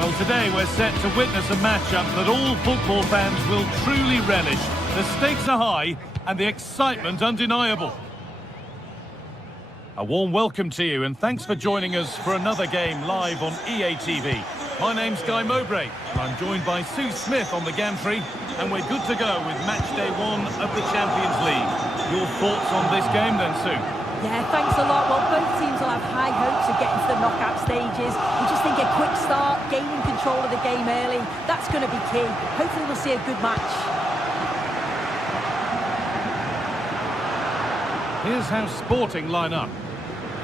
Well, today we're set to witness a matchup that all football fans will truly relish. The stakes are high and the excitement undeniable. A warm welcome to you and thanks for joining us for another game live on EA TV. My name's Guy Mowbray and I'm joined by Sue Smith on the gantry, and we're good to go with match day 1 of the Champions League. Your thoughts on this game then, Sue? Yeah, thanks a lot. Well, both teams will have high hopes of getting to the knockout stages. We just think a quick start, gaining control of the game early, that's going to be key. Hopefully we'll see a good match. Here's how Sporting line up.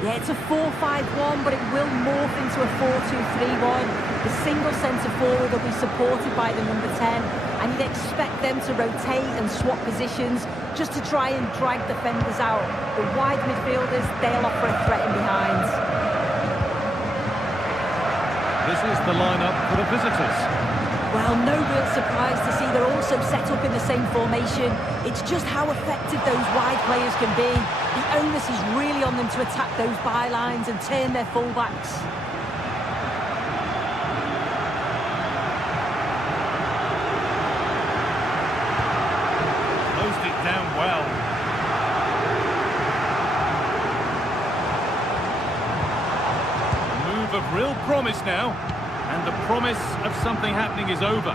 Yeah, it's a 4-5-1, but it will morph into a 4-2-3-1. The single centre forward will be supported by the number 10, and you'd expect them to rotate and swap positions just to try and drag defenders out. The wide midfielders, they'll offer a threat in behind. This is the lineup for the visitors. Well, no real surprise to see they're also set up in the same formation. It's just how effective those wide players can be. The onus is really on them to attack those bylines and turn their fullbacks. Closed it down well. A move of real promise now. And the promise of something happening is over.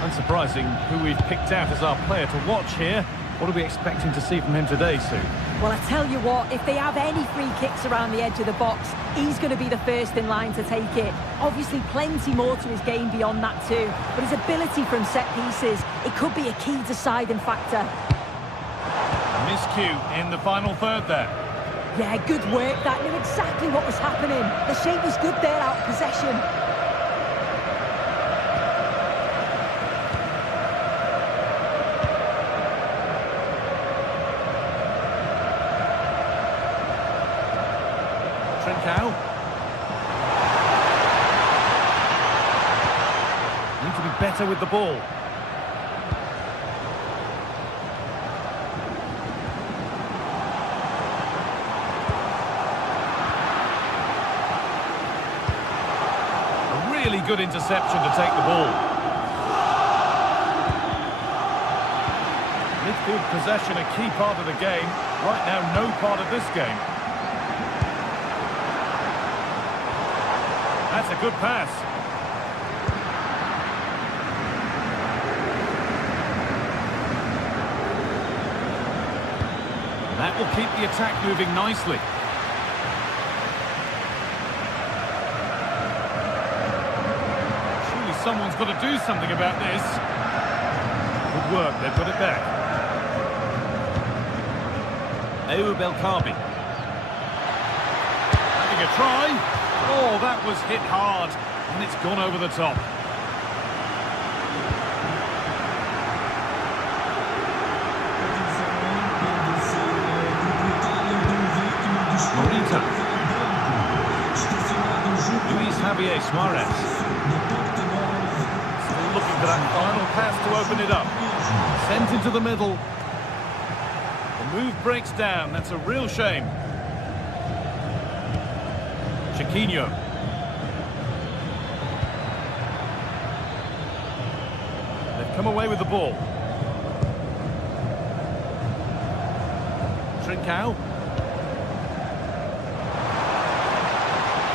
Unsurprising who we've picked out as our player to watch here. What are we expecting to see from him today, Sue? Well, I tell you what, if they have any free kicks around the edge of the box, he's going to be the first in line to take it. Obviously, plenty more to his game beyond that too. But his ability from set pieces, it could be a key deciding factor. Miscue in the final third there. Yeah, good work. That knew exactly what was happening. The shape was good there out of possession. Trincao. Need to be better with the ball. Really good interception to take the ball. Midfield possession a key part of the game. Right now, no part of this game. That's a good pass. That will keep the attack moving nicely. Someone's got to do something about this. Good work, they've got it back. Belkabi. Having a try. Oh, that was hit hard, and it's gone over the top. Morita. Luis Javier Suarez. Looking for that final pass to open it up. Sent into the middle. The move breaks down. That's a real shame. Chiquinho. They've come away with the ball. Trincao.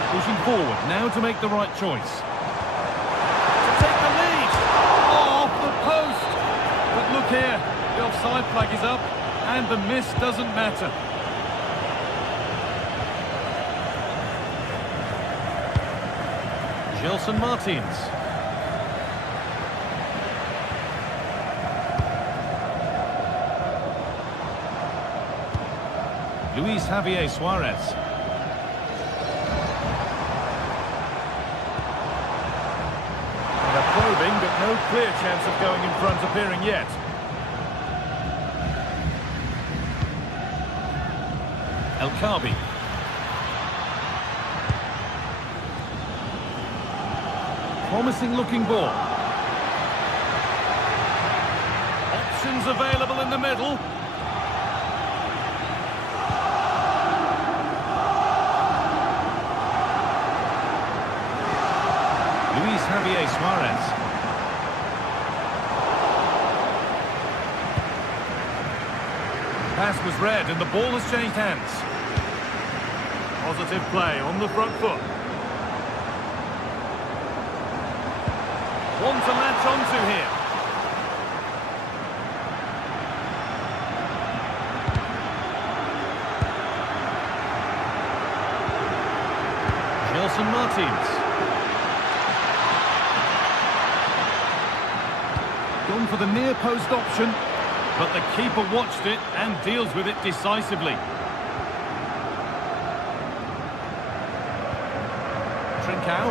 Pushing forward now to make the right choice. But look here, the offside flag is up, and the miss doesn't matter. Gelson Martins. Luis Javier Suarez. Probing, but no clear chance of going in front appearing yet. Elkabi. Promising looking ball. Options available in the middle. Suarez. Pass was read and the ball has changed hands. Positive play on the front foot. One to latch onto here. Gelson Martins. Gone for the near post option, but the keeper watched it and deals with it decisively. Trincao.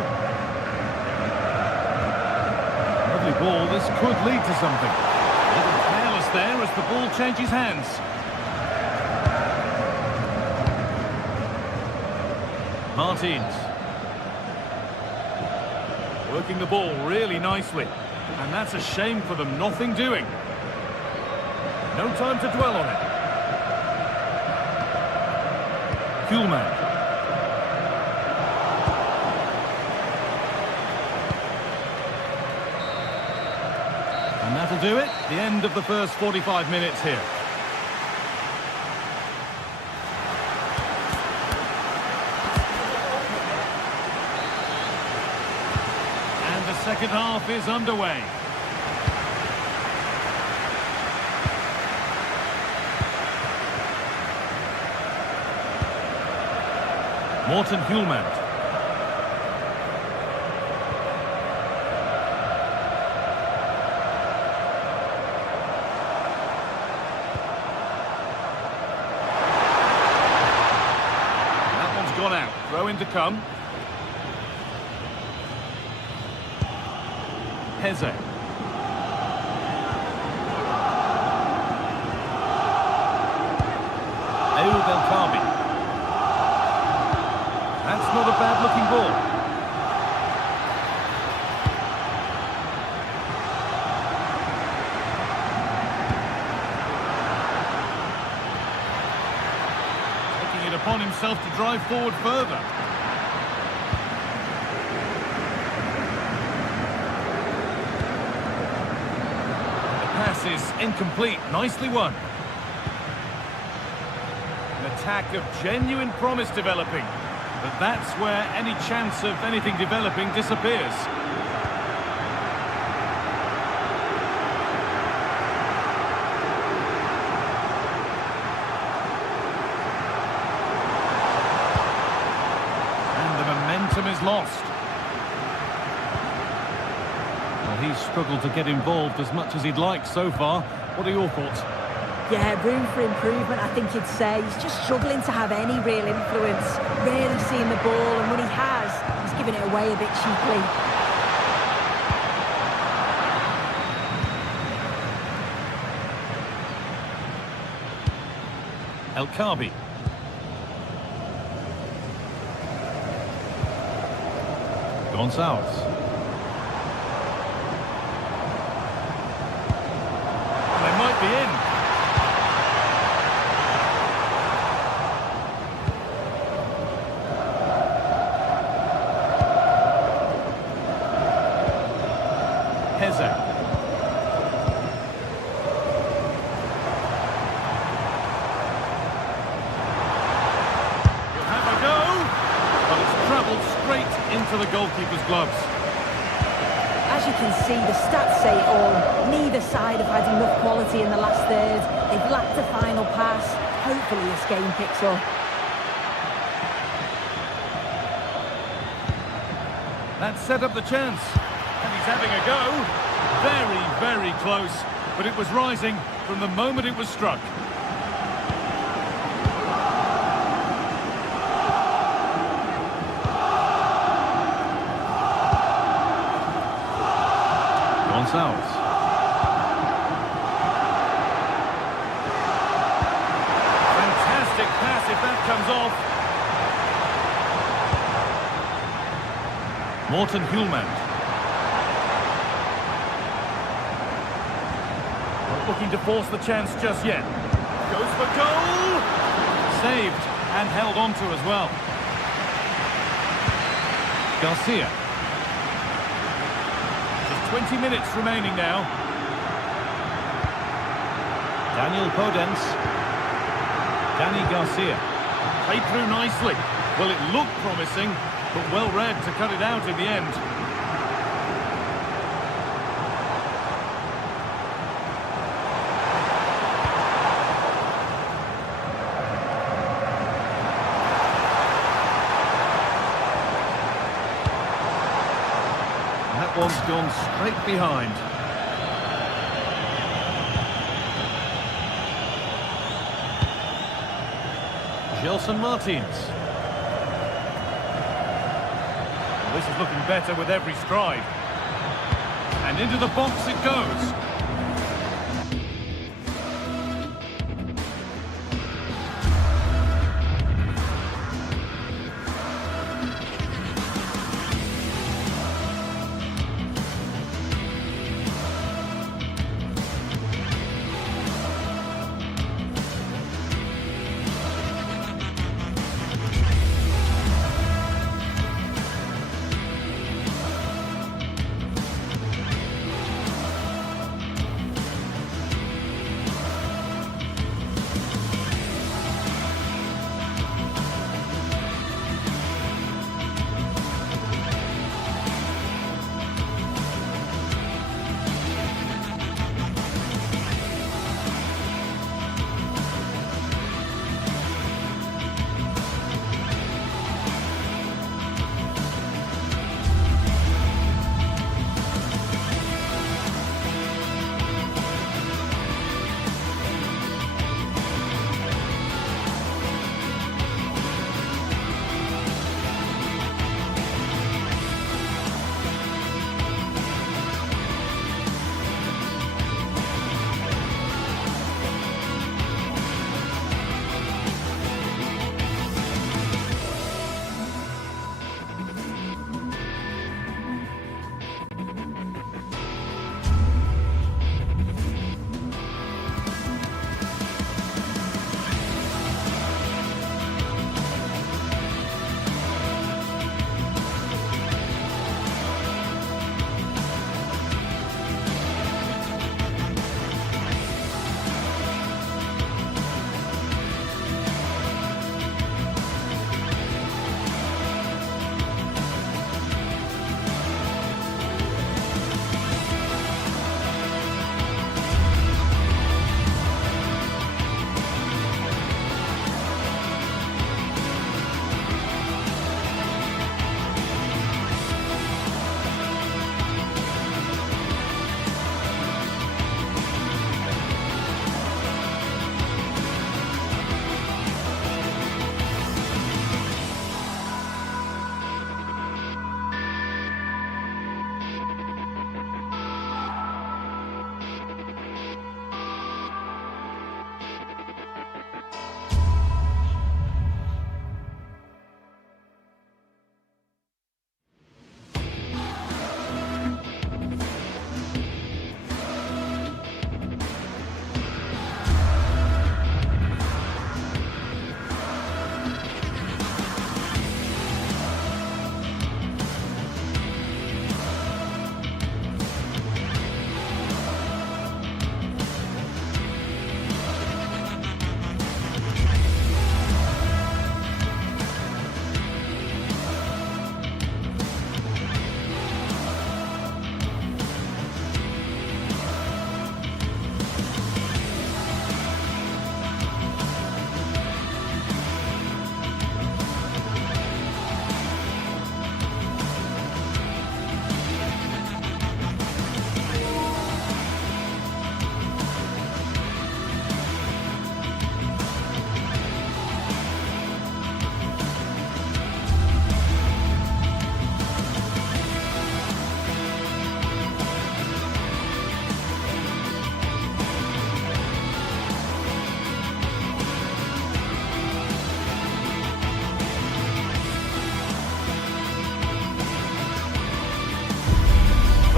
Lovely ball, this could lead to something. A little careless there as the ball changes hands. Martins. Working the ball really nicely. And that's a shame for them, nothing doing. No time to dwell on it. Kuhlmann. And that'll do it. The end of the first 45 minutes here. And the second half is underway. Morten Kuhlmann. That one's gone out. Throw in to come. Heze. Kabi. That's not a bad-looking ball. Taking it upon himself to drive forward further. The pass is incomplete. Nicely won. An attack of genuine promise developing. But that's where any chance of anything developing disappears. And the momentum is lost. Well, he's struggled to get involved as much as he'd like so far. What are your thoughts? Yeah, room for improvement, I think you'd say. He's just struggling to have any real influence, rarely seeing the ball, and when he has, he's giving it away a bit cheaply. El Kabi. Gonçalves. They might be in. Heze. He'll have a go, but it's travelled straight into the goalkeeper's gloves. As you can see, the stats say it all. Neither side have had enough quality in the last third. They've lacked a final pass. Hopefully this game picks up. That set up the chance. And he's having a go. Very, very close. But it was rising from the moment it was struck. Gonçalves. Fantastic pass if that comes off. Morten Kuhlmann. Looking to force the chance just yet. Goes for goal! Saved and held on to as well. 20 minutes remaining now. Daniel Podence. Danny Garcia. Played through nicely. Well, it looked promising, but well read to cut it out in the end. That one's gone straight behind. Gelson Martins. Well, this is looking better with every stride. And into the box it goes.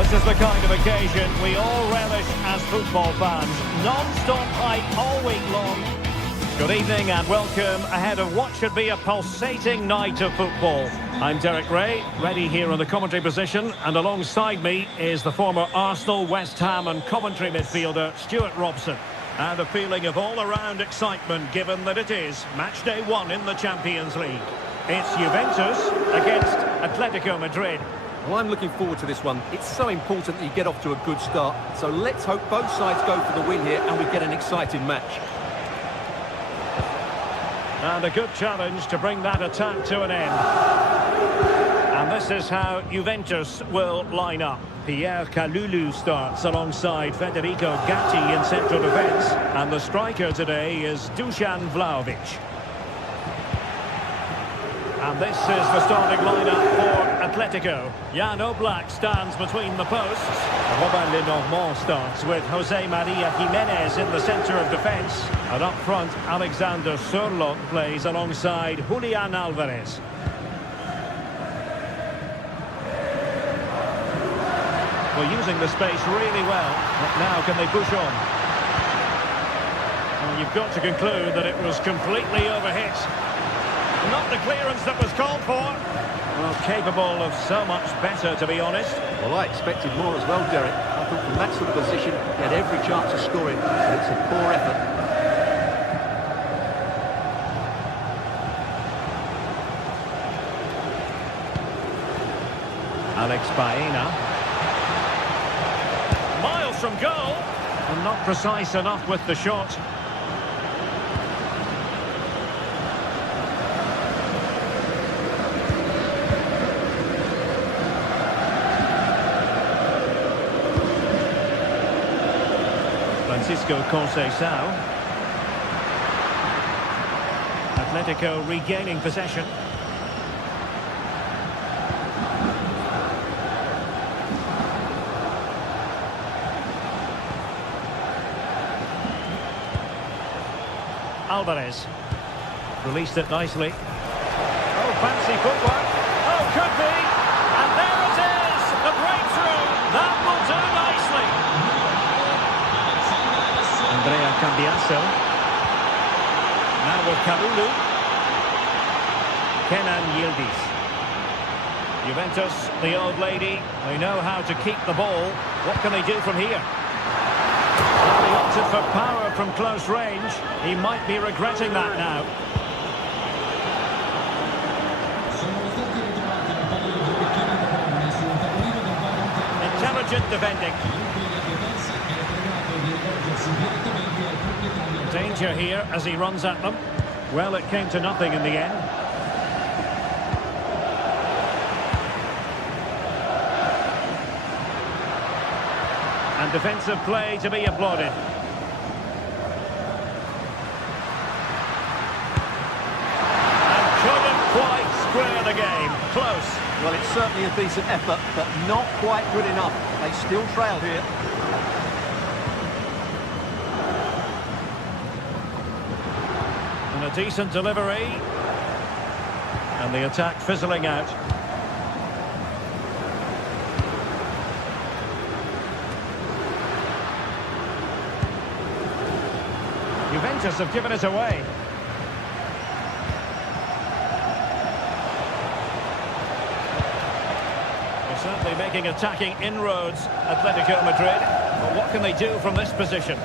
This is the kind of occasion we all relish as football fans. Non-stop hype all week long. Good evening and welcome ahead of what should be a pulsating night of football. I'm Derek Ray, ready here in the commentary position, and alongside me is the former Arsenal, West Ham and Coventry midfielder Stuart Robson. And a feeling of all-around excitement given that it is match day 1 in the Champions League. It's Juventus against Atletico Madrid. Well, I'm looking forward to this one. It's so important that you get off to a good start. So let's hope both sides go for the win here and we get an exciting match. And a good challenge to bring that attack to an end. And this is how Juventus will line up. Pierre Kalulu starts alongside Federico Gatti in central defence. And the striker today is Dusan Vlahovic. And this is the starting lineup for Atletico. Jan Oblak stands between the posts. Robin Lenormand starts with Jose Maria Jimenez in the centre of defence. And up front, Alexander Sørloth plays alongside Julian Alvarez. Well, using the space really well. But now can they push on? Well, you've got to conclude that it was completely overhit. Not the clearance that was called for. Well, capable of so much better, to be honest. Well, I expected more as well, Derek. I thought from that sort of position, he had every chance of scoring, but it's a poor effort. Alex Baena. Miles from goal. And not precise enough with the shot. Francisco Conceição. Atletico regaining possession. Alvarez. Released it nicely. Oh, fancy footwork. Oh, could be. And there it is. The breakthrough. That will do nicely. Andrea Cambiasso. Now with Kalulu. Kenan Yildiz. Juventus, the old lady, they know how to keep the ball. What can they do from here? He opted for power from close range. He might be regretting that now. Intelligent defending. Danger here as he runs at them. Well, it came to nothing in the end. And defensive play to be applauded. And couldn't quite square the game. Close. Well, it's certainly a decent effort, but not quite good enough. They still trail here. And a decent delivery. And the attack fizzling out. Juventus have given it away. They're certainly making attacking inroads, Atletico Madrid. But what can they do from this position?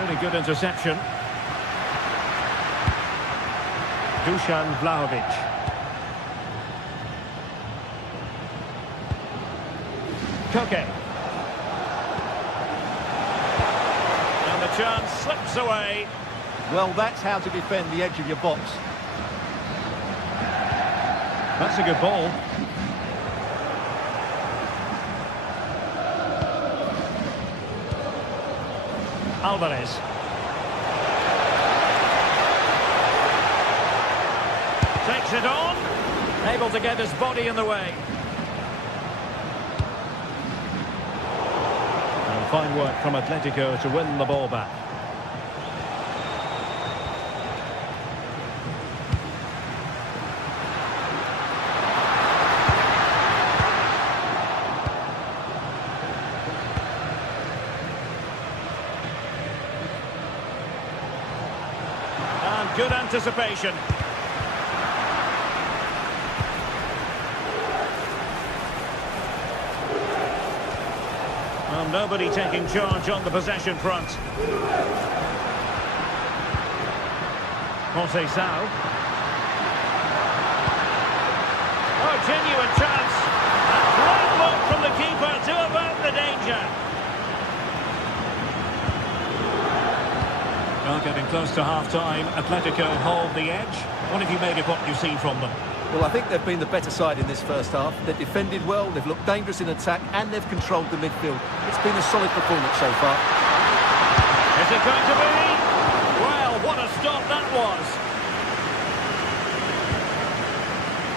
Really good interception. Dusan Vlahovic. Koke. And the chance slips away. Well, that's how to defend the edge of your box. That's a good ball. Alvarez. Takes it on. Able to get his body in the way. Fine work from Atletico to win the ball back. good anticipation. Well, nobody taking charge on the possession front. Conceição. Oh, genuine chance. A great look from the keeper to avert the danger. Well, getting close to half-time, Atletico hold the edge. What have you made of what you've seen from them? Well, I think they've been the better side in this first half. They've defended well, they've looked dangerous in attack, and they've controlled the midfield. It's been a solid performance so far. Is it going to be? Well, what a stop that was.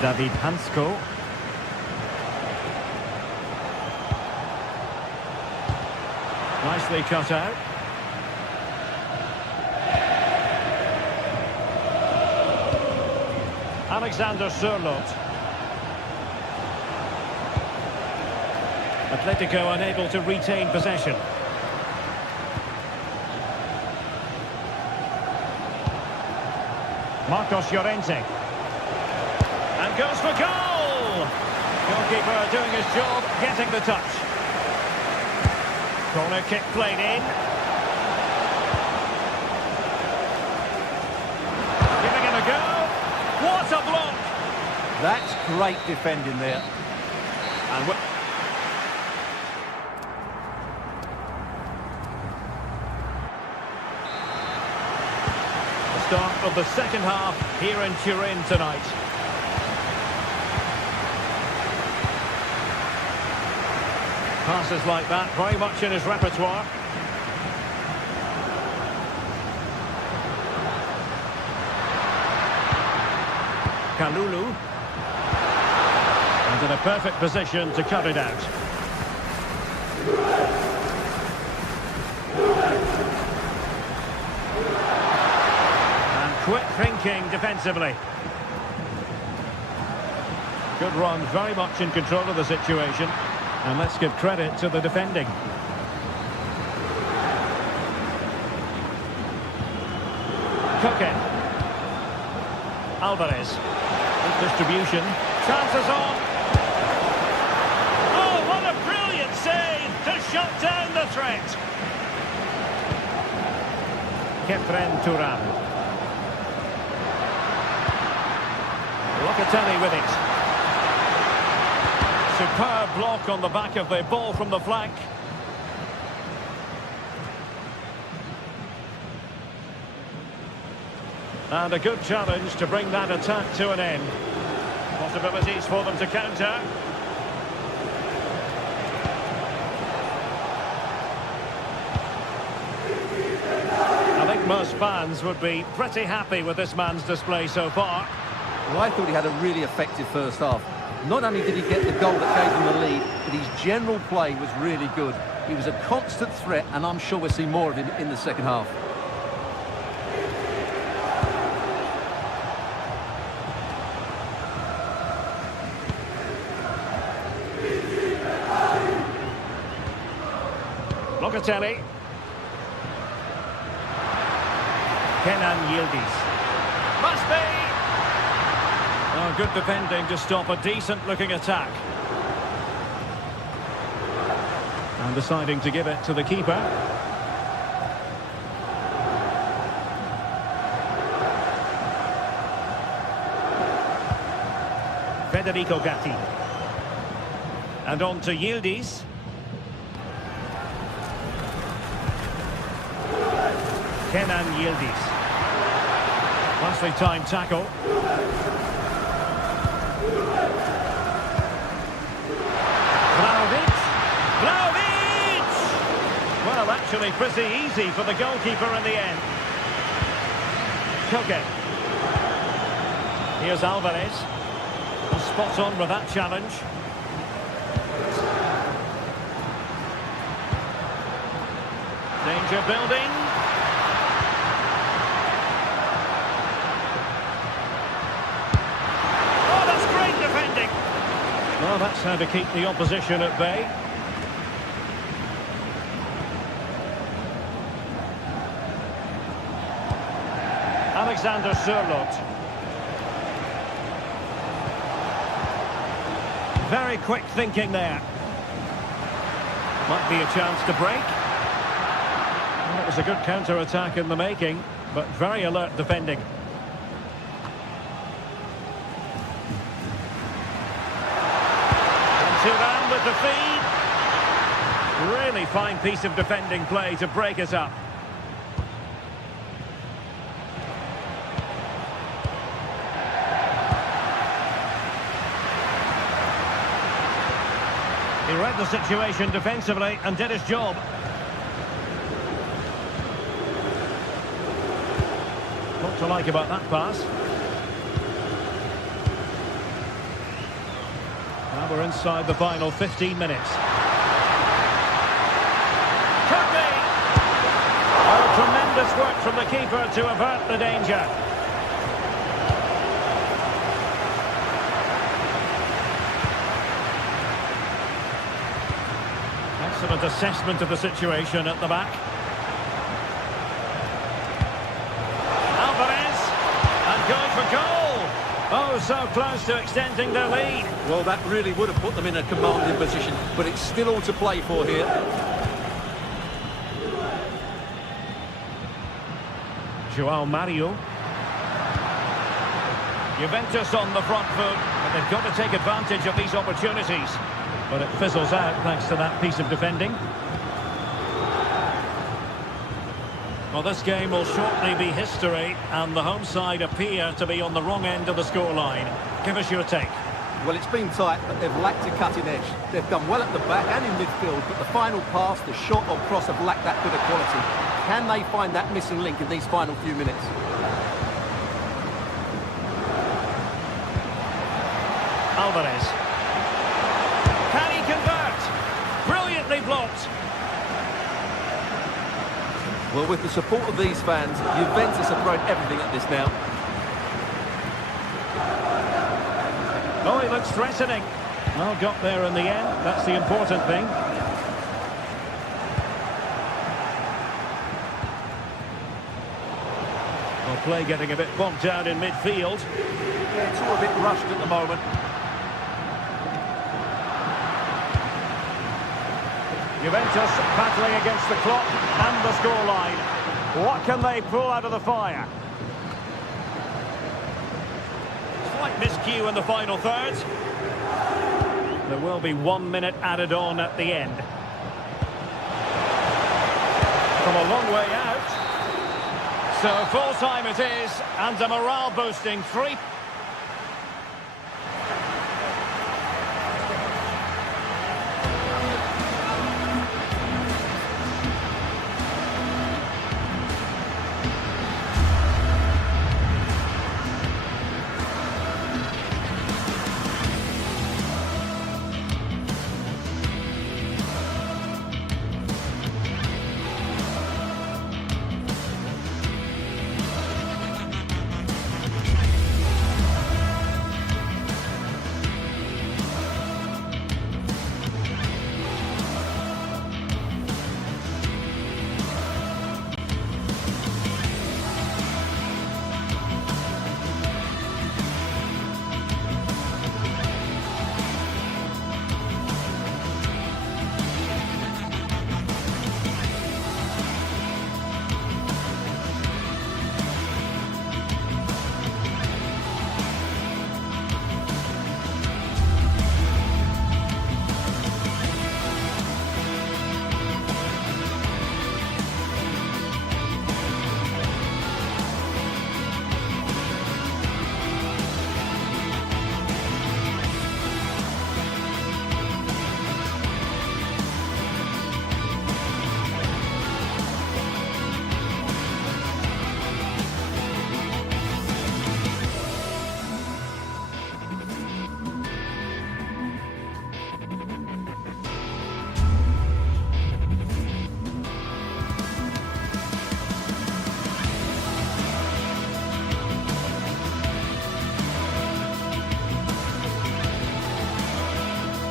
David Hansko. Nicely cut out. Alexander Sørloth. Atletico unable to retain possession. Marcos Llorente. And goes for goal! Goalkeeper doing his job, getting the touch. Corner kick played in. Giving it a go. What a block! That's great defending there. And the start of the second half here in Turin tonight. Passes like that, very much in his repertoire. Kalulu. And in a perfect position to cut it out. And quick thinking defensively. Good run, very much in control of the situation. And let's give credit to the defending. Koke. Alvarez. Good distribution. Chances on. Oh, what a brilliant save to shut down the threat. Kefren Turan. Locatelli with it. Superb block on the back of the ball from the flank. And a good challenge to bring that attack to an end. Possibilities for them to counter. I think most fans would be pretty happy with this man's display so far. Well, I thought he had a really effective first half. Not only did he get the goal that gave him the lead, but his general play was really good. He was a constant threat, and I'm sure we'll see more of him in the second half. Locatelli. Kenan Yildiz. Must be! Oh, good defending to stop a decent-looking attack. And deciding to give it to the keeper. Federico Gatti. And on to Yildiz. Kenan Yildiz. Nicely timed tackle. Vlahovic! Well, actually pretty easy for the goalkeeper in the end. Koke. Here's Alvarez. Spot on with that challenge. Danger building. Oh, that's great defending. Well, that's how to keep the opposition at bay. Alexander Sørloth. Very quick thinking there. Might be a chance to break. Well, it was a good counter-attack in the making, but very alert defending. And Thuram with the feed. Really fine piece of defending play to break us up. He read the situation defensively and did his job. What to like about that pass? Now we're inside the final 15 minutes. Could be! Oh, tremendous work from the keeper to avert the danger. Excellent assessment of the situation at the back. Alvarez, and going for goal. Oh, so close to extending their lead. Well, that really would have put them in a commanding position, but it's still all to play for here. João Mario. Juventus on the front foot, but they've got to take advantage of these opportunities. But it fizzles out thanks to that piece of defending. Well, this game will shortly be history, and the home side appear to be on the wrong end of the scoreline. Give us your take. Well, it's been tight, but they've lacked a cutting edge. They've done well at the back and in midfield, but the final pass, the shot or cross have lacked that bit of quality. Can they find that missing link in these final few minutes? Alvarez. Can he convert? Brilliantly blocked. Well, with the support of these fans, Juventus have thrown everything at this now. Oh, he looks threatening. Well, got there in the end. That's the important thing. Well, play getting a bit bogged down in midfield. Yeah, it's all a bit rushed at the moment. Juventus battling against the clock and the scoreline. What can they pull out of the fire? Slight miscue in the final third. There will be 1 minute added on at the end. From a long way out. So full time it is, and a morale boosting 3.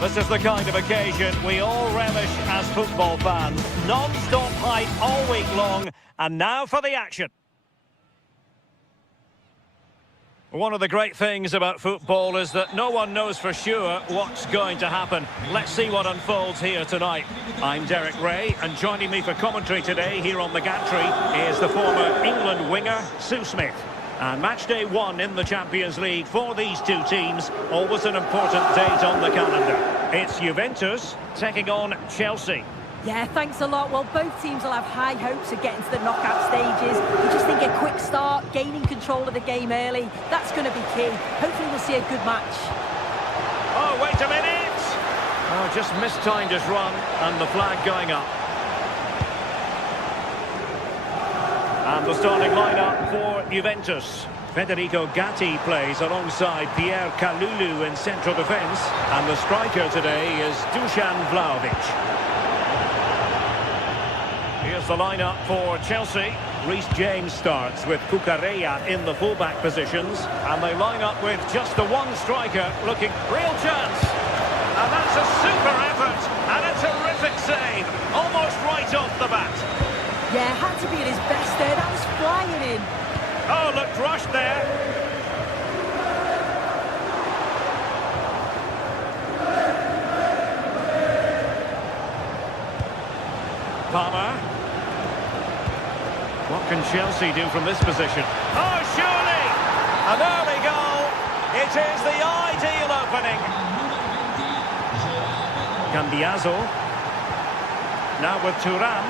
This is the kind of occasion we all relish as football fans. Non-stop hype all week long, and now for the action. One of the great things about football is that no one knows for sure what's going to happen. Let's see what unfolds here tonight. I'm Derek Ray, and joining me for commentary today here on the gantry is the former England winger, Sue Smith. And match day 1 in the Champions League for these two teams, always an important date on the calendar. It's Juventus taking on Chelsea. Yeah, thanks a lot. Well, both teams will have high hopes of getting to the knockout stages. I just think a quick start, gaining control of the game early, that's going to be key. Hopefully we'll see a good match. Oh, wait a minute! Oh, just mistimed his run, and the flag going up. And the starting lineup for Juventus. Federico Gatti plays alongside Pierre Kalulu in central defence. And the striker today is Dusan Vlahovic. Here's the lineup for Chelsea. Reece James starts with Cucurella in the fullback positions. And they line up with just the one striker looking real chance. And that's a super effort and a terrific save. Almost right off the bat. Yeah, had to be at his best there. That was flying in. Oh, looked rushed there. Palmer. What can Chelsea do from this position? Oh, surely! An early goal. It is the ideal opening. Cambiaso. Now with Thuram.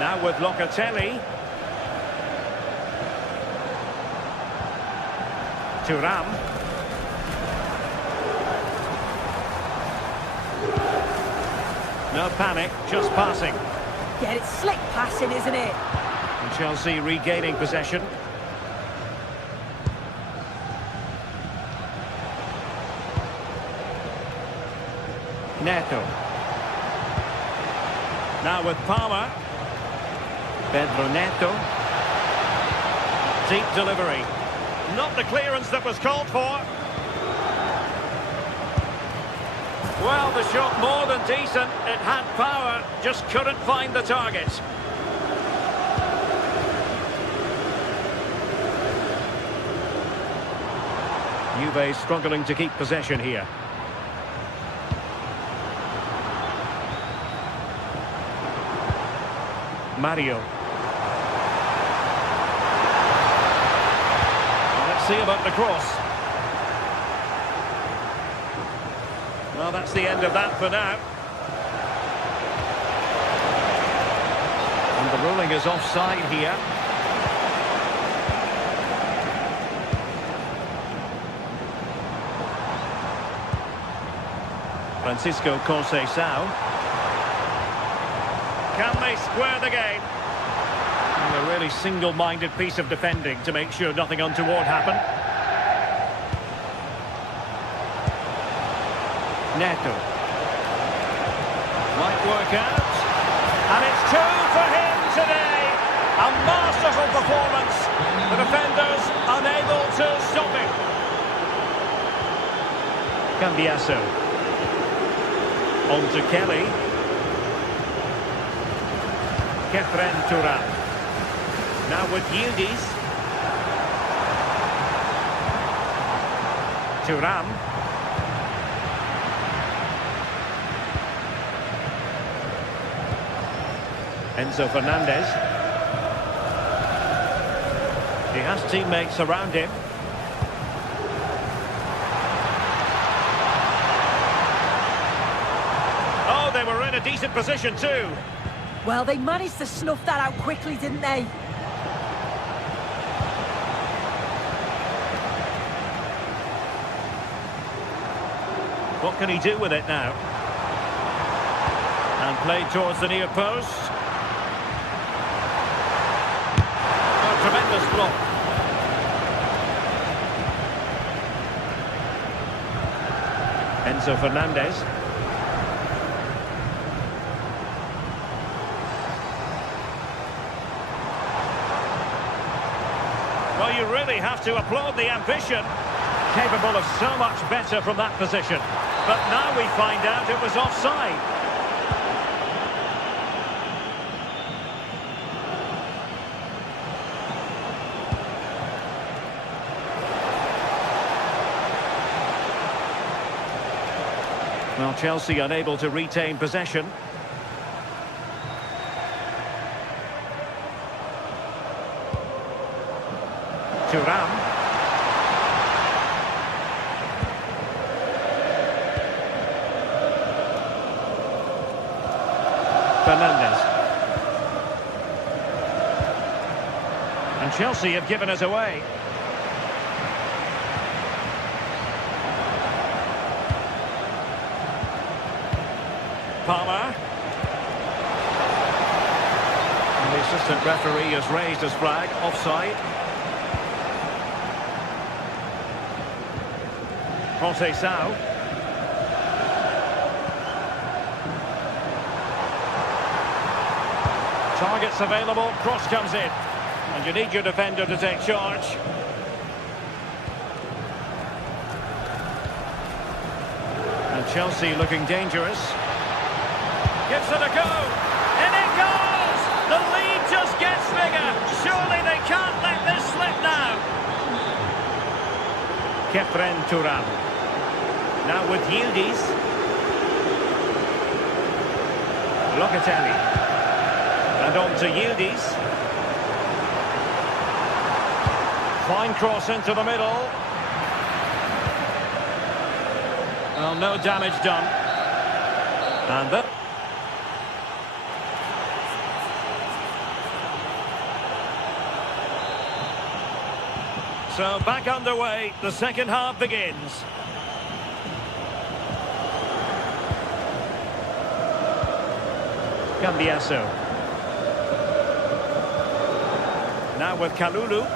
Now with Locatelli. Thuram. No panic, just passing. Yeah, it's slick passing, isn't it? And Chelsea regaining possession. Neto. Now with Palmer. Pedro Neto. Deep delivery. Not the clearance that was called for. Well, the shot more than decent. It had power, just couldn't find the target. Juve struggling to keep possession here. Mario. Let's see about the cross. Well, that's the end of that for now. And the ruling is offside here. Francisco Conceição. Can they square the game? And a really single-minded piece of defending to make sure nothing untoward happened. Neto. Might work out. And it's 2 for him today. A masterful performance. The defenders unable to stop him. Cambiaso. On to Kelly. Kefren Thuram. Now with Yildiz. Thuram. Enzo Fernandez. He has teammates around him. Oh, they were in a decent position too. Well, they managed to snuff that out quickly, didn't they? What can he do with it now? And played towards the near post. Oh, tremendous block. Enzo Fernandez. Well, you really have to applaud the ambition. Capable of so much better from that position. But now we find out it was offside. Well, Chelsea unable to retain possession. Thuram. Fernandes. And Chelsea have given us away. Palmer. And the assistant referee has raised his flag. Offside. Conceição. Targets available, cross comes in. And you need your defender to take charge. And Chelsea looking dangerous. Gives it a go. In it goes! The lead just gets bigger. Surely they can't let this slip now. Kefren Thuram. Now with Yildiz. Locatelli. And on to Yildiz. Fine cross into the middle. Well, no damage done. And that... So back underway, the second half begins. Cambiasso. Now with Kalulu.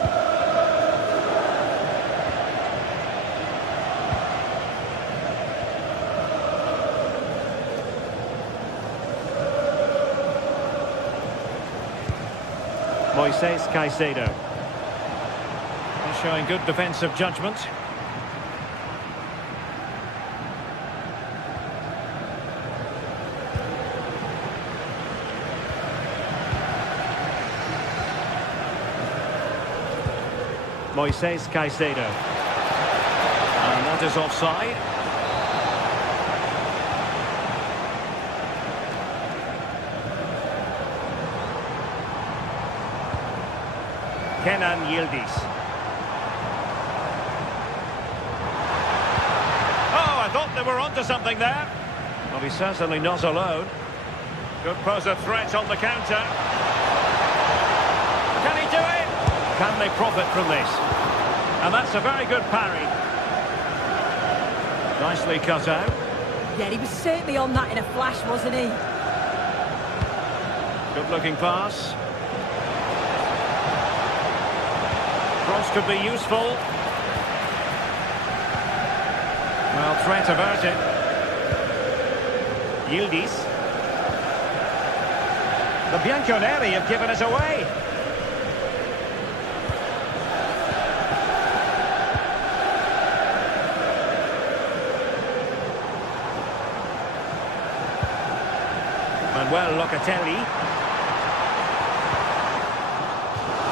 Moises Caicedo. Showing good defensive judgment. Moises Caicedo. And that is offside. Kenan Yildiz. I thought they were onto something there. Well, he's certainly not alone. Could pose a threat on the counter. Can he do it? Can they profit from this? And that's a very good parry. Nicely cut out. Yeah, he was certainly on that in a flash, wasn't he? Good looking pass. Cross could be useful. Well, threat averted. Yildiz. The Bianconeri have given us away. Manuel Locatelli.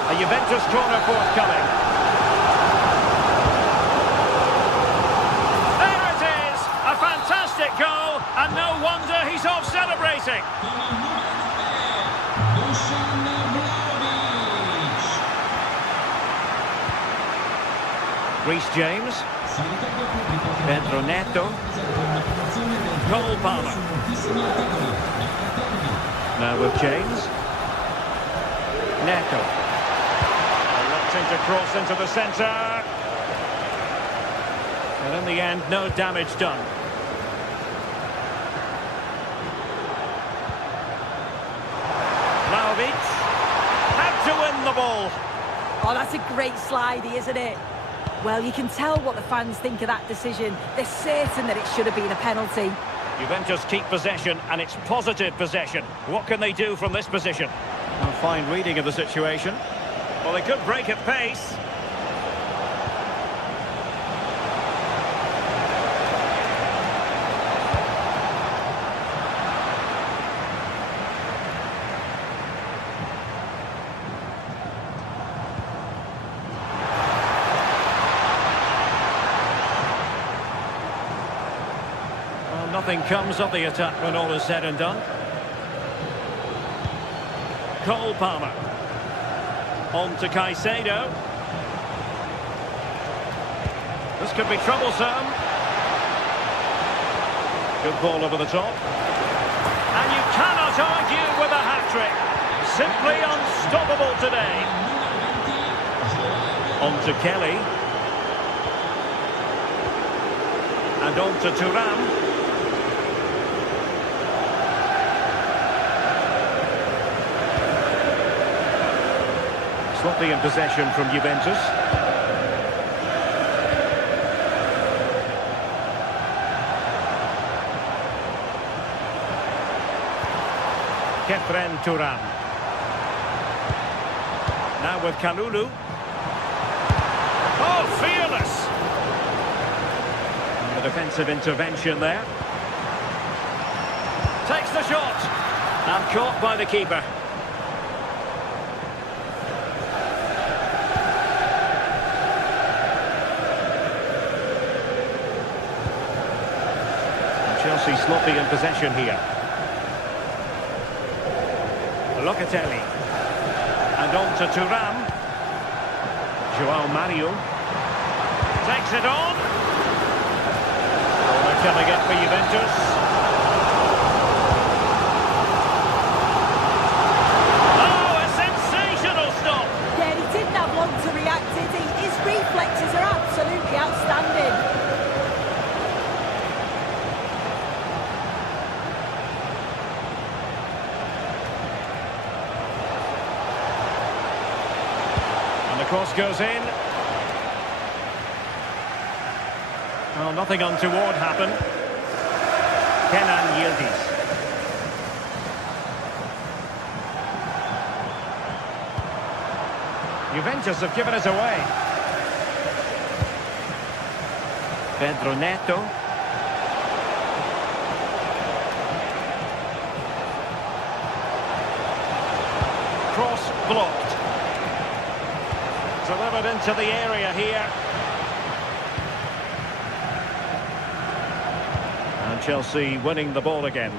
A Juventus corner forthcoming. Goal, and no wonder he's off celebrating. Reece James. Pedro Neto. Cole Palmer. Now with James. Neto. Reluctant to cross into the centre. And in the end, no damage done. Had to win the ball. Oh, that's a great slidey, isn't it? Well, you can tell what the fans think of that decision. They're certain that it should have been a penalty. Juventus keep possession, and it's positive possession. What can they do from this position? A fine reading of the situation. Well, they could break at pace. nothing comes of the attack when all is said and done. Cole Palmer. On to Caicedo. This could be troublesome. Good ball over the top. And you cannot argue with a hat-trick. Simply unstoppable today. On to Kelly. And on to Thuram. Sloppy in possession from Juventus. Kefren Thuram. Now with Kalulu. Oh, fearless! And the defensive intervention there. Takes the shot. And caught by the keeper. And Chelsea sloppy in possession here. Locatelli. And on to Thuram. João Mario. Takes it on. Oh, they're coming up for Juventus. Oh, a sensational stop. Yeah, he didn't have long to react, did he? His reflexes are absolutely outstanding. Cross goes in. Well, nothing untoward happened. Kenan Yildiz. Juventus have given us away. Pedro Neto. Cross blocked. Delivered into the area here. And Chelsea winning the ball again.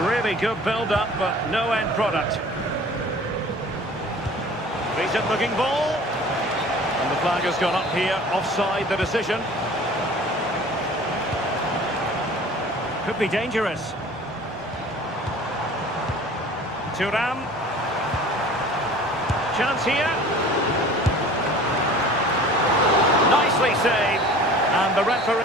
Really good build-up, but no end product. Decent looking ball. And the flag has gone up here, offside the decision. Could be dangerous. Thuram. Chance here. Nicely saved. And the referee...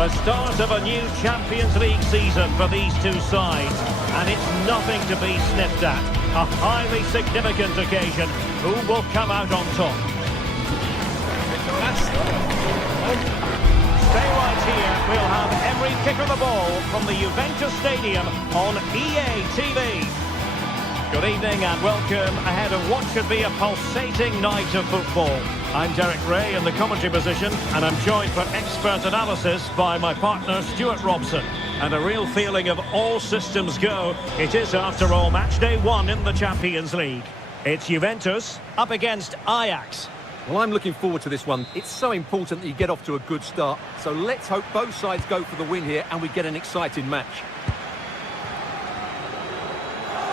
The start of a new Champions League season for these two sides, and it's nothing to be sniffed at. A highly significant occasion. Who will come out on top? Stay right here. We'll have every kick of the ball from the Juventus Stadium on EA TV. Good evening and welcome ahead of what should be a pulsating night of football. I'm Derek Ray in the commentary position, and I'm joined for expert analysis by my partner Stuart Robson. And a real feeling of all systems go. It is, after all, match day one in the Champions League. It's Juventus up against Ajax. Well, I'm looking forward to this one. It's so important that you get off to a good start. So let's hope both sides go for the win here and we get an exciting match.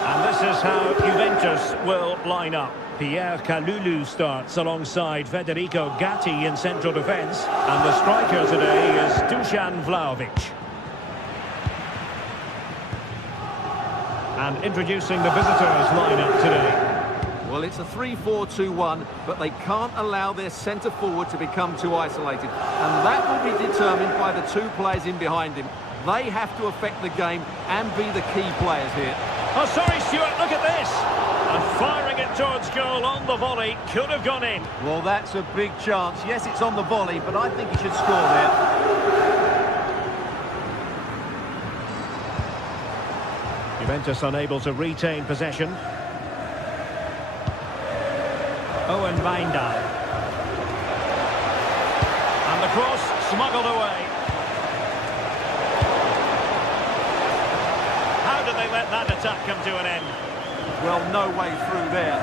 And this this is how Juventus will line up. Pierre Kalulu starts alongside Federico Gatti in central defence. And the striker today is Dusan Vlahovic. And introducing the visitors lineup today. Well, it's a 3-4-2-1, but they can't allow their centre-forward to become too isolated. And that will be determined by the two players in behind him. They have to affect the game and be the key players here. Oh, sorry, Stuart, look at this. And firing it towards goal on the volley. Could have gone in. Well, that's a big chance. Yes, it's on the volley, but I think he should score there. Juventus unable to retain possession. Owen Wijndal. And the cross smuggled away. How did they let that attack come to an end? Well, no way through there.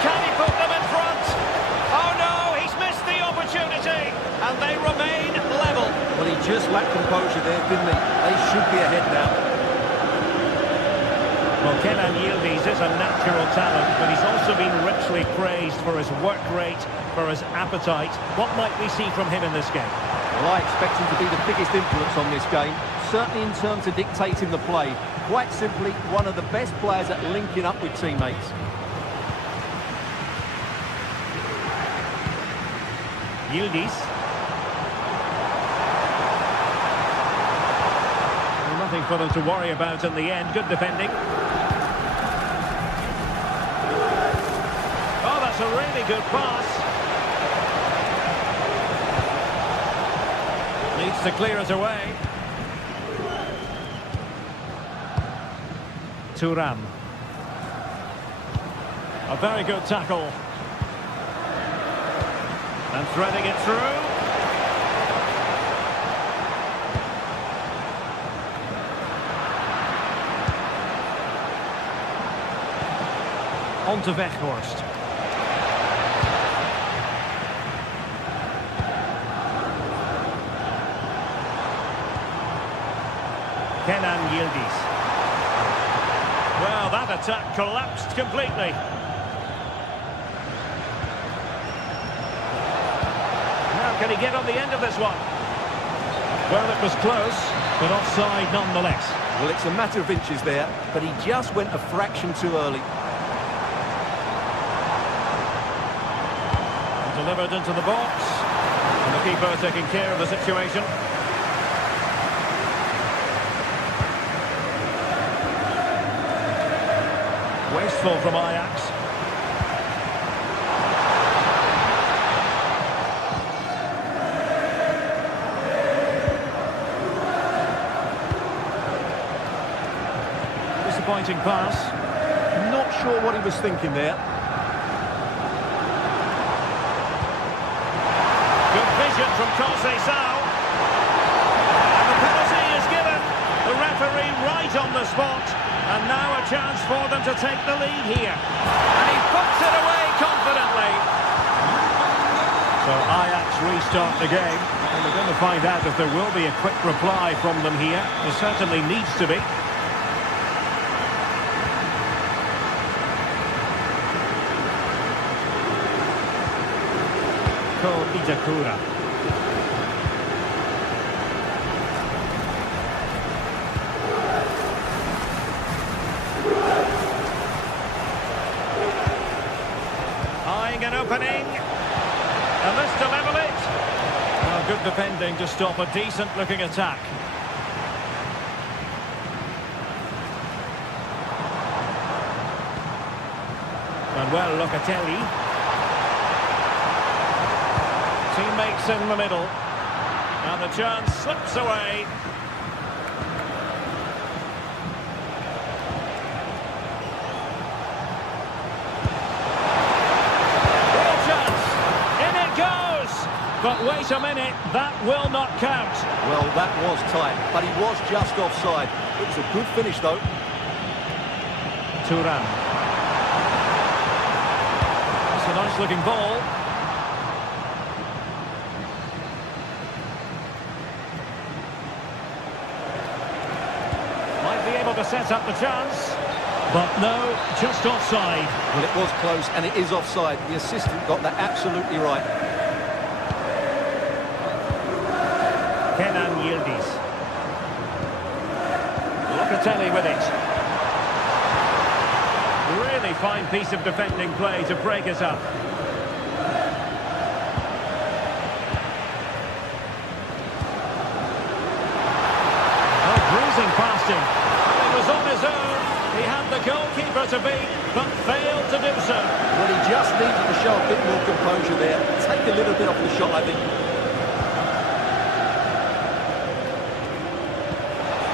Can he put them in front? Oh no, he's missed the opportunity. And they remain level. Well, he just lacked composure there, didn't he? They should be ahead now. Well, Kenan Yildiz is a natural talent, but he's also been richly praised for his work rate, for his appetite. What might we see from him in this game? Well, I expect him to be the biggest influence on this game, certainly in terms of dictating the play. Quite simply, one of the best players at linking up with teammates. Yildiz. Well, nothing for them to worry about in the end. Good defending. Oh, that's a really good pass. Needs to clear it away. Thuram. A very good tackle. And threading it through. On to Weghorst. Kenan Yildiz. Well, that attack collapsed completely. Can he get on the end of this one? Well, it was close, but offside nonetheless. Well, it's a matter of inches there, but he just went a fraction too early. Delivered into the box. And the keeper taking care of the situation. Wasteful from Ajax. Disappointing pass. Not sure what he was thinking there. Good vision from Conceição. And the penalty is given. The referee right on the spot. And now a chance for them to take the lead here. And he puts it away confidently. So Ajax restart the game. And we're going to find out if there will be a quick reply from them here. There certainly needs to be. Itakura. Eyeing an opening. And this to level it. Well, good defending to stop a decent-looking attack. Manuel Locatelli. Teammates in the middle. And the chance slips away. Real chance. In it goes. But wait a minute, that will not count. Well, that was tight, but he was just offside. It was a good finish, though. Thuram. It's a nice-looking ball. to set up the chance. But no, just offside. Well, it was close, and it is offside. The assistant got that absolutely right. Kenan Yildiz. Locatelli with it. Really fine piece of defending play to break us up. Oh, bruising past him. He was on his own. He had the goalkeeper to beat, but failed to do so. Well, he just needed to show a bit more composure there. Take a little bit off the shot, I think.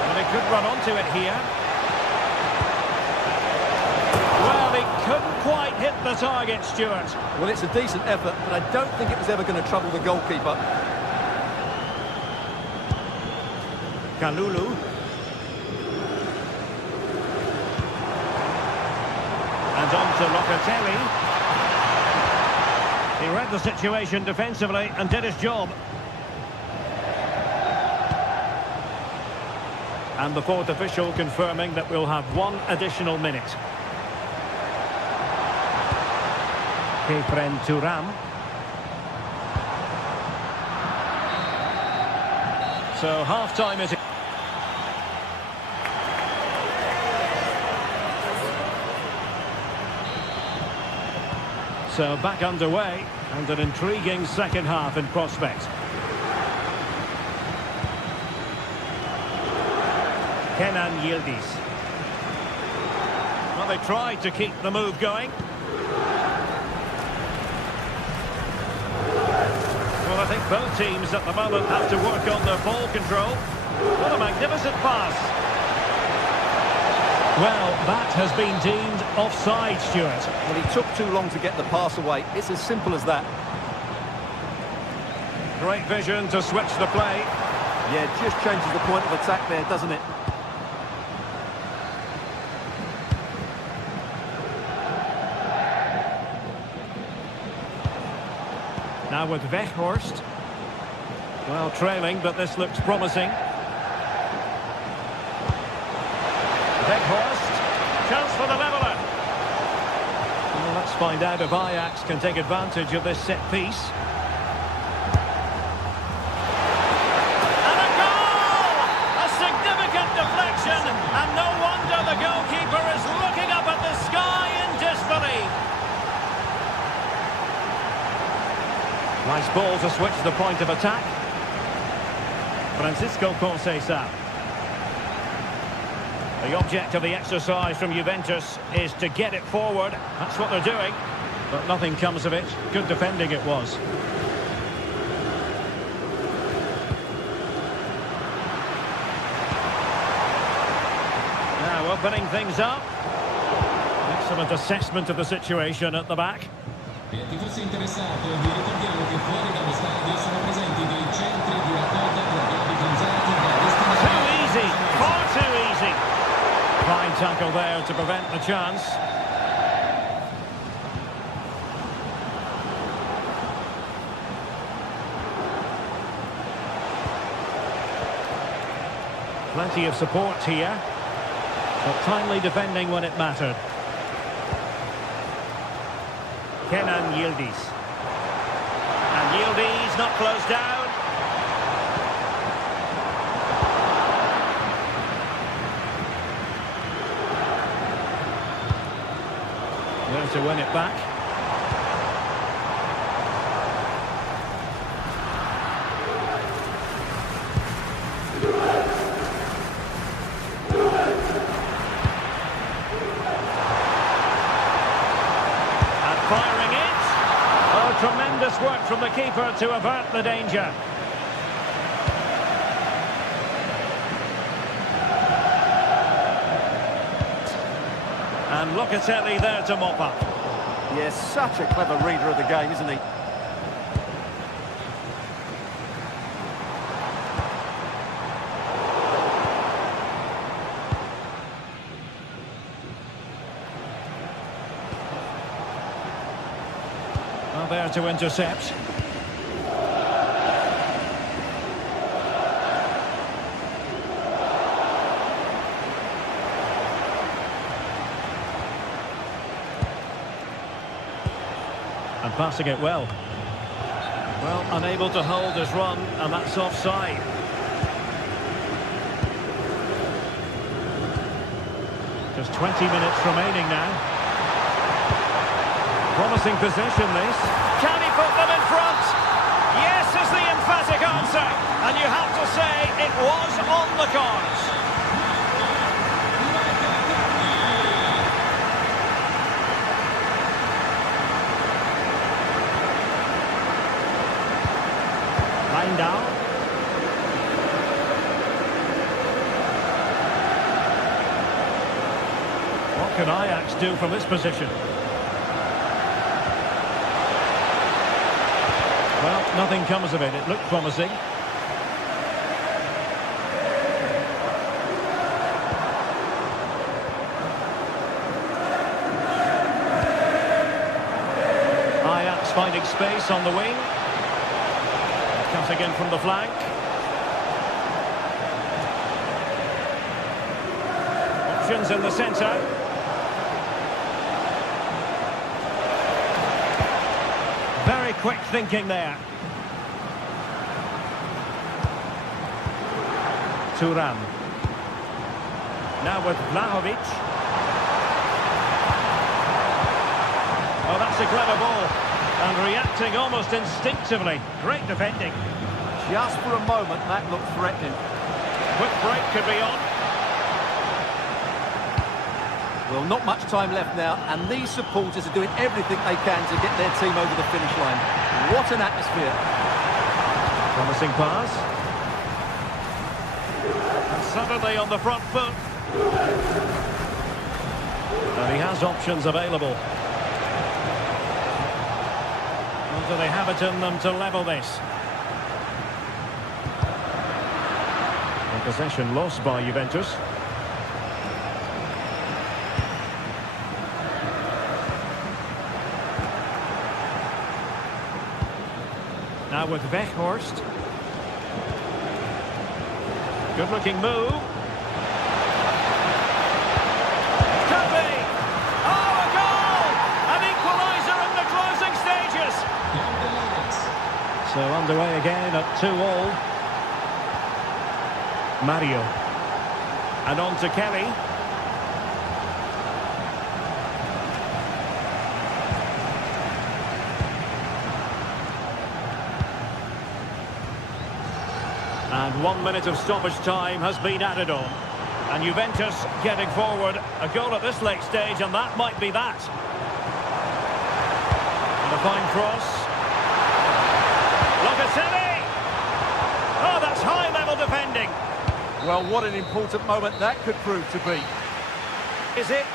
And he could run onto it here. Well, he couldn't quite hit the target, Stuart. Well, it's a decent effort, but I don't think it was ever going to trouble the goalkeeper. Kalulu. And on to Locatelli. He read the situation defensively and did his job. And the fourth official confirming that we'll have one additional minute. Kefren Turam. So half-time is... So back underway, and an intriguing second half in prospect. Kenan Yildiz. Well, they tried to keep the move going. Well, I think both teams at the moment have to work on their ball control. What a magnificent pass. Well, that has been deemed offside, Stuart. Well, he took too long to get the pass away. It's as simple as that. Great vision to switch the play. Yeah, it just changes the point of attack there, doesn't it? Now with Weghorst. Well, trailing, but this looks promising. Weghorst. Chance for the leveller. Well, let's find out if Ajax can take advantage of this set piece. And a goal! A significant deflection, and no wonder the goalkeeper is looking up at the sky in disbelief. Nice ball to switch the point of attack. Francisco Conceição. The object of the exercise from Juventus is to get it forward. That's what they're doing. But nothing comes of it. Good defending it was. Now opening things up. Excellent assessment of the situation at the back. Per chi fosse interessato, vi ricordiamo che fuori dallo stadio sono presenti dei centri di raccolta per abbiati causati da destinazione. Too easy, far too easy. Fine tackle there to prevent the chance. Plenty of support here, but timely defending when it mattered. Kenan Yildiz. And Yildiz not closed down. There to win it back. Firing it. Oh, tremendous work from the keeper to avert the danger. And Locatelli there to mop up. Yes, such a clever reader of the game, isn't he? Well, there to intercept. And passing it well. Well, unable to hold his run, and that's offside. Just 20 minutes remaining now. Promising possession, this. Can he put them in front? Yes is the emphatic answer. And you have to say it was on the cards. Line down. What can Ajax do from this position? Well, nothing comes of it. It looked promising. Ajax finding space on the wing. Comes again from the flank. Options in the centre. Very quick thinking there. Turan. Now with Vlahovic. Oh, that's a clever ball. And reacting almost instinctively. Great defending. Just for a moment, that looked threatening. Quick break could be on. Well, not much time left now, and these supporters are doing everything they can to get their team over the finish line. What an atmosphere. Promising pass. And suddenly on the front foot. And he has options available. Or do they have it in them to level this? And possession lost by Juventus. Now with Weghorst. Good-looking move. Could be! Oh, a goal! An equaliser in the closing stages! So underway again at 2-2. Mario. And on to Kelly. And 1 minute of stoppage time has been added on. And Juventus getting forward. A goal at this late stage, and that might be that. And a fine cross. Locatelli! Oh, that's high-level defending. Well, what an important moment that could prove to be. Is it?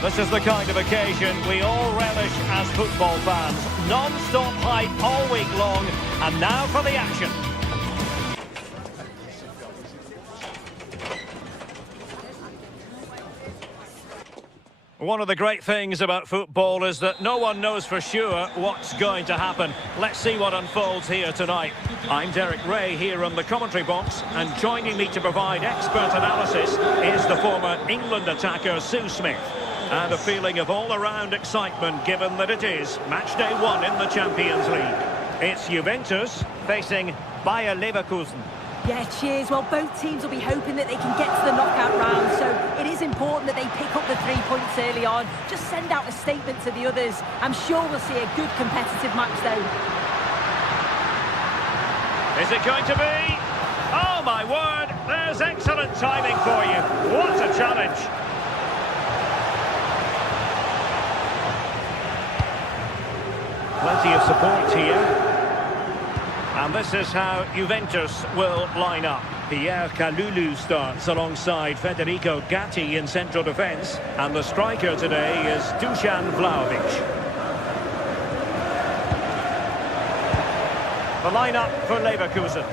This is the kind of occasion we all relish as football fans. Non-stop hype all week long, and now for the action. One of the great things about football is that no one knows for sure what's going to happen. Let's see what unfolds here tonight. I'm Derek Ray here on the commentary box, and joining me to provide expert analysis is the former England attacker Sue Smith. And a feeling of all-around excitement, given that it is match day 1 in the Champions League. It's Juventus facing Bayer Leverkusen. Yeah, cheers. Well, both teams will be hoping that they can get to the knockout round, so it is important that they pick up the 3 points early on. Just send out a statement to the others. I'm sure we'll see a good competitive match, though. Is it going to be? Oh, my word! There's excellent timing for you. What a challenge! Plenty of support here. And this is how Juventus will line up. Pierre Kalulu starts alongside Federico Gatti in central defence. And the striker today is Dusan Vlahovic. The line-up for Leverkusen.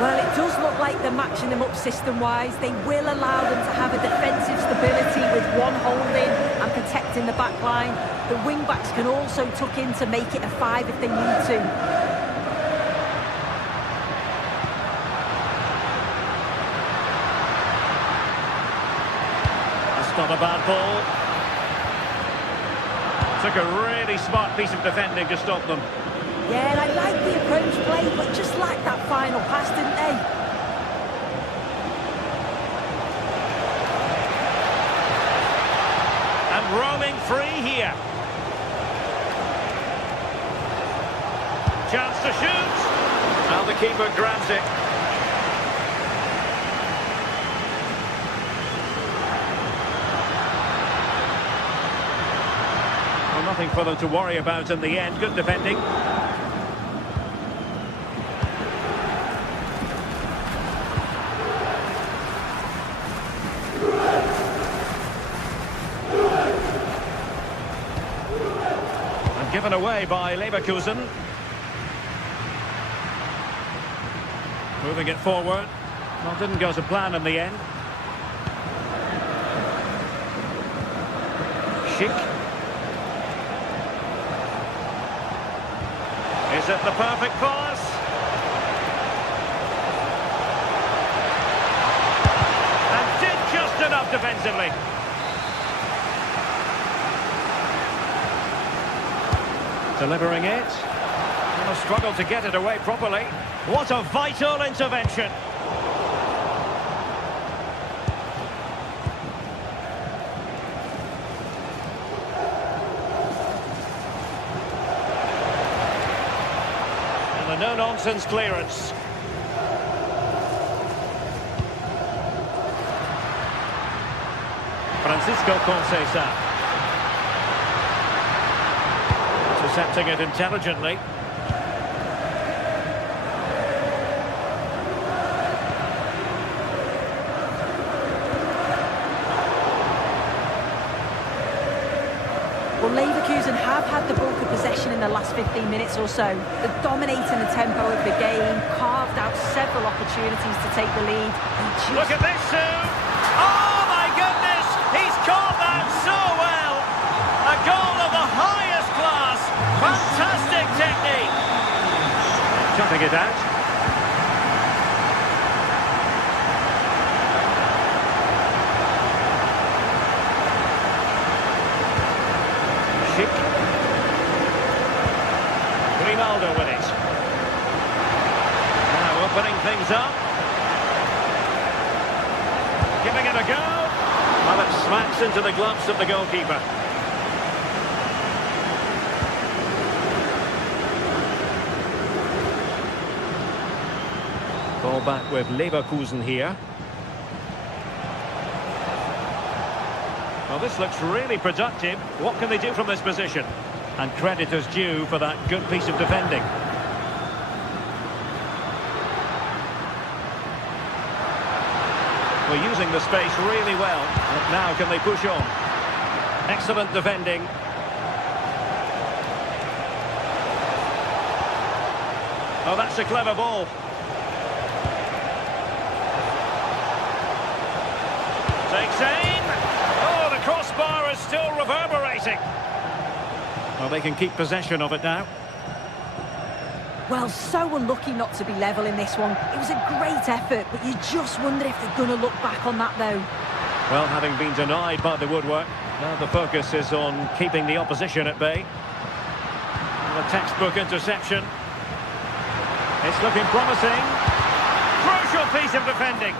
Well, it does look like they're matching them up system-wise. They will allow them to have a defensive stability with one holding and protecting the back line. The wing-backs can also tuck in to make it a 5 if they need to. Not a bad ball. Took a really smart piece of defending to stop them. Yeah, and I like the approach play, but just lacked that final pass, didn't they? And roaming free here. Chance to shoot. Now the keeper grabs it. Nothing for them to worry about in the end. Good defending. And given away by Leverkusen. Moving it forward. Well, didn't go to plan in the end. Schick. Is it the perfect pass? And did just enough defensively. Delivering it. Gonna struggle to get it away properly. What a vital intervention. No-nonsense clearance. Francisco Conceição. Intercepting it intelligently. Well, Leverkusen have had the bulk of possession in the last 15 minutes or so. They're dominating the tempo of the game, carved out several opportunities to take the lead. Look at this, Sue! Oh, my goodness! He's caught that so well! A goal of the highest class! Fantastic technique! Chucking it out. Ronaldo with it. Now opening things up. Giving it a go. Well, it smacks into the gloves of the goalkeeper. Ball back with Leverkusen here. Well, this looks really productive. What can they do from this position? And credit is due for that good piece of defending. We're using the space really well. But now can they push on? Excellent defending. Oh, that's a clever ball. Takes aim. Oh, the crossbar is still reverberating. Well, they can keep possession of it now. Well, so unlucky not to be level in this one. It was a great effort, but you just wonder if they're going to look back on that, though. Well, having been denied by the woodwork, Now the focus is on keeping the opposition at bay. And a textbook interception. It's looking promising. Crucial piece of defending.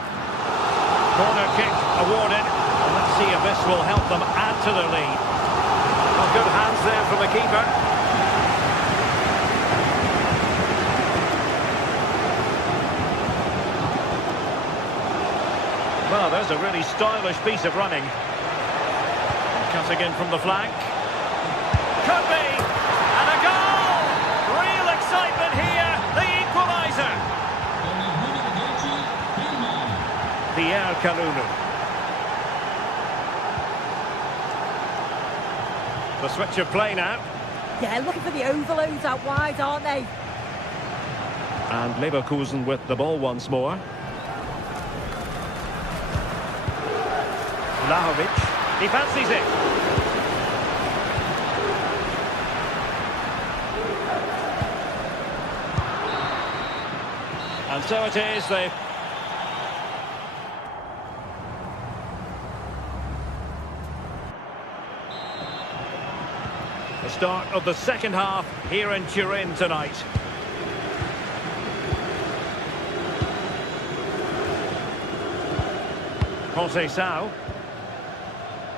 Corner kick awarded. And let's see if this will help them add to their lead. Well, good hands there from the keeper. Well, there's a really stylish piece of running. Cutting in from the flank. Could be! And a goal! Real excitement here. The equaliser. Pierre Kalulu. The switch of play now. Yeah, looking for the overloads out wide, aren't they? And Leverkusen with the ball once more. Vlahovic, he fancies it. And so it is, the start of the second half here in Turin tonight. Jose Sao.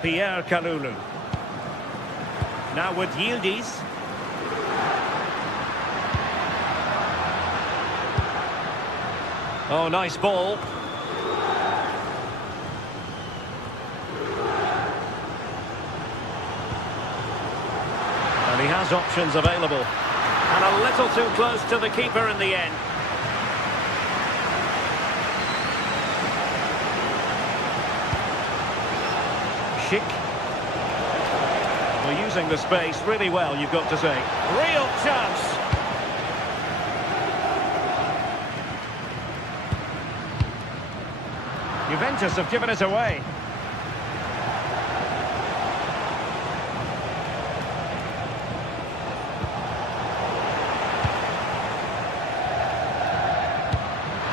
Pierre Kalulu. Now with Yildiz. Oh, nice ball. And he has options available. And a little too close to the keeper in the end. Schick. Well, using the space really well, you've got to say. Real chance. Juventus have given it away.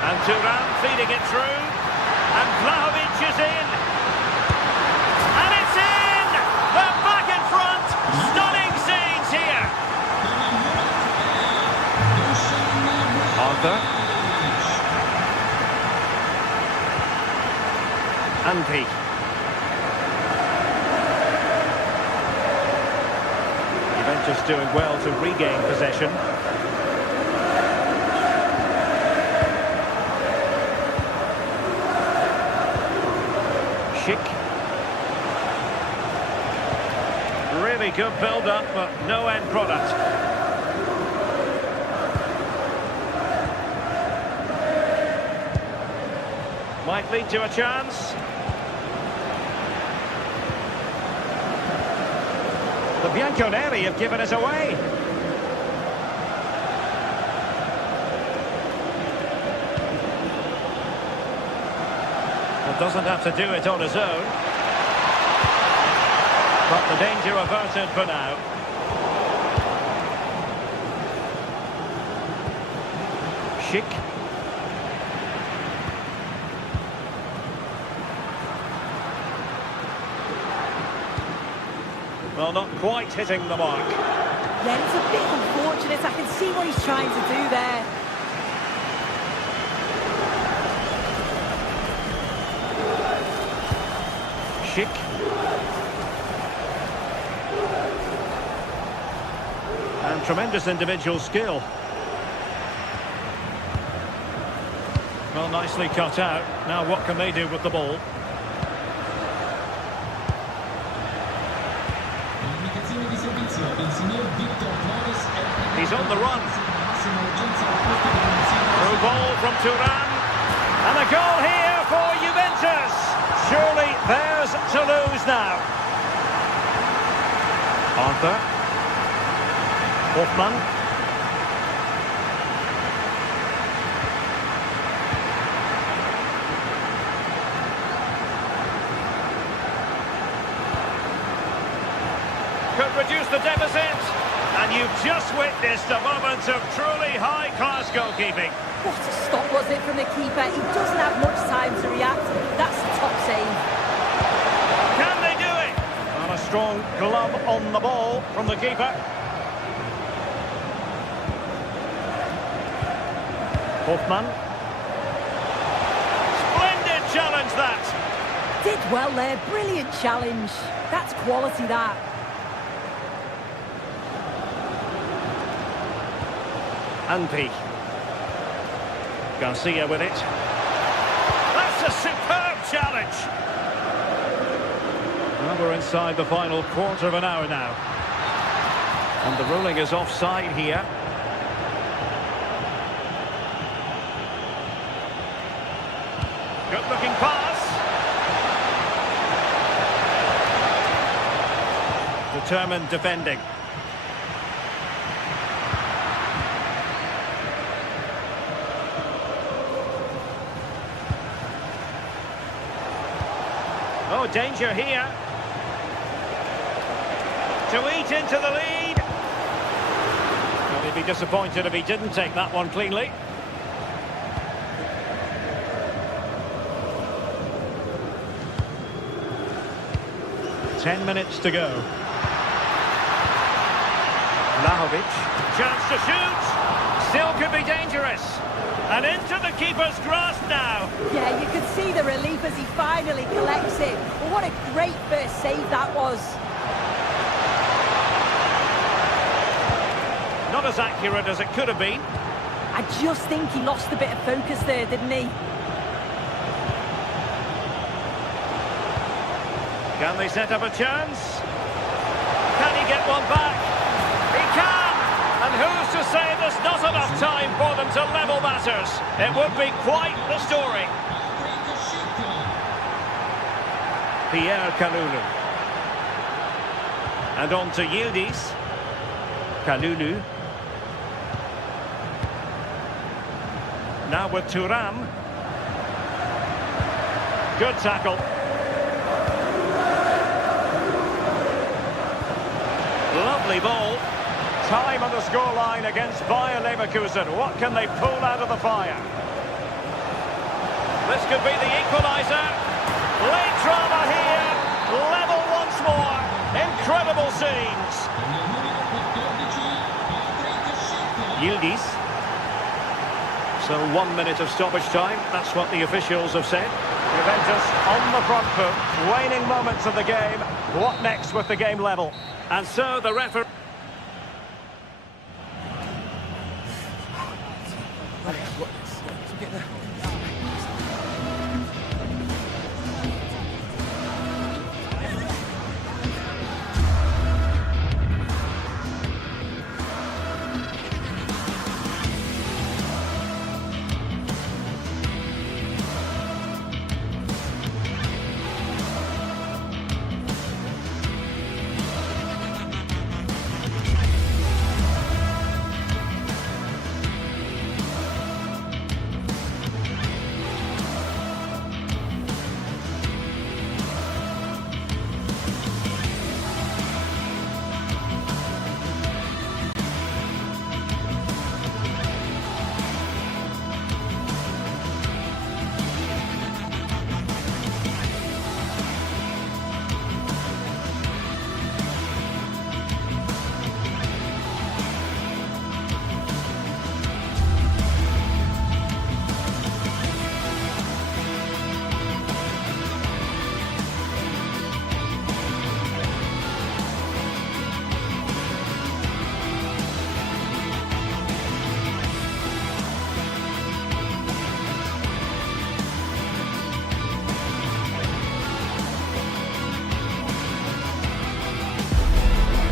And Thuram feeding it through. And Vlahovic is in. And it's in! They're back in front. Stunning scenes here. Arthur. Antti. Juventus doing well to regain possession. Schick. Really good build-up, but no end product. Might lead to a chance. The Bianconeri have given us away. It doesn't have to do it on his own. But the danger averted for now. Schick. Well, not quite hitting the mark. Yeah, it's a bit unfortunate. I can see what he's trying to do there. Schick. And tremendous individual skill. Well, nicely cut out. Now what can they do with the ball? He's on the run. Through ball from Thuram. And a goal here for Juventus. Surely theirs to lose now. Arthur. Hoffmann. Could reduce the deficit. And you've just witnessed a moment of truly high-class goalkeeping. What a stop was it from the keeper. He doesn't have much time to react. That's a top save. Can they do it? On a strong glove on the ball from the keeper. Hoffman. Splendid challenge that. Did well there, brilliant challenge. That's quality, that. Anpi. Garcia with it. That's a superb challenge. Well, we're inside the final quarter of an hour now. And the ruling is offside here. Good looking pass. Determined defending. Oh, danger here. To eat into the lead. Well, he'd be disappointed if he didn't take that one cleanly. Ten minutes to go. Vlahovic. Chance to shoot. Still could be dangerous. And into the keeper's grasp now. Yeah, you could see the relief as he finally collects it. But what a great first save that was. Not as accurate as it could have been. I just think he lost a bit of focus there, didn't he? Can they set up a chance? Can he get one back? He can! And who's to say there's not enough time for them to level matters? It would be quite the story. Pierre Kalulu. And on to Yildiz. Kalulu. Now with Thuram. Good tackle. Lovely ball. Time on the scoreline against Bayer Leverkusen. What can they pull out of the fire? This could be the equaliser. Late drama here. Level once more. Incredible scenes. Yildiz. So 1 minute of stoppage time. That's what the officials have said. Juventus on the front foot. Waning moments of the game. What next with the game level? And so the referee...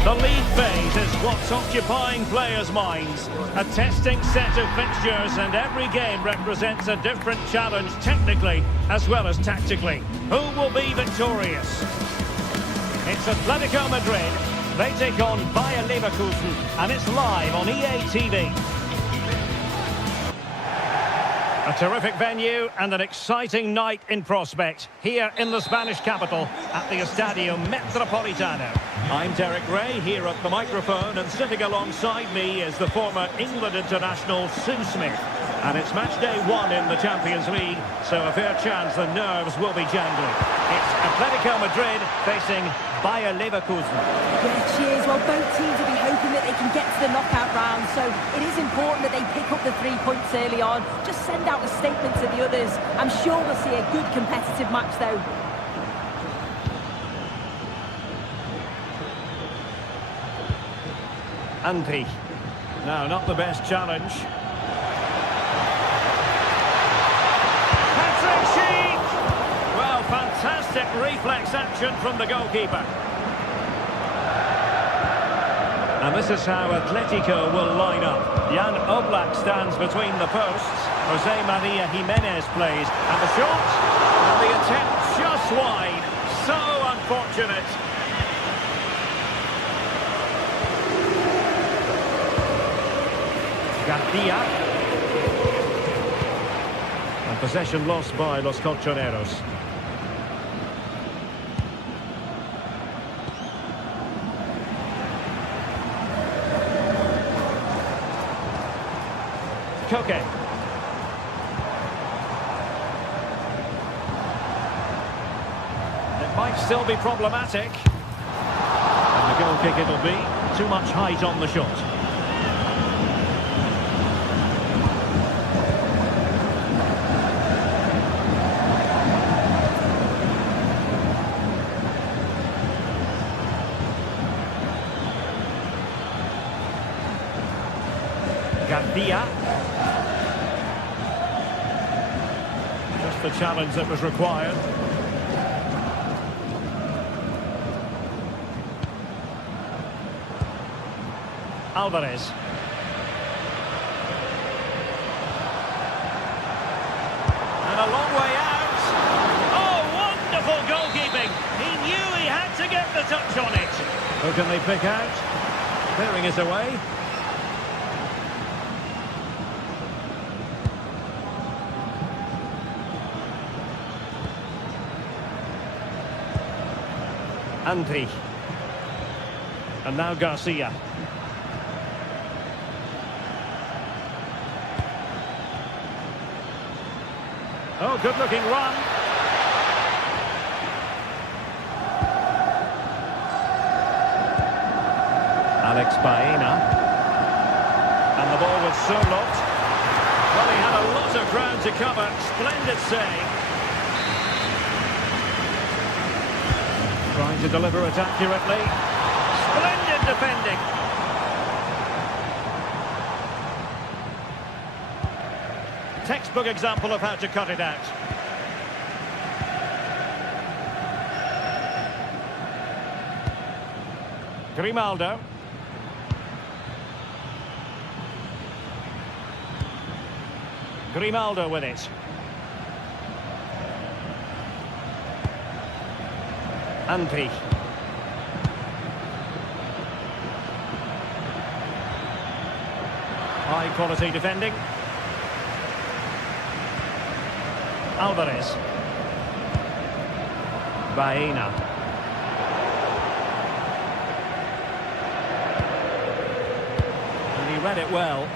The league phase is what's occupying players' minds. A testing set of fixtures, and every game represents a different challenge technically as well as tactically. Who will be victorious? It's Atletico Madrid. They take on Bayer Leverkusen, and it's live on EA TV. A terrific venue and an exciting night in prospect here in the Spanish capital at the Estadio Metropolitano. I'm Derek Ray here at the microphone, and sitting alongside me is the former England international Sue Smith. And it's match day 1 in the Champions League, so a fair chance the nerves will be jangling. It's Atletico Madrid facing Bayer Leverkusen. Yeah, cheers. Well, both teams will be hoping that they can get to the knockout round, so it is important that they pick up the 3 points early on. Just send out a statement to the others. I'm sure we'll see a good competitive match, though. Andy. No, not the best challenge. Patrick Schick! Well, fantastic reflex action from the goalkeeper. And this is how Atletico will line up. Jan Oblak stands between the posts. Jose Maria Jimenez plays. And the shot. And the attempt just wide. So unfortunate. Garcia. And possession lost by Los Colchoneros. Koke. It might still be problematic. And the goal kick it'll be. Too much height on the shot. Garcia. Just the challenge that was required. Alvarez. And a long way out. Oh, wonderful goalkeeping. He knew he had to get the touch on it. Who can they pick out? Clearing is away. Andri. And now Garcia. Oh, good-looking run. Alex Baena. And the ball was so locked. Well, he had a lot of ground to cover. Splendid save. Trying to deliver it accurately. Splendid defending. Textbook example of how to cut it out. Grimaldo. Grimaldo with it. Andri. High quality defending. Alvarez. Baena. And he read it well.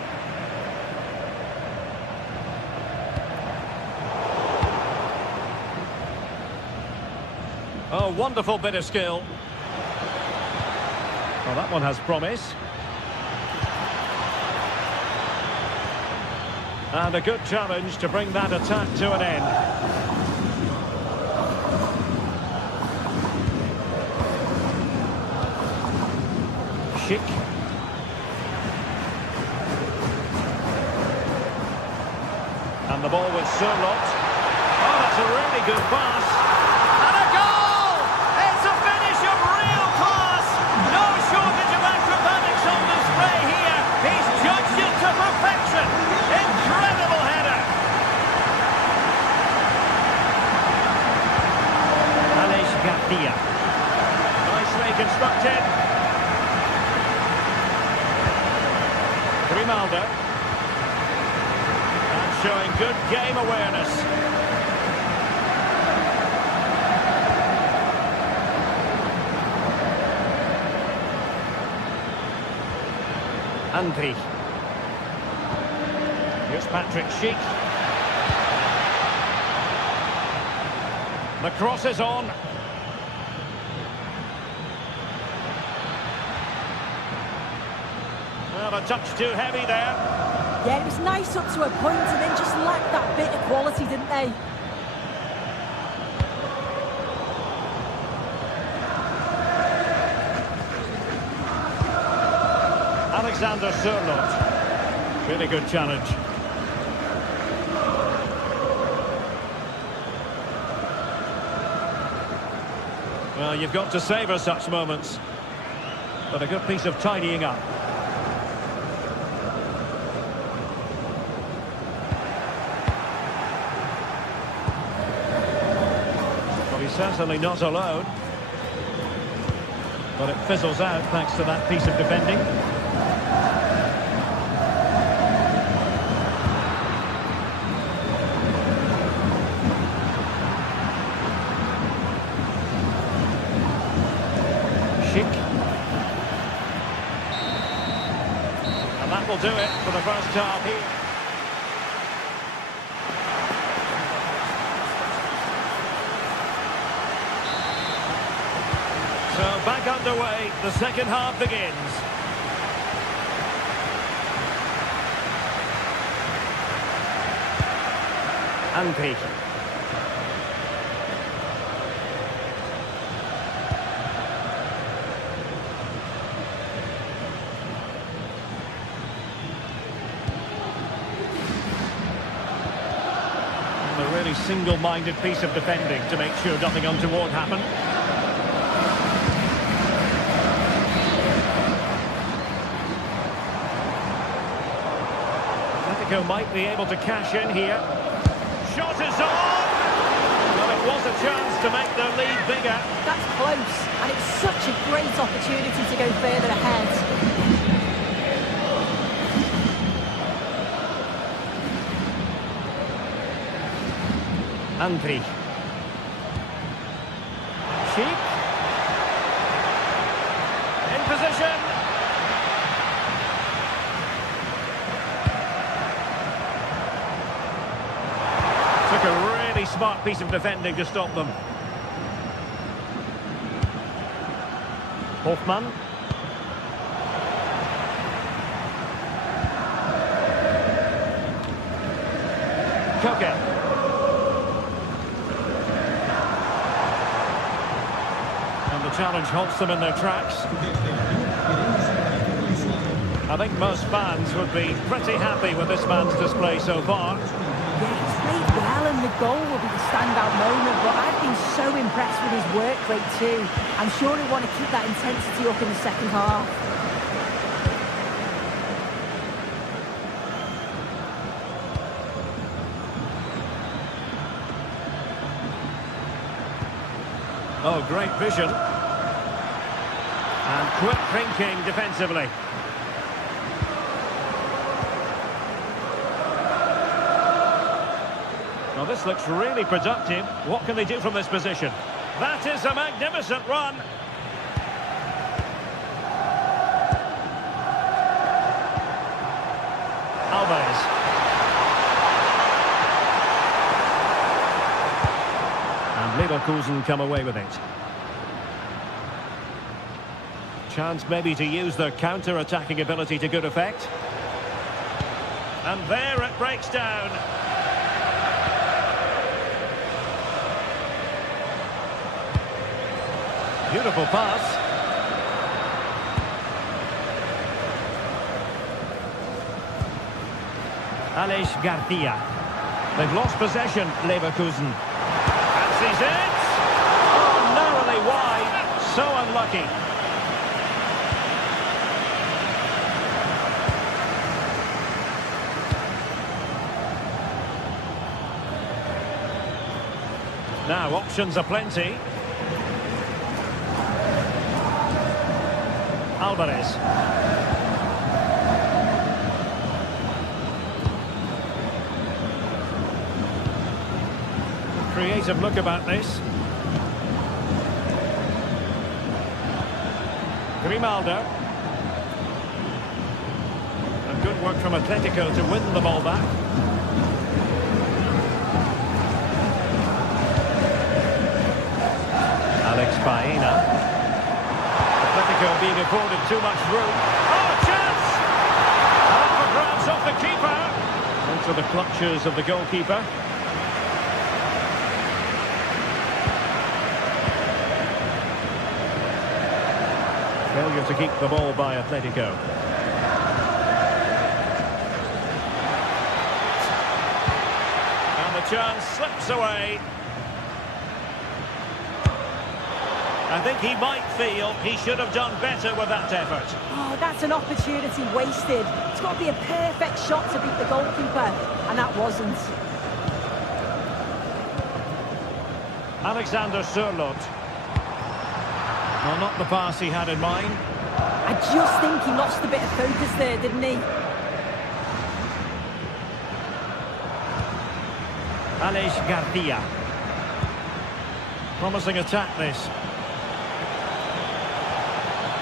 Oh, wonderful bit of skill. Well, that one has promise. And a good challenge to bring that attack to an end. Schick. And the ball was so locked. Oh, that's a really good pass. And a goal! It's a finish of real class. No shortage of acrobatics on display here. He's judged it to perfection. Incredible header. Alex Garcia. Nicely constructed. Grimaldo. And showing good game awareness. Andri. Here's Patrick Schick. The cross is on. Well, a touch too heavy there. Yeah, it was nice up to a point and then just lacked that bit of quality, didn't they? Alexander Sørloth. Really good challenge. Well, you've got to savour such moments. But a good piece of tidying up. Well, he's certainly not alone. But it fizzles out thanks to that piece of defending. And that will do it for the first half here. So back underway, the second half begins. Anpi. A really single-minded piece of defending to make sure nothing untoward happened. Atletico might be able to cash in here. Shot is on! Well, it was a chance to make their lead bigger. That's close, and it's such a great opportunity to go further ahead. Andri. Sheik. In position. Took a really smart piece of defending to stop them. Hoffmann. Koke. The challenge halts them in their tracks. I think most fans would be pretty happy with this man's display so far. Yeah, he's played well and the goal will be the standout moment, but I've been so impressed with his work rate too. I'm sure he'll want to keep that intensity up in the second half. Oh, great vision. And quick thinking defensively. Well, this looks really productive. What can they do from this position? That is a magnificent run. Alves. And Leverkusen come away with it. Chance maybe to use their counter-attacking ability to good effect. And there it breaks down. Beautiful pass. Aleix Garcia. They've lost possession, Leverkusen. Fancies it. Oh, narrowly wide. So unlucky. Now, options are plenty. Alvarez. Creative look about this. Grimaldo. And good work from Atletico to win the ball back. Alex Baena. Atletico being afforded too much room. Oh, chance! clutches of the goalkeeper. Failure to keep the ball by Atletico. And the chance slips away. I think he might feel he should have done better with that effort. Oh, that's an opportunity wasted. It's got to be a perfect shot to beat the goalkeeper, and that wasn't. Alexander Sørloth. Well, not the pass he had in mind. I just think he lost a bit of focus there, didn't he? Aleix Garcia. Promising attack, this.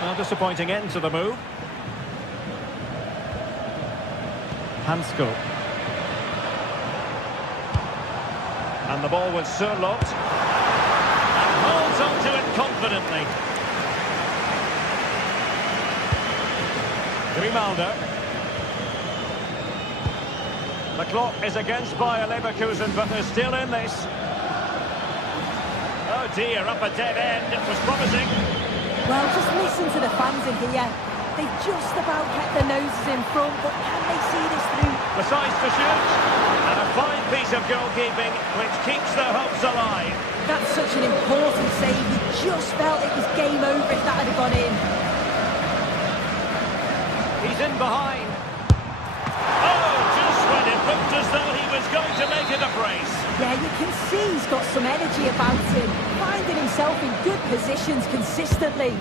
Well, disappointing end to the move. Hansko. And the ball with Sørloth. And holds on to it confidently. Grimaldo. The clock is against Bayer Leverkusen, but they're still in this. Oh dear, up a dead end. It was promising. Well, just listen to the fans in here. They've just about kept their noses in front, but can they see this through? Decides to shoot. And a fine piece of goalkeeping, which keeps their hopes alive. That's such an important save. You just felt it was game over if that had gone in. He's in behind. Oh, just when it looked as though he was going to make it a brace. Yeah, you can see he's got some energy about him, finding himself in good positions consistently.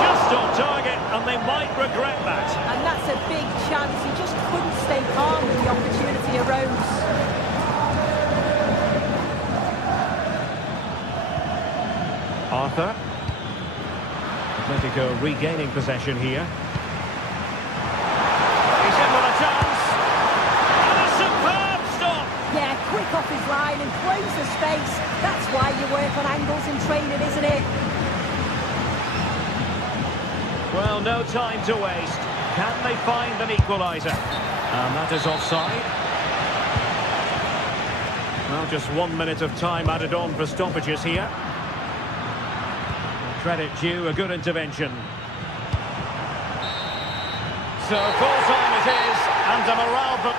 Just on target, and they might regret that. And that's a big chance. He just couldn't stay calm when the opportunity arose. Arthur. Atletico regaining possession here. He's in with a chance. And a superb stop. Yeah, quick off his line and close the space. That's why you work on angles in training, isn't it? Well, no time to waste. Can they find an equaliser? And that is offside. Well, just 1 minute of time added on for stoppages here. Credit due, a good intervention. So full time it is, and a morale but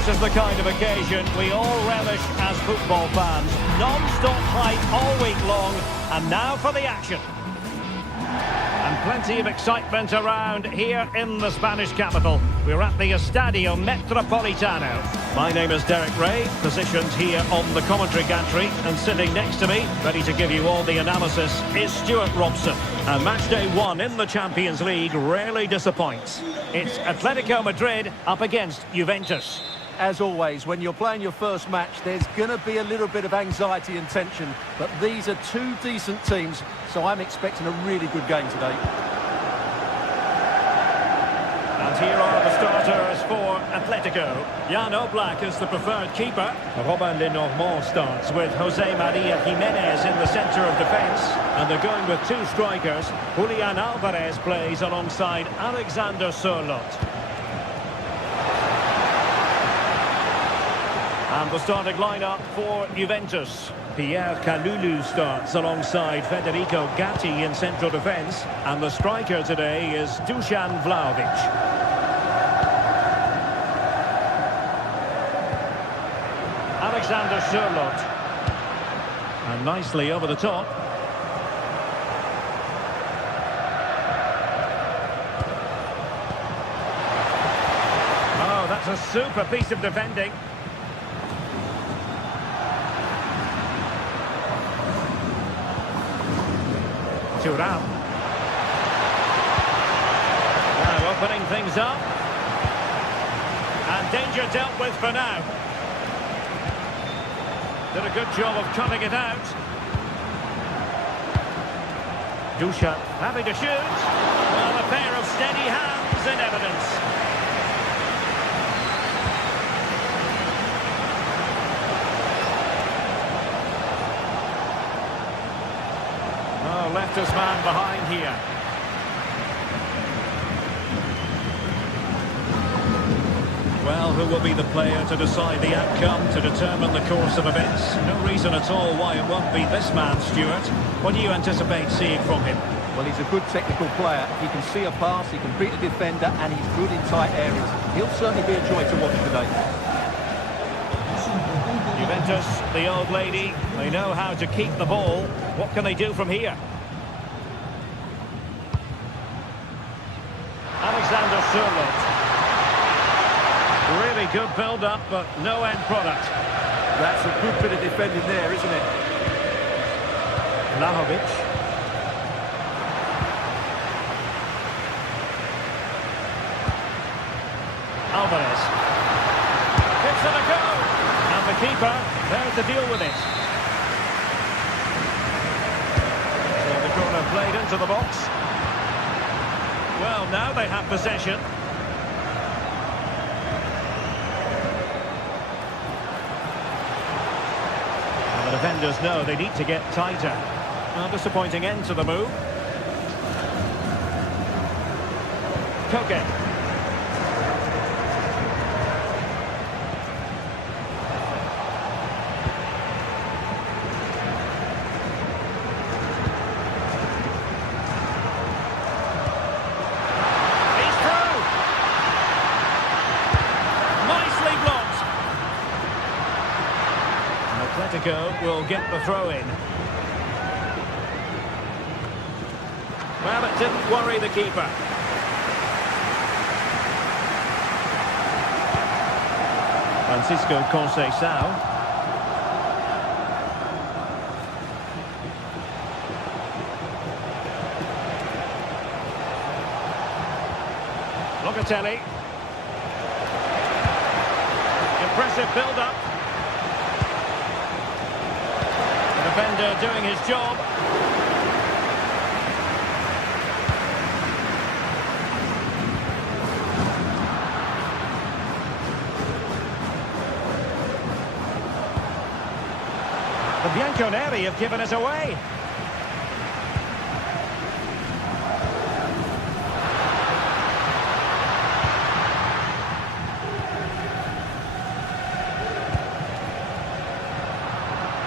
this is the kind of occasion we all relish as football fans. Non-stop hype all week long, and now for the action. And plenty of excitement around here in the Spanish capital. We're at the Estadio Metropolitano. My name is Derek Ray, positioned here on the commentary gantry, and sitting next to me, ready to give you all the analysis, is Stuart Robson. And match day 1 in the Champions League rarely disappoints. It's Atletico Madrid up against Juventus. As always, when you're playing your first match, there's going to be a little bit of anxiety and tension. But these are two decent teams, so I'm expecting a really good game today. And here are the starters for Atletico. Jan Oblak is the preferred keeper. Robin Lenormand starts with Jose Maria Jimenez in the centre of defence. And they're going with two strikers. Julian Alvarez plays alongside Alexander Sørloth. And the starting lineup for Juventus. Pierre Kalulu starts alongside Federico Gatti in central defence. And the striker today is Dusan Vlahovic. Alexander Sørloth. And nicely over the top. Oh, that's a super piece of defending. Thuram. Now opening things up. And danger dealt with for now. Did a good job of cutting it out. Dusan having to shoot. Well, a pair of steady hands in evidence. Oh, left his man behind here. Well, who will be the player to decide the outcome, to determine the course of events? No reason at all why it won't be this man, Stuart. What do you anticipate seeing from him? Well, he's a good technical player. He can see a pass, he can beat a defender, and he's good in tight areas. He'll certainly be a joy to watch today. Juventus, the old lady, they know how to keep the ball. What can they do from here? Alexander Sørloth. Really good build-up, but no end product. That's a good bit of defending there, isn't it? Vlahovic. Alvarez. Gives it a go. And the keeper there to deal with it. So the corner played into the box. Well, now they have possession. The defenders know they need to get tighter. A disappointing end to the move. Koke. He's through! Nicely blocked. Atletico will get the throw-in. Well, it didn't worry the keeper. Francisco Conceição. Locatelli. Impressive build-up. Defender doing his job. The Bianconeri have given us away.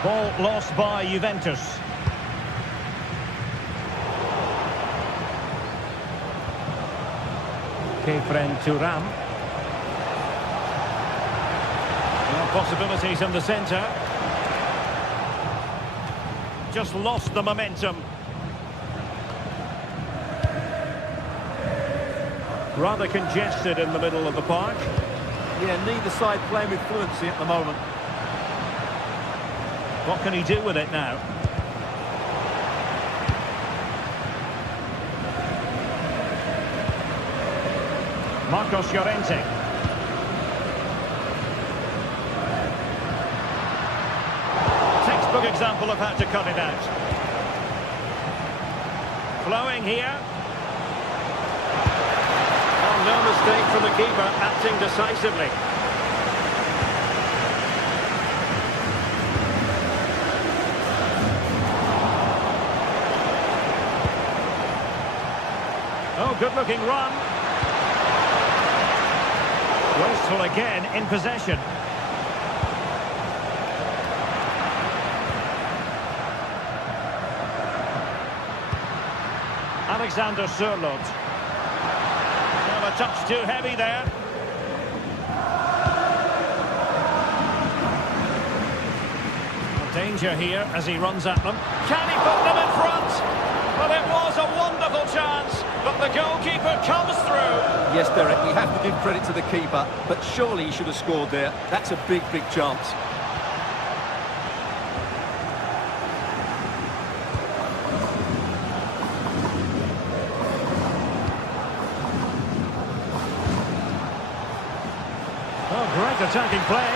Ball lost by Juventus. Kefren Thuram. Well, possibilities in the centre. Just lost the momentum. Rather congested in the middle of the park. Yeah, neither side playing with fluency at the moment. What can he do with it now? Marcos Llorente. Textbook example of how to cut it out. Flowing here. Oh, no mistake from the keeper, acting decisively. Oh, good-looking run. Wasteful again in possession. Alexander Sørloth. Well, a touch too heavy there. Danger here as he runs at them. Can he put them in front? Well, it was a wonderful chance, but the goalkeeper comes through. Yes, Derek, we have to give credit to the keeper, but surely he should have scored there. That's a big, big chance. Oh, great attacking play.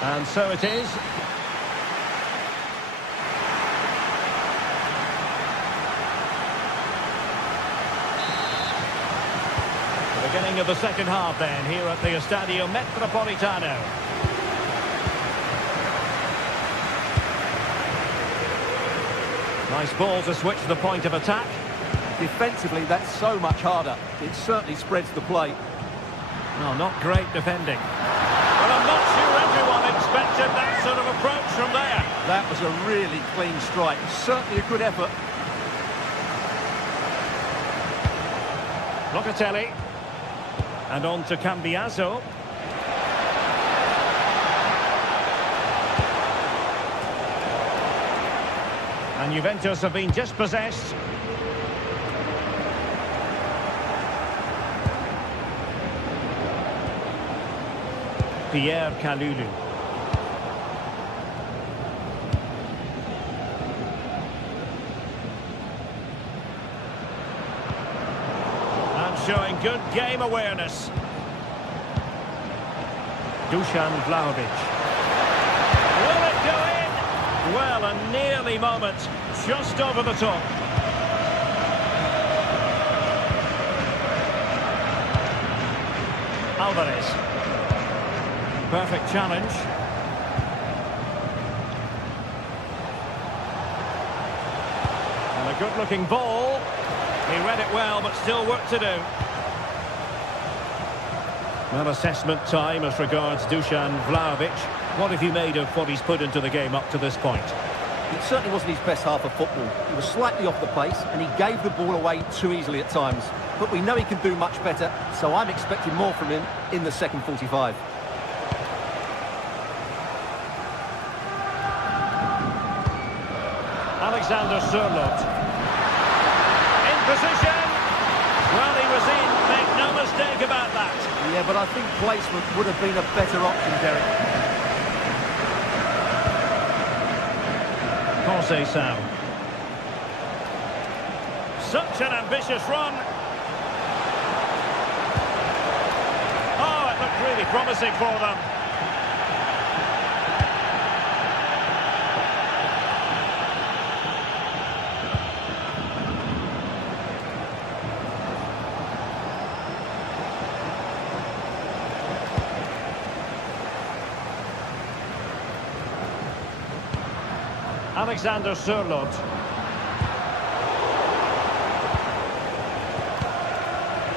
And so it is. The beginning of the second half then, here at the Estadio Metropolitano. Nice ball to switch the point of attack. Defensively, that's so much harder. It certainly spreads the play. No, not great defending. Well, I'm not sure everyone expected that sort of approach from there. That was a really clean strike. Certainly a good effort. Locatelli. And on to Cambiaso. And Juventus have been dispossessed. Pierre Kalulu. And showing good game awareness. Dusan Vlahovic. Will it go in? Well, a nearly moment. Just over the top. Alvarez. Perfect challenge. And a good-looking ball. He read it well, but still work to do. Well, assessment time as regards Dusan Vlahovic. What have you made of what he's put into the game up to this point? It certainly wasn't his best half of football. He was slightly off the pace, and he gave the ball away too easily at times. But we know he can do much better, so I'm expecting more from him in the second 45. Alexander Sørloth. In position. Well, he was in. Make no mistake about that. Yeah, but I think placement would have been a better option, Derek. Conceição. Such an ambitious run. Oh, it looked really promising for them. Alexander Sørloth.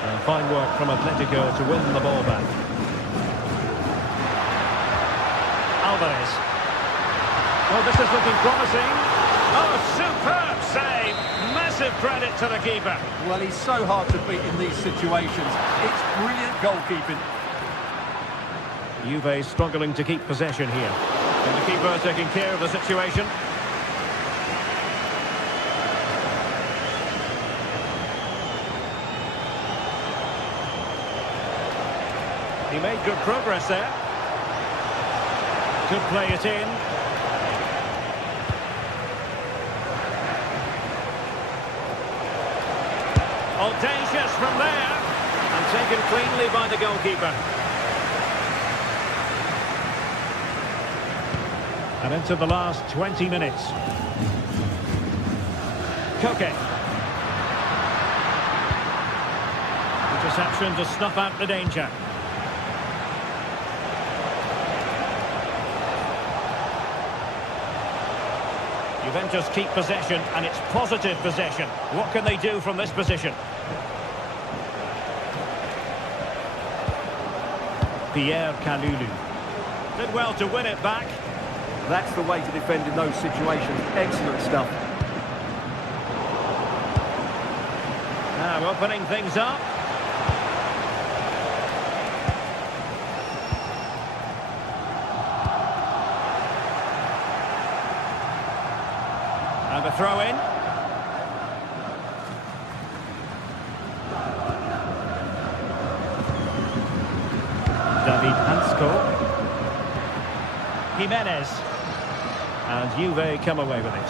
And fine work from Atletico to win the ball back. Alvarez. Oh, this is looking promising. Oh, superb save. Massive credit to the keeper. Well, he's so hard to beat in these situations. It's brilliant goalkeeping. Juve struggling to keep possession here. And the keeper taking care of the situation. He made good progress there. Could play it in. Audacious from there. And taken cleanly by the goalkeeper. And into the last 20 minutes. Koke. Reception to snuff out the danger. Juventus keep possession, and it's positive possession. What can they do from this position? Pierre Kalulu. Did well to win it back. That's the way to defend in those situations. Excellent stuff. Now opening things up. And a throw in. David Hansko. Jimenez. And Juve come away with it.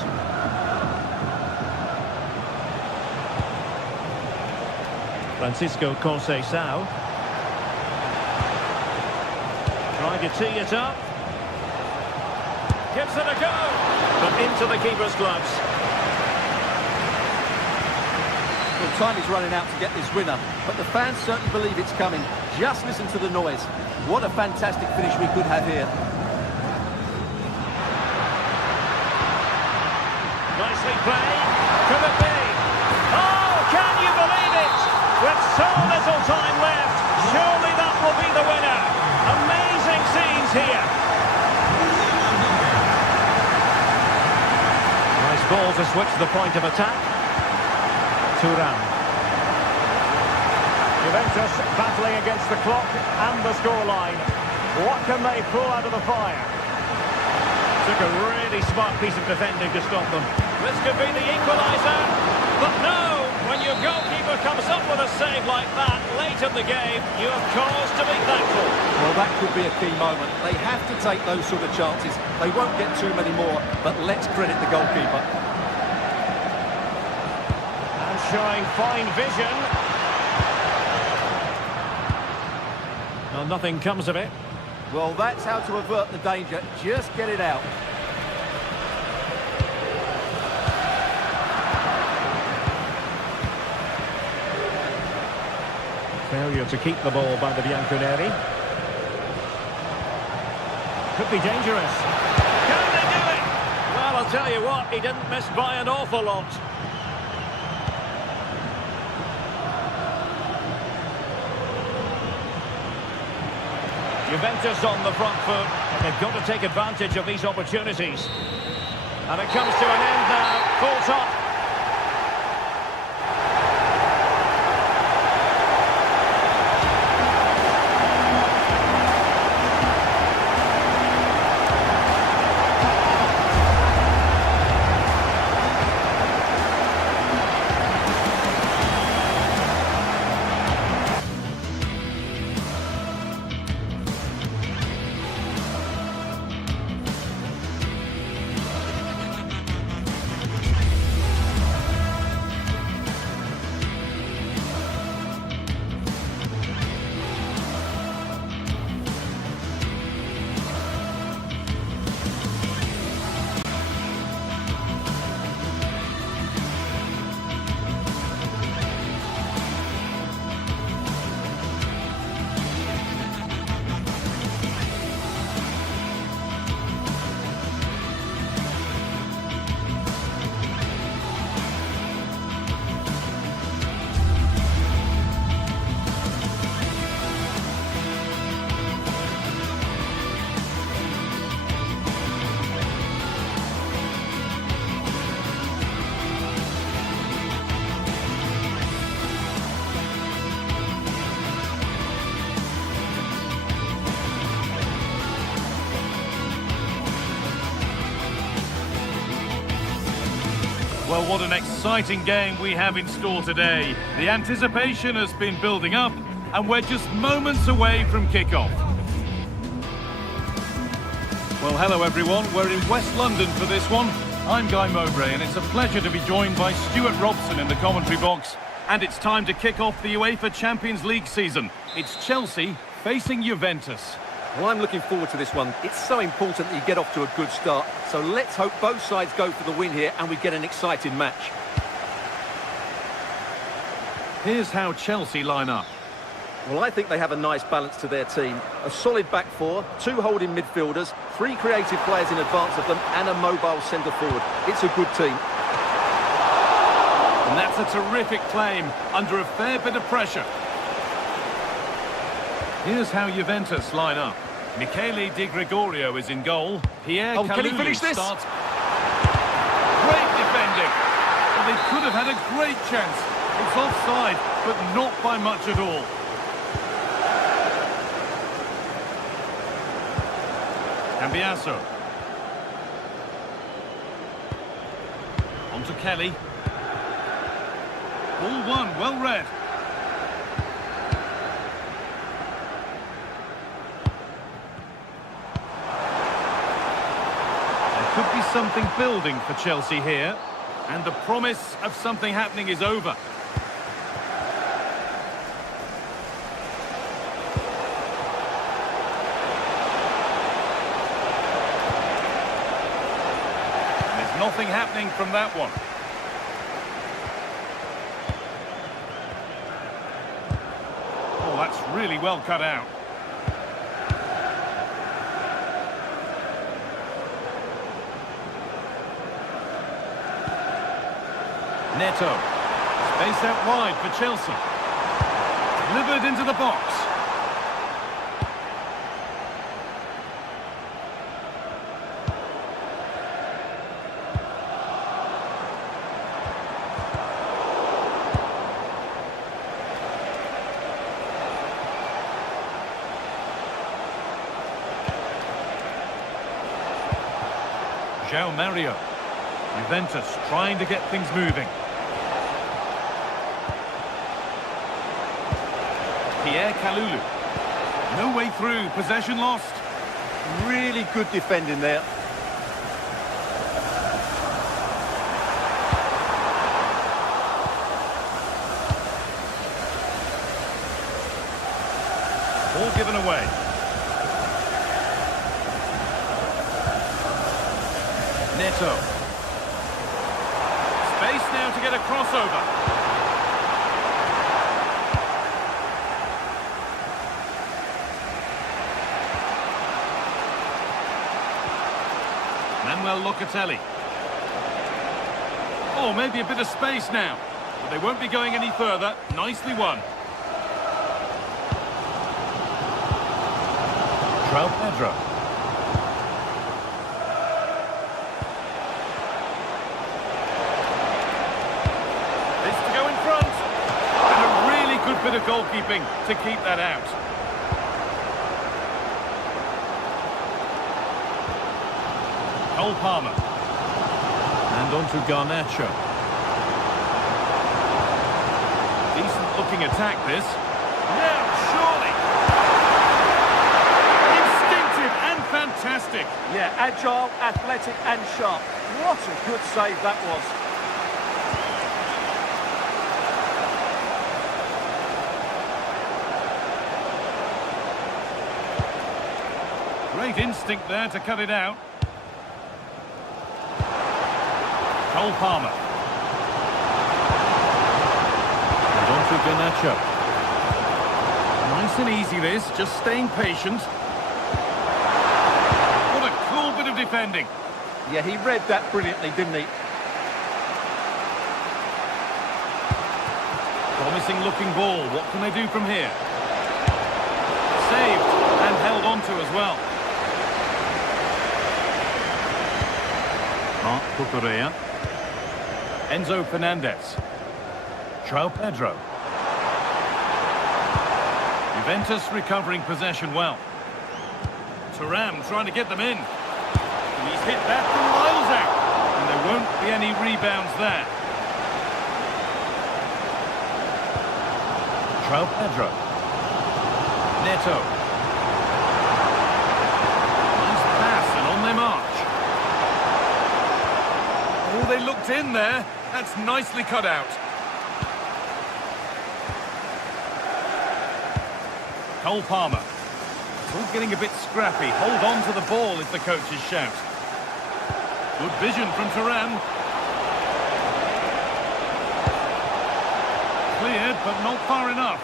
Francisco Conceição. Trying to tee it up. Gives it a go. But into the keeper's gloves. Well, time is running out to get this winner, but the fans certainly believe it's coming. Just listen to the noise. What a fantastic finish we could have here. Nicely played. Could it be? Oh, can you believe it? With so little time left, surely that will be the winner. Amazing scenes here. Nice ball to switch the point of attack. Thuram. Juventus battling against the clock and the scoreline. What can they pull out of the fire? Took a really smart piece of defending to stop them. This could be the equaliser. But no, when your goalkeeper comes up with a save like that late in the game, you have cause to be thankful. Well, that could be a key moment. They have to take those sort of chances. They won't get too many more, but let's credit the goalkeeper. And showing fine vision. Well, nothing comes of it. Well, that's how to avert the danger. Just get it out. Failure to keep the ball by the Bianconeri. Could be dangerous. Can they do it? Well, I'll tell you what, he didn't miss by an awful lot. Juventus on the front foot. They've got to take advantage of these opportunities. And it comes to an end now. Full stop. Well, what an exciting game we have in store today. The anticipation has been building up, and we're just moments away from kickoff. Well, hello everyone. We're in West London for this one. I'm Guy Mowbray, and it's a pleasure to be joined by Stuart Robson in the commentary box. And it's time to kick off the UEFA Champions League season. It's Chelsea facing Juventus. Well, I'm looking forward to this one. It's so important that you get off to a good start. So let's hope both sides go for the win here and we get an exciting match. Here's how Chelsea line up. Well, I think they have a nice balance to their team. A solid back four, 2 holding midfielders, 3 creative players in advance of them, and a mobile centre-forward. It's a good team. And that's a terrific claim under a fair bit of pressure. Here's how Juventus line up. Michele Di Gregorio is in goal. Pierre Can he finish this? starts. Great defending. Well, they could have had a great chance. It's offside, but not by much at all. Cambiasso. On to Kelly. Ball one, well read. There could be something building for Chelsea here. And the promise of something happening is over. Nothing happening from that one. Oh, that's really well cut out. Neto. Space out wide for Chelsea. Delivered into the box. João Mario. Juventus trying to get things moving. Pierre Kalulu. No way through. Possession lost. Really good defending there. Ball given away. Neto. Space now to get a crossover. Manuel Locatelli. Oh, maybe a bit of space now. But they won't be going any further. Nicely won. João Pedro. Bit of goalkeeping to keep that out. Cole Palmer. And on to Garnacho. Decent looking attack this. Now, surely. Instinctive and fantastic. Yeah, agile, athletic and sharp. What a good save that was. Great instinct there to cut it out. Cole Palmer. And on to Garnacho. Nice and easy this, just staying patient. What a cool bit of defending. Yeah, he read that brilliantly, didn't he? Promising looking ball. What can they do from here? Saved and held on to as well. Marc Cucurella. Enzo Fernandez. João Pedro. Juventus recovering possession well. Thuram trying to get them in. And he's hit that from miles out. And there won't be any rebounds there. João Pedro. Neto. Nice pass and on they march. Oh, they looked in there. That's nicely cut out. Cole Palmer. It's all getting a bit scrappy. Hold on to the ball is the coach's shout. Good vision from Thuram. Cleared, but not far enough.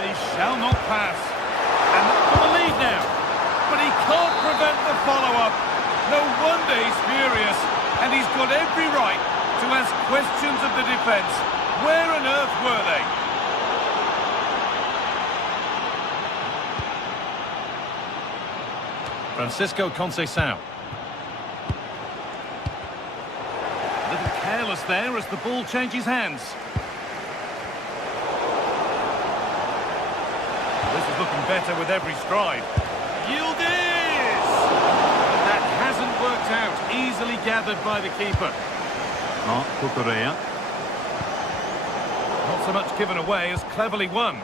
They shall not pass. And for the lead now. But he can't prevent the follow-up. No wonder he's furious. And he's got every right to ask questions of the defence. Where on earth were they? Francisco Conceição. A little careless there as the ball changes hands. This is looking better with every stride. Yildiz! That hasn't worked out. Easily gathered by the keeper. Not so much given away as cleverly won.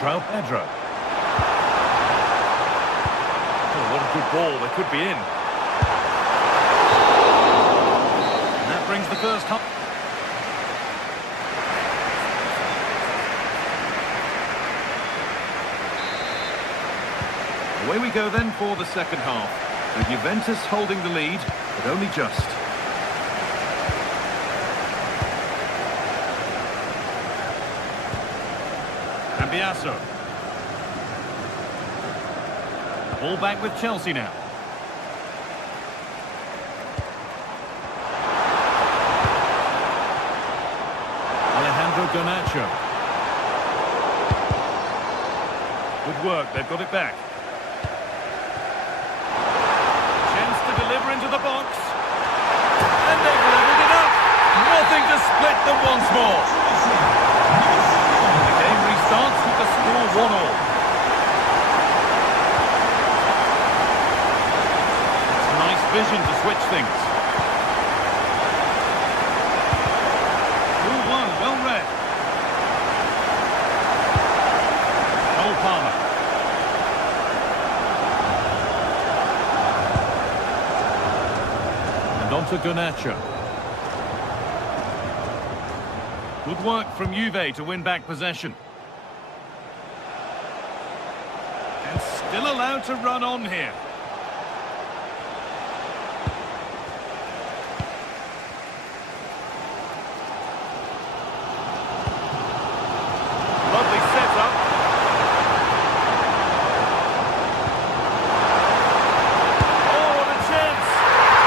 João Pedro. Oh, what a good ball. They could be in. And that brings the first half. Away we go then for the second half. With Juventus holding the lead, but only just. Biasso. Ball back with Chelsea now. Alejandro Garnacho. Good work, they've got it back. Chance to deliver into the box. And they've leveled it up. Nothing to split them once more. Starts with the score 1-all. It's nice vision to switch things. 2-1, well read. Cole Palmer. And on to Garnacho. Good work from Juve to win back possession. Still allowed to run on here. Lovely setup. Oh, what a chance.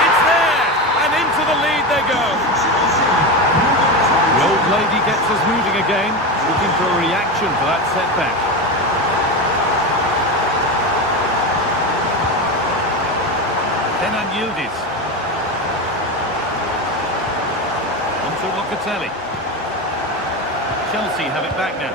It's there. And into the lead they go. The old lady gets us moving again. Looking for a reaction for that setback. Yildiz. On to Locatelli. Chelsea have it back now.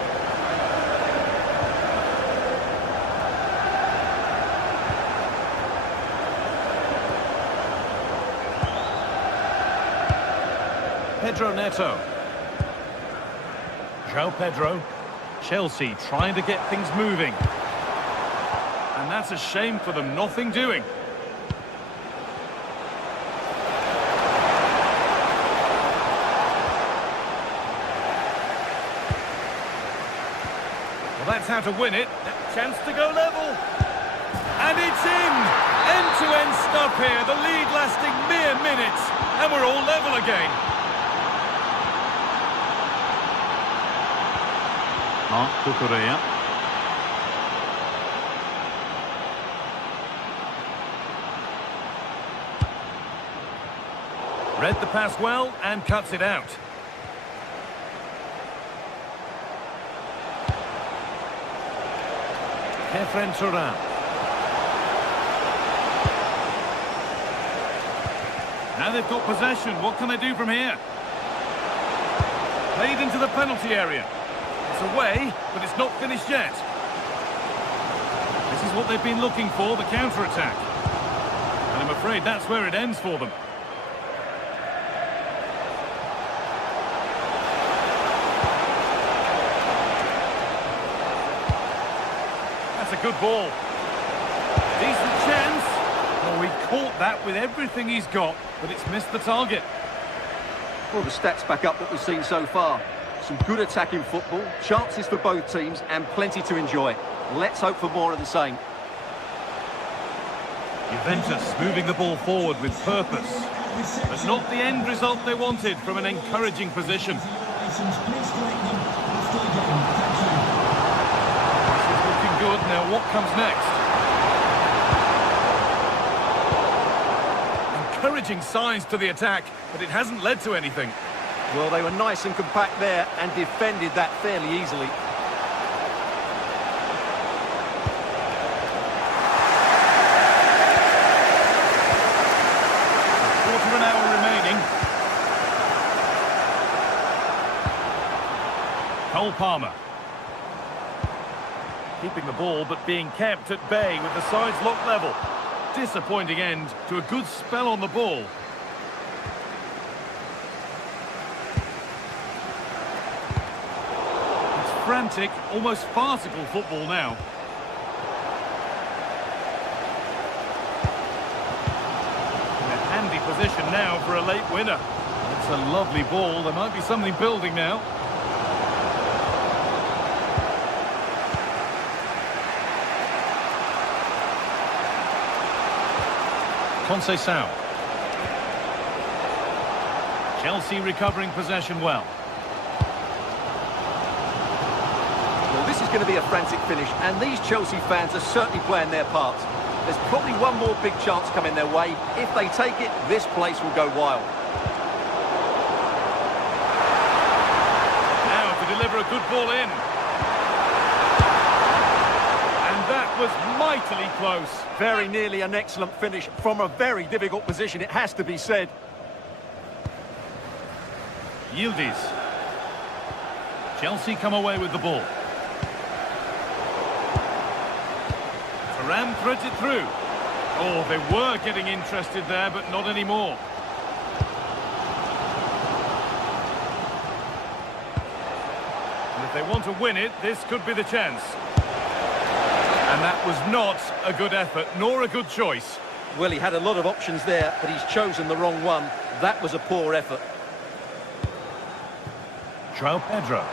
Pedro Neto. João Pedro. Chelsea trying to get things moving. And that's a shame for them, nothing doing. That's how to win it. Chance to go level. And it's in! End-to-end stuff here. The lead lasting mere minutes. And we're all level again. Read the pass well and cuts it out. Kefren Turan. Now they've got possession. What can they do from here? Played into the penalty area. It's away, but it's not finished yet. This is what they've been looking for, the counter-attack. And I'm afraid that's where it ends for them. That's a good ball. Decent chance. Oh, he caught that with everything he's got, but it's missed the target. Well, the stats back up what we've seen so far. Some good attacking football, chances for both teams, and plenty to enjoy. Let's hope for more of the same. Juventus moving the ball forward with purpose. But not the end result they wanted from an encouraging position. This is looking good. Now what comes next? Encouraging signs to the attack, but it hasn't led to anything. Well, they were nice and compact there and defended that fairly easily. Quarter of an hour remaining. Cole Palmer. Keeping the ball, but being kept at bay with the sides locked level. Disappointing end to a good spell on the ball. It's frantic, almost farcical football now. In a handy position now for a late winner. It's a lovely ball. There might be something building now. Conceição. Chelsea recovering possession well. Well, this is going to be a frantic finish, and these Chelsea fans are certainly playing their part. There's probably one more big chance coming their way. If they take it, this place will go wild. Now to deliver a good ball in. That was mightily close. Very nearly an excellent finish from a very difficult position, it has to be said. Yildiz. Chelsea come away with the ball. Thuram threads it through. Oh, they were getting interested there, but not anymore. And if they want to win it, this could be the chance. And that was not a good effort, nor a good choice. Well, he had a lot of options there, but he's chosen the wrong one. That was a poor effort. João Pedro.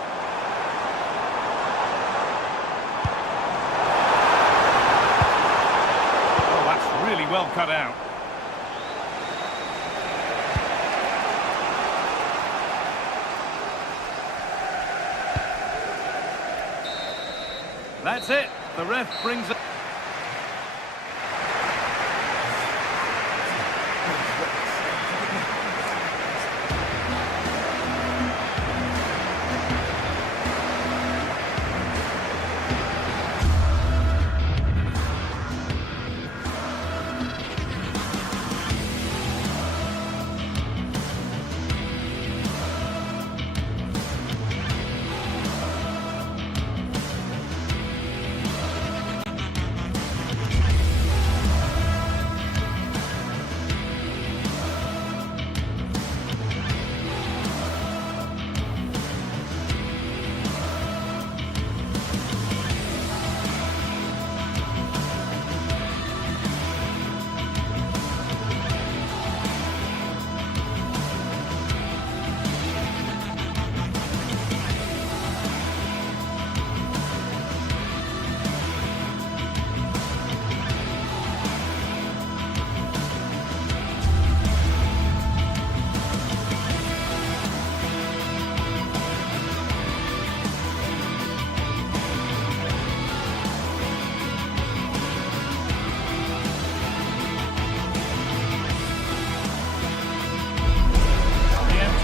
Oh, that's really well cut out. That's it. The ref brings it.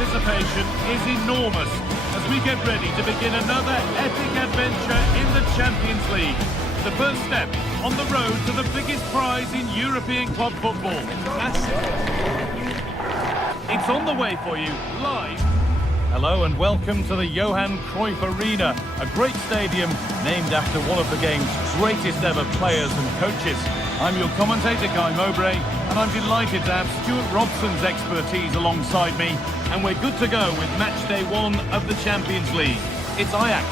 Anticipation is enormous as we get ready to begin another epic adventure in the Champions League. The first step on the road to the biggest prize in European club football. It's on the way for you, live. Hello and welcome to the Johan Cruyff Arena, a great stadium named after one of the game's greatest ever players and coaches. I'm your commentator, Guy Mowbray, and I'm delighted to have Stuart Robson's expertise alongside me, and we're good to go with match day 1 of the Champions League. It's Ajax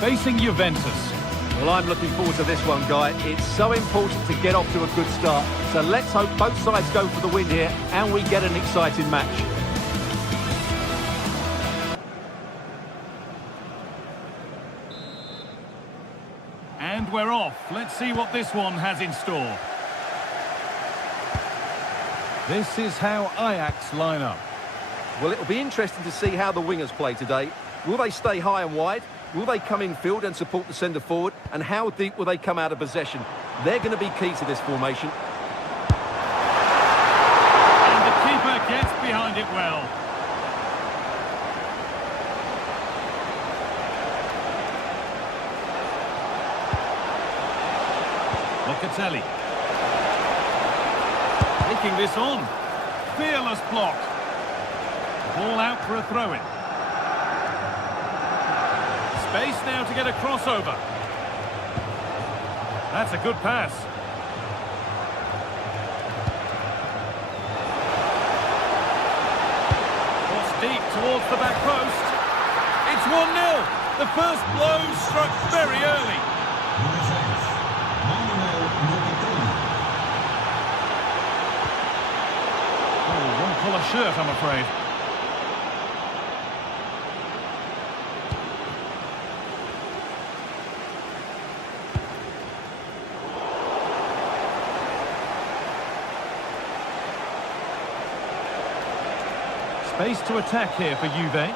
facing Juventus. Well, I'm looking forward to this one, Guy. It's so important to get off to a good start, so let's hope both sides go for the win here and we get an exciting match. And we're off. Let's see what this one has in store. This is how Ajax line up. Well, it'll be interesting to see how the wingers play today. Will they stay high and wide? Will they come in field and support the centre forward? And how deep will they come out of possession? They're going to be key to this formation. And the keeper gets behind it well. Locatelli. Taking this on. Fearless block. Ball out for a throw-in. Space now to get a crossover. That's a good pass. Cross deep towards the back post. It's 1-0. The first blow struck very early. Oh, one-colour shirt, I'm afraid. Space to attack here for Juve.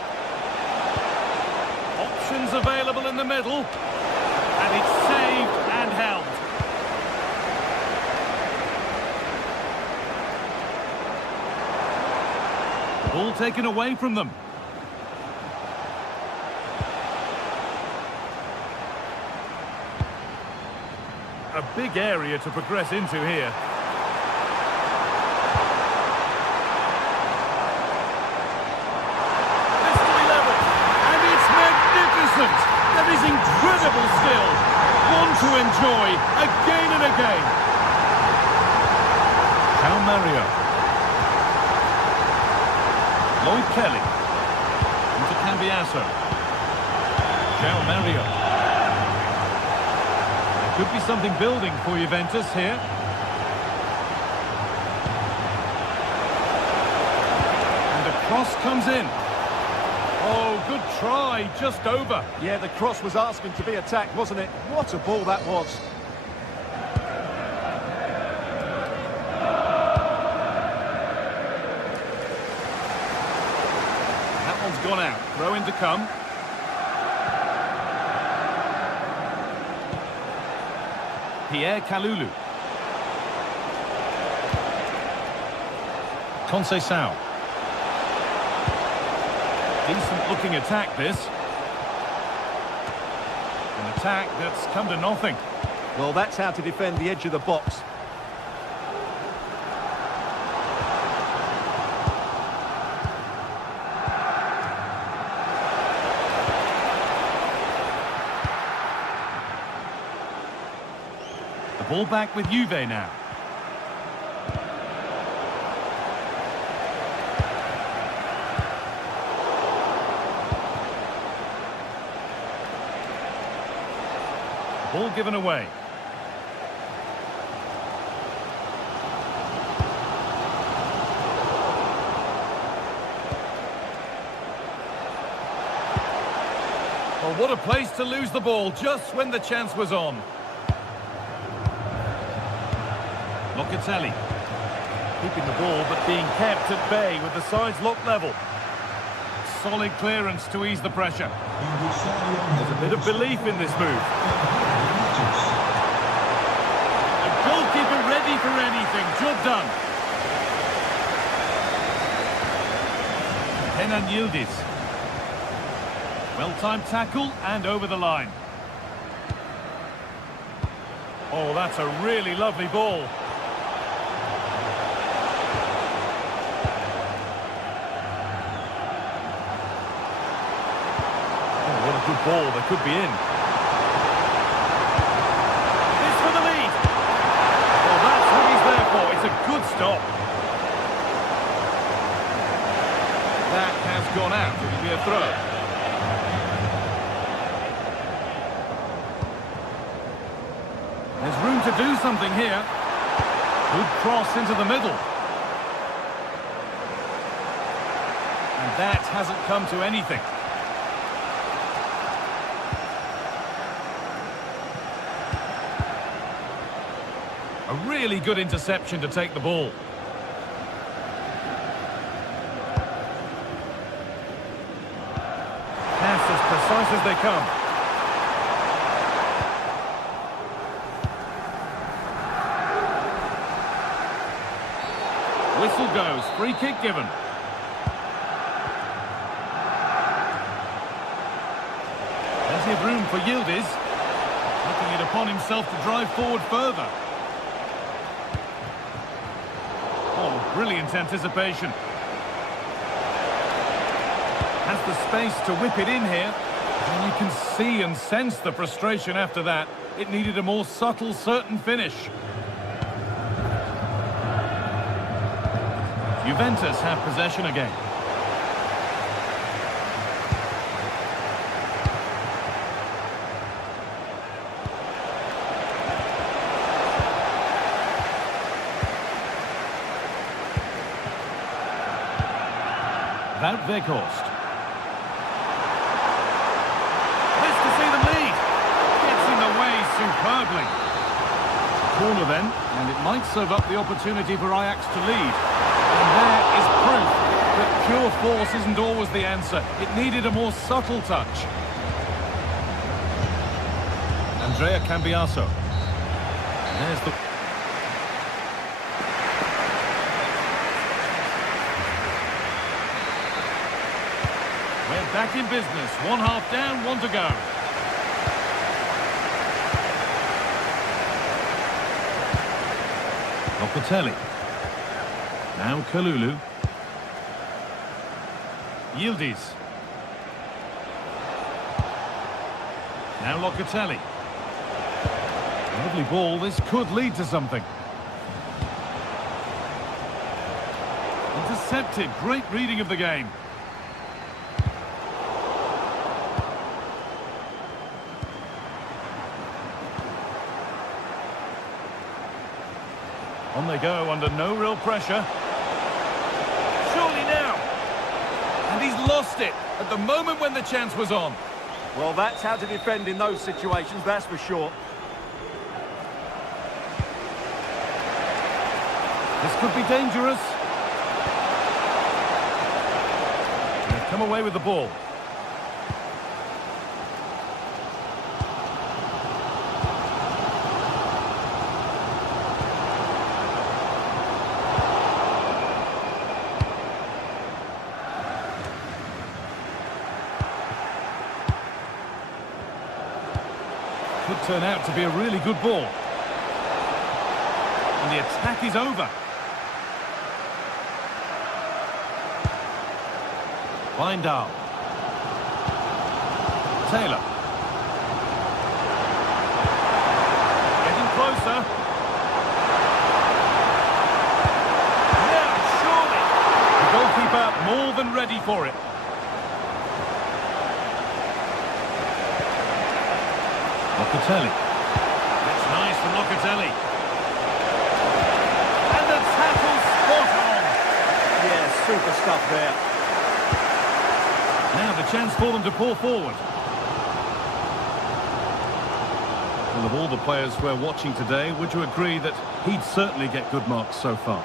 Options available in the middle. And it's saved and held. Ball taken away from them. A big area to progress into here. That is incredible skill. One to enjoy again and again. João Mario. Lloyd Kelly. Into Cambiasso. João Mario. There could be something building for Juventus here. And the cross comes in. Oh, good try, just over. Yeah, the cross was asking to be attacked, wasn't it? What a ball that was. That one's gone out. Throw in to come. Pierre Kalulu. Conceição. Decent-looking attack, this. An attack that's come to nothing. Well, that's how to defend the edge of the box. The ball back with Juve now. Ball given away. Well, what a place to lose the ball just when the chance was on. Locatelli. Keeping the ball but being kept at bay with the sides locked level. Solid clearance to ease the pressure. There's a bit of belief in this move. A goalkeeper ready for anything. Job done. Kenan Yildiz. Well-timed tackle and over the line. Oh, that's a really lovely ball. Good ball, they could be in. This for the lead. Well, that's what he's there for. It's a good stop. That has gone out. It'll be a throw. There's room to do something here. Good cross into the middle. And that hasn't come to anything. A really good interception to take the ball. as they come. Whistle goes, free kick given. Plenty of room for Yildiz. Taking it upon himself to drive forward further. Oh, brilliant anticipation. Has the space to whip it in here. And you can see and sense the frustration after that. It needed a more subtle, certain finish. Juventus have possession again. Wout Weghorst. Best to see them lead. Gets in the way superbly. Corner then, and it might serve up the opportunity for Ajax to lead. And there is proof that pure force isn't always the answer. It needed a more subtle touch. Andrea Cambiaso. There's the... We're back in business. One half down, one to go. Locatelli. Now Kalulu. Yildiz. Now Locatelli. Lovely ball. This could lead to something. Intercepted. Great reading of the game. On they go under no real pressure. Surely now. And he's lost it at the moment when the chance was on. Well, that's how to defend in those situations, that's for sure. This could be dangerous. They've come away with the ball. Could turn out to be a really good ball. And the attack is over. Wijndal. Taylor. Getting closer. Now, surely. The goalkeeper more than ready for it. Locatelli. That's nice from Locatelli. And the tackle spot on. Yeah, super stuff there. Now the chance for them to pull forward. Well, of all the players we're watching today, would you agree that he'd certainly get good marks so far?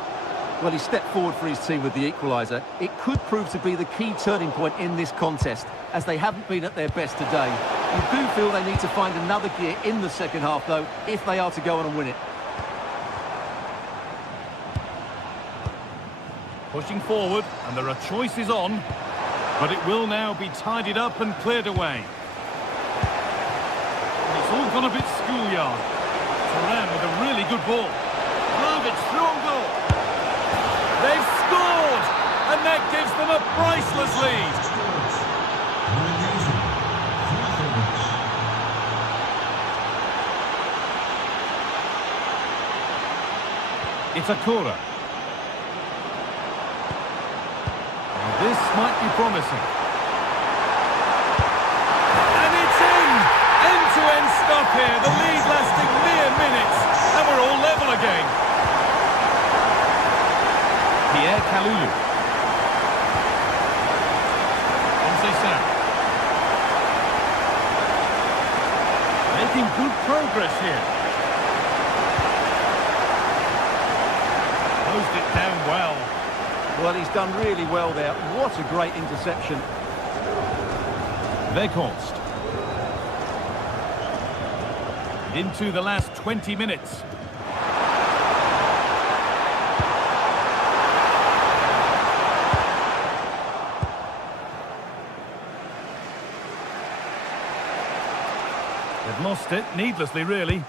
Well, he stepped forward for his team with the equaliser. It could prove to be the key turning point in this contest, as they haven't been at their best today. You do feel they need to find another gear in the second half, though, if they are to go on and win it. Pushing forward, and there are choices on, but it will now be tidied up and cleared away. And it's all gone a bit schoolyard. Turan with a really good ball. Vlahovic through on goal. They've scored, and that gives them a priceless lead. It's Akura. This might be promising. And it's in! End-to-end stop here. The lead lasting mere minutes. And we're all level again. Pierre Kalulu. Conceição. Making good progress here. Closed it down well. Well, he's done really well there. What a great interception. Weghorst. into the last 20 minutes. They've lost it, needlessly really.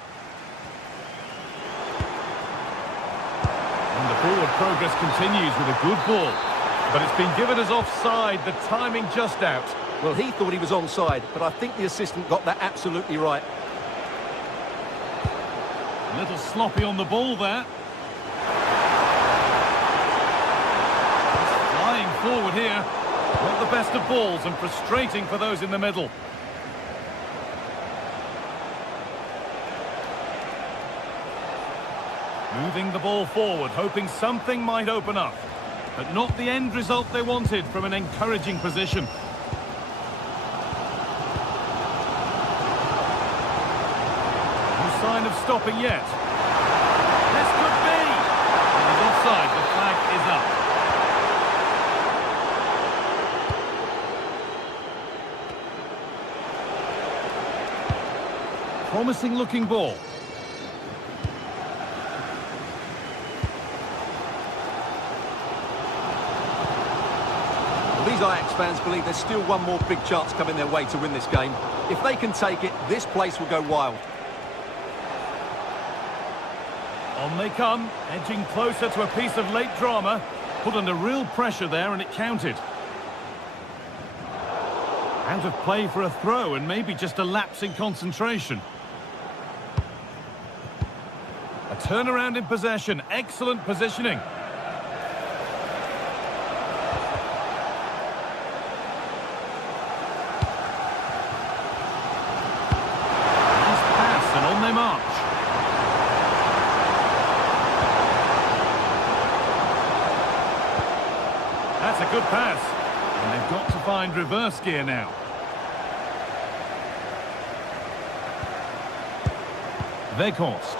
And the forward progress continues with a good ball. But it's been given as offside, the timing just out. Well, he thought he was onside, but I think the assistant got that absolutely right. A little sloppy on the ball there. He's flying forward here. Not the best of balls and frustrating for those in the middle. Moving the ball forward, hoping something might open up. But not the end result they wanted from an encouraging position. No sign of stopping yet. This could be! And he's offside, the flag is up. Promising looking ball. These Ajax fans believe there's still one more big chance coming their way to win this game. If they can take it, this place will go wild. On they come, edging closer to a piece of late drama. Put under real pressure there and it counted. Out of play for a throw and maybe just a lapse in concentration. A turnaround in possession, excellent positioning. That's a good pass. And they've got to find reverse gear now. Weghorst.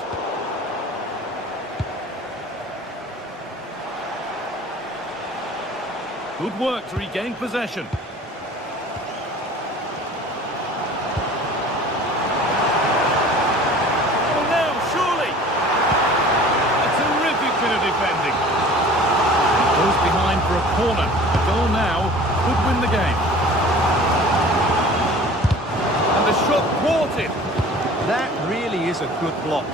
Good work to regain possession. Oh, now, surely! A terrific bit of defending. Goes behind for a corner. The goal now could win the game. And the shot thwarted. That really is a good block.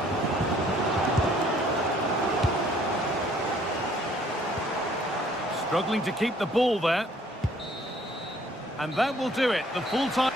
Struggling to keep the ball there. And that will do it. The full time.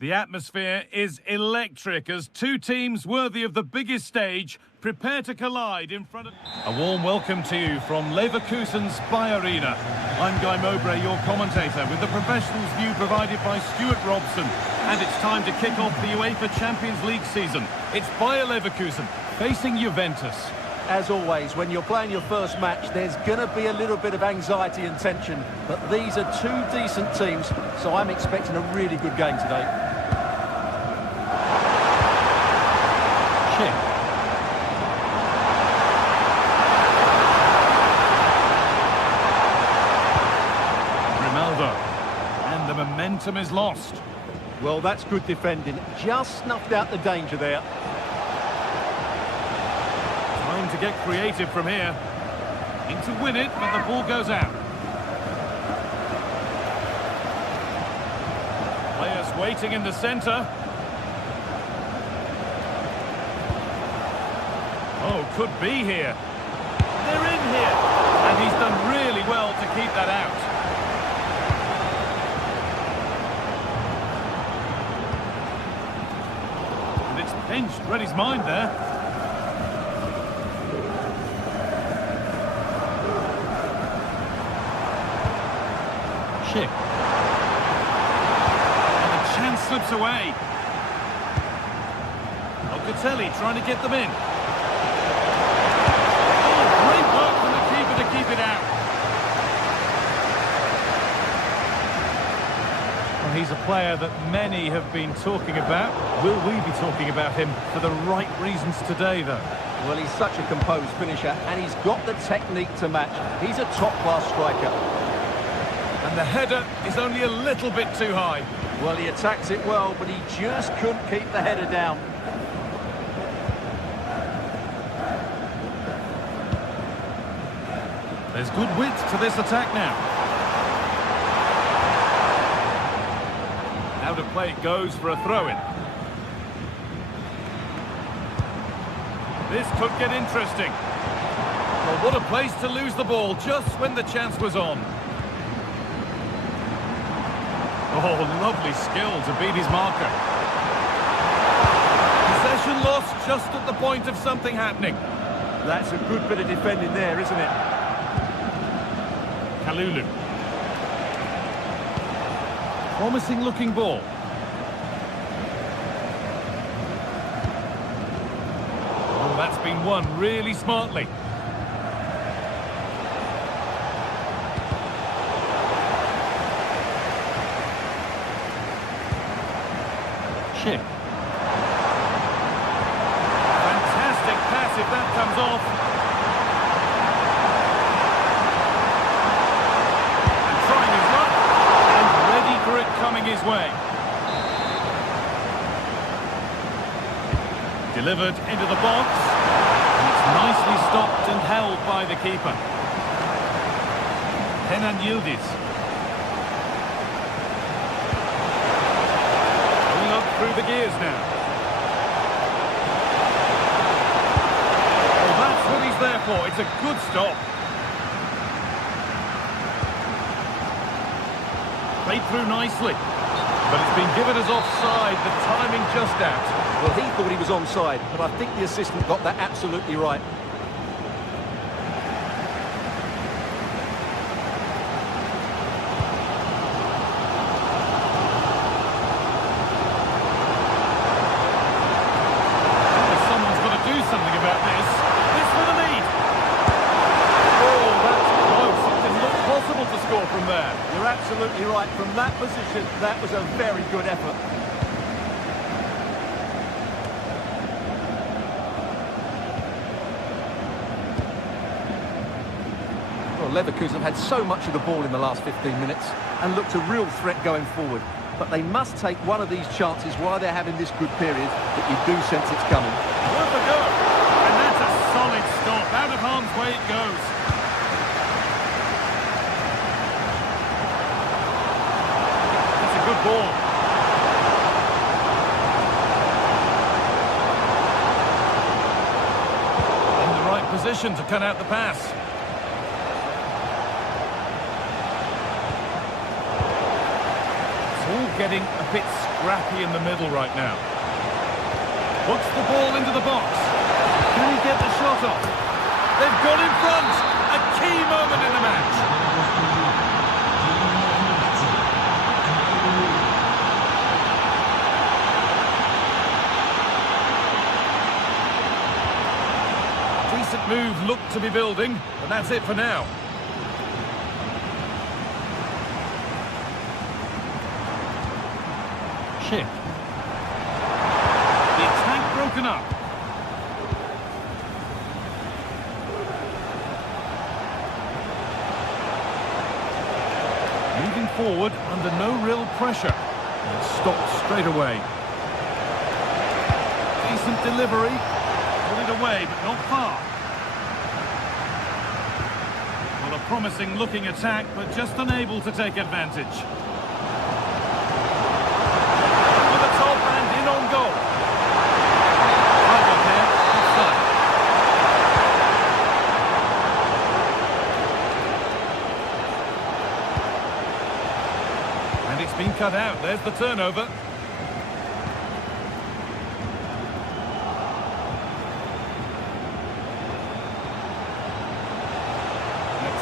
The atmosphere is electric as two teams worthy of the biggest stage prepare to collide in front of... A warm welcome to you from Leverkusen's Bayer Arena. I'm Guy Mowbray, your commentator, with the professionals' view provided by Stuart Robson. And it's time to kick off the UEFA Champions League season. It's Bayer Leverkusen facing Juventus. As always, when you're playing your first match, there's going to be a little bit of anxiety and tension. But these are two decent teams, so I'm expecting a really good game today. Check. Ronaldo. And the momentum is lost. Well, that's good defending. Just snuffed out the danger there. Time to get creative from here. In to win it, but the ball goes out. Players waiting in the centre. Oh, could be here. They're in here. And he's done really well to keep that out. And it's pinched, read his mind there. Schick. And the chance slips away. Locatelli trying to get them in. Oh, great work from the keeper to keep it out. Well, he's a player that many have been talking about. Will we be talking about him for the right reasons today, though? Well, he's such a composed finisher, and he's got the technique to match. He's a top-class striker. And the header is only a little bit too high. Well, he attacks it well, but he just couldn't keep the header down. There's good width to this attack now. Out of play it goes for a throw-in. This could get interesting. Well, what a place to lose the ball just when the chance was on. Oh, lovely skill to beat his marker. Possession lost just at the point of something happening. That's a good bit of defending there, isn't it? Kalulu. Promising looking ball. Oh, that's been won really smartly. Schick. Fantastic pass if that comes off. And trying his luck. And ready for it coming his way. Delivered into the box. And it's nicely stopped and held by the keeper. Kenan Yildiz. Through the gears now. Well, that's what he's there for. It's a good stop. Played through nicely. But it's been given as offside. The timing just out. Well, he thought he was onside, but I think the assistant got that absolutely right. From there. You're absolutely right. From that position, that was a very good effort. Well, Leverkusen have had so much of the ball in the last 15 minutes and looked a real threat going forward. But they must take one of these chances while they're having this good period that you do sense it's coming. Worth a go. And that's a solid stop. Out of harm's way it goes. Good ball. In the right position to cut out the pass. It's all getting a bit scrappy in the middle right now. Puts the ball into the box. Can he get the shot off? They've got in front. A key moment in the match. Decent move to be building, but that's it for now. Chip. The attack broken up. Moving forward under no real pressure. And stopped straight away. Decent delivery. Pull it away, but not far. Well, a promising looking attack, but just unable to take advantage. Over the top and in on goal. Right up there, offside. And it's been cut out. There's the turnover.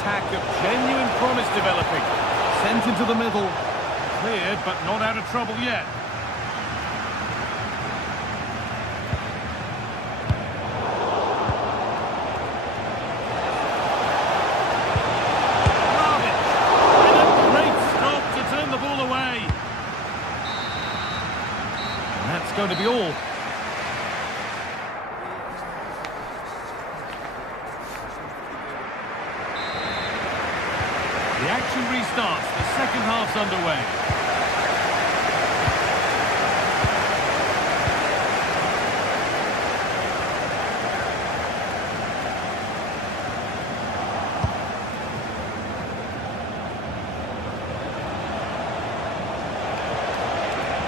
Attack of genuine promise developing. Sent into the middle. Cleared, but not out of trouble yet. Vlahovic. And a great stop to turn the ball away. And that's going to be all. The action restarts. The second half's underway.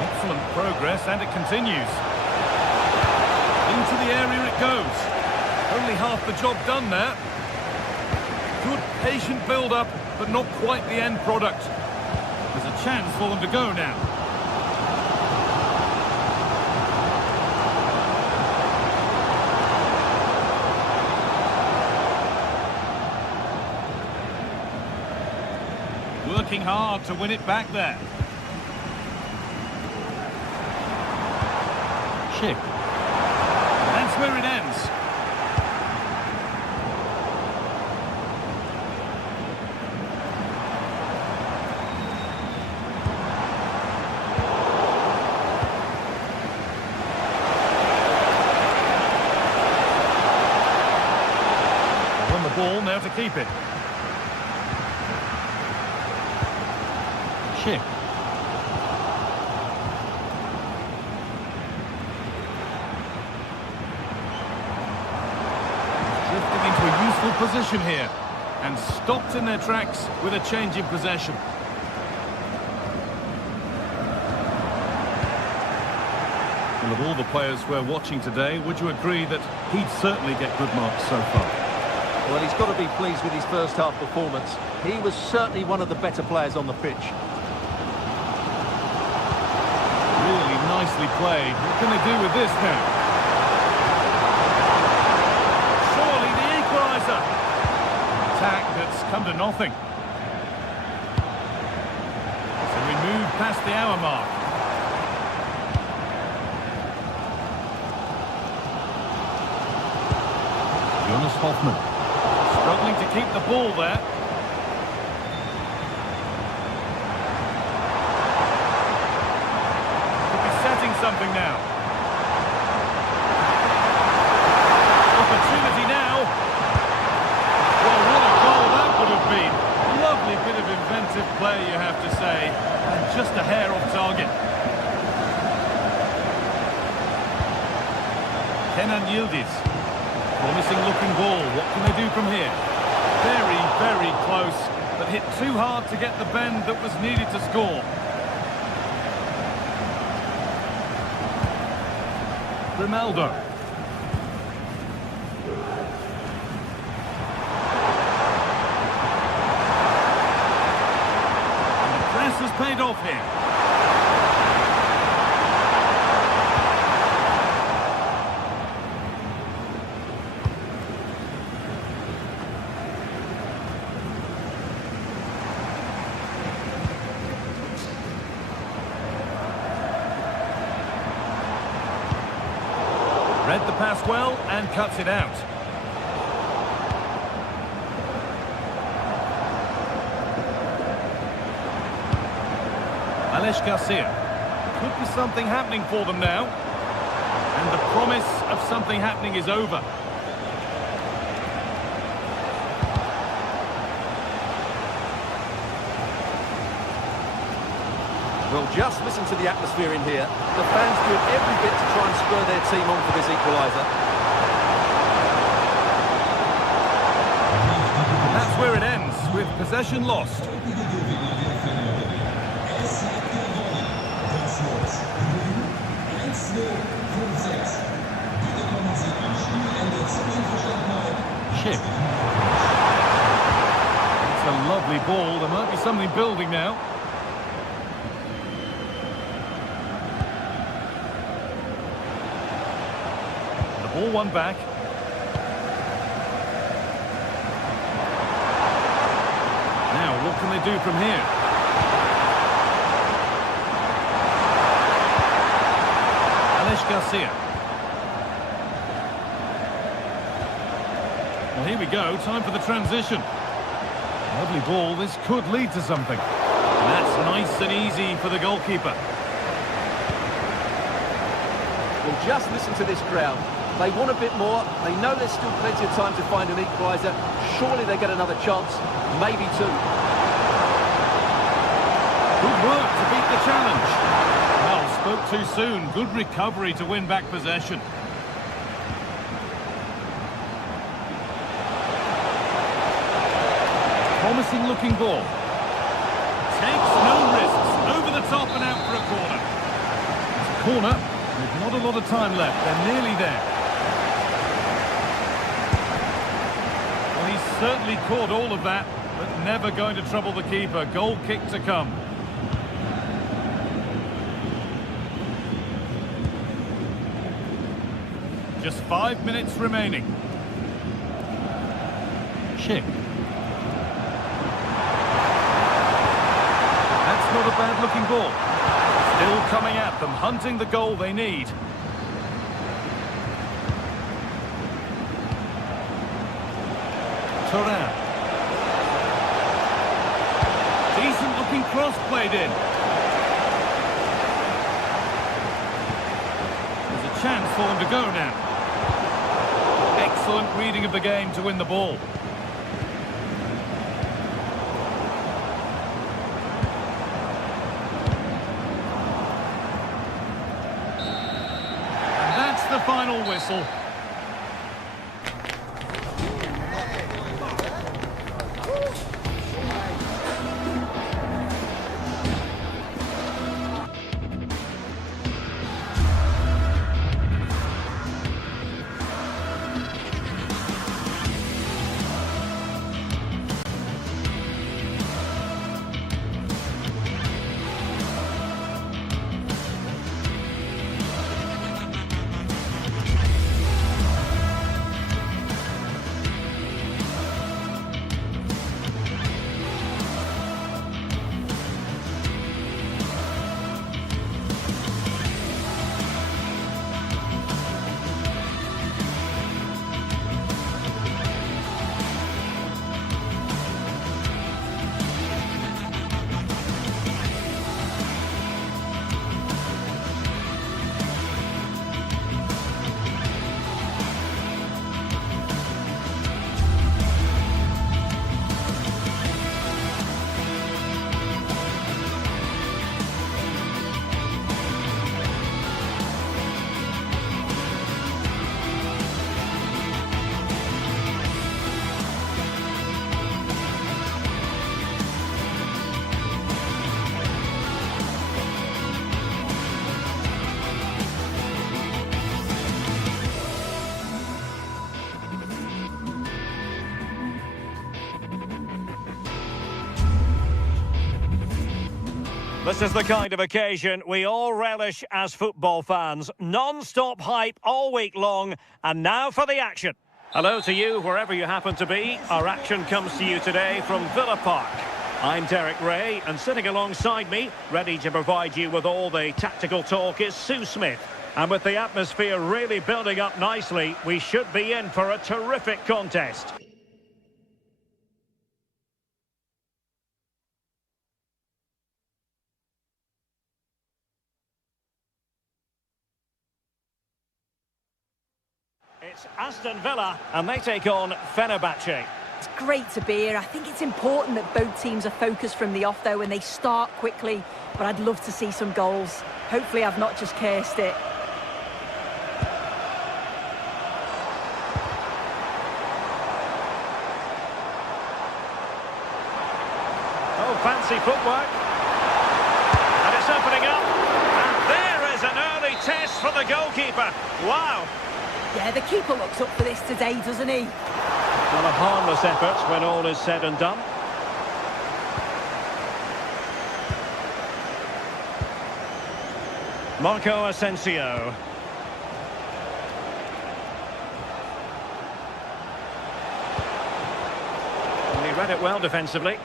Excellent progress, and it continues. Into the area it goes. Only half the job done there. Good patient build-up, but not quite the end product. There's a chance for them to go now. Working hard to win it back there. Chip. That's where it ends. Ball now to keep it. Chip. Drifting into a useful position here and stopped in their tracks with a change in possession. Well, of all the players we're watching today, would you agree that he'd certainly get good marks so far? Well, he's got to be pleased with his first half performance. He was certainly one of the better players on the pitch. Really nicely played. What can they do with this now? Surely the equaliser. Attack that's come to nothing. So we move past the hour mark. Jonas Hoffmann. Struggling to keep the ball there. Could be setting something now. Opportunity now. Well, what a goal that would have been. Lovely bit of inventive play, you have to say. And just a hair off target. Kenan Yildiz. Promising looking ball. What can they do from here? Very, very close, but hit too hard to get the bend that was needed to score. Ronaldo. And the press has paid off here. Read the pass well and cuts it out. Garcia. Could be something happening for them now. And the promise of something happening is over. Well, just listen to the atmosphere in here. The fans doing every bit to try and spur their team on for this equaliser. And that's where it ends, with possession lost. Chip. It's a lovely ball. There might be something building now. The ball won back. Now, what can they do from here? Garcia. Well, here we go. Time for the transition. Lovely ball. This could lead to something. And that's nice and easy for the goalkeeper. Well, just listen to this crowd. They want a bit more. They know there's still plenty of time to find an equaliser. Surely they get another chance. Maybe two. Good work to beat the challenge. Well, spoke too soon. Good recovery to win back possession. Promising looking ball. Takes no risks. Over the top and out for a corner. It's a corner with not a lot of time left. They're nearly there. Well, he's certainly caught all of that, but never going to trouble the keeper. Goal kick to come. Just 5 minutes remaining. Chick. That's not a bad-looking ball. Still coming at them, hunting the goal they need. Turan. Decent-looking cross played in. There's a chance for them to go now. Excellent reading of the game to win the ball. And that's the final whistle. This is the kind of occasion we all relish as football fans. Non-stop hype all week long, and now for the action. Hello to you, wherever you happen to be. Our action comes to you today from Villa Park. I'm Derek Ray, and sitting alongside me, ready to provide you with all the tactical talk, is Sue Smith. And with the atmosphere really building up nicely, we should be in for a terrific contest. It's Aston Villa, and they take on Fenerbahce. It's great to be here. I think it's important that both teams are focused from the off, though, and they start quickly. But I'd love to see some goals. Hopefully I've not just cursed it. Oh, fancy footwork. And it's opening up. And there is an early test for the goalkeeper. Wow. Yeah, the keeper looks up for this today, doesn't he? Well, a harmless effort when all is said and done. Marco Asensio. And he read it well defensively.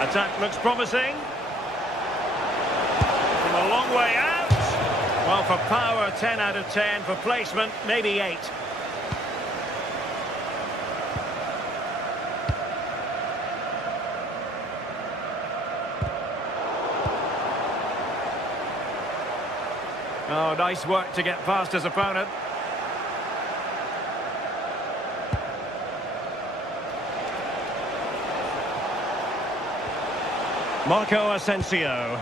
Attack looks promising. From a long way out. Well, for power, 10 out of 10. For placement, maybe 8. Oh, nice work to get past his opponent. Marco Asensio.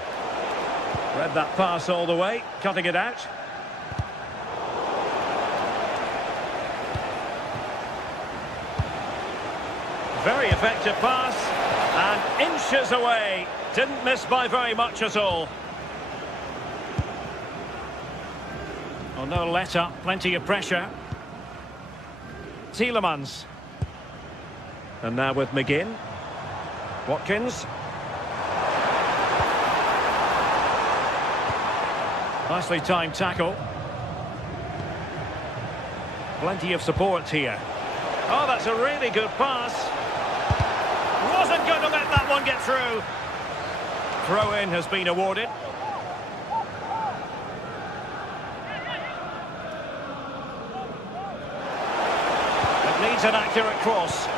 Read that pass all the way, cutting it out. Very effective pass, and inches away. Didn't miss by very much at all. Oh, no let up, plenty of pressure. Tielemans. And now with McGinn. Watkins. Nicely timed tackle. Plenty of support here. Oh, that's a really good pass. Wasn't going to let that one get through. Throw-in has been awarded. It needs an accurate cross.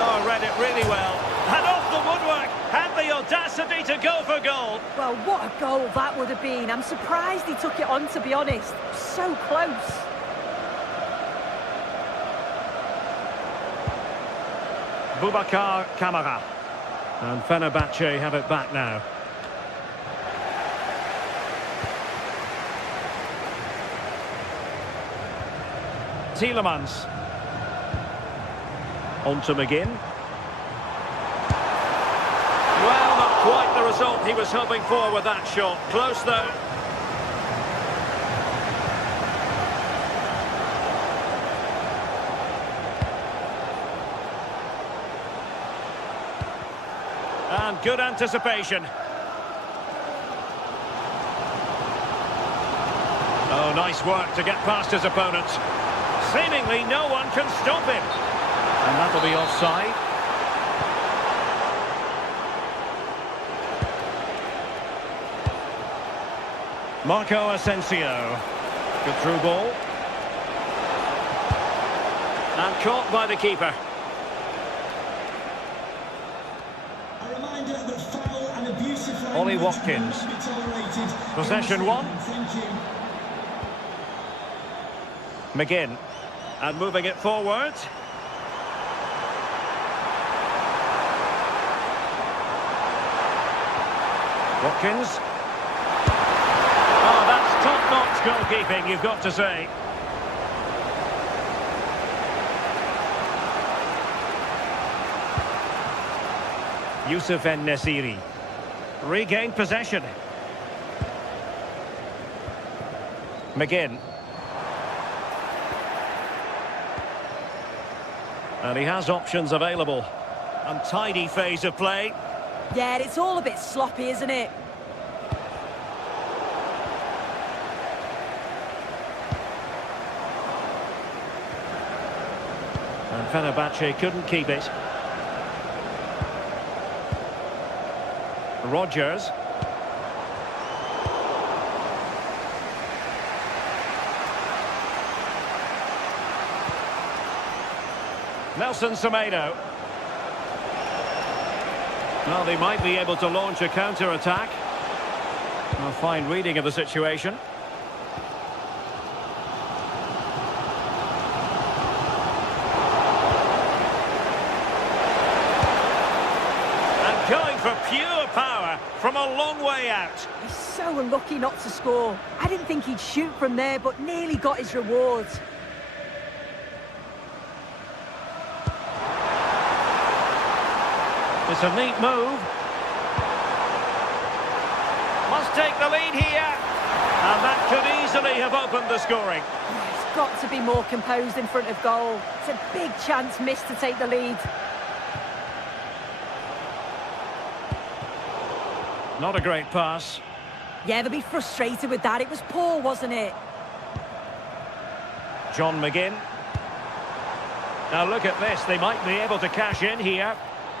Oh, read it really well. And off the woodwork. Had the audacity to go for goal. Well, what a goal that would have been. I'm surprised he took it on, to be honest. So close. Boubacar Kamara. And Fenerbahce have it back now. Tielemans. On to McGinn. Well, not quite the result he was hoping for with that shot. Close, though. And good anticipation. Oh, nice work to get past his opponent. Seemingly no one can stop him. And that'll be offside. Marco Asensio. Good through ball. And caught by the keeper. A reminder that foul and abusive Ollie language Watkins. will not be tolerated. Possession one. Thank you. McGinn. And moving it forward. Watkins. Oh, that's top-notch goalkeeping, you've got to say. Youssef En-Nesyri. Regained possession. McGinn. And he has options available. Untidy phase of play. Yeah, it's all a bit sloppy, isn't it? And Fenerbahce couldn't keep it. Rodgers. Nelson Semedo. Well, they might be able to launch a counter-attack. A fine reading of the situation. And going for pure power from a long way out. He's so unlucky not to score. I didn't think he'd shoot from there, but nearly got his rewards. It's a neat move. Must take the lead here. And that could easily have opened the scoring. He's got to be more composed in front of goal. It's a big chance missed to take the lead. Not a great pass. Yeah, they'll be frustrated with that. It was poor, wasn't it? John McGinn. Now look at this. They might be able to cash in here.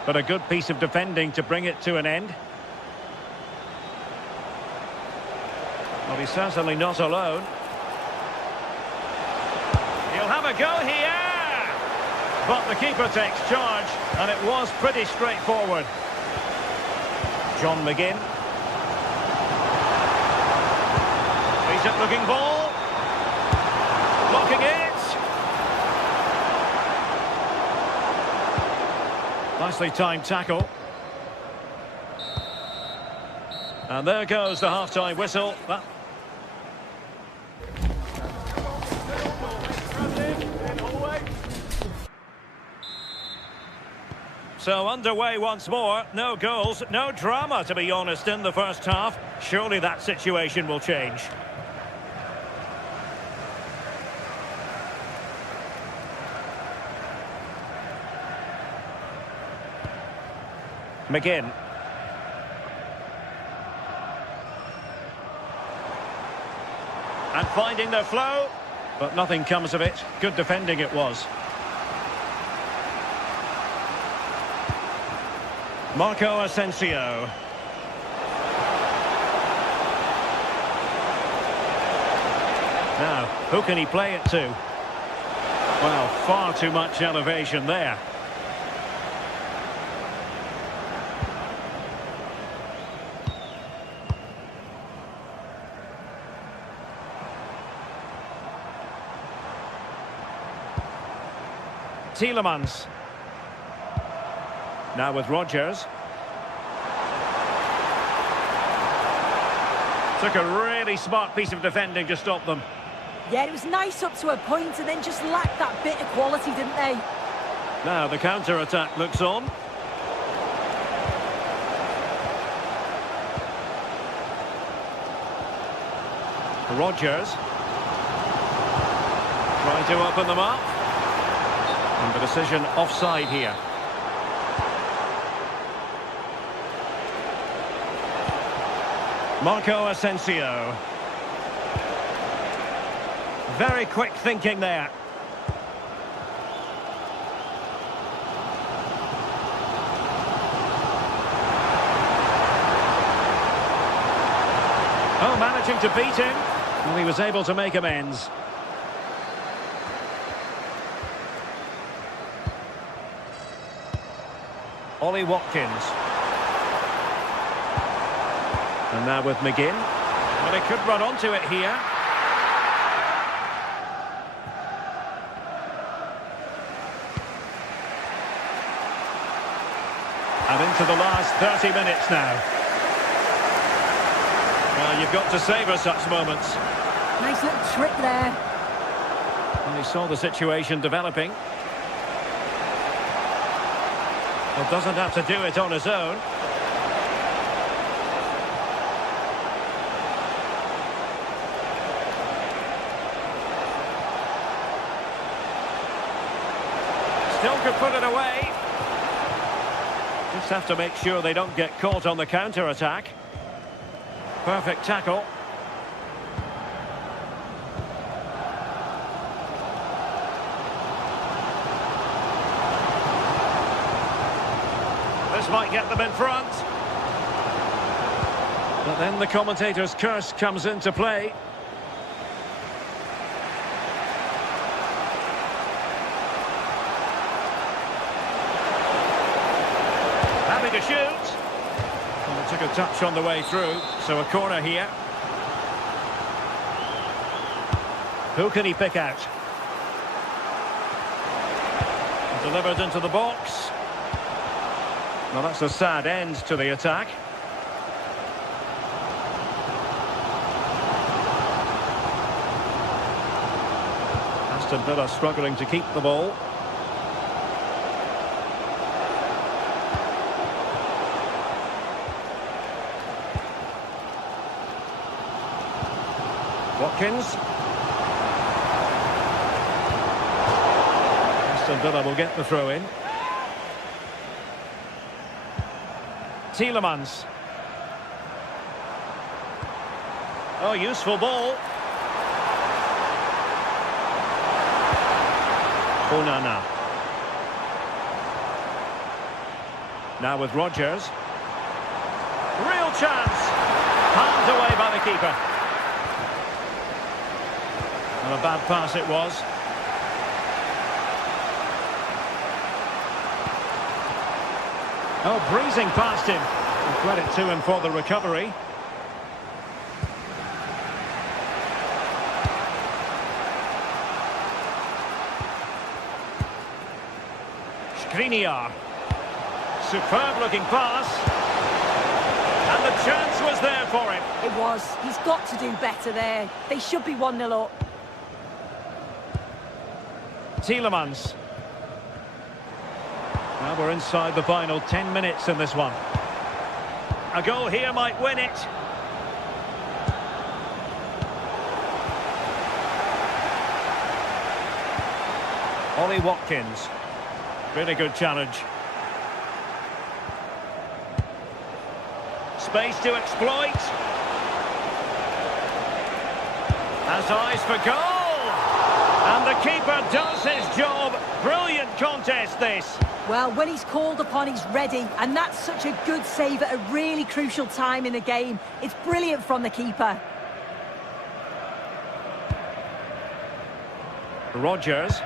But a good piece of defending to bring it to an end. Well, he's certainly not alone. He'll have a go here! But the keeper takes charge, and it was pretty straightforward. John McGinn. Decent looking ball. Blocking it. Nicely timed tackle. And there goes the half-time whistle. So underway once more. No goals, no drama, to be honest, in the first half. Surely that situation will change. McGinn. And finding their flow, but nothing comes of it. Good defending it was. Marco Asensio. Now, who can he play it to? Well, far too much elevation there. Tielemans. Now with Rodgers. Took a really smart piece of defending to stop them. Yeah, it was nice up to a point and then just lacked that bit of quality, didn't they? Now the counter-attack looks on. Rodgers. Trying to open them up. And the decision offside here. Marco Asensio. Very quick thinking there. Oh, managing to beat him. Well, he was able to make amends. Ollie Watkins. And now with McGinn. Well, he could run onto it here. And into the last 30 minutes now. Well, you've got to savour such moments. Nice little trick there. And he saw the situation developing. Well, doesn't have to do it on his own. Still could put it away. Just have to make sure they don't get caught on the counter-attack. Perfect tackle. This might get them in front. But then the commentator's curse comes into play. Having a shoot. And Took a touch on the way through, so a corner here. Who can he pick out? Delivered into the box. Well, that's a sad end to the attack. Aston Villa struggling to keep the ball. Watkins. Aston Villa will get the throw in. Tielemans. Oh, useful ball. Onana. Now with Rodgers. Real chance. Palmed away by the keeper. And a bad pass it was. Oh, breezing past him. And credit to him for the recovery. Skriniar. Superb looking pass. And the chance was there for him. It was. He's got to do better there. They should be 1-0 up. Tielemans. Now we're inside the final 10 minutes in this one. A goal here might win it. Ollie Watkins. Really good challenge. Space to exploit. Has eyes for goal. And the keeper does his job. Brilliant contest, this. Well, when he's called upon, he's ready. And that's such a good save at a really crucial time in the game. It's brilliant from the keeper. Rodgers.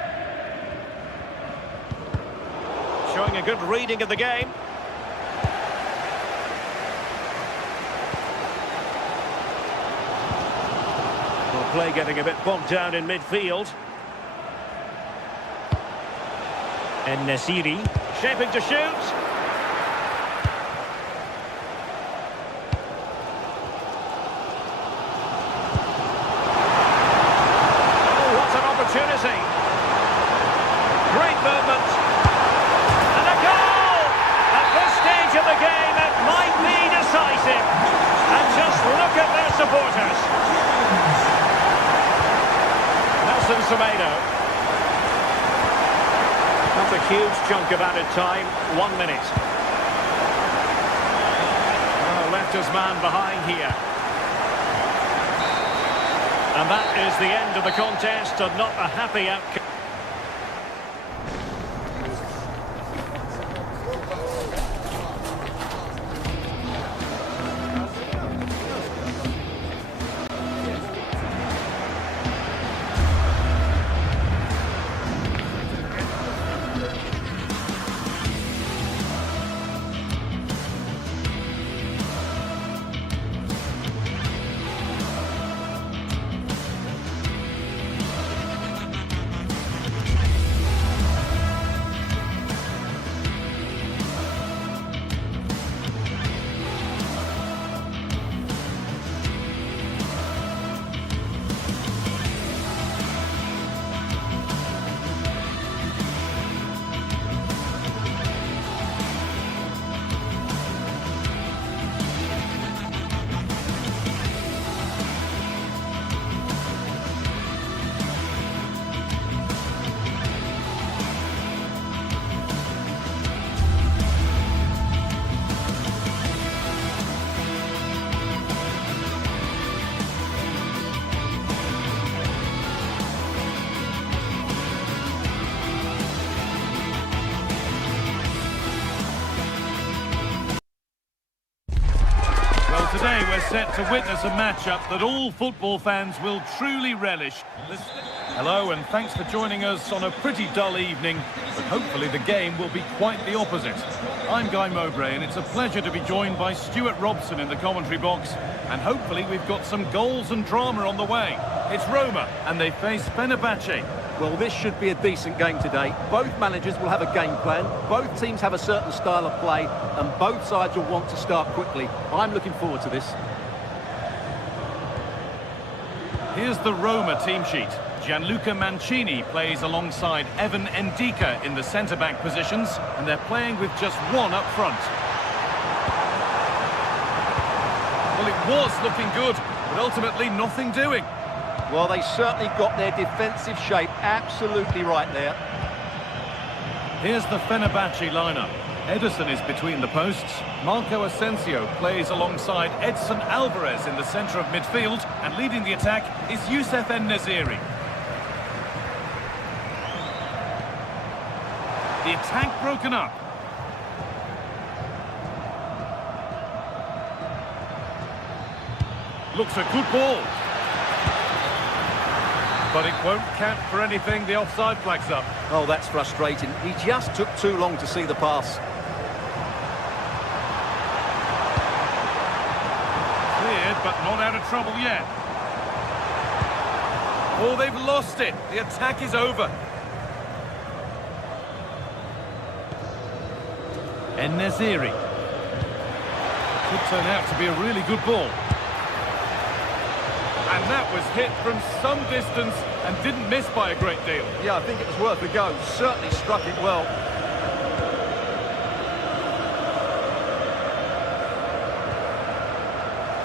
Showing a good reading of the game. Well, play getting a bit bogged down in midfield. And Nesiri shaping to shoot. Oh, what an opportunity. Great movement. And a goal! At this stage of the game, it might be decisive. And just look at their supporters. Nelson Semedo. Not a huge chunk of added time, 1 minute. Oh, left his man behind here. And that is the end of the contest, and not a happy outcome. Today we're set to witness a matchup that all football fans will truly relish. Hello, and thanks for joining us on a pretty dull evening, but hopefully the game will be quite the opposite. I'm Guy Mowbray, and it's a pleasure to be joined by Stuart Robson in the commentary box, and hopefully we've got some goals and drama on the way. It's Roma, and they face Fenerbahce. Well, this should be a decent game today. Both managers will have a game plan, both teams have a certain style of play, and both sides will want to start quickly. I'm looking forward to this. Here's the Roma team sheet. Gianluca Mancini plays alongside Evan Ndika in the centre-back positions, and they're playing with just one up front. Well, it was looking good, but ultimately nothing doing. Well, they certainly got their defensive shape absolutely right there. Here's the Fenerbahce lineup. Ederson is between the posts. Marco Asensio plays alongside Edson Alvarez in the centre of midfield, and leading the attack is Youssef En-Nesyri. The attack broken up. Looks a good ball. But it won't count for anything. The offside flag's up. Oh, that's frustrating. He just took too long to see the pass. Cleared, but not out of trouble yet. Oh, they've lost it. The attack is over. En-Nesyri. Could turn out to be a really good ball. And that was hit from some distance and didn't miss by a great deal. Yeah, I think it was worth a go. Certainly struck it well.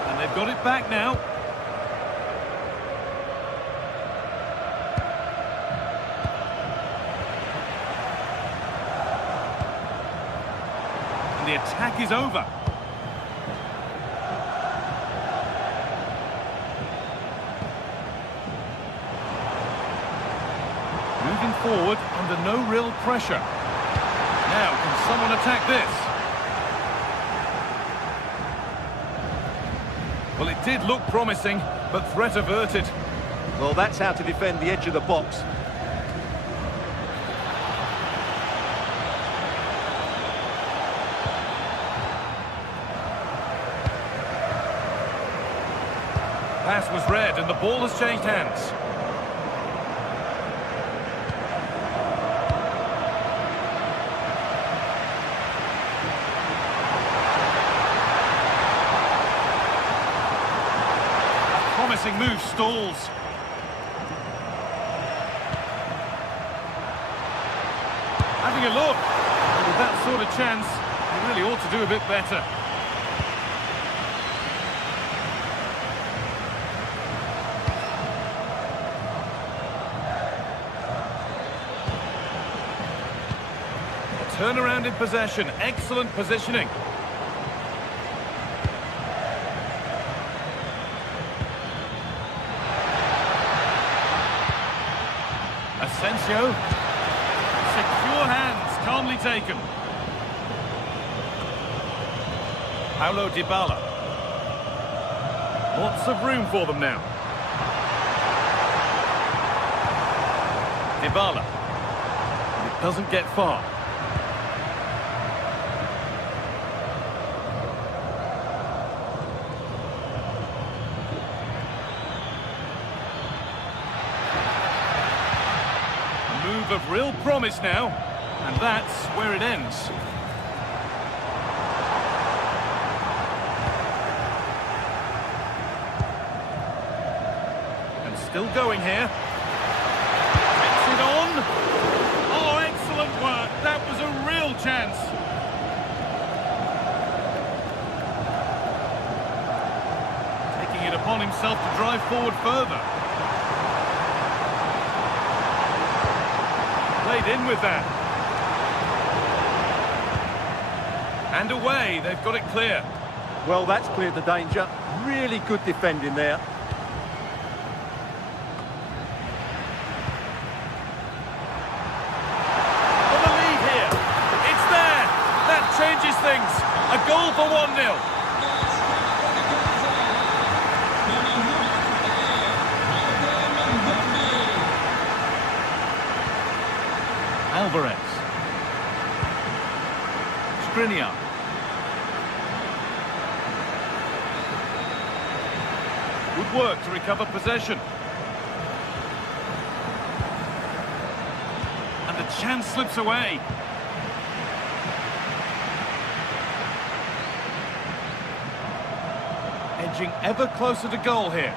And they've got it back now. And the attack is over. Moving forward under no real pressure. Now, can someone attack this? Well, it did look promising, but threat averted. Well, that's how to defend the edge of the box. Pass was read, and the ball has changed hands. Promising move stalls. Having a look. And with that sort of chance, he really ought to do a bit better. A turnaround in possession. Excellent positioning. Asensio, secure hands, calmly taken. Paulo Dybala. Lots of room for them now. Dybala. It doesn't get far. Of real promise now, and that's where it ends. And still going here. Takes it on. Oh, excellent work. That was a real chance. Taking it upon himself to drive forward further. Played in with that. And away, they've got it clear. Well, that's cleared the danger. Really good defending there. For the lead here. It's there. That changes things. A goal for 1-0. Alvarez. Skriniar. Good work to recover possession. And the chance slips away. Edging ever closer to goal here.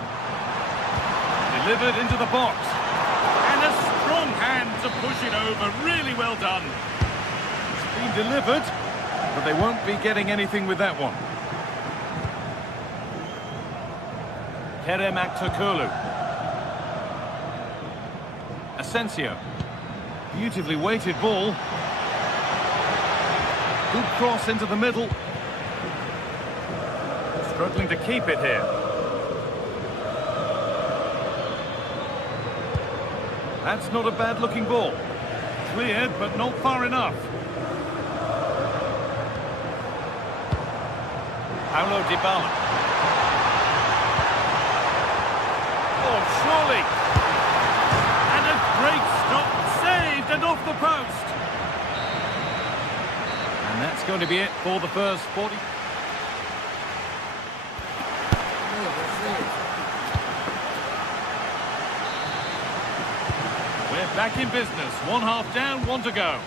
Delivered into the box. And a strong hand to push it over. Really well done. It's been delivered, but they won't be getting anything with that one. Kerem Aktürkoğlu. Asensio. Beautifully weighted ball. Good cross into the middle. Struggling to keep it here. That's not a bad-looking ball. Cleared, but not far enough. Paulo Dybala. Oh, surely. And a great stop. Saved and off the post. And that's going to be it for the first 40. We're back in business. 1 half down, 1 to go.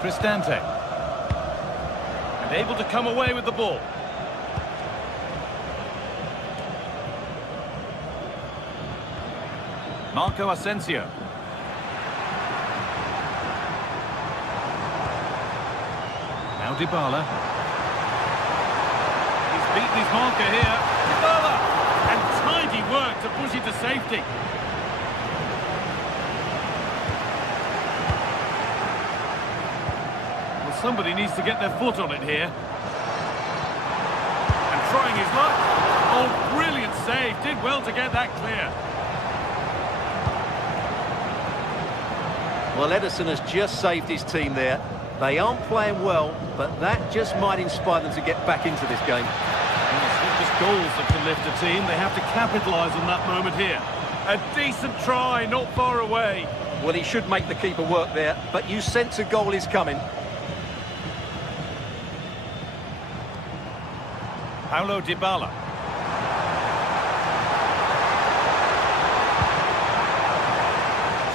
Cristante. And able to come away with the ball. Marco Asensio. Now Dybala. He's beaten his marker here. Dybala! And tidy work to push it to safety. Well, somebody needs to get their foot on it here. And trying his luck. Oh, brilliant save. Did well to get that clear. Well, Ederson has just saved his team there. They aren't playing well, but that just might inspire them to get back into this game. And it's not just goals that can lift a team, they have to capitalise on that moment here. A decent try, not far away. Well, he should make the keeper work there, but you sense a goal is coming. Paulo Dybala.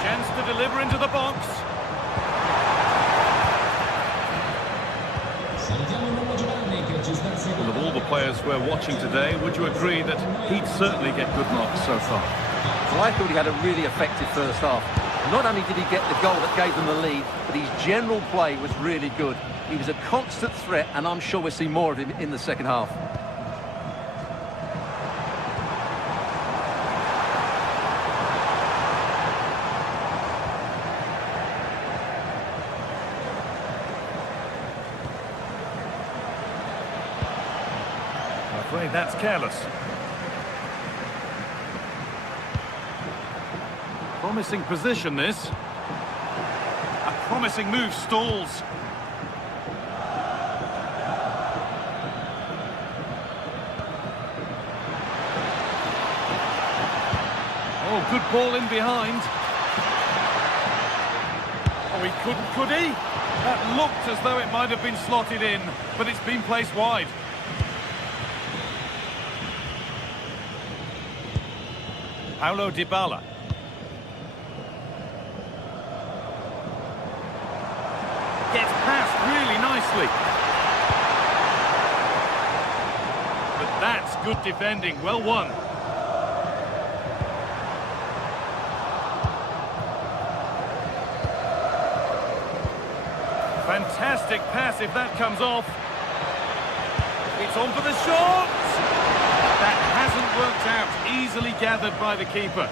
Chance to deliver into the box. Well, of all the players we're watching today, would you agree that he'd certainly get good marks so far? Well, I thought he had a really effective first half. Not only did he get the goal that gave them the lead, but his general play was really good. He was a constant threat, and I'm sure we'll see more of him in the second half. I'm afraid that's careless. Promising position, this. A promising move stalls. Oh, good ball in behind. Oh, he couldn't, could he? That looked as though it might have been slotted in, but it's been placed wide. Paulo Dybala. Gets past really nicely. But that's good defending. Well won. Fantastic pass if that comes off. It's on for the shot. That hasn't worked out. Easily gathered by the keeper.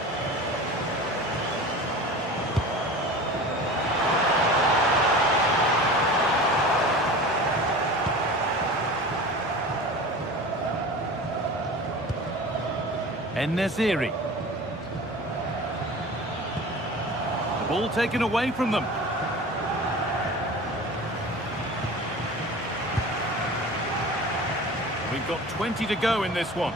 En-Nesyri. The ball taken away from them. got 20 to go in this one.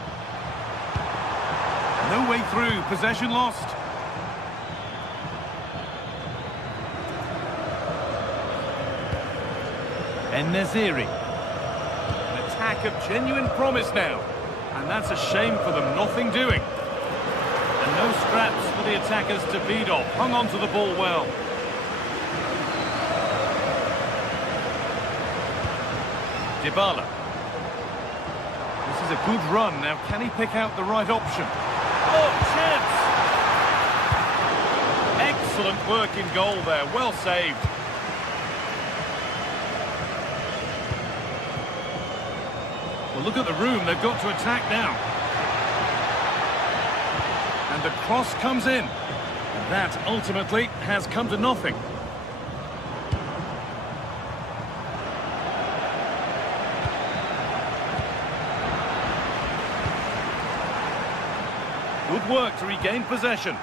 No way through, possession lost. En-Nesyri. An attack of genuine promise now. And that's a shame for them, nothing doing. And no scraps for the attackers to beat off. Hung on to the ball well. Dybala. This is a good run. Now, can he pick out the right option? Oh, chance! Excellent work in goal there. Well saved. Well, look at the room. They've got to attack now. And the cross comes in. And that ultimately has come to nothing. Good work to regain possession.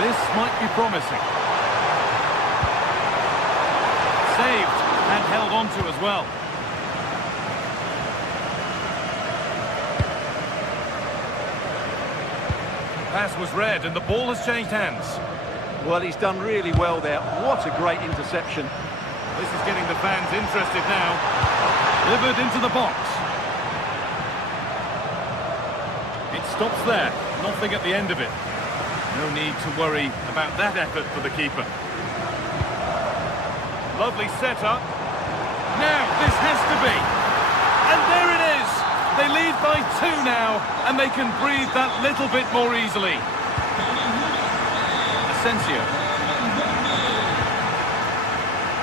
This might be promising. Saved and held on to as well. Pass was read and the ball has changed hands. Well, he's done really well there. What a great interception. This is getting the fans interested now. Delivered into the box. It stops there. Nothing at the end of it. No need to worry about that effort for the keeper. Lovely setup. Now, this has to be. And there it is. They lead by 2 now, and they can breathe that little bit more easily. Asensio.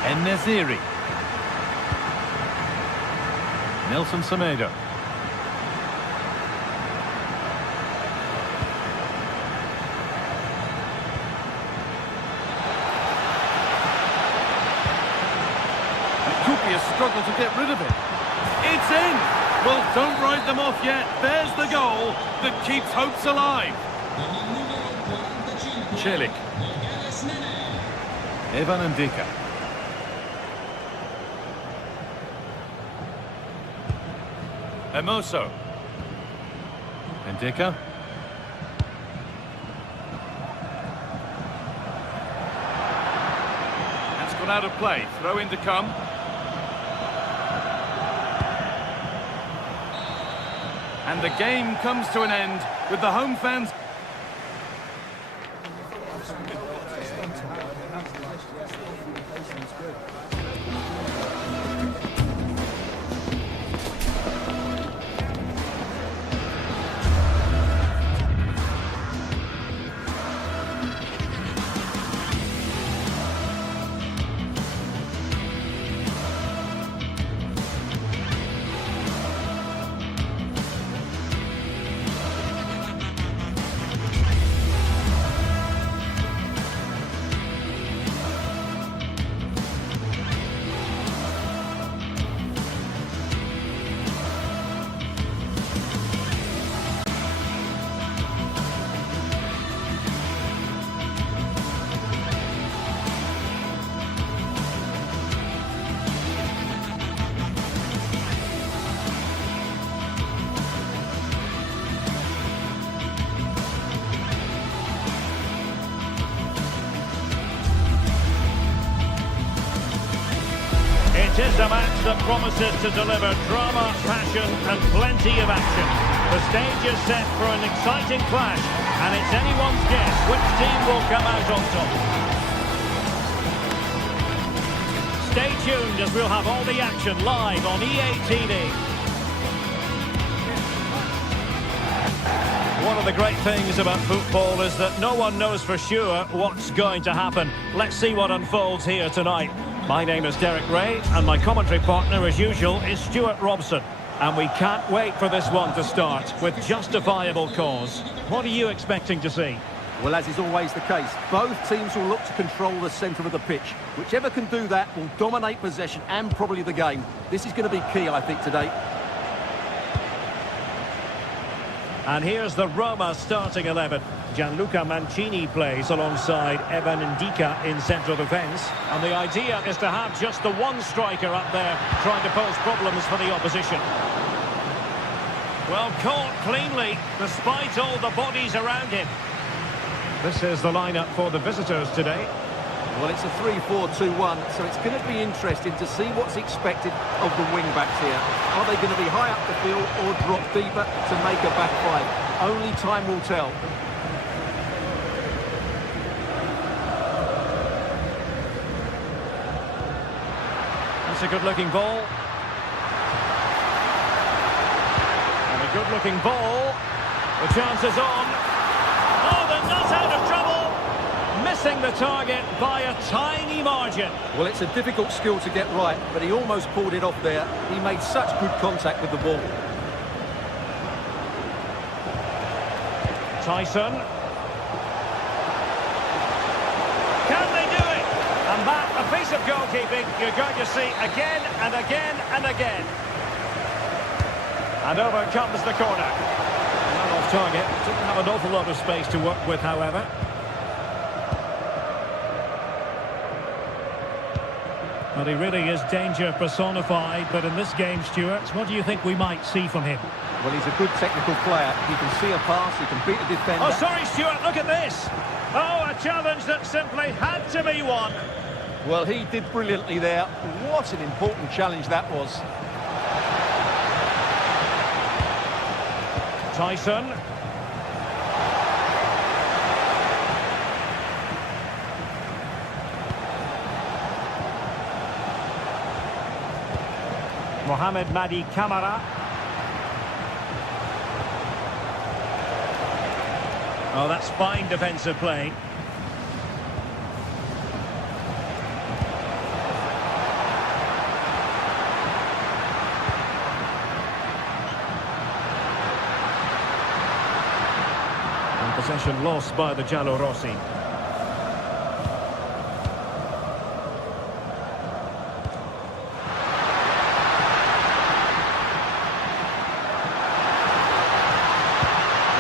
En-Nesyri. Nelson Semedo. It could be a struggle to get rid of it. It's in! Well, don't write them off yet. There's the goal that keeps hopes alive. Celik. Evan Ndika. Hermoso. Ndika. That's gone out of play. Throw in to come. And the game comes to an end with the home fans. It is a match that promises to deliver drama, passion and plenty of action. The stage is set for an exciting clash, and it's anyone's guess which team will come out on top. Stay tuned as we'll have all the action live on EA TV. One of the great things about football is that no one knows for sure what's going to happen. Let's see what unfolds here tonight. My name is Derek Ray, and my commentary partner, as usual, is Stuart Robson. And we can't wait for this one to start, with justifiable cause. What are you expecting to see? Well, as is always the case, both teams will look to control the centre of the pitch. Whichever can do that will dominate possession and probably the game. This is going to be key, I think, today. And here's the Roma starting 11. Gianluca Mancini plays alongside Evan Ndika in central defence. And the idea is to have just the one striker up there trying to pose problems for the opposition. Well, caught cleanly, despite all the bodies around him. This is the lineup for the visitors today. Well, it's a 3-4-2-1, so it's going to be interesting to see what's expected of the wing-backs here. Are they going to be high up the field or drop deeper to make a back five? Only time will tell. That's a good-looking ball. And a good-looking ball. The chance is on. Oh, they're not out of trouble. Missing the target by a tiny margin. Well, it's a difficult skill to get right, but he almost pulled it off there. He made such good contact with the ball. Tyson. Can they do it? And that, a piece of goalkeeping you're going to see again and again and again. And over comes the corner. Well off target. Didn't have an awful lot of space to work with, however. Well, he really is danger personified, but in this game, Stuart, what do you think we might see from him? Well, he's a good technical player. He can see a pass, he can beat a defender. Oh, sorry, Stuart, look at this. Oh, a challenge that simply had to be won. Well, he did brilliantly there. What an important challenge that was. Tyson. Mohamed Madi Camara. Oh, that's fine defensive play. And possession lost by the Giallorossi.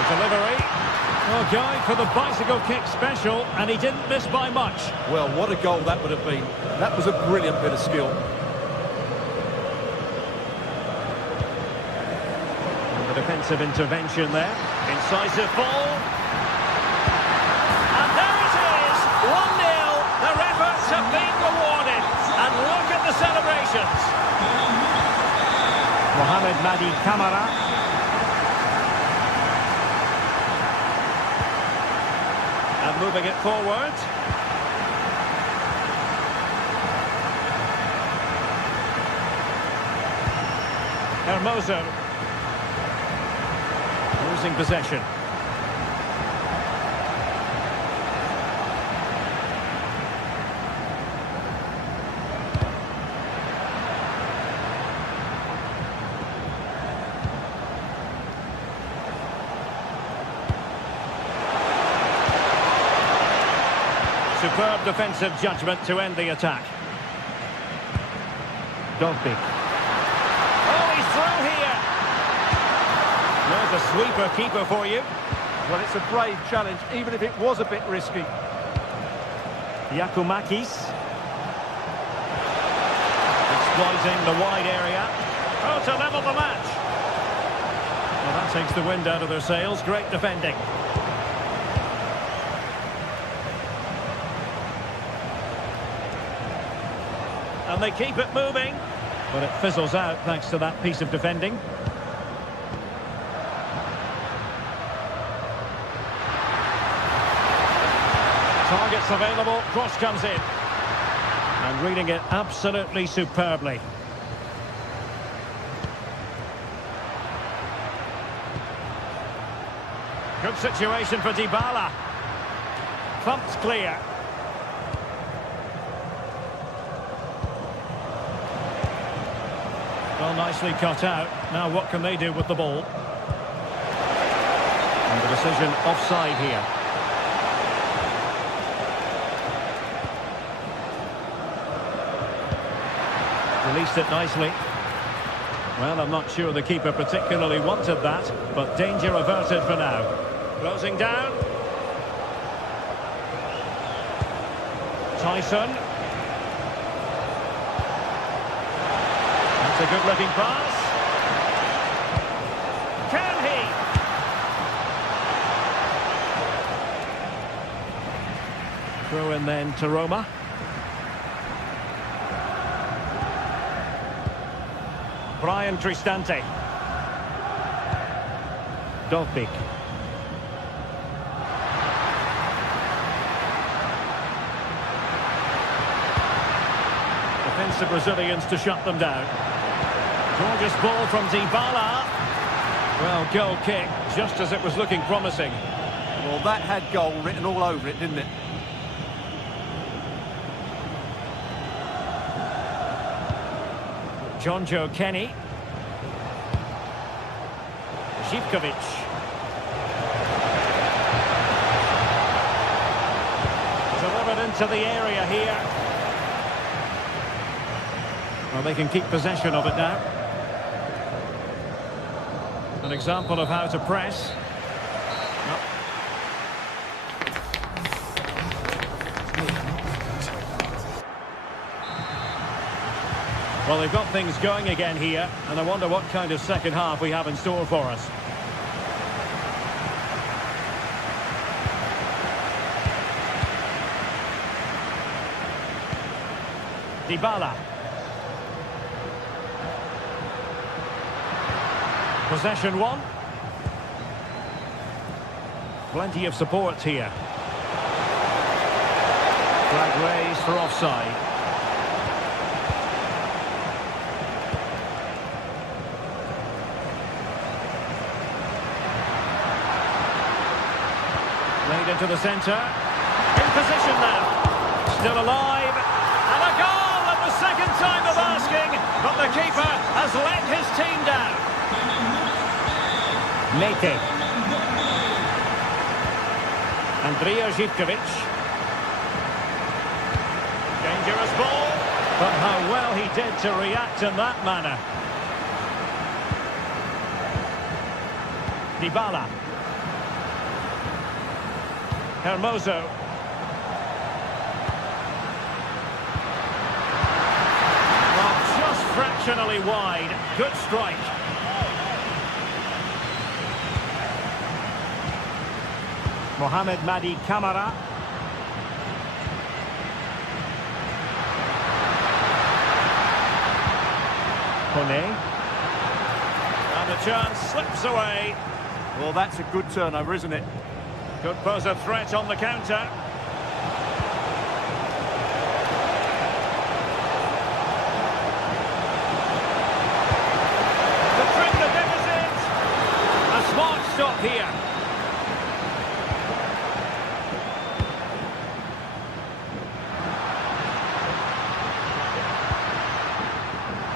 Delivery. Oh, going for the bicycle kick special, and he didn't miss by much. Well, what a goal that would have been. That was a brilliant bit of skill. And the defensive intervention there. Incisive ball. And there it is! 1-0. Their efforts have been rewarded. And look at the celebrations. Mohamed Madi Camara. And moving it forward. Hermoso. Losing possession. Superb defensive judgment to end the attack. Dogby. Oh, he's through here. There's a sweeper keeper for you. Well, it's a brave challenge, even if it was a bit risky. Yakumakis. Exploiting the wide area. Oh, to level the match. Well, that takes the wind out of their sails. Great defending. And they keep it moving, but it fizzles out thanks to that piece of defending. Targets available, cross comes in. And reading it absolutely superbly. Good situation for Dybala. Thumped clear. Well, nicely cut out. Now what can they do with the ball? And the decision offside here. Released it nicely. Well, I'm not sure the keeper particularly wanted that, but danger averted for now. Closing down. Tyson. That's a good-looking pass. Can he? Throw in then to Roma. Brian Cristante. Dolpik. Defensive Brazilians to shut them down. Gorgeous ball from Dybala. Well, goal kick, just as it was looking promising. Well, that had goal written all over it, didn't it? John Joe Kenny. Zivkovic. Delivered into the area here. Well, they can keep possession of it now. An example of how to press. Well, they've got things going again here, and I wonder what kind of second half we have in store for us. Dybala. Possession one. Plenty of support here. Flag raised for offside. Laid into the centre. In position now. Still alive. And a goal at the second time of asking. But the keeper has let his team down. Mete. Andrija Zivkovic. Dangerous ball. But how well he did to react in that manner. Dybala. Hermoso. Well, just fractionally wide. Good strike. Mohamed Madi Camara. Kone. And the chance slips away. Well, that's a good turnover, isn't it? Could pose a threat on the counter. To trim the deficit. A smart stop here.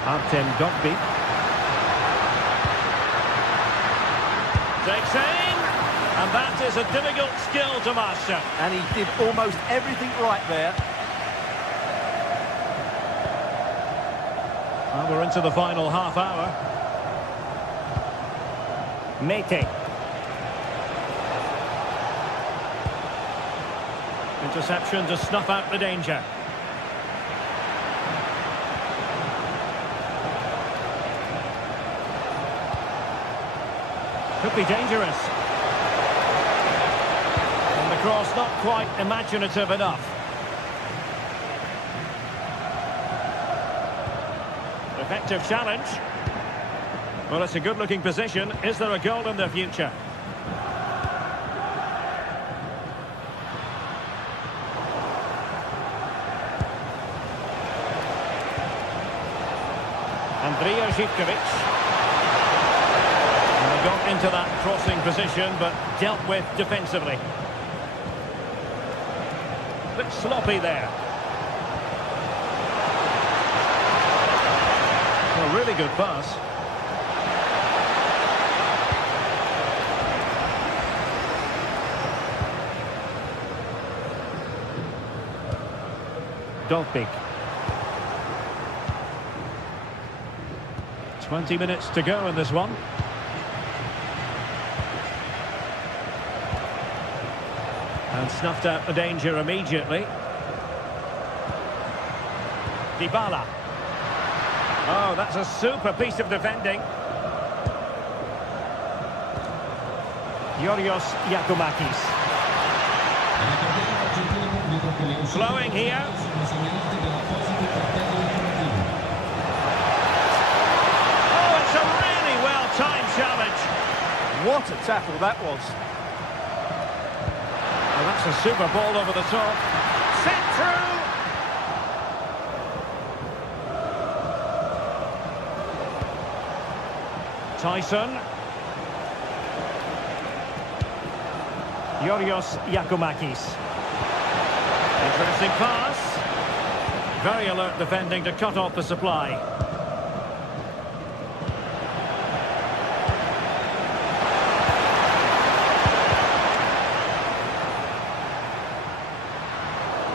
Artem Dovbyk. Takes aim. And that is a difficult skill to master. And he did almost everything right there. Well, we're into the final half hour. Mete. Interception to snuff out the danger. Could be dangerous. And the cross not quite imaginative enough. Effective challenge. Well, it's a good-looking position. Is there a goal in the future? Andrija Zivkovic. And they got into that crossing position, but dealt with defensively. Bit sloppy there. A really good pass. Dolpik. 20 minutes to go in this one. And snuffed out the danger immediately. Dybala. Oh, that's a super piece of defending. Yorios Yakumakis. Flowing here. Oh, it's a really well-timed challenge. What a tackle that was. Well, that's a super ball over the top. Set through. Tyson. Yorios Yakumakis. Interesting pass. Very alert defending to cut off the supply.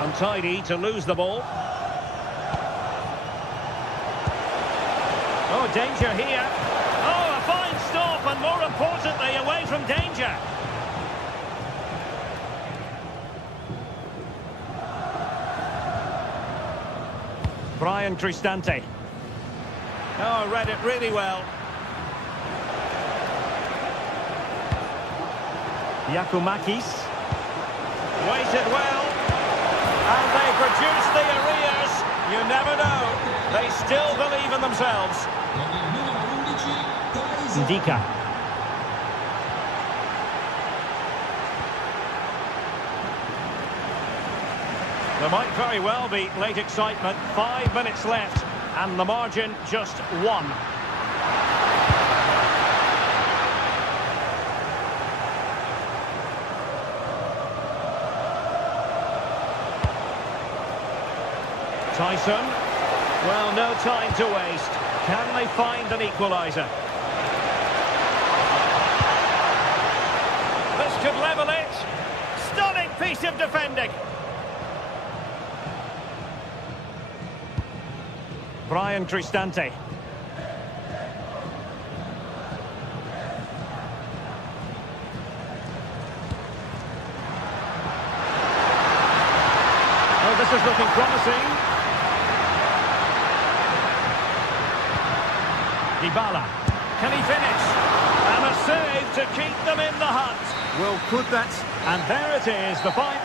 Untidy to lose the ball. Oh, danger here. Oh, a fine stop, and more importantly, away from danger. Brian Cristante. Oh, read it really well. Yakumakis. Waited well. And they produce the arrears. You never know. They still believe in themselves. Ndika. There might very well be late excitement. 5 minutes left, and the margin just 1. Tyson. Well, no time to waste. Can they find an equaliser? This could level it. Stunning piece of defending. Brian Cristante. Oh, this is looking promising. Dybala. Can he finish? And a save to keep them in the hunt. Well, could that... And there it is, the final.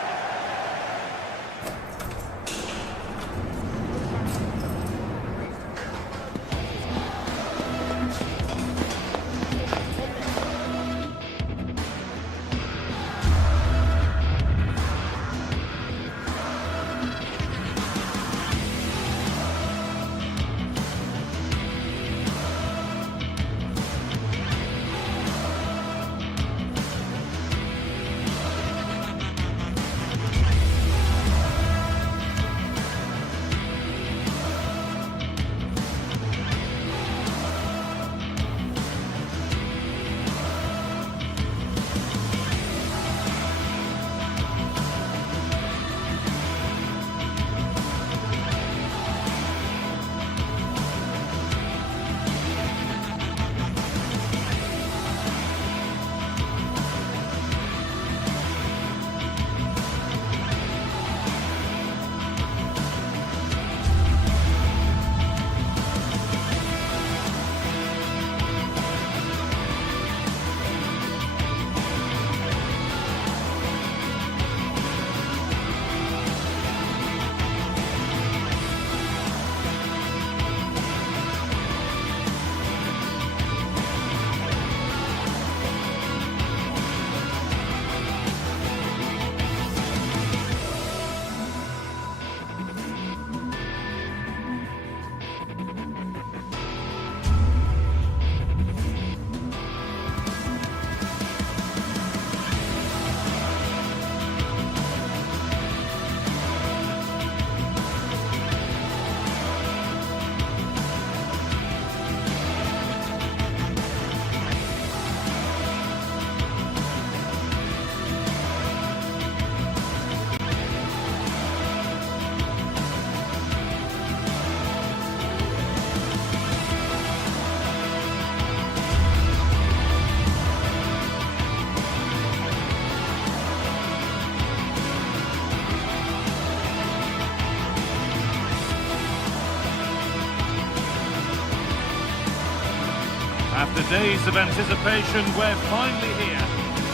After days of anticipation, we're finally here.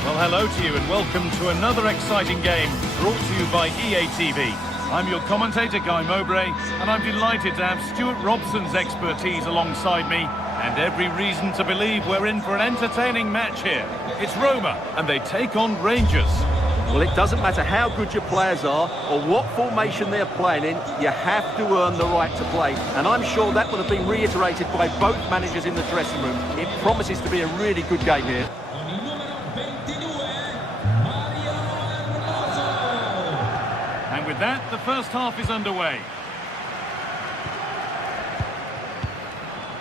Well, hello to you and welcome to another exciting game brought to you by EA TV. I'm your commentator, Guy Mowbray, and I'm delighted to have Stuart Robson's expertise alongside me, and every reason to believe we're in for an entertaining match here. It's Roma, and they take on Rangers. Well, it doesn't matter how good your players are or what formation they're playing in, you have to earn the right to play. And I'm sure that would have been reiterated by both managers in the dressing room. It promises to be a really good game here. Con il numero 22, Mario Hermoso. And with that, the first half is underway.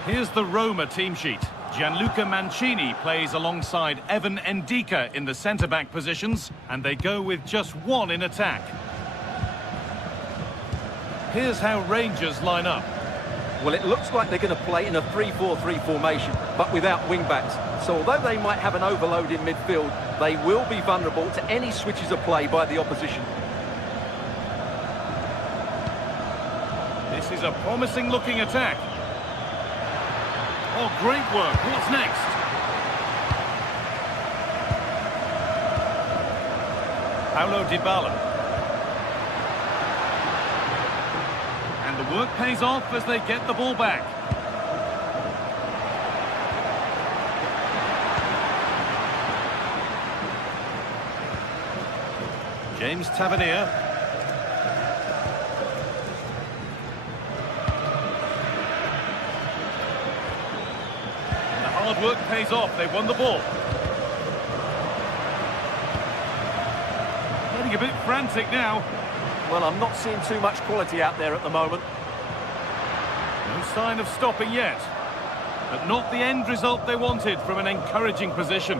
Here's the Roma team sheet. Gianluca Mancini plays alongside Evan Ndika in the centre-back positions, and they go with just one in attack. Here's how Rangers line up. Well, it looks like they're going to play in a 3-4-3 formation, but without wing-backs. So although they might have an overload in midfield, they will be vulnerable to any switches of play by the opposition. This is a promising-looking attack. Oh, great work. What's next? Paulo Dybala. And the work pays off as they get the ball back. James Tavernier. Hard work pays off. They won the ball. Getting a bit frantic now. Well, I'm not seeing too much quality out there at the moment. No sign of stopping yet. But not the end result they wanted from an encouraging position.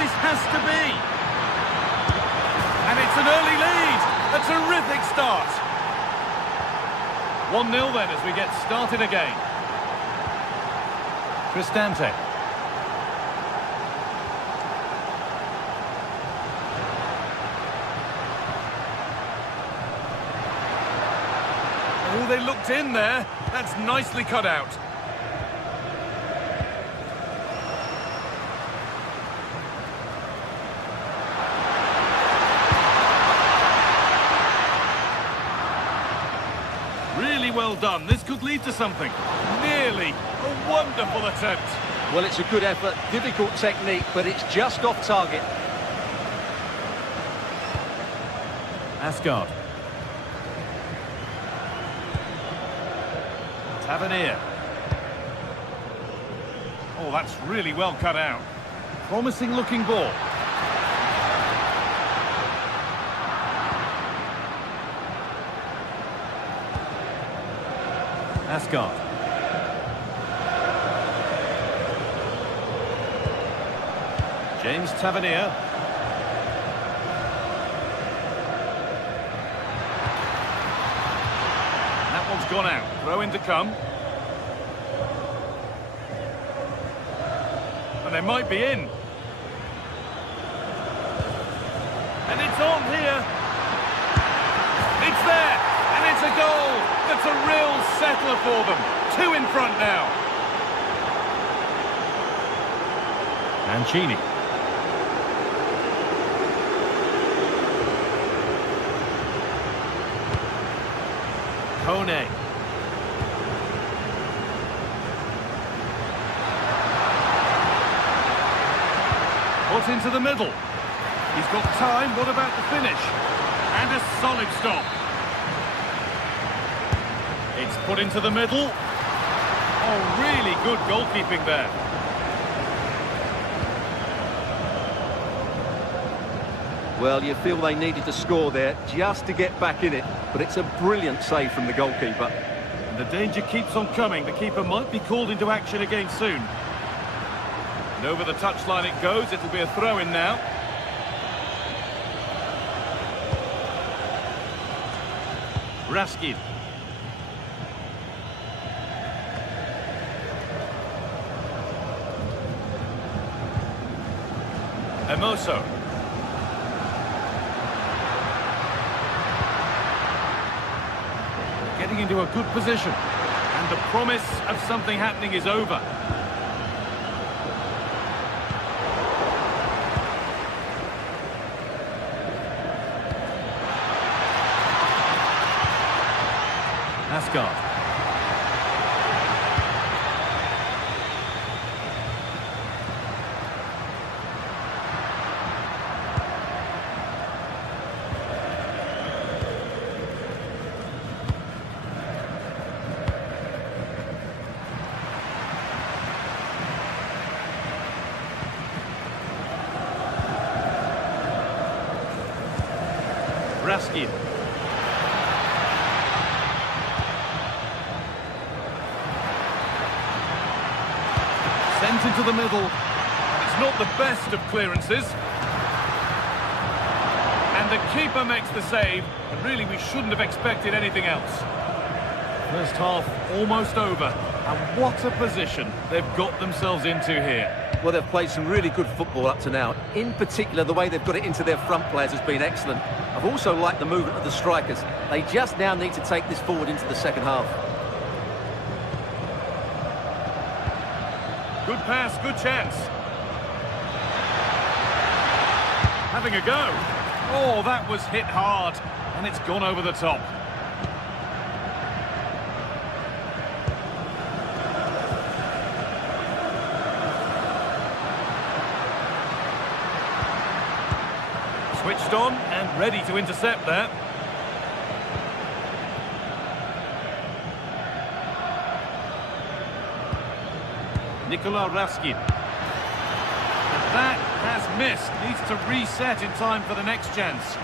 This has to be. And it's an early lead. A terrific start. 1-0 then as we get started again. Cristante. Oh, they looked in there. That's nicely cut out. Really well done. This could lead to something. Nearly. A wonderful attempt. Well, it's a good effort, difficult technique, but it's just off target. Asgard. Tavernier. Oh, that's really well cut out. Promising looking ball. Asgard. James Tavernier. That one's gone out. Throw in to come. And they might be in. And it's on here. It's there. And it's a goal. That's a real settler for them. 2 in front now. Mancini. Kone. Put into the middle. He's got time. What about the finish? And a solid stop. It's put into the middle. Oh, really good goalkeeping there. Well, you feel they needed to score there just to get back in it, but it's a brilliant save from the goalkeeper. And the danger keeps on coming. The keeper might be called into action again soon. And over the touchline it goes. It'll be a throw-in now. Raskin. Hermoso. Getting getting into a good position. And the promise of something happening is over. Asgard. Raskin. Sent into the middle. It's not the best of clearances. And the keeper makes the save. And really, we shouldn't have expected anything else. First half almost over. And what a position they've got themselves into here. Well, they've played some really good football up to now. In particular, the way they've got it into their front players has been excellent. I've also liked the movement of the strikers. They just now need to take this forward into the second half. Good pass, good chance. Having a go. Oh, that was hit hard. And it's gone over the top. Switched on and ready to intercept there. Nikola Raskin. And that has missed. Needs to reset in time for the next chance.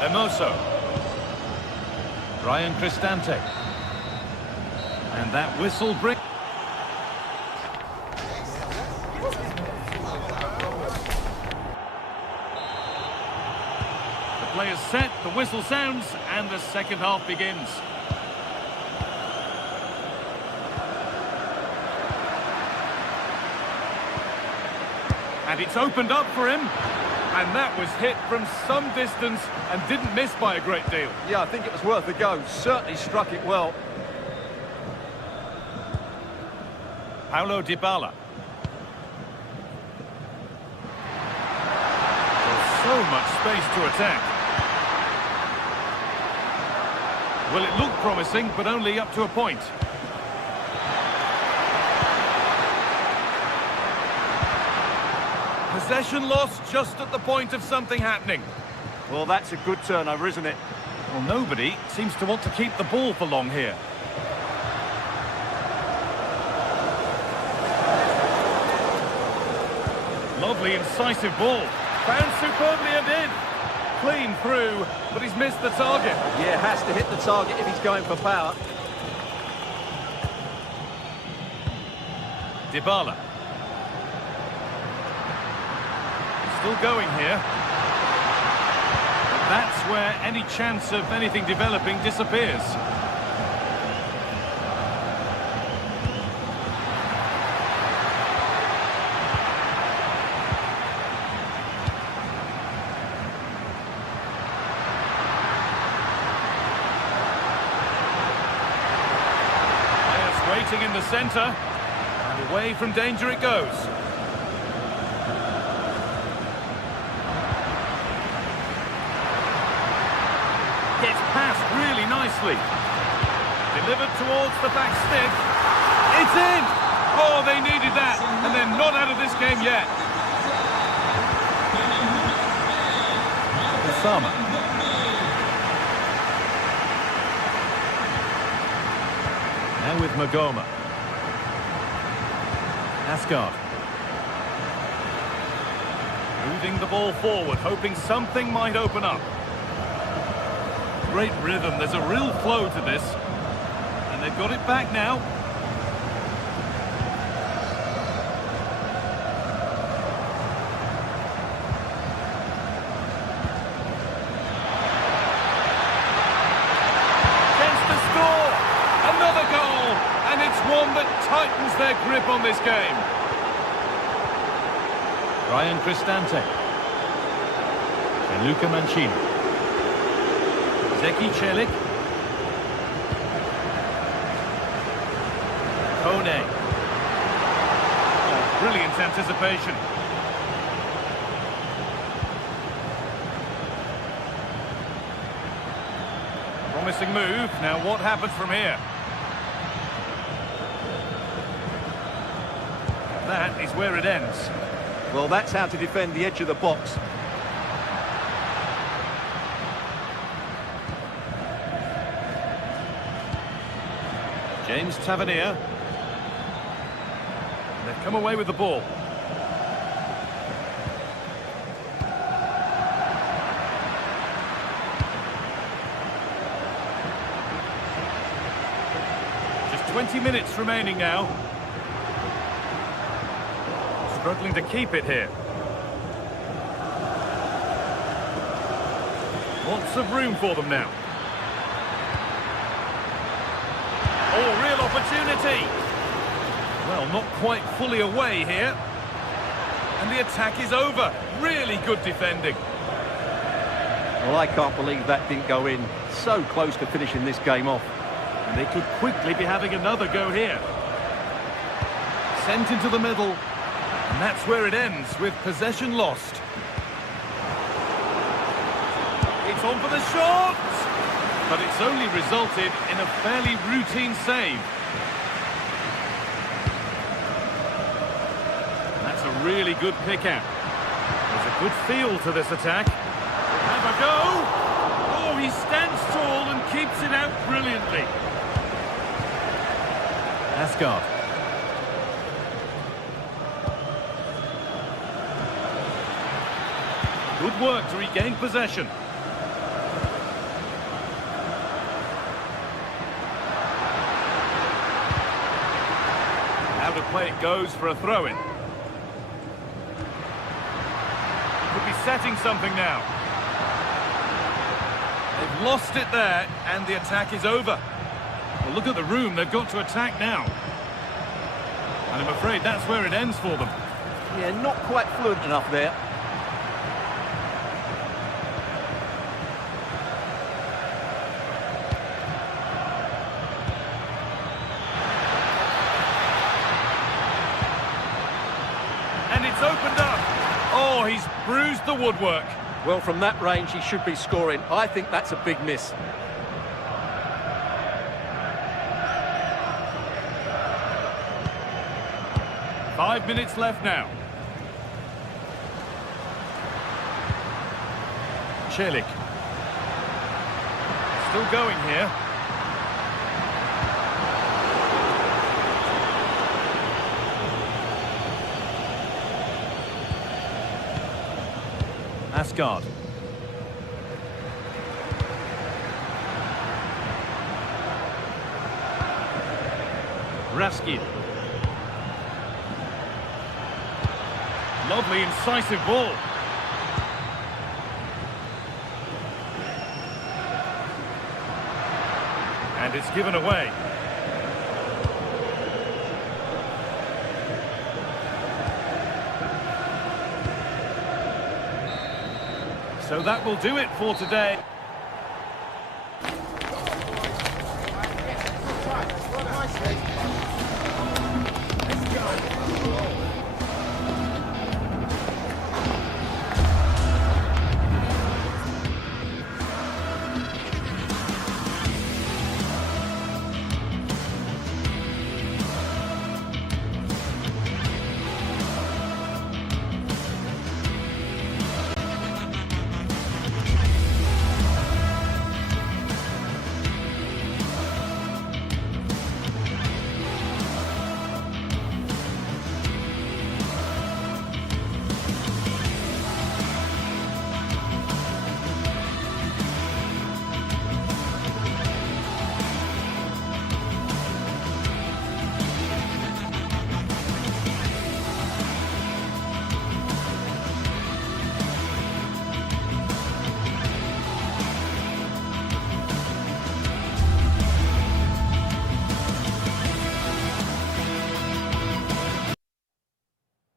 Hermoso. Brian Cristante. And that whistle brings... The play is set, the whistle sounds, and the second half begins. And it's opened up for him. And that was hit from some distance and didn't miss by a great deal. Yeah, I think it was worth a go. Certainly struck it well. Paulo Dybala. There's so much space to attack. Well, it looked promising, but only up to a point. Possession lost just at the point of something happening. Well, that's a good turnover, isn't it? Well, nobody seems to want to keep the ball for long here. Lovely, incisive ball. Found superbly and in. Clean through, but he's missed the target. Yeah, has to hit the target if he's going for power. Dybala. Still going here. But that's where any chance of anything developing disappears. Players waiting in the centre. And away from danger it goes. Gets past really nicely. Delivered towards the back stick. It's in! Oh, they needed that, and they're not out of this game yet. Osama. Now with Magoma. Asgard. Moving the ball forward, hoping something might open up. Great rhythm, there's a real flow to this. And they've got it back now. Chance to score! Another goal! And it's one that tightens their grip on this game. Brian Cristante. And Luca Mancini. Celik. Kone. Oh, brilliant anticipation. Promising move. Now what happens from here? That is where it ends. Well, that's how to defend the edge of the box. James Tavernier. They've come away with the ball. Just 20 minutes remaining now. Struggling to keep it here. Lots of room for them now. Oh, real opportunity. Well, not quite fully away here. And the attack is over. Really good defending. Well, I can't believe that didn't go in. So close to finishing this game off. And they could quickly be having another go here. Sent into the middle. And that's where it ends, with possession lost. It's on for the shot! But it's only resulted in a fairly routine save. That's a really good pick out. There's a good feel to this attack. Have a go! Oh, he stands tall and keeps it out brilliantly. Asgard. Good work to regain possession. Out of play it goes for a throw-in. Could be setting something now. They've lost it there, and the attack is over. Well, look at the room they've got to attack now. And I'm afraid that's where it ends for them. Yeah, not quite fluent enough there. And it's opened up. Oh, he's bruised the woodwork. Well, from that range, he should be scoring. I think that's a big miss. Five minutes left now. Celik. Still going here. Asgard. Raskin. Lovely incisive ball. And it's given away. So that will do it for today.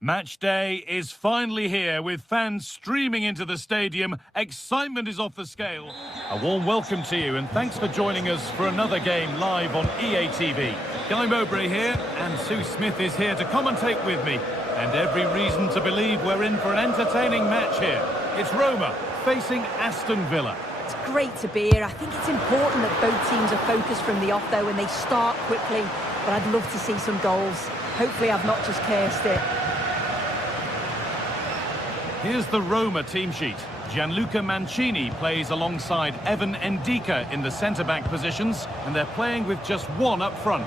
Match day is finally here with fans streaming into the stadium. Excitement is off the scale. A warm welcome to you and thanks for joining us for another game live on EA TV. Guy Mowbray here and Sue Smith is here to commentate with me. And every reason to believe we're in for an entertaining match here. It's Roma facing Aston Villa. It's great to be here. I think it's important that both teams are focused from the off though and they start quickly. But I'd love to see some goals. Hopefully I've not just cursed it. Here's the Roma team sheet. Gianluca Mancini plays alongside Evan Ndika in the centre-back positions, and they're playing with just one up front.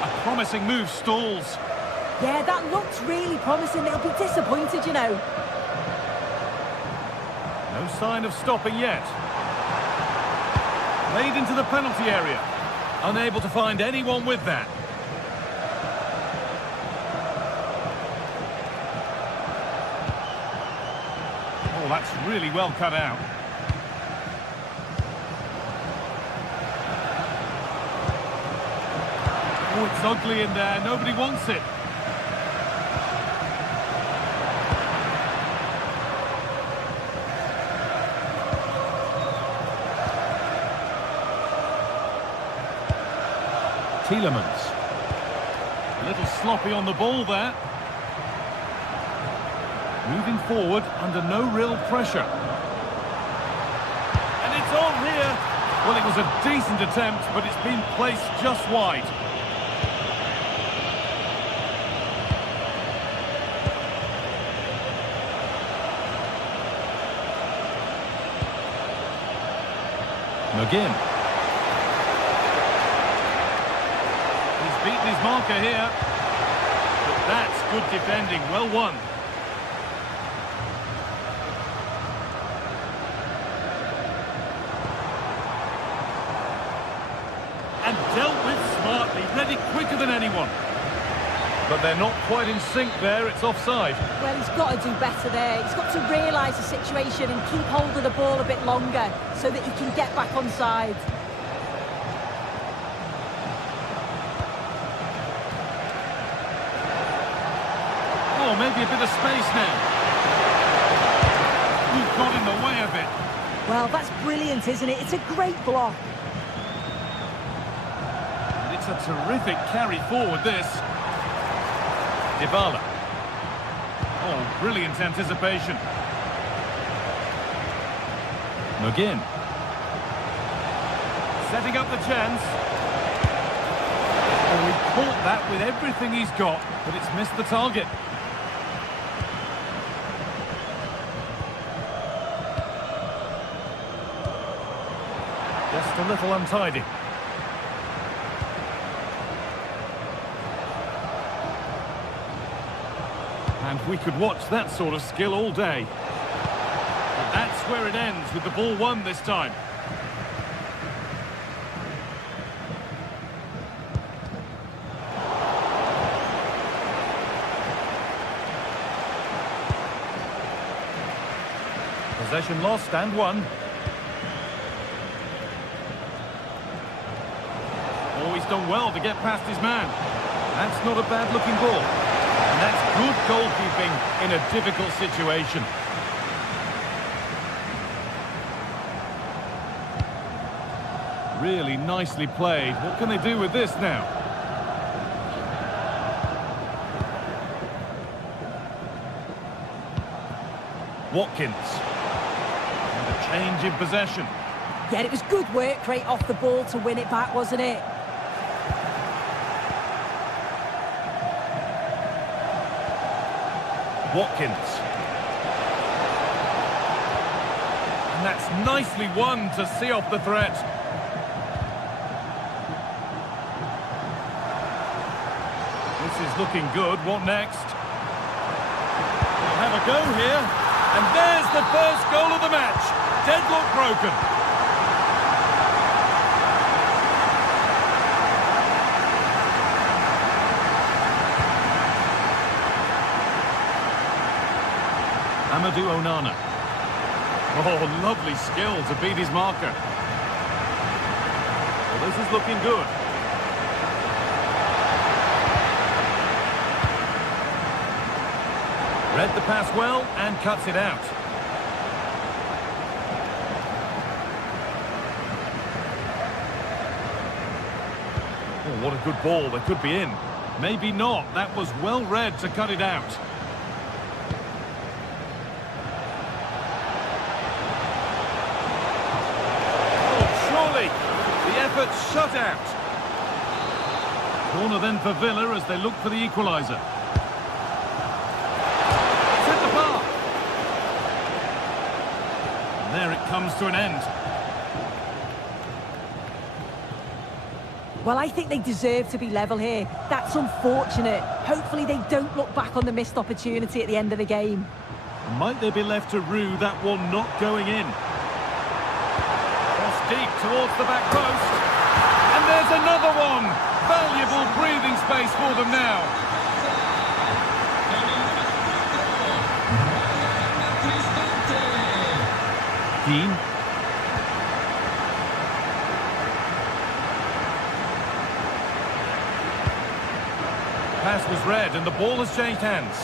A promising move stalls. Yeah, that looks really promising. They'll be disappointed, you know. No sign of stopping yet. Played into the penalty area. Unable to find anyone with that. Oh, that's really well cut out. Oh, it's ugly in there. Nobody wants it. Tielemans. A little sloppy on the ball there. Moving forward under no real pressure. And it's on here. Well, it was a decent attempt, but it's been placed just wide. McGinn. Beaten his marker here, but that's good defending, well won. And dealt with smartly, ready quicker than anyone. But they're not quite in sync there, it's offside. Well, he's got to do better there. He's got to realise the situation and keep hold of the ball a bit longer so that he can get back onside. Oh, maybe a bit of space now. Who got in the way of it? Well, that's brilliant, isn't it? It's a great block. And it's a terrific carry forward, this. Dybala. Oh, brilliant anticipation. McGinn. Setting up the chance. Oh, he caught that with everything he's got, but it's missed the target. Just a little untidy. And we could watch that sort of skill all day. But that's where it ends, with the ball won this time. Possession lost and won. He's done well to get past his man. That's not a bad-looking ball. And that's good goalkeeping in a difficult situation. Really nicely played. What can they do with this now? Watkins. And a change in possession. Yeah, it was good work right off the ball to win it back, wasn't it? Watkins. And that's nicely won to see off the threat. This is looking good. What next? We'll have a go here. And there's the first goal of the match. Deadlock broken. Amadou Onana. Oh, lovely skill to beat his marker. Well, this is looking good. Read the pass well and cuts it out. Oh, what a good ball. They could be in. Maybe not. That was well read to cut it out. Oh, surely. The effort shut out. Corner then for Villa as they look for the equaliser. There it comes to an end. Well, I think they deserve to be level here. That's unfortunate. Hopefully they don't look back on the missed opportunity at the end of the game. Might they be left to rue that one not going in? Cross deep towards the back post. And there's another one! Valuable breathing space for them now. Keane. Pass was read and the ball has changed hands.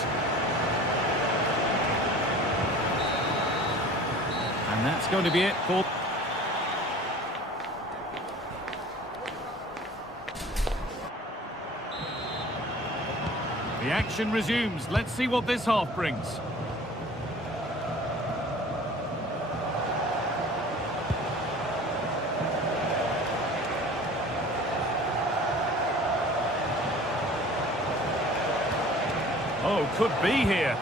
And that's going to be it for... The action resumes. Let's see what this half brings. Oh, could be here.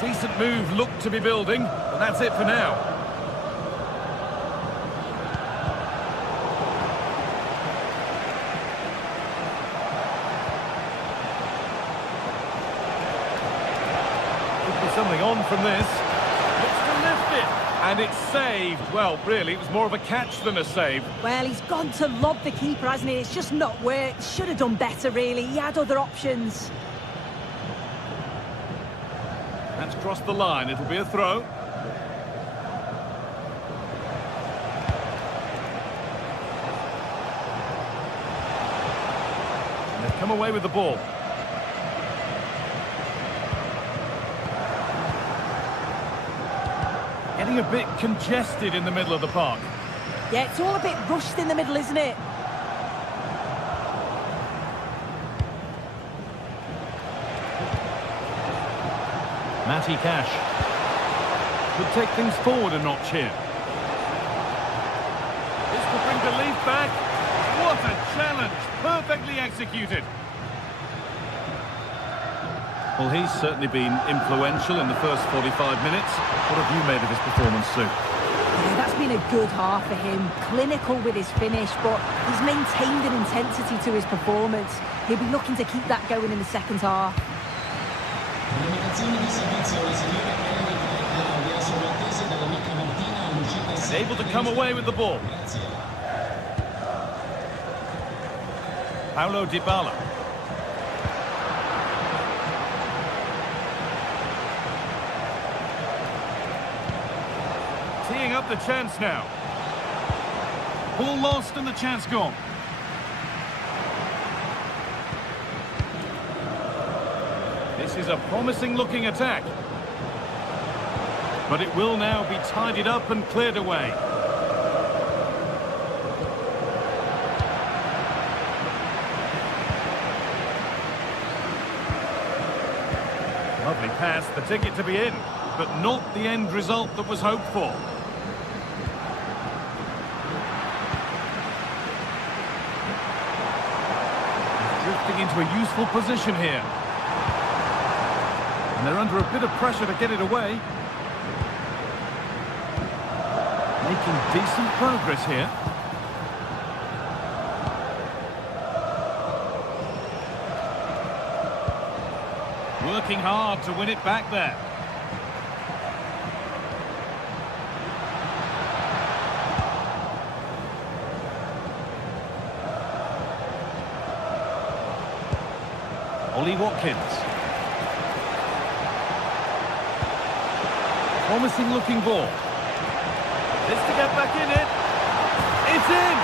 Decent move looked to be building, but that's it for now. Could be something on from this. Looks to lift it. And it's saved. Well, really, it was more of a catch than a save. Well, he's gone to lob the keeper, hasn't he? It's just not worked. Should have done better, really. He had other options. That's crossed the line. It'll be a throw. And they've come away with the ball. Getting a bit congested in the middle of the park. Yeah, it's all a bit rushed in the middle, isn't it? Matty Cash could take things forward a notch here. This could bring belief back. What a challenge! Perfectly executed. Well, he's certainly been influential in the first 45 minutes. What have you made of his performance, Sue? Yeah, that's been a good half for him. Clinical with his finish, but he's maintained an intensity to his performance. He'll be looking to keep that going in the second half. And able to come away with the ball. Paulo Dybala. Teeing up the chance now. Ball lost and the chance gone. This is a promising looking attack. But it will now be tidied up and cleared away. Lovely pass, the ticket to be in, but not the end result that was hoped for. He's drifting into a useful position here. And they're under a bit of pressure to get it away. Making decent progress here. Working hard to win it back there. Ollie Watkins. Promising looking ball. This to get back in it. It's in!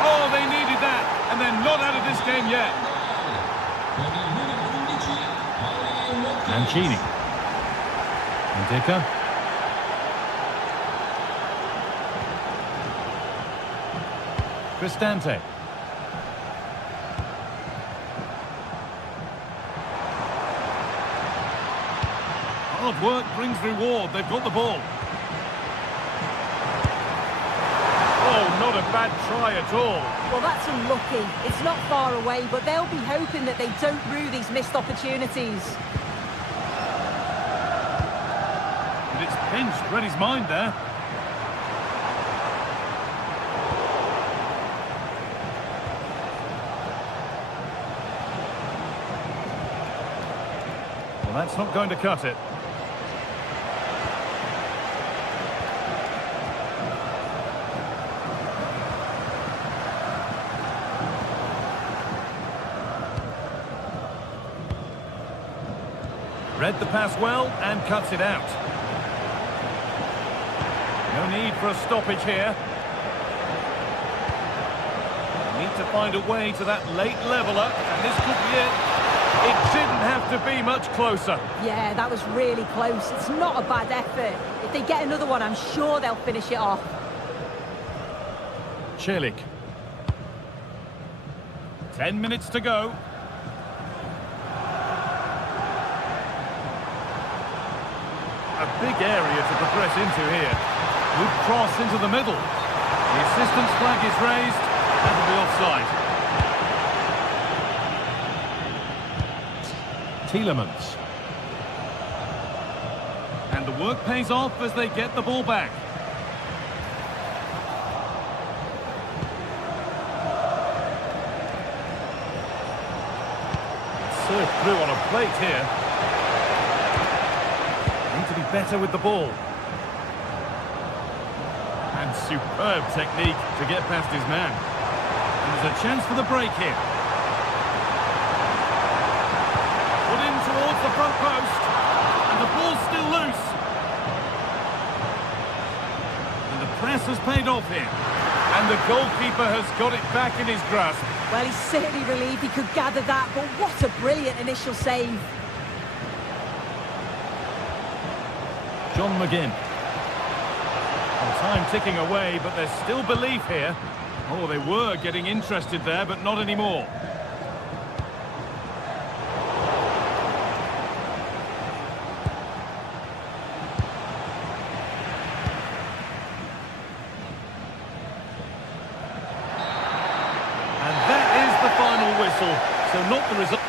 Oh, they needed that, and they're not out of this game yet. Mancini. Ndicka. Cristante. Hard work brings reward. They've got the ball. Oh, not a bad try at all. Well, that's unlucky. It's not far away, but they'll be hoping that they don't rue these missed opportunities. And it's pinched. Read his mind there. Well, that's not going to cut it. Read the pass well and cuts it out. No need for a stoppage here. Need to find a way to that late leveller, and this could be it. It didn't have to be much closer. Yeah, that was really close. It's not a bad effort. If they get another one, I'm sure they'll finish it off. Celik. 10 minutes to go. A big area to progress into here. Good cross into the middle. The assistant's flag is raised. That'll be offside. Tielemans. And the work pays off as they get the ball back. Served through on a plate here. Need to be better with the ball. And superb technique to get past his man. And there's a chance for the break here. Put in towards the front post. And the ball's still loose. And the press has paid off here. And the goalkeeper has got it back in his grasp. Well, he's certainly relieved he could gather that, but what a brilliant initial save. John McGinn. Well, time ticking away, but there's still belief here. Oh, they were getting interested there, but not anymore. And that is the final whistle. So not the result.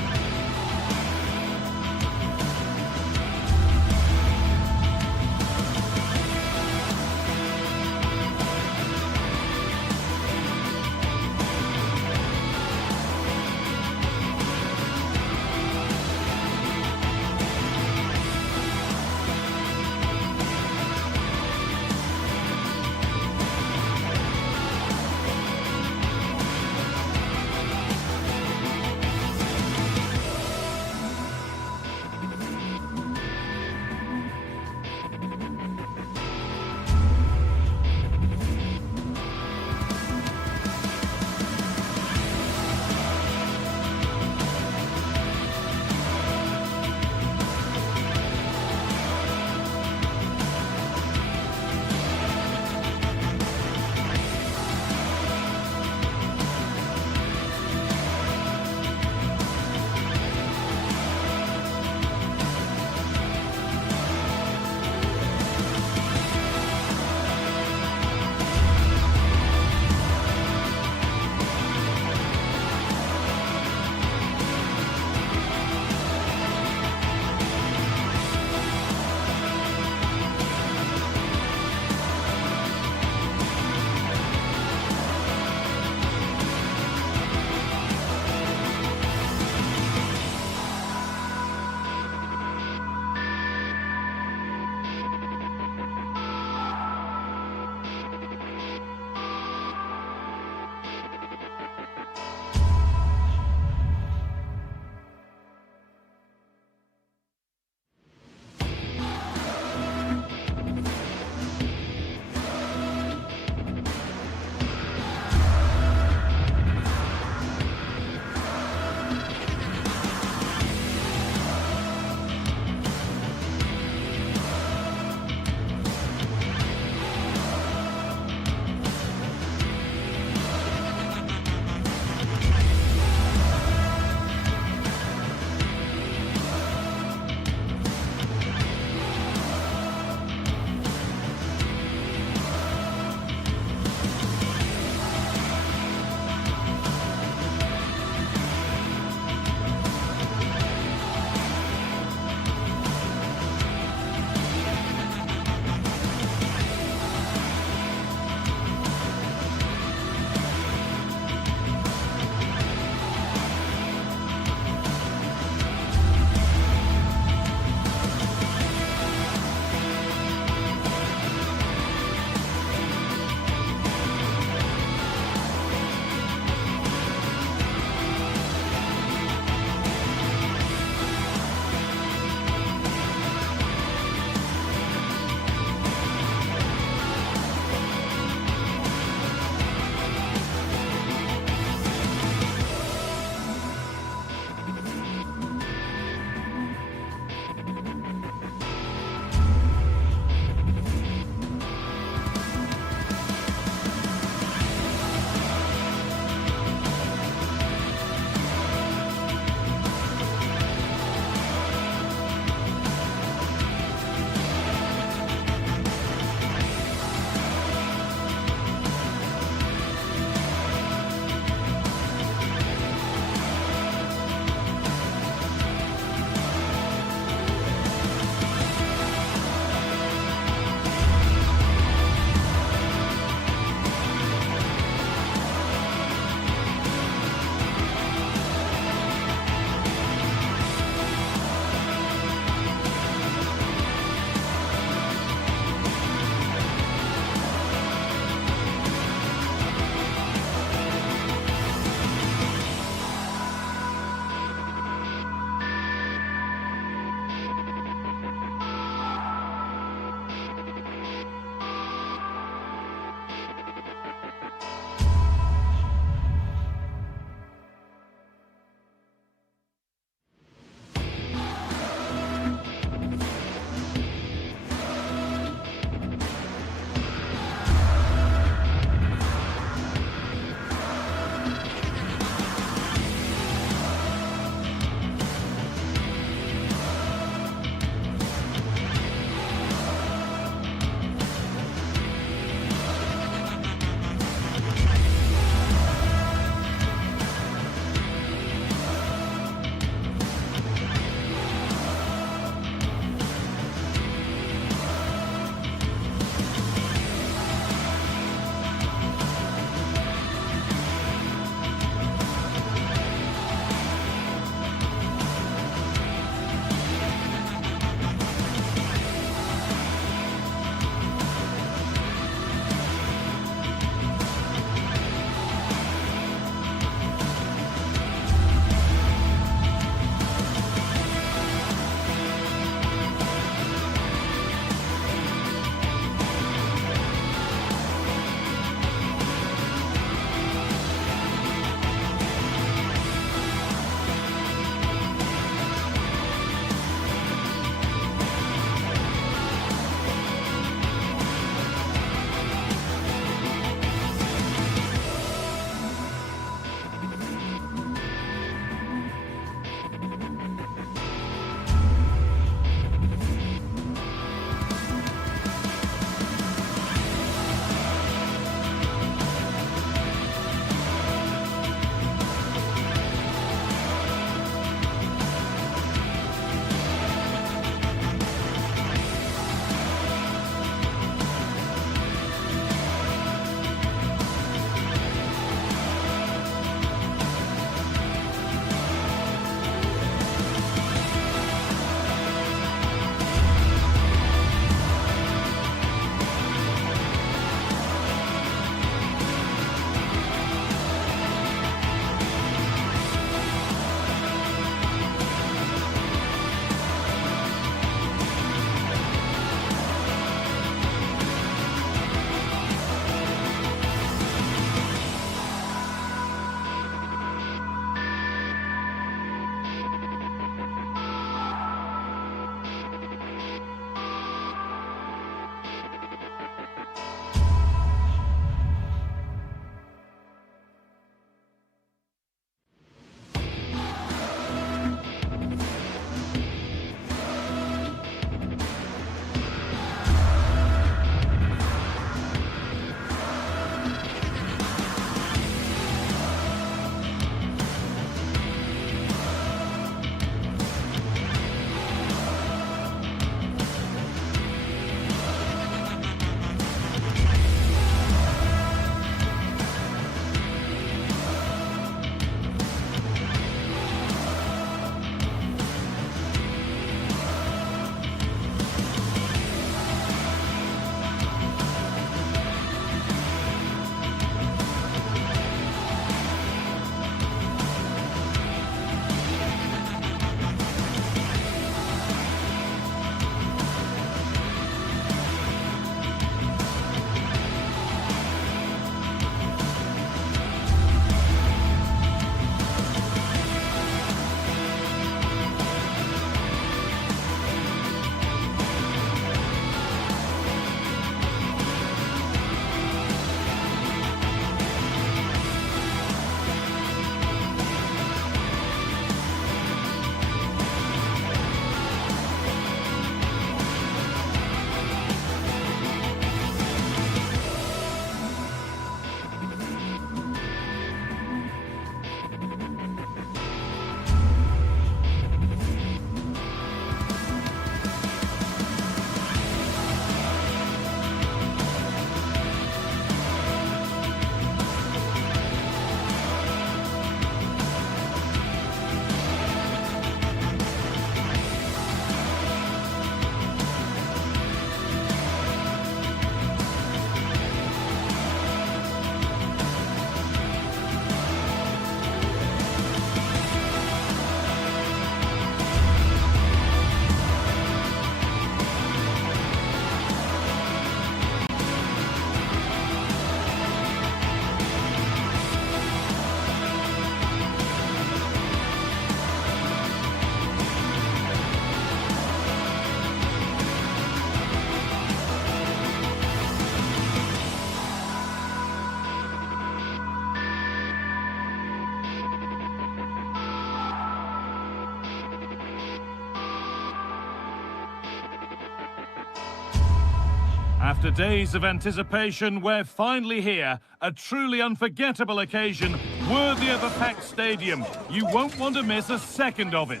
After days of anticipation, we're finally here. A truly unforgettable occasion, worthy of a packed stadium. You won't want to miss a second of it.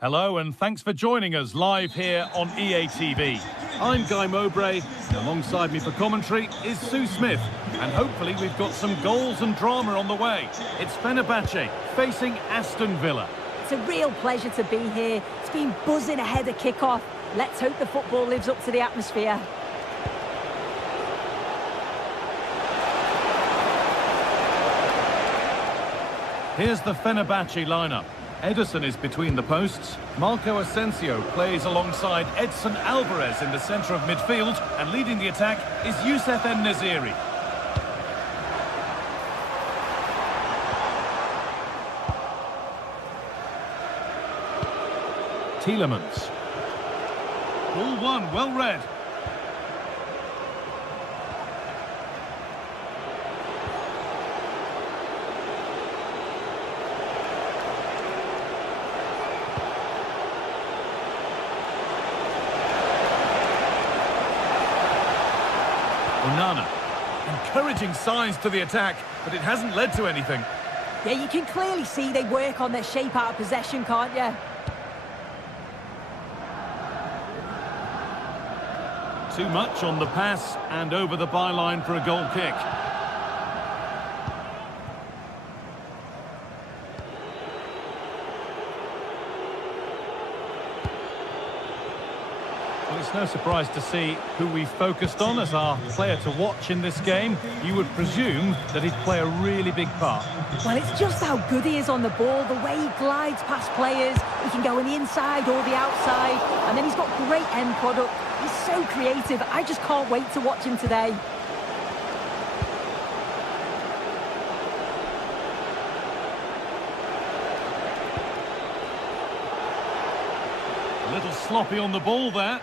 Hello, and thanks for joining us live here on EA TV. I'm Guy Mowbray, and alongside me for commentary is Sue Smith. And hopefully we've got some goals and drama on the way. It's Fenerbahce facing Aston Villa. It's a real pleasure to be here. It's been buzzing ahead of kick-off. Let's hope the football lives up to the atmosphere. Here's the Fenerbahce lineup. Ederson is between the posts. Marco Asensio plays alongside Edson Alvarez in the centre of midfield. And leading the attack is Youssef En-Nesyri. Tielemans. Ball one, well read. Onana. Encouraging signs to the attack, but it hasn't led to anything. Yeah, you can clearly see they work on their shape out of possession, can't you? Too much on the pass and over the byline for a goal kick. Well, it's no surprise to see who we focused on as our player to watch in this game. You would presume that he'd play a really big part. Well, it's just how good he is on the ball, the way he glides past players. He can go on the inside or the outside, and then he's got great end product. He's so creative. I just can't wait to watch him today. A little sloppy on the ball there.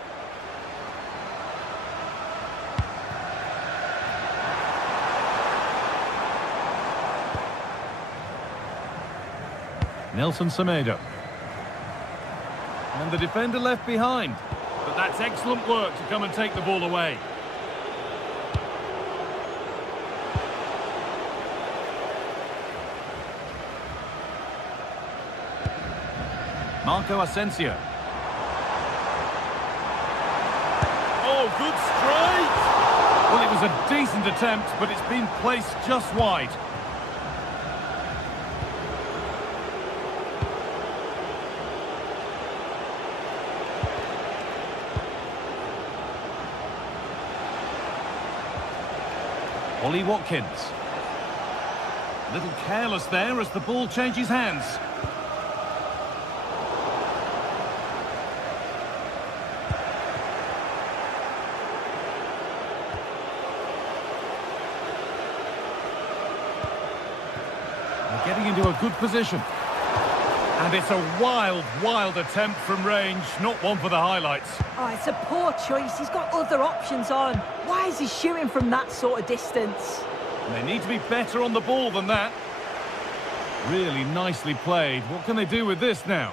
Nelson Semedo. And the defender left behind. But that's excellent work to come and take the ball away. Marco Asensio. Oh, good strike! Well, it was a decent attempt, but it's been placed just wide. Ollie Watkins. A little careless there as the ball changes hands. They're getting into a good position. And it's a wild, wild attempt from range, not one for the highlights. Oh, it's a poor choice. He's got other options on. Why is he shooting from that sort of distance? And they need to be better on the ball than that. Really nicely played. What can they do with this now?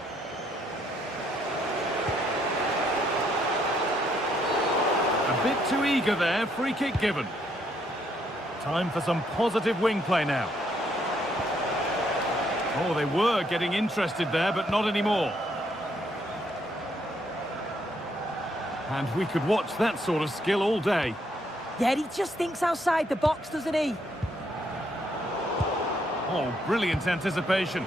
A bit too eager there. Free kick given. Time for some positive wing play now. Oh, they were getting interested there, but not anymore. And we could watch that sort of skill all day. Yeah, he just thinks outside the box, doesn't he? Oh, brilliant anticipation.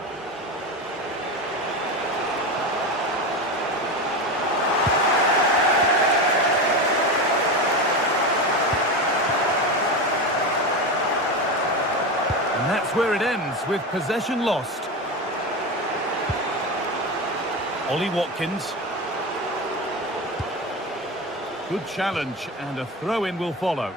And that's where it ends, with possession lost. Ollie Watkins. Good challenge, and a throw-in will follow.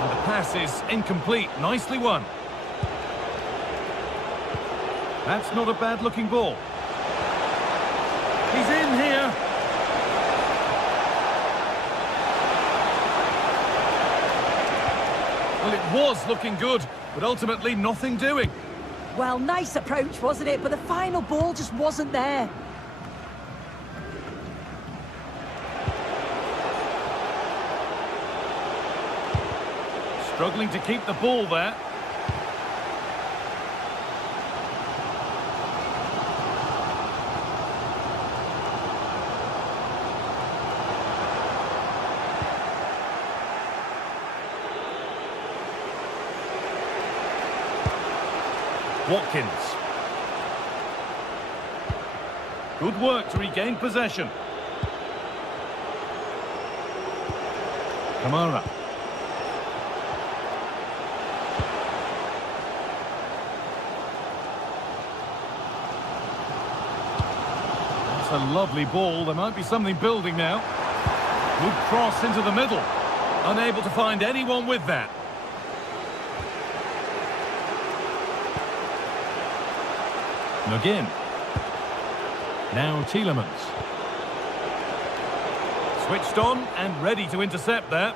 And the pass is incomplete. Nicely won. That's not a bad-looking ball. He's in here. Well, it was looking good, but ultimately nothing doing. Well, nice approach, wasn't it? But the final ball just wasn't there. Struggling to keep the ball there. Watkins. Good work to regain possession. Kamara. That's a lovely ball. There might be something building now. Good cross into the middle. Unable to find anyone with that. McGinn. Now Tielemans. Switched on and ready to intercept there.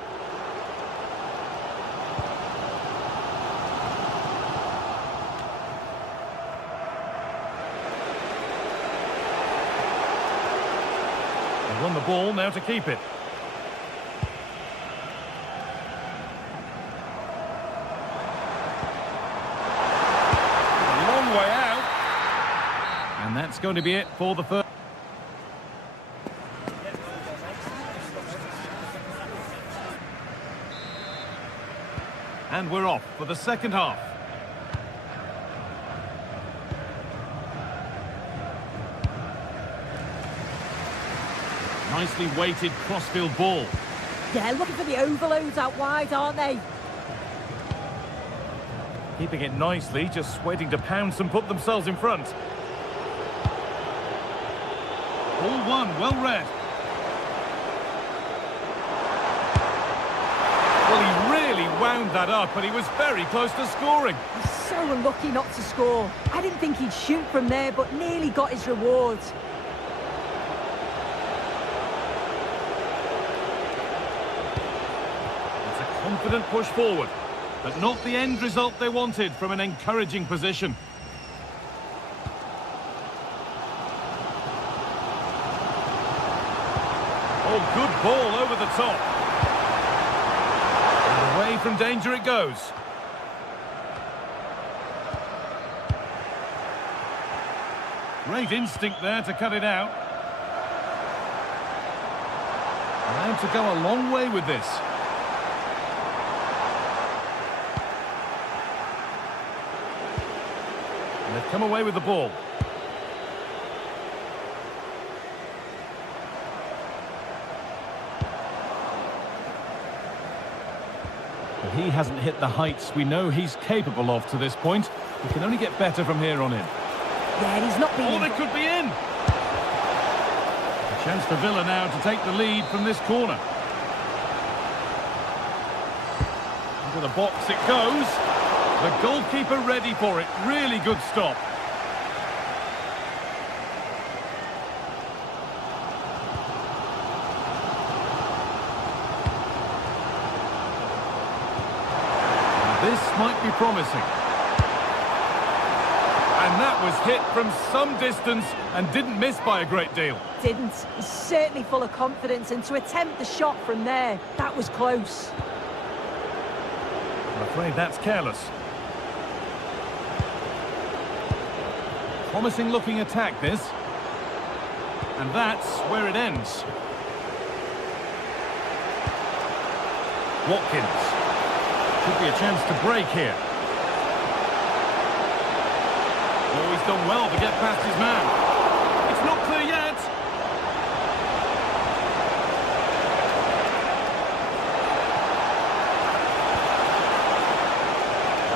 They won the ball, now to keep it. A long way out. And that's going to be it for the first. And we're off for the second half. Nicely weighted crossfield ball. Yeah, looking for the overloads out wide, aren't they? Keeping it nicely, just waiting to pounce and put themselves in front. All one, well read. Well, he really wound that up, but he was very close to scoring. He's so unlucky not to score. I didn't think he'd shoot from there, but nearly got his reward. It's a confident push forward, but not the end result they wanted from an encouraging position. Oh, good ball over the top. And away from danger it goes. Great instinct there to cut it out. Allowed to go a long way with this. And they've come away with the ball. But he hasn't hit the heights we know he's capable of to this point. He can only get better from here on in. Yeah, he's not being... Oh, they could be in! A chance for Villa now to take the lead from this corner. Into the box it goes. The goalkeeper ready for it. Really good stop. This might be promising. And that was hit from some distance and didn't miss by a great deal. Didn't. He's certainly full of confidence, and to attempt the shot from there, that was close. I'm afraid that's careless. Promising looking attack, this. And that's where it ends. Watkins. Could be a chance to break here. Oh, he's done well to get past his man. It's not clear yet.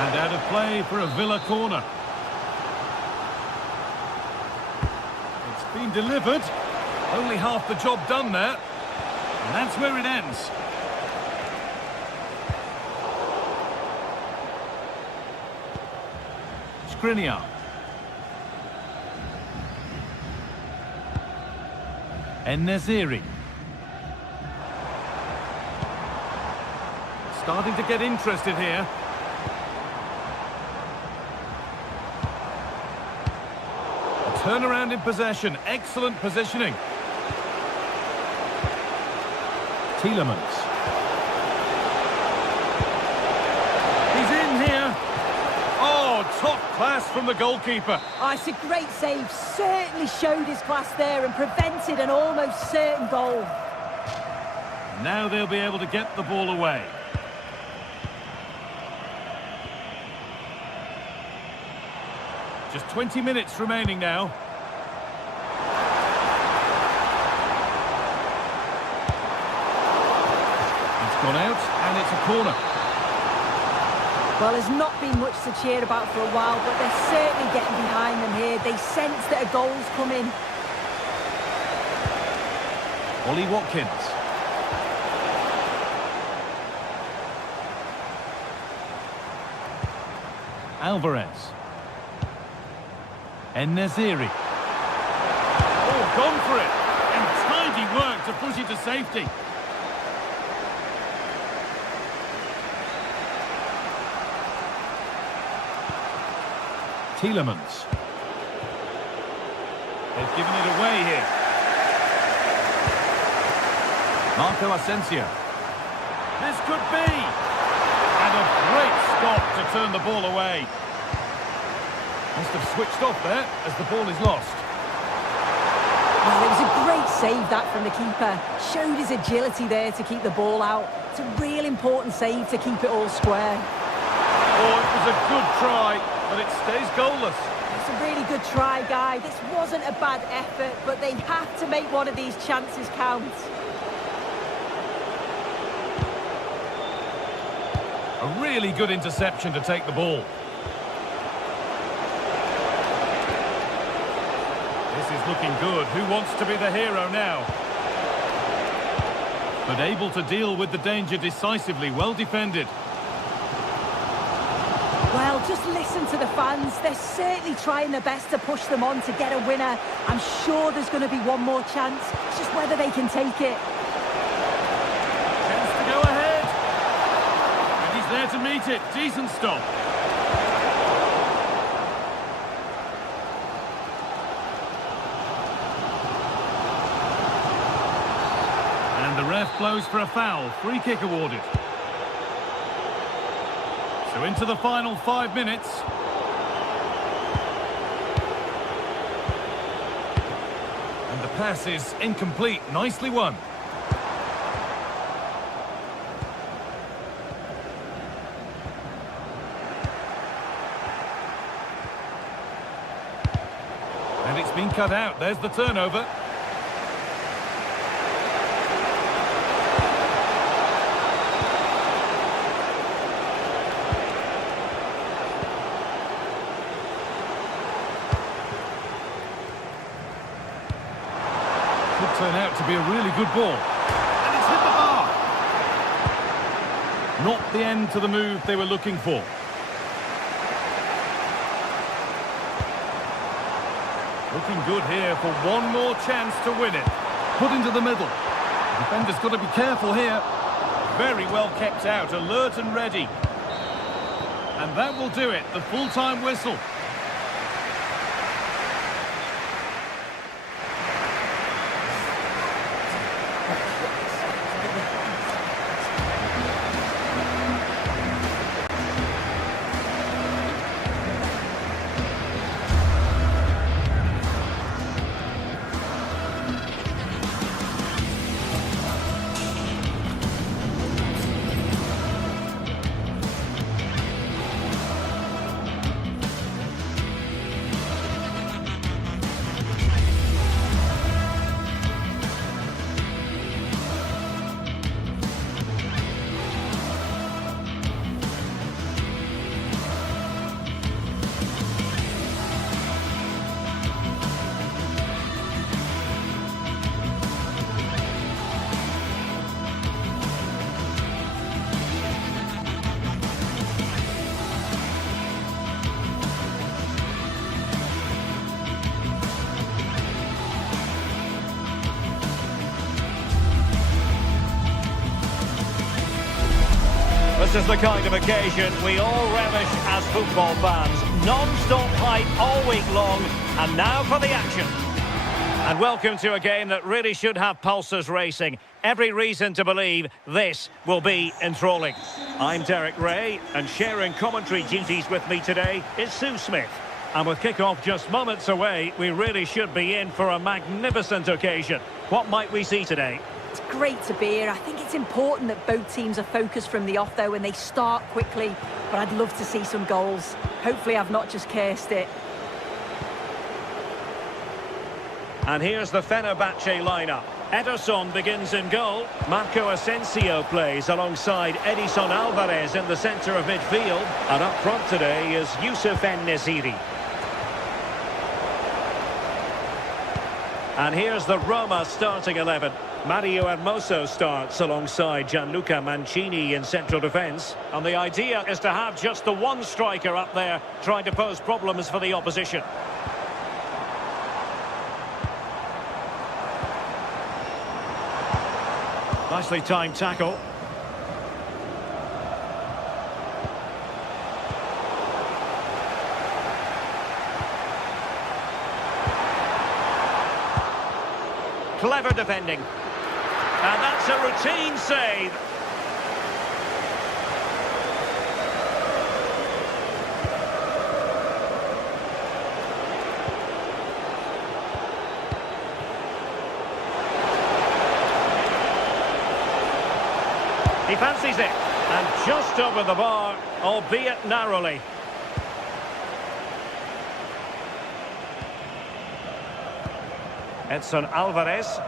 And out of play for a Villa corner. It's been delivered. Only half the job done there. And that's where it ends. Skriniar. En-Nesyri. Starting to get interested here. turnaround in possession. Excellent positioning. Tielemans. He's in here. Oh, top class from the goalkeeper. Oh, it's a great save. Certainly showed his class there and prevented an almost certain goal. Now they'll be able to get the ball away. Just 20 minutes remaining now. It's gone out, and it's a corner. Well, there's not been much to cheer about for a while, but they're certainly getting behind them here. They sense that a goal's coming. Ollie Watkins. Alvarez. En-Nesyri. Oh, gone for it. And tidy work to push it to safety. Tielemans. They've given it away here. Marco Asensio. This could be. And a great stop to turn the ball away. Must have switched off there as the ball is lost. Well, it was a great save, that, from the keeper. Showed his agility there to keep the ball out. It's a real important save to keep it all square. Oh, it was a good try, but it stays goalless. It's a really good try, Guy. This wasn't a bad effort, but they have to make one of these chances count. A really good interception to take the ball. This is looking good. Who wants to be the hero now? But able to deal with the danger decisively. Well defended. Well, just listen to the fans. They're certainly trying their best to push them on to get a winner. I'm sure there's going to be one more chance. It's just whether they can take it. Chance to go ahead. And he's there to meet it. Decent stop. And the ref blows for a foul. Free kick awarded. So into the final 5 minutes. And the pass is incomplete. Nicely won. And it's been cut out. There's the turnover. Could turn out to be a really good ball. And it's hit the bar. Not the end to the move they were looking for. Looking good here for one more chance to win it. Put into the middle. The defender's got to be careful here. Very well kept out, alert and ready. And that will do it, the full-time whistle. This is the kind of occasion we all relish as football fans. Non-stop hype all week long, and now for the action. And welcome to a game that really should have pulses racing. Every reason to believe this will be enthralling. I'm Derek Ray, and sharing commentary duties with me today is Sue Smith. And with kick-off just moments away, we really should be in for a magnificent occasion. What might we see today? It's great to be here. I think it's important that both teams are focused from the off, though, and they start quickly. But I'd love to see some goals. Hopefully I've not just cursed it. And here's the Fenerbahce lineup. Ederson begins in goal. Marco Asensio plays alongside Edison Alvarez in the centre of midfield. And up front today is Youssef En-Nesyri. And here's the Roma starting 11. Mario Hermoso starts alongside Gianluca Mancini in central defence. And the idea is to have just the one striker up there trying to pose problems for the opposition. Nicely timed tackle. Clever defending. And that's a routine save. He fancies it. And just over the bar, albeit narrowly. Edson Alvarez.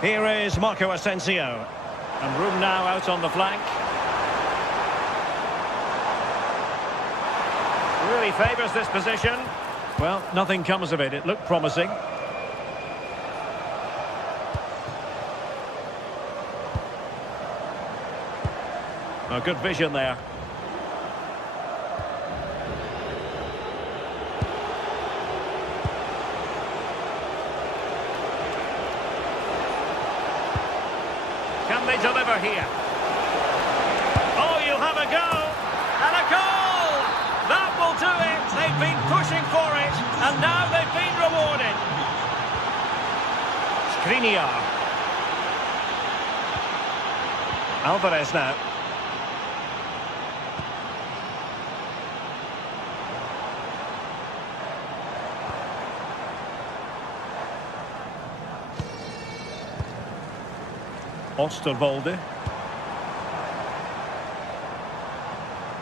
Here is Marco Asensio. And room now out on the flank. Really favours this position. Well, nothing comes of it. It looked promising. Oh, good vision there. Can they deliver here? Oh, you'll have a go! And a goal! That will do it! They've been pushing for it, and now they've been rewarded. Skriniar. Alvarez now. Osterwolde.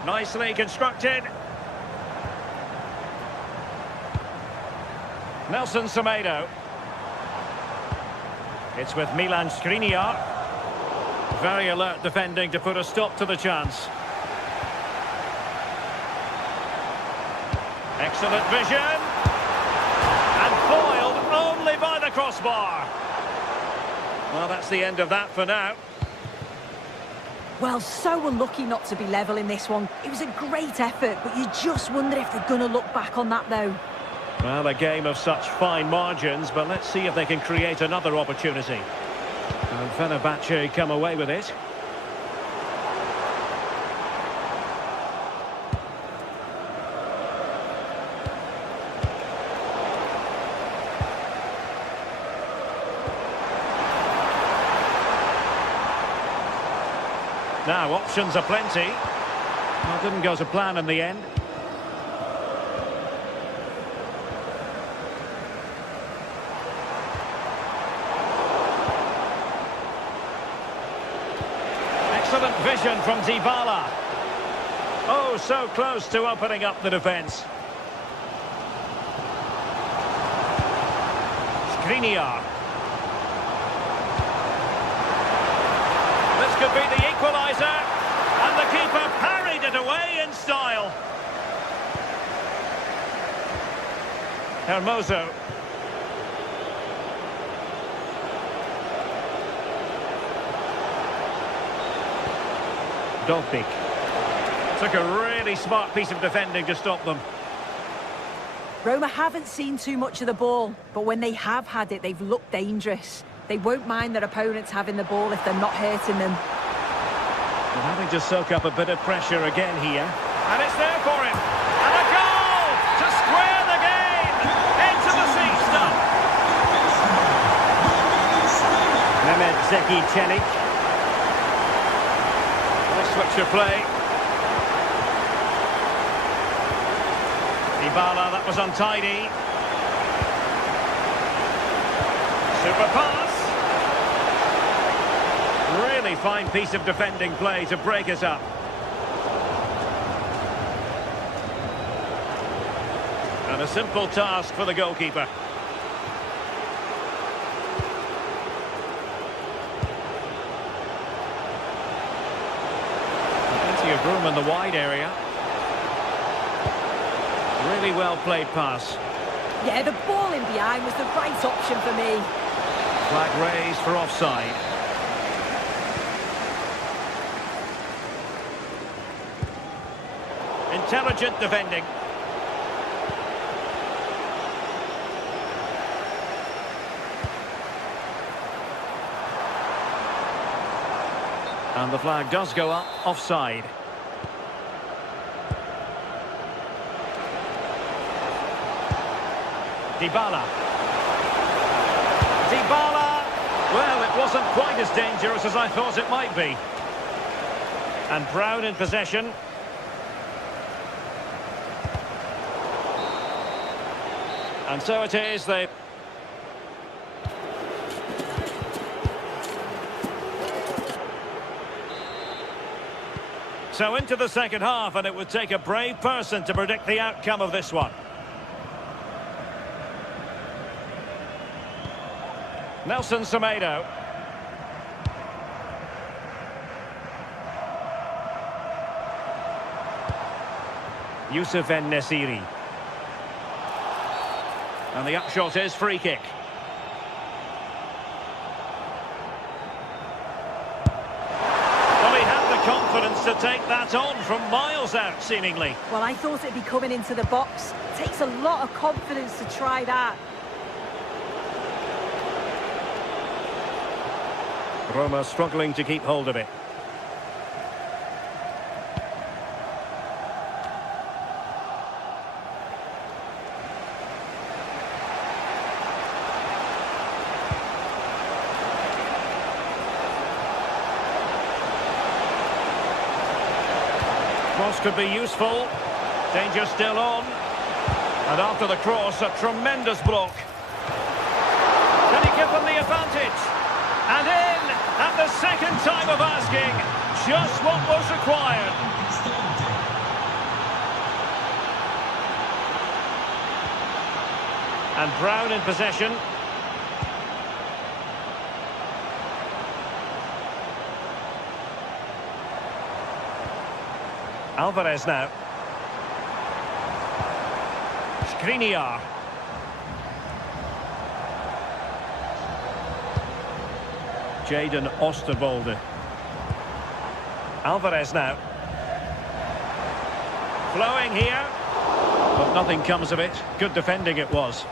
Nicely constructed. Nelson Semedo. It's with Milan Skriniar. Very alert defending to put a stop to the chance. Excellent vision. And foiled only by the crossbar. Well, that's the end of that for now. Well, so unlucky not to be level in this one. It was a great effort, but you just wonder if they're going to look back on that, though. Well, a game of such fine margins, but let's see if they can create another opportunity. And Fenerbahce come away with it. Now, options are plenty. Well, didn't go to plan in the end. Excellent vision from Dybala. Oh, so close to opening up the defence. Skriniar. This could be the equaliser, and the keeper parried it away in style. Hermoso. Dolpik. Took a really smart piece of defending to stop them. Roma haven't seen too much of the ball, but when they have had it, they've looked dangerous. They won't mind their opponents having the ball if they're not hurting them. And having to soak up a bit of pressure again here. And it's there for him. And a goal to square the game. Into the sea stuff. Mehmet Zeki Çelik. Nice switch of play. Dybala, that was untidy. Super pass. Really fine piece of defending play to break us up. And a simple task for the goalkeeper. Plenty of room in the wide area. Really well played pass. Yeah, the ball in behind was the right option for me. Flag raised for offside. Intelligent defending. And the flag does go up, offside. Dybala. Dybala! Well, it wasn't quite as dangerous as I thought it might be. And Brown in possession. And so it is, they... So into the second half, and it would take a brave person to predict the outcome of this one. Nelson Semedo. Youssef En-Nesyri. And the upshot is free kick. Well, he had the confidence to take that on from miles out, seemingly. Well, I thought it'd be coming into the box. It takes a lot of confidence to try that. Roma struggling to keep hold of it. Cross could be useful. Danger still on. And after the cross, a tremendous block. Can he give them the advantage? And in at the second time of asking, just what was required. And Brown in possession. Alvarez now. Skriniar. Jadon Oosterwolde. Alvarez now. Flowing here. But nothing comes of it. Good defending it was.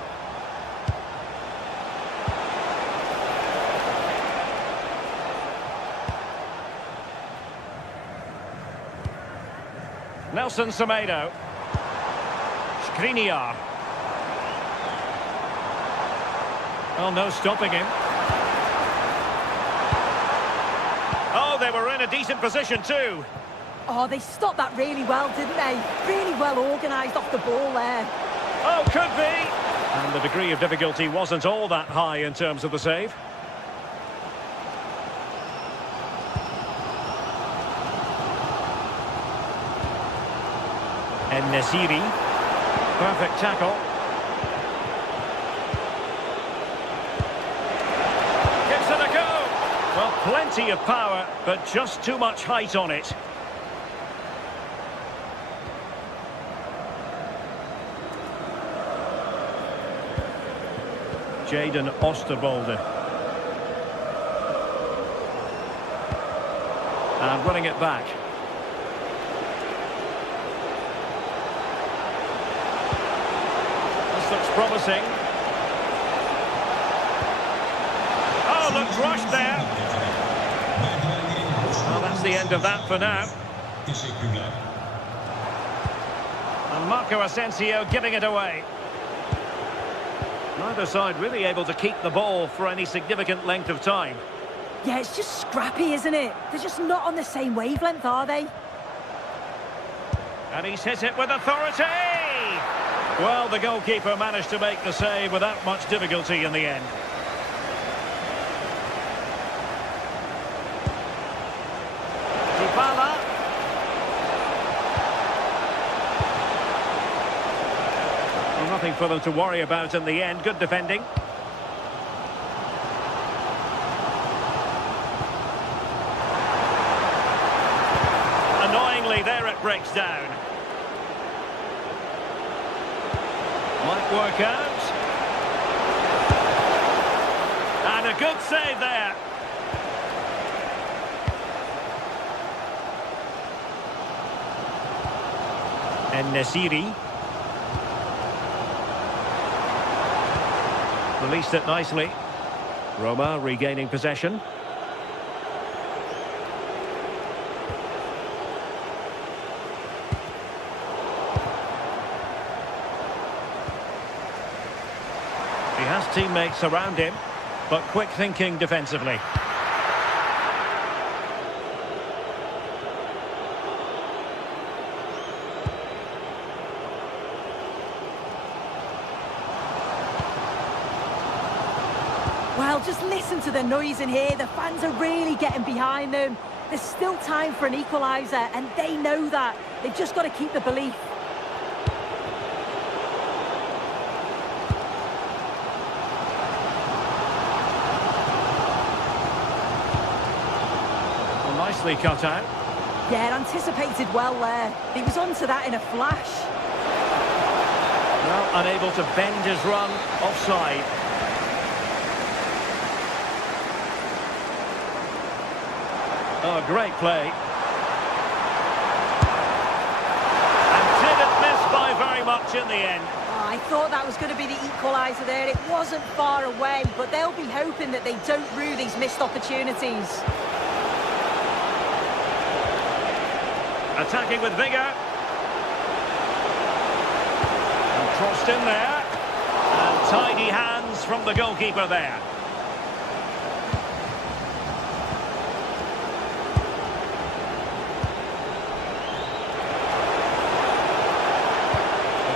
Nelson Semedo. Skriniar. Well, no stopping him. Oh, they were in a decent position too. Oh, they stopped that really well, didn't they? Really well organised off the ball there. Oh, could be. And the degree of difficulty wasn't all that high in terms of the save. En-Nesyri. Perfect tackle. Gives it a go. Well, plenty of power, but just too much height on it. Jadon Oosterwolde. And running it back. This looks promising. Oh, looked rushed there. Well, that's the end of that for now. And Marco Asensio giving it away. Neither side really able to keep the ball for any significant length of time. Yeah, it's just scrappy, isn't it? They're just not on the same wavelength, are they? And he's hit it with authority! Well, the goalkeeper managed to make the save without much difficulty in the end. Dybala. Well, nothing for them to worry about in the end. Good defending. Annoyingly, there it breaks down. Might work out. And a good save there. And Nesiri. Released it nicely. Roma regaining possession. He has teammates around him, but quick thinking defensively. Well, just listen to the noise in here. The fans are really getting behind them. There's still time for an equaliser, and they know that. They've just got to keep the belief. Well, nicely cut out. Yeah, anticipated well there. He was onto that in a flash. Well, unable to bend his run, offside. Oh, great play. And didn't miss by very much in the end. Oh, I thought that was going to be the equaliser there. It wasn't far away, but they'll be hoping that they don't rue these missed opportunities. Attacking with vigour. And crossed in there. And tidy hands from the goalkeeper there.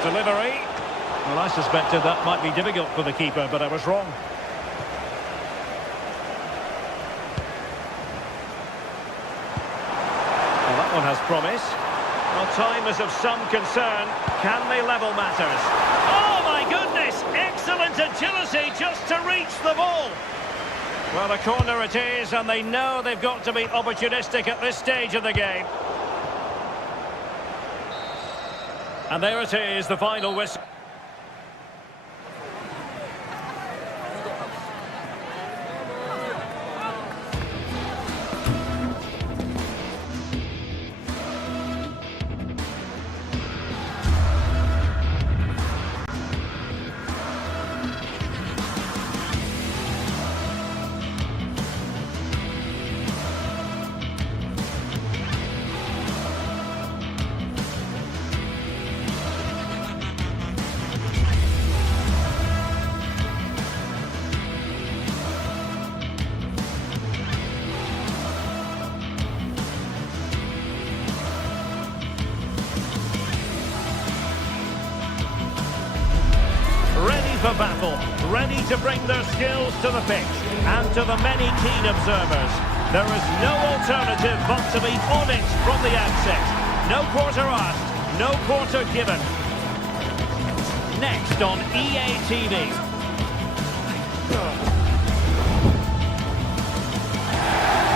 Delivery. Well, I suspected that might be difficult for the keeper, but I was wrong. Well, that one has promise. Well, time is of some concern. Can they level matters? Oh, my goodness! Excellent agility just to reach the ball. Well, a corner it is, and they know they've got to be opportunistic at this stage of the game. And there it is, the final whistle. For battle, ready to bring their skills to the pitch, and to the many keen observers, there is no alternative but to be on it from the outset. No quarter asked, no quarter given. Next on EA TV.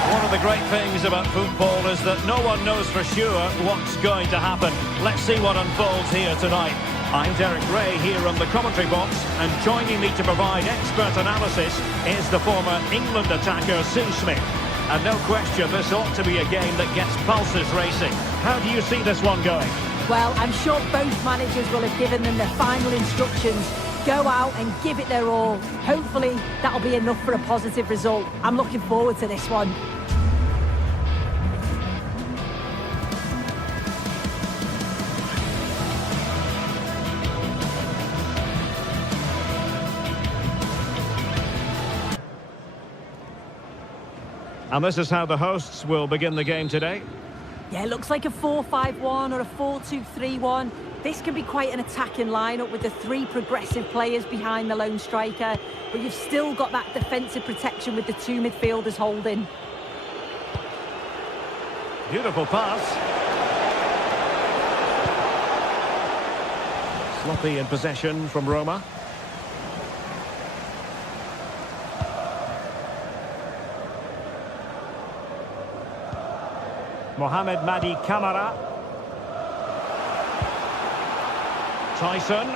One of the great things about football is that no one knows for sure what's going to happen. Let's see what unfolds here tonight. I'm Derek Ray here on the commentary box, and joining me to provide expert analysis is the former England attacker Sue Smith. And no question, this ought to be a game that gets pulses racing. How do you see this one going? Well, I'm sure both managers will have given them their final instructions. Go out and give it their all. Hopefully, that'll be enough for a positive result. I'm looking forward to this one. And this is how the hosts will begin the game today. Yeah, it looks like a 4-5-1 or a 4-2-3-1. This can be quite an attacking lineup with the three progressive players behind the lone striker, but you've still got that defensive protection with the two midfielders holding. Beautiful pass. Sloppy in possession from Roma. Mohamed Madi Camara. Tyson.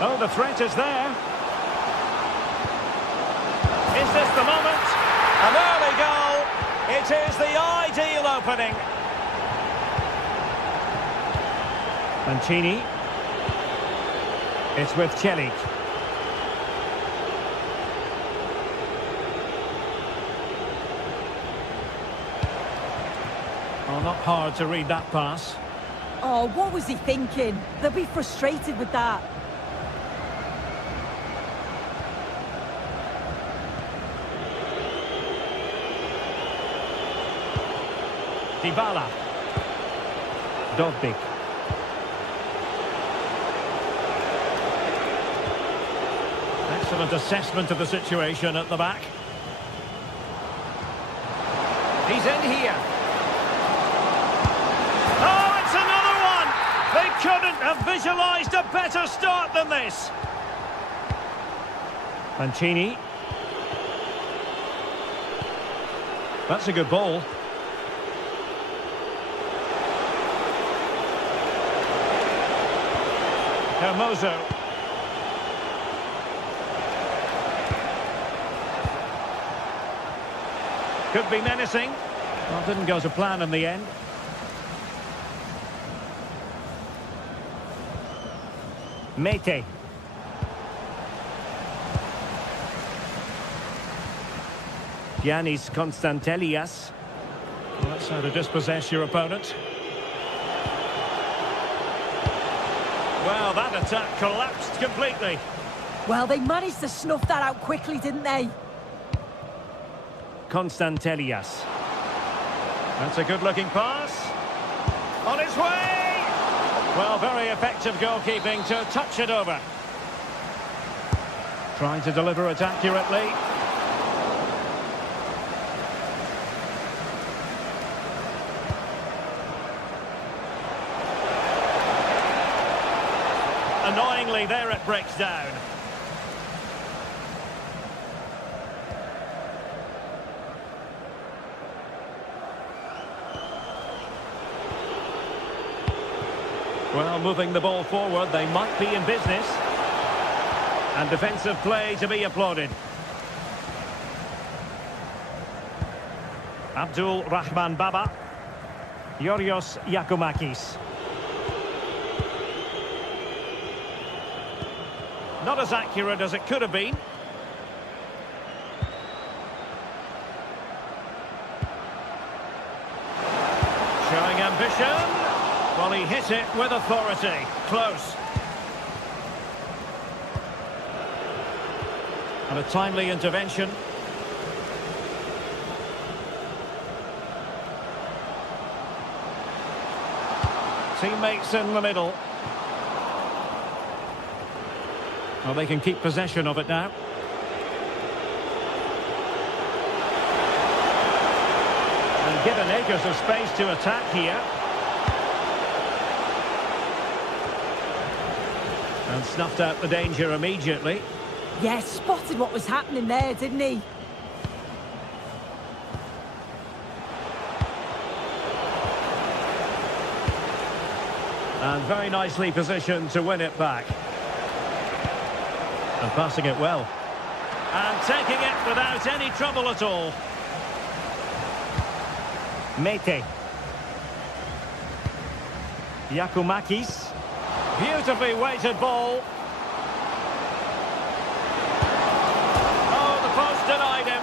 Oh, the threat is there. Is this the moment? An early goal. It is the ideal opening. Mancini. It's with Celik. Oh, not hard to read that pass. Oh, what was he thinking? They'll be frustrated with that. Dybala. Dovbyk. Excellent assessment of the situation at the back. He's in here. Oh, it's another one! They couldn't have visualised a better start than this. Mancini. That's a good ball. Hermoso. Could be menacing. Well, didn't go to plan in the end. Mete. Giannis Constantelias. Well, that's how to dispossess your opponent. Well, that attack collapsed completely. Well, they managed to snuff that out quickly, didn't they? Constantelias. That's a good-looking pass. On its way! Well, very effective goalkeeping to touch it over. Trying to deliver it accurately. Annoyingly, there it breaks down. Well, moving the ball forward, they might be in business. And defensive play to be applauded. Abdul Rahman Baba. Yorios Yakumakis. Not as accurate as it could have been. Showing ambition. Well, he hit it with authority. Close. And a timely intervention. Teammates in the middle. Well, they can keep possession of it now. And given acres of space to attack here. And snuffed out the danger immediately. Yeah, spotted what was happening there, didn't he? And very nicely positioned to win it back. And passing it well. And taking it without any trouble at all. Mete. Yakumakis. Beautifully weighted ball. Oh, the post denied him.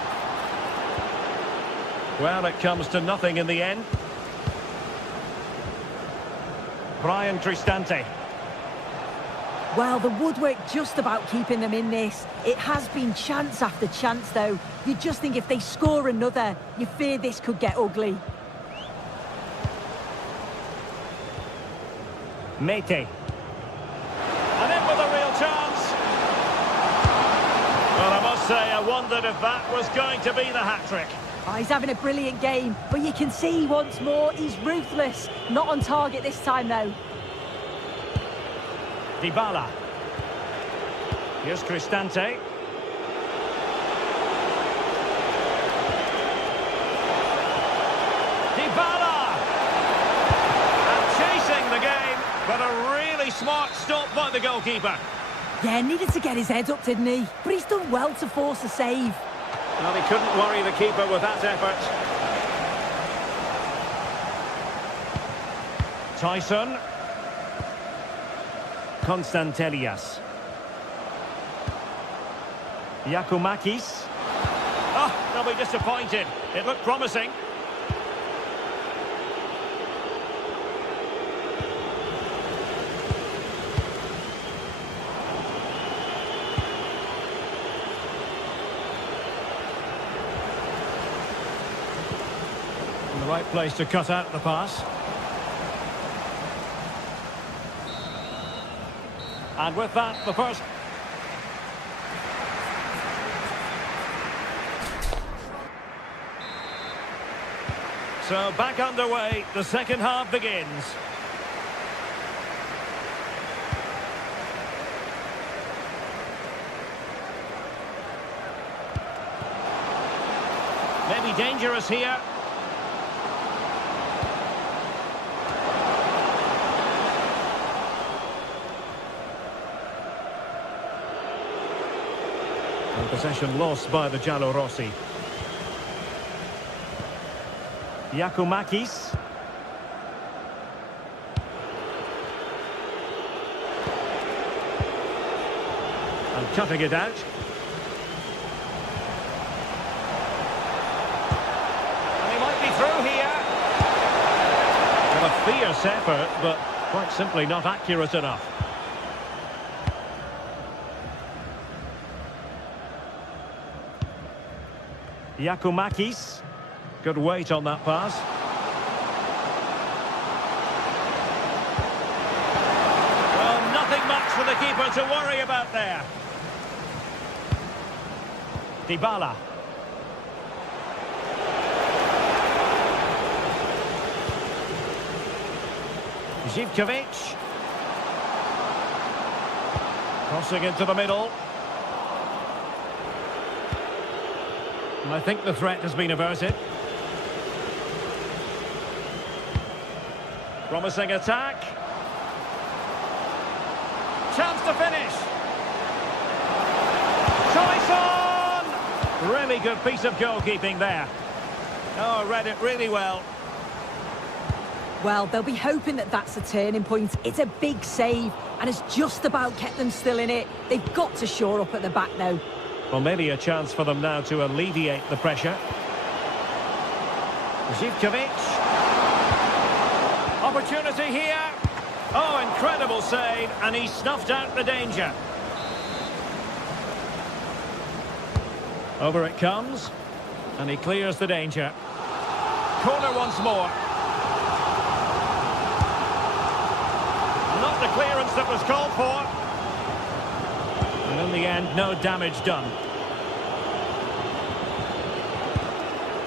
Well, it comes to nothing in the end. Brian Cristante. Well, the woodwork just about keeping them in this. It has been chance after chance, though. You just think if they score another, you fear this could get ugly. Mete. And in with a real chance. Well, I must say, I wondered if that was going to be the hat-trick. Oh, he's having a brilliant game, but you can see once more he's ruthless. Not on target this time, though. Dybala. Here's Cristante. Dybala! And chasing the game, but a really smart stop by the goalkeeper. Yeah, needed to get his head up, didn't he? But he's done well to force a save. Well, he couldn't worry the keeper with that effort. Tyson. Konstantelias. Yakumakis. Oh, they'll be disappointed. It looked promising. In the right place to cut out the pass. And with that, the first... So back underway, the second half begins. Maybe dangerous here. And possession lost by the Giallorossi. Yakumakis. And cutting it out. And he might be through here. Well, a fierce effort, but quite simply not accurate enough. Yakumakis. Good weight on that pass. Well, nothing much for the keeper to worry about there. Dybala. Zivkovic. Crossing into the middle. And I think the threat has been averted. Promising attack. Chance to finish. Tyson! Really good piece of goalkeeping there. Oh, read it really well. Well, they'll be hoping that that's a turning point. It's a big save, and it's just about kept them still in it. They've got to shore up at the back now. Well, maybe a chance for them now to alleviate the pressure. Zivkovic. Opportunity here. Oh, incredible save, and he snuffed out the danger. Over it comes, and he clears the danger. Corner once more. Not the clearance that was called for. And in the end, no damage done.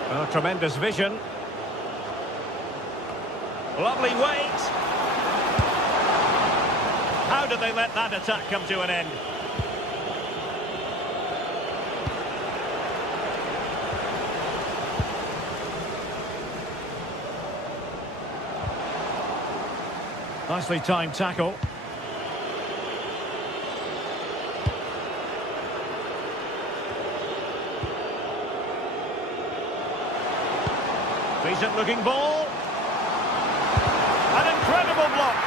Well, tremendous vision. Lovely weight. How did they let that attack come to an end? Nicely timed tackle. Decent looking ball. An incredible block.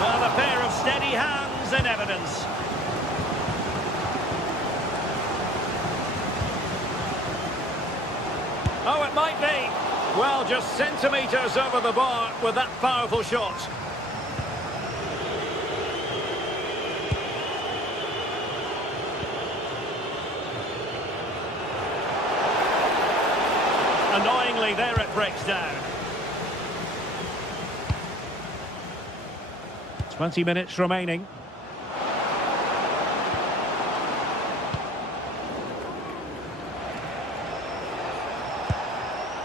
Well, a pair of steady hands in evidence. Oh, it might be. Well, just centimetres over the bar with that powerful shot. Annoyingly, there it breaks down. 20 minutes remaining.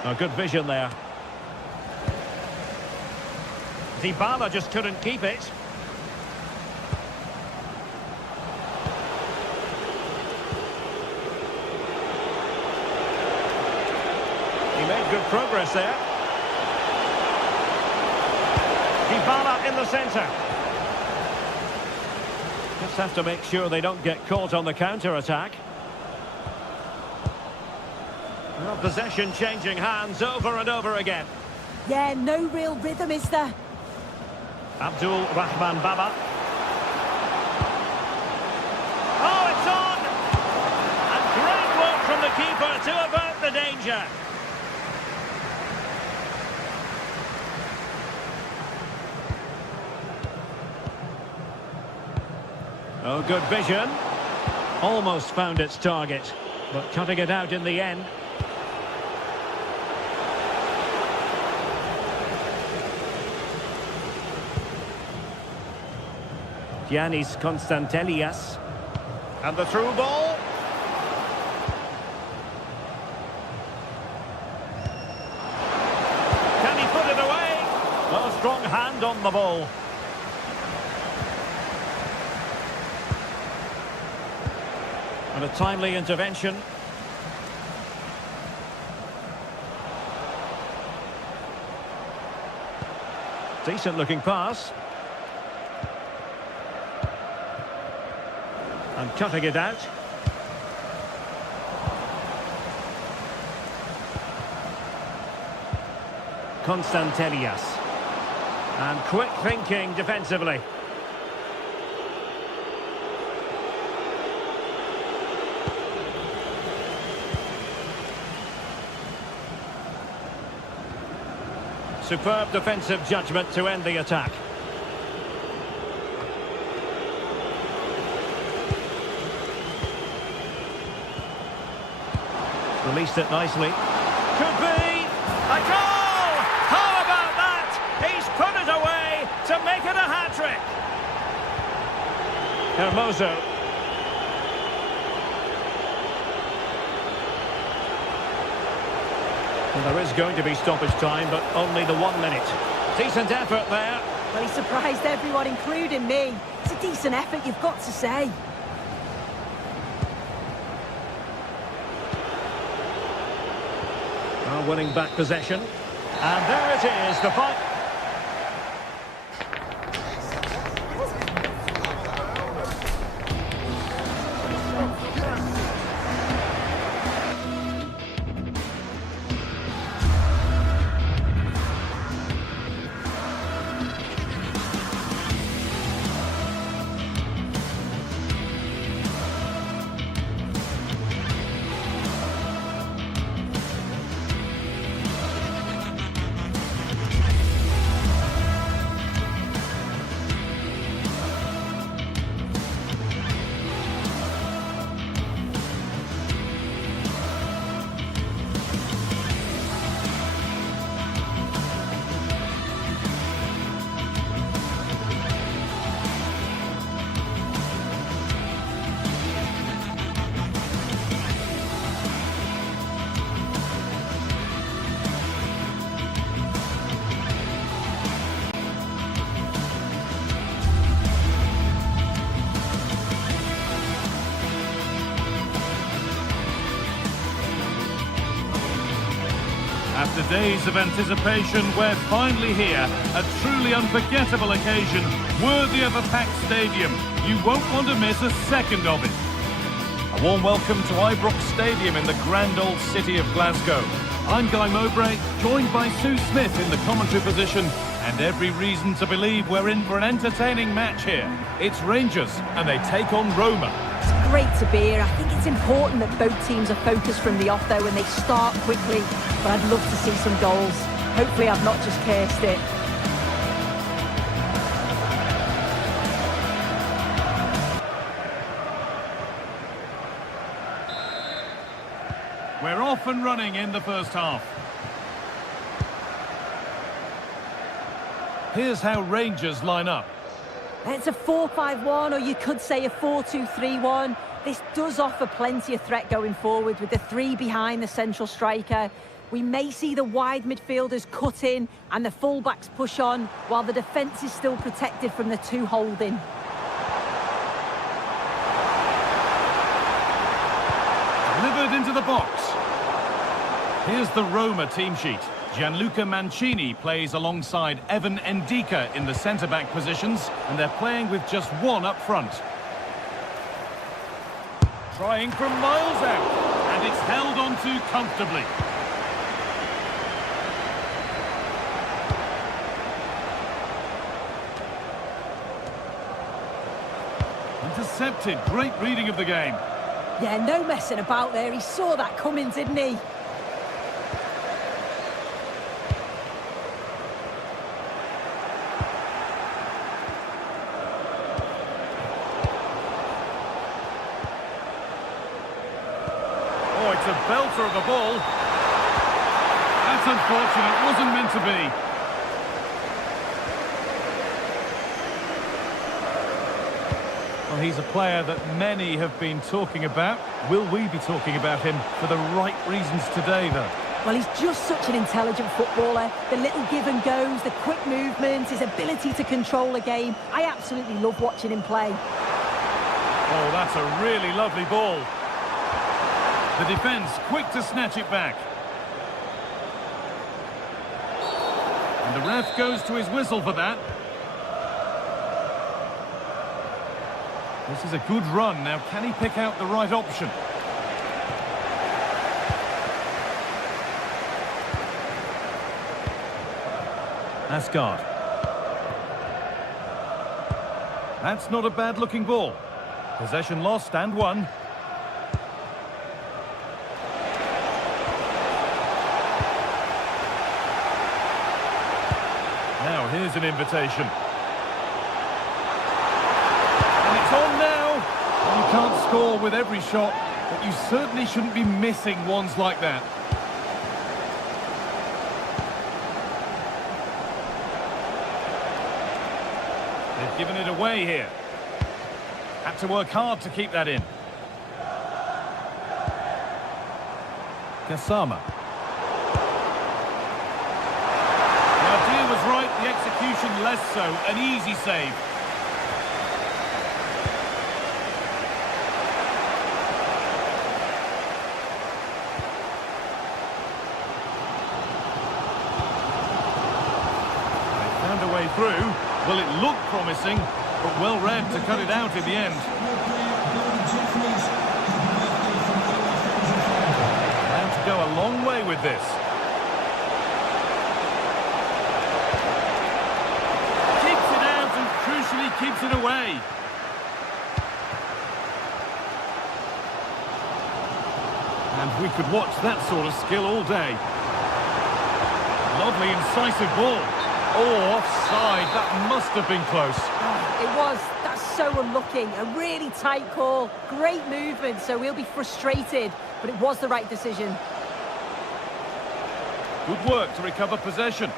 Oh, good vision there. Dybala just couldn't keep it. He made good progress there. Dybala in the centre. Just have to make sure they don't get caught on the counter-attack. Well, possession changing hands over and over again. Yeah, no real rhythm, is there? Abdul Rahman Baba. Oh, it's on! And great work from the keeper to avert the danger. Oh, good vision. Almost found its target, but cutting it out in the end. Giannis Constantelias. And the through ball. Can he put it away? A strong hand on the ball. And a timely intervention. Decent looking pass. And cutting it out. Constantelias. And quick thinking defensively. Superb defensive judgment to end the attack. Released it nicely. Could be a goal! How about that? He's put it away to make it a hat-trick. Hermoso. Well, there is going to be stoppage time, but only the 1 minute. Decent effort there. Well, he surprised everyone, including me. It's a decent effort, you've got to say. Winning back possession. And there it is, the fight. After days of anticipation, we're finally here. A truly unforgettable occasion, worthy of a packed stadium. You won't want to miss a second of it. A warm welcome to Ibrox Stadium in the grand old city of Glasgow. I'm Guy Mowbray, joined by Sue Smith in the commentary position, and every reason to believe we're in for an entertaining match here. It's Rangers, and they take on Roma. It's great to be here. I think it's important that both teams are focused from the off, though, and they start quickly. But I'd love to see some goals. Hopefully I've not just cursed it. We're off and running in the first half. Here's how Rangers line up. It's a 4-5-1, or you could say a 4-2-3-1. This does offer plenty of threat going forward with the three behind the central striker. We may see the wide midfielders cut in and the fullbacks push on, while the defence is still protected from the two holding. Delivered into the box. Here's the Roma team sheet. Gianluca Mancini plays alongside Evan Ndika in the centre-back positions, and they're playing with just one up front. Trying from miles out, and it's held onto comfortably. Intercepted, great reading of the game. Yeah, no messing about there. He saw that coming, didn't he? Oh, it's a belter of a ball. That's unfortunate, it wasn't meant to be. Well, he's a player that many have been talking about. Will we be talking about him for the right reasons today, though? Well, he's just such an intelligent footballer. The little give and goes, the quick movements, his ability to control a game. I absolutely love watching him play. Oh, that's a really lovely ball. The defence quick to snatch it back. And the ref goes to his whistle for that. This is a good run. Now, can he pick out the right option? Asgard. That's not a bad-looking ball. Possession lost and won. Now, here's an invitation. And it's on now. You can't score with every shot, but you certainly shouldn't be missing ones like that. They've given it away here. Had to work hard to keep that in. Kasama. The idea was right, the execution less so. An easy save. They found a way through. Well, it looked promising, but well read to cut it out in the end. Now to go a long way with this. Keeps it out and crucially keeps it away. And we could watch that sort of skill all day. Lovely incisive ball. Oh, offside. That must have been close. It was. That's so unlucky. A really tight call. Great movement, so we'll be frustrated, but it was the right decision. Good work to recover possession.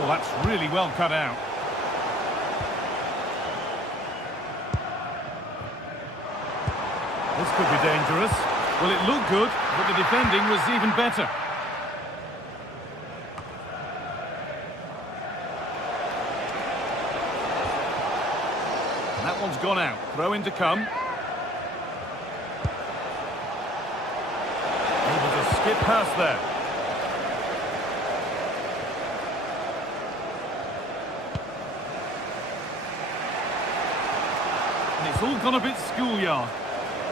Oh, that's really well cut out. This could be dangerous. Well, it looked good, but the defending was even better. And that one's gone out. Throw in to come. Able to skip past there. And it's all gone a bit schoolyard.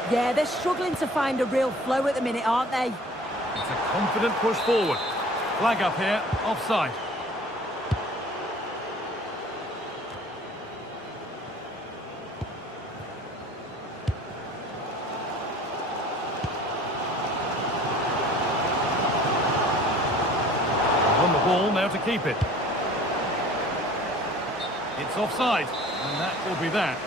Yeah, they're struggling to find a real flow at the minute, aren't they? It's a confident push forward. Flag up here, offside. ball now to keep it. It's offside, and that will be that.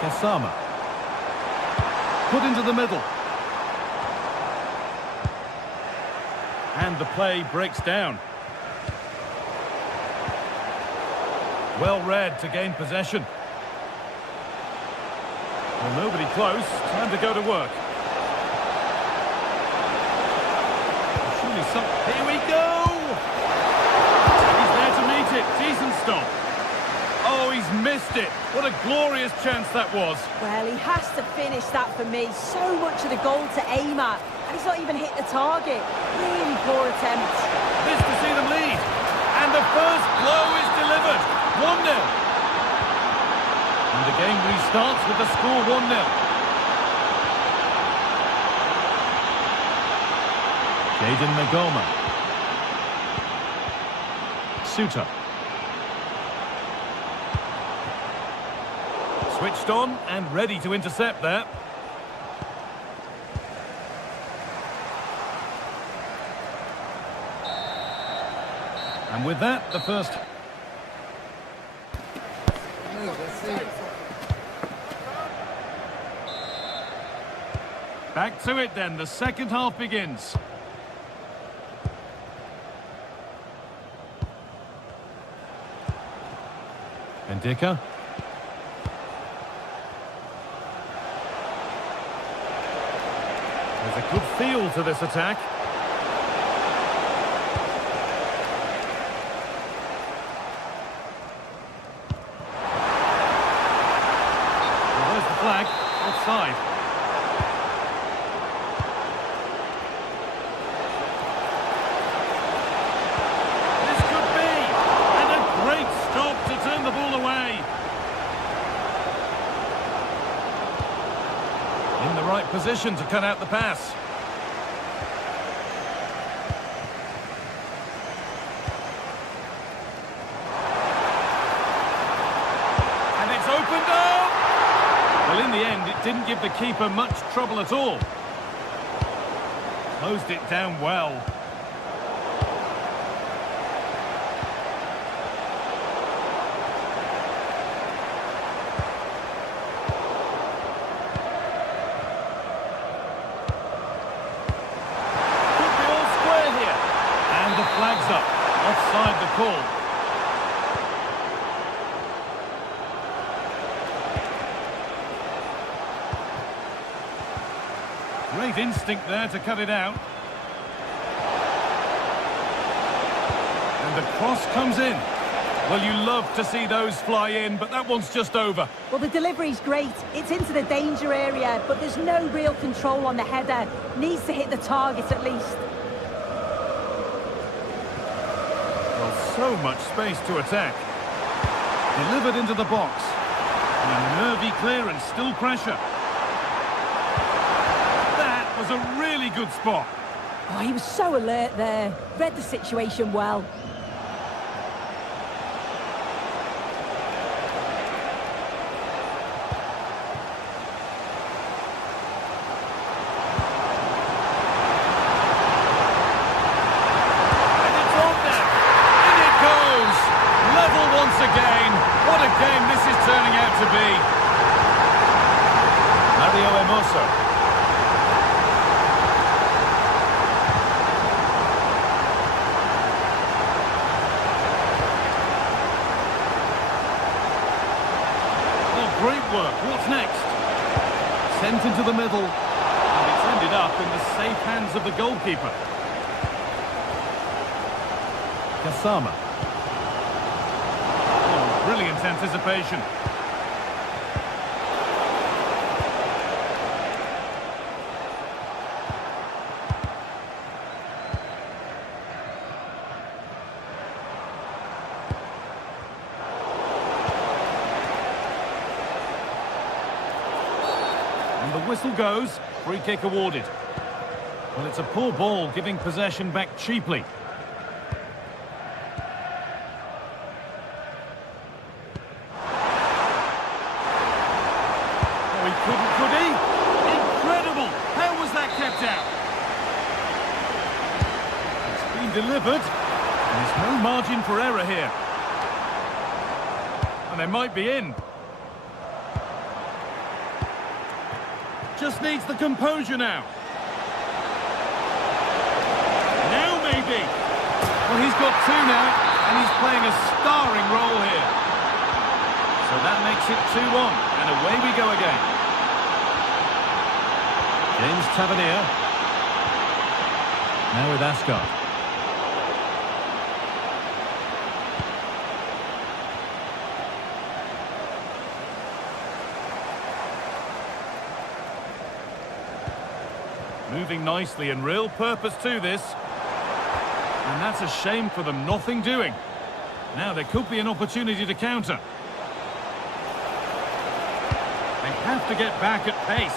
Kasama. Put into the middle. And the play breaks down. Well read to gain possession. Well, nobody close. Time to go to work. Surely some... Here we go! He's there to meet it. Decent stop. Oh, he's missed it. What a glorious chance that was. Well, he has to finish that for me. So much of the goal to aim at. And he's not even hit the target. Really poor attempt. This to see them lead. And the first blow is delivered. 1-0. And the game restarts with the score 1-0. Jaden Nagoma. Suter. Switched on and ready to intercept there. And with that, the first... Back to it then, the second half begins. Ndika. There's a good feel to this attack. Well, there's the flag, offside. This could be, and a great stop to turn the ball away. In the right position to cut out the pass. And it's opened up! Well, in the end, it didn't give the keeper much trouble at all. Closed it down well. Flags up, offside the call. Great instinct there to cut it out. And the cross comes in. Well, you love to see those fly in, but that one's just over. Well, the delivery's great. It's into the danger area, but there's no real control on the header. Needs to hit the target at least. So much space to attack. Delivered into the box. And a nervy clearance, still pressure. That was a really good spot. Oh, he was so alert there. Read the situation well. Again, what a game this is turning out to be. Mario Hermoso. Oh, great work. What's next? Sent into the middle, and it's ended up in the safe hands of the goalkeeper. Kasama. Brilliant anticipation. And the whistle goes, free kick awarded. Well, it's a poor ball, giving possession back cheaply. Could he? Incredible! How was delivered. And there's no margin for error here. And they might be in. Just needs the composure now. Now maybe. Well, he's got two now, and he's playing a starring role here. So that makes it 2-1, and away we go again. James Tavernier. Now with Ascot. Moving nicely and real purpose to this. And that's a shame for them, nothing doing. Now there could be an opportunity to counter. They have to get back at pace.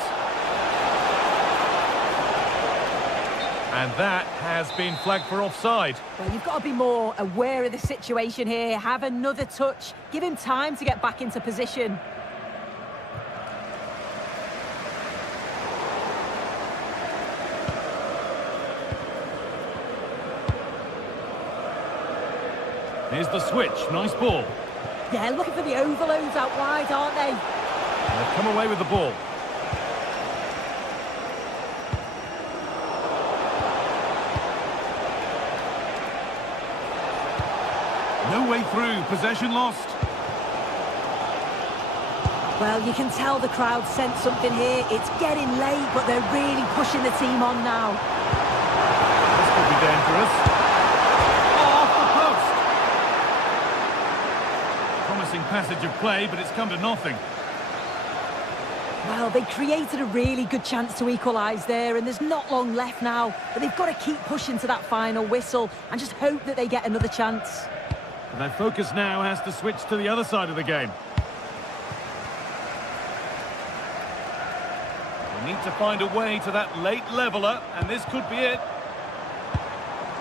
And that has been flagged for offside. Well, you've got to be more aware of the situation here. Have another touch. Give him time to get back into position. Here's the switch. Nice ball. Yeah, looking for the overloads out wide, aren't they? And they've come away with the ball. No way through. Possession lost. Well, you can tell the crowd sense something here. It's getting late, but they're really pushing the team on now. This could be dangerous. Passage of play, but it's come to nothing. Well, they created a really good chance to equalise there, and there's not long left now, but they've got to keep pushing to that final whistle and just hope that they get another chance. And their focus now has to switch to the other side of the game. They need to find a way to that late leveller, and this could be it.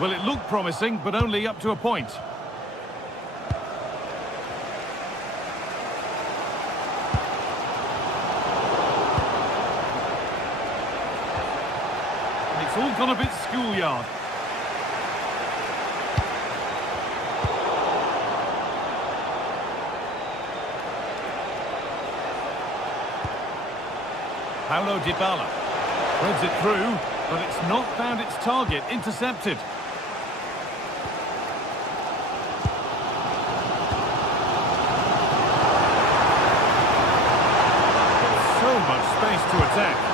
Well, it looked promising, but only up to a point. It's all gone a bit schoolyard. Paulo Dybala threads it through, but it's not found its target. Intercepted. So much space to attack.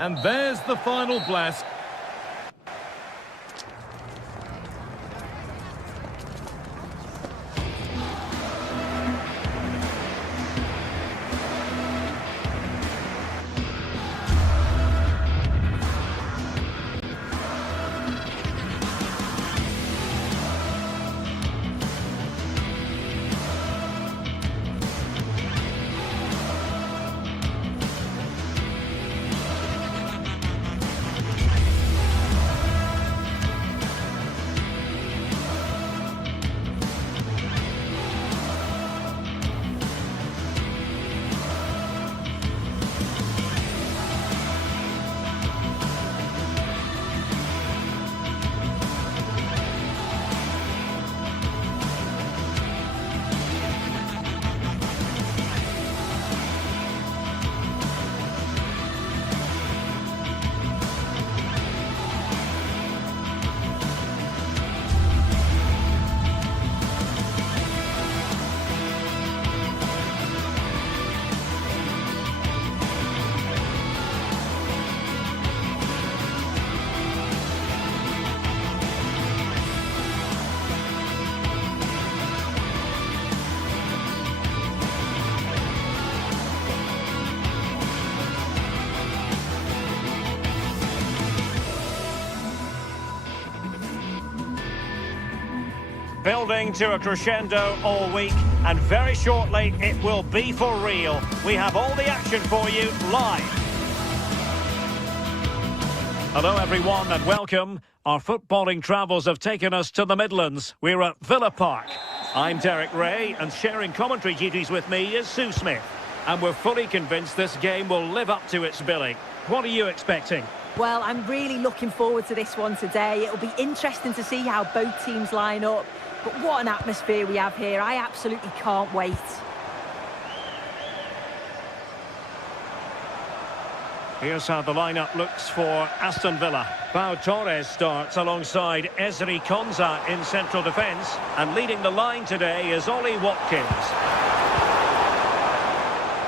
And there's the final blast. Building to a crescendo all week, and very shortly it will be for real. We have all the action for you live. Hello everyone and welcome. Our footballing travels have taken us to the Midlands. We're at Villa Park. I'm Derek Ray, and sharing commentary duties with me is Sue Smith. and we're fully convinced this game will live up to its billing. What are you expecting? Well, I'm really looking forward to this one today. It'll be interesting to see how both teams line up. But what an atmosphere we have here. I absolutely can't wait. Here's how the lineup looks for Aston Villa. Pau Torres starts alongside Ezri Konsa in central defence. And leading the line today is Ollie Watkins.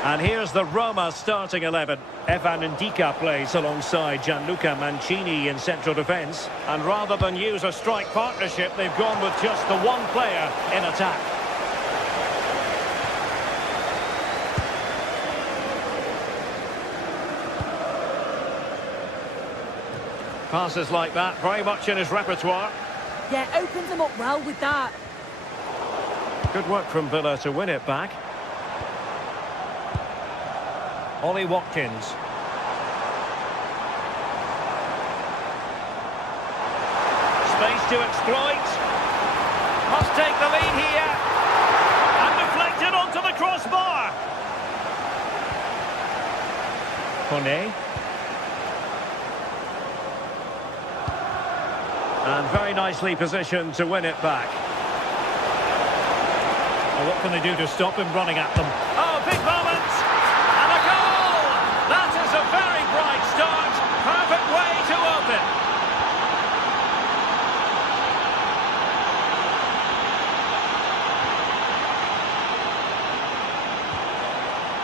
And here's the Roma starting 11. Evan Ndika plays alongside Gianluca Mancini in central defence. And rather than use a strike partnership, they've gone with just the one player in attack. Passes like that, very much in his repertoire. Yeah, opens him up well with that. Good work from Villa to win it back. Ollie Watkins. Space to exploit. Must take the lead here. And deflected onto the crossbar. Kone. And very nicely positioned to win it back. Well, what can they do to stop him running at them? Oh, big moment! And a goal! That is a very bright start. Perfect way to open.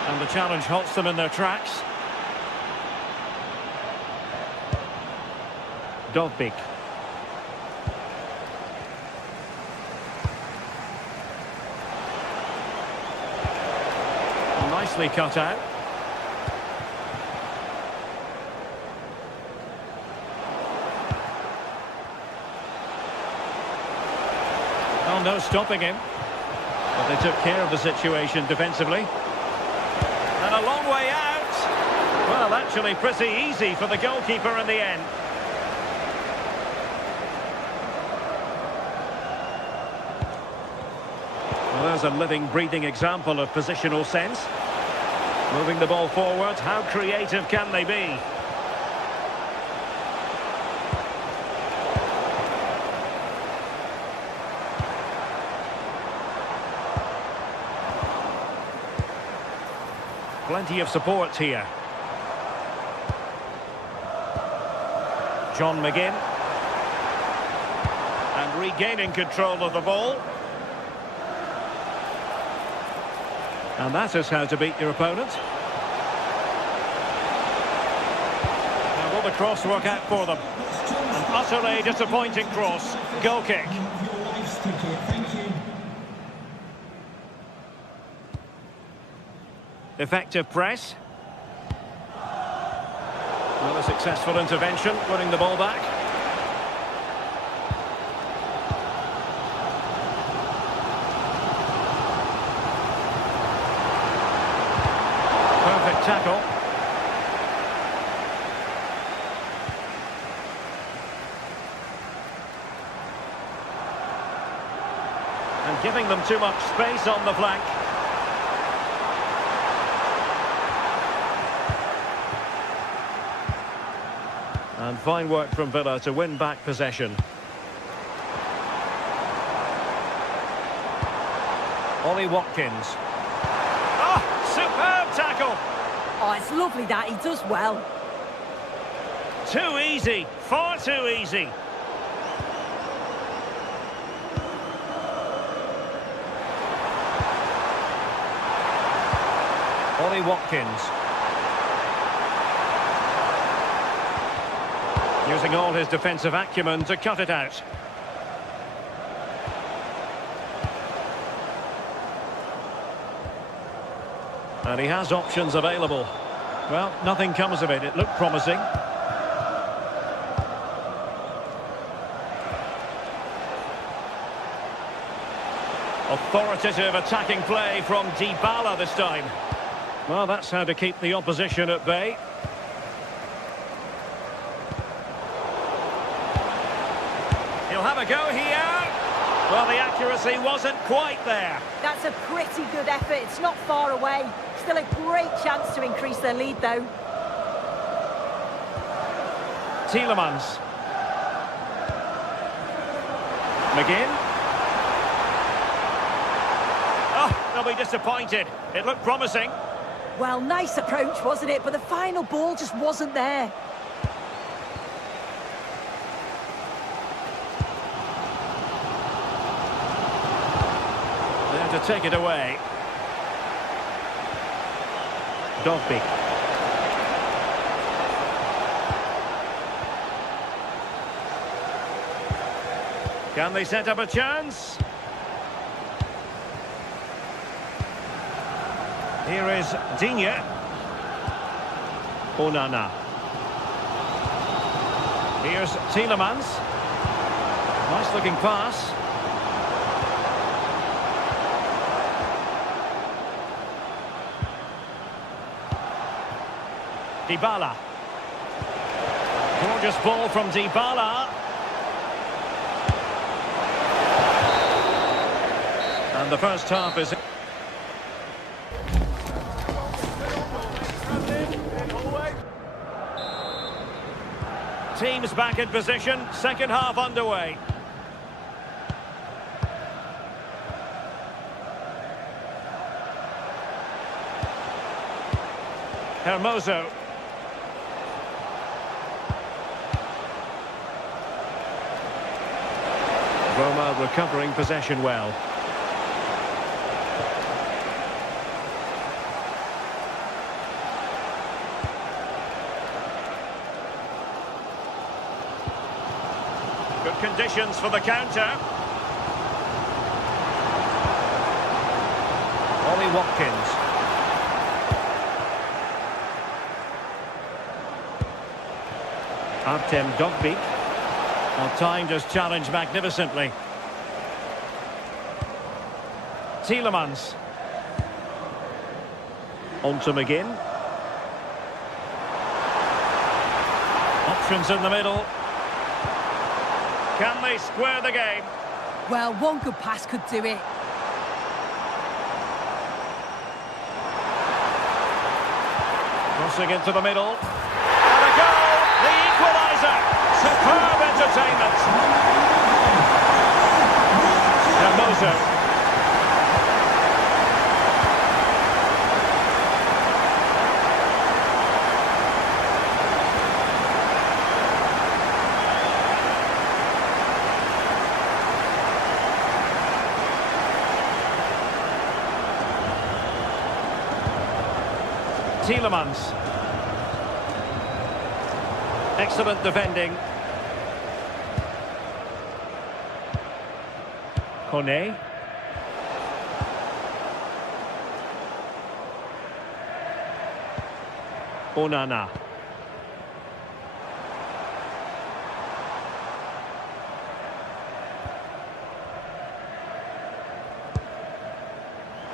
And the challenge halts them in their tracks. Dovbik. Nicely cut out. Oh, no stopping him. But they took care of the situation defensively. And a long way out. Well, actually pretty easy for the goalkeeper in the end. Well, there's a living, breathing example of positional sense. Moving the ball forward, how creative can they be? Plenty of support here. John McGinn. And regaining control of the ball. And that is how to beat your opponent. Now will the cross work out for them? An utterly disappointing cross. Goal kick. Effective press. Well, a successful intervention, winning the ball back. Perfect tackle. And giving them too much space on the flank. And fine work from Villa to win back possession. Ollie Watkins. Oh, superb tackle! Oh, it's lovely that. He does well. Too easy, far too easy. Ollie Watkins. Using all his defensive acumen to cut it out. And he has options available. Well, nothing comes of it. It looked promising. Authoritative attacking play from Dybala this time. Well, that's how to keep the opposition at bay. He'll have a go here. Well, the accuracy wasn't quite there. That's a pretty good effort. It's not far away. Still a great chance to increase their lead, though. Tielemans. McGinn. Oh, they'll be disappointed. It looked promising. Well, nice approach, wasn't it? But the final ball just wasn't there. There to take it away. Dogby. Can they set up a chance? Here is Digne. Onana. Here's Tielemans. Nice looking pass. Dybala. Gorgeous ball from Dybala. And the first half is... Teams back in position, second half underway. Hermoso. Roma recovering possession well. Good conditions for the counter. Ollie Watkins. Artem Dogby. Well, timed his challenge magnificently. Tielemans. On to McGinn. Options in the middle. Can they square the game? Well, one good pass could do it. Crossing into the middle. And a goal! The equaliser! Superb entertainment! Hermoso. Tielemans. Excellent defending. Kone. Onana.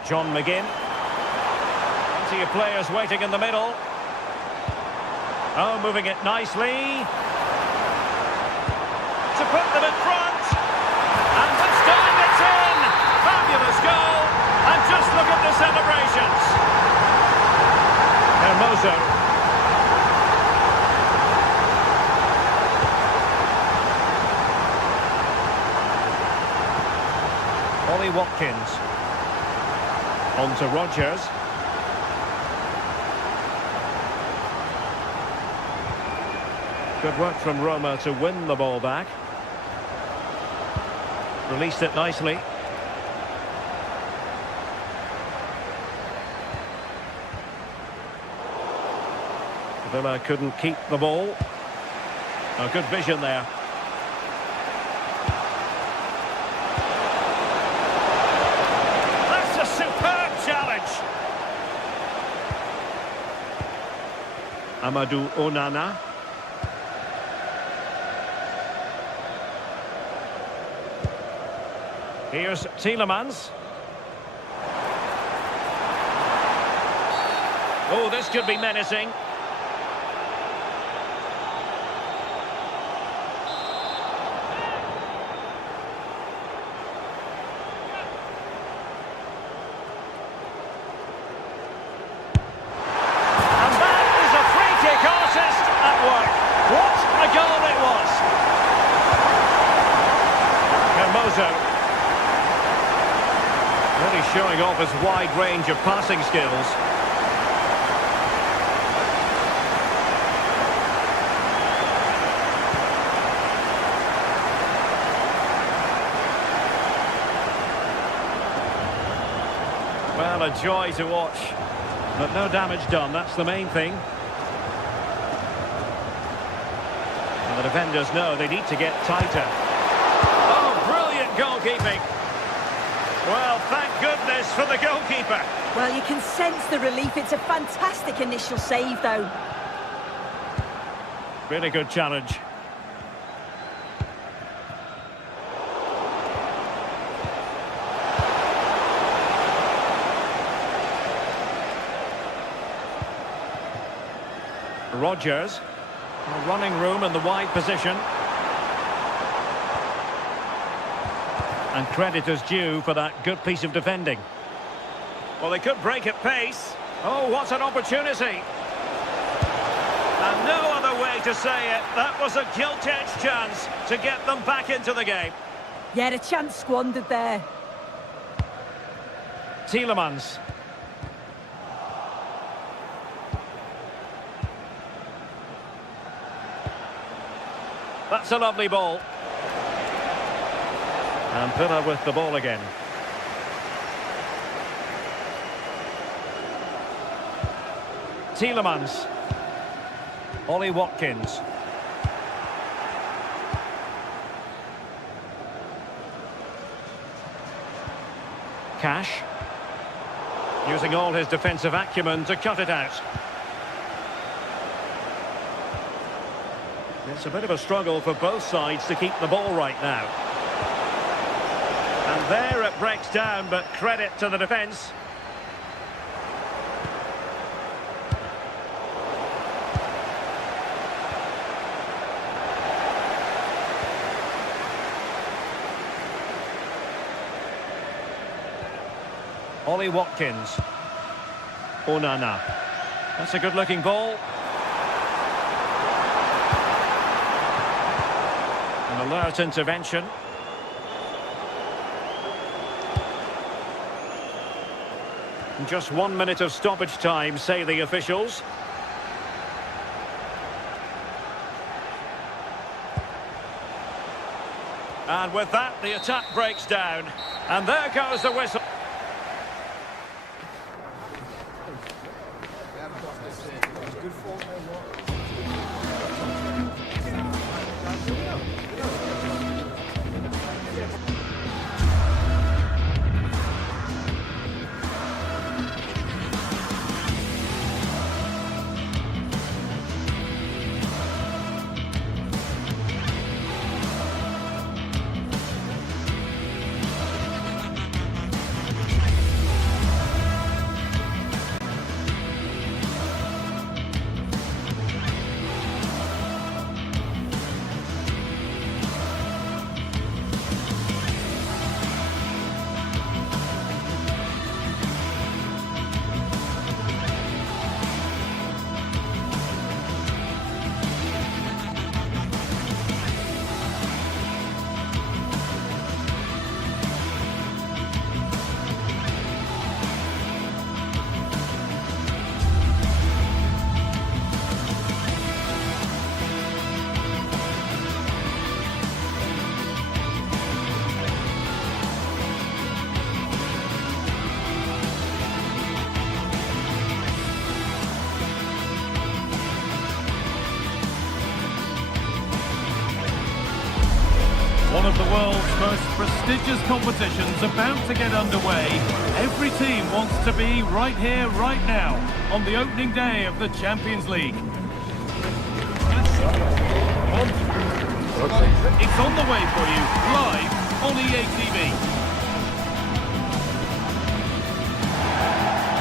John McGinn. Plenty of players waiting in the middle. Oh, moving it nicely. To put them in front. And this time it's in. Fabulous goal. And just look at the celebrations. Hermoso. Ollie Watkins. On to Rodgers. Good work from Roma to win the ball back. Released it nicely. Villa couldn't keep the ball. Oh, good vision there. That's a superb challenge. Amadou Onana. Here's Tielemans. Oh, this could be menacing. showing off his wide range of passing skills. Well, a joy to watch, but no damage done, that's the main thing. And the defenders know they need to get tighter. Oh, brilliant goalkeeping. Well, thank goodness for the goalkeeper. Well, you can sense the relief. It's a fantastic initial save, though. Really good challenge. Rodgers, running room in the wide position. And credit is due for that good piece of defending. Well, they could break at pace. Oh, what an opportunity. And no other way to say it. That was a gilt-edged chance to get them back into the game. Yeah, the chance squandered there. Tielemans. That's a lovely ball. And Pilla with the ball again. Tielemans. Ollie Watkins. Cash. Using all his defensive acumen to cut it out. It's a bit of a struggle for both sides to keep the ball right now. And there it breaks down, but credit to the defence. Ollie Watkins. Onana. That's a good-looking ball. An alert intervention. Just 1 minute of stoppage time, say the officials. And with that, the attack breaks down. And there goes the whistle. One of the world's most prestigious competitions about to get underway. Every team wants to be right here, right now, on the opening day of the Champions League. It's on the way for you, live on EA TV.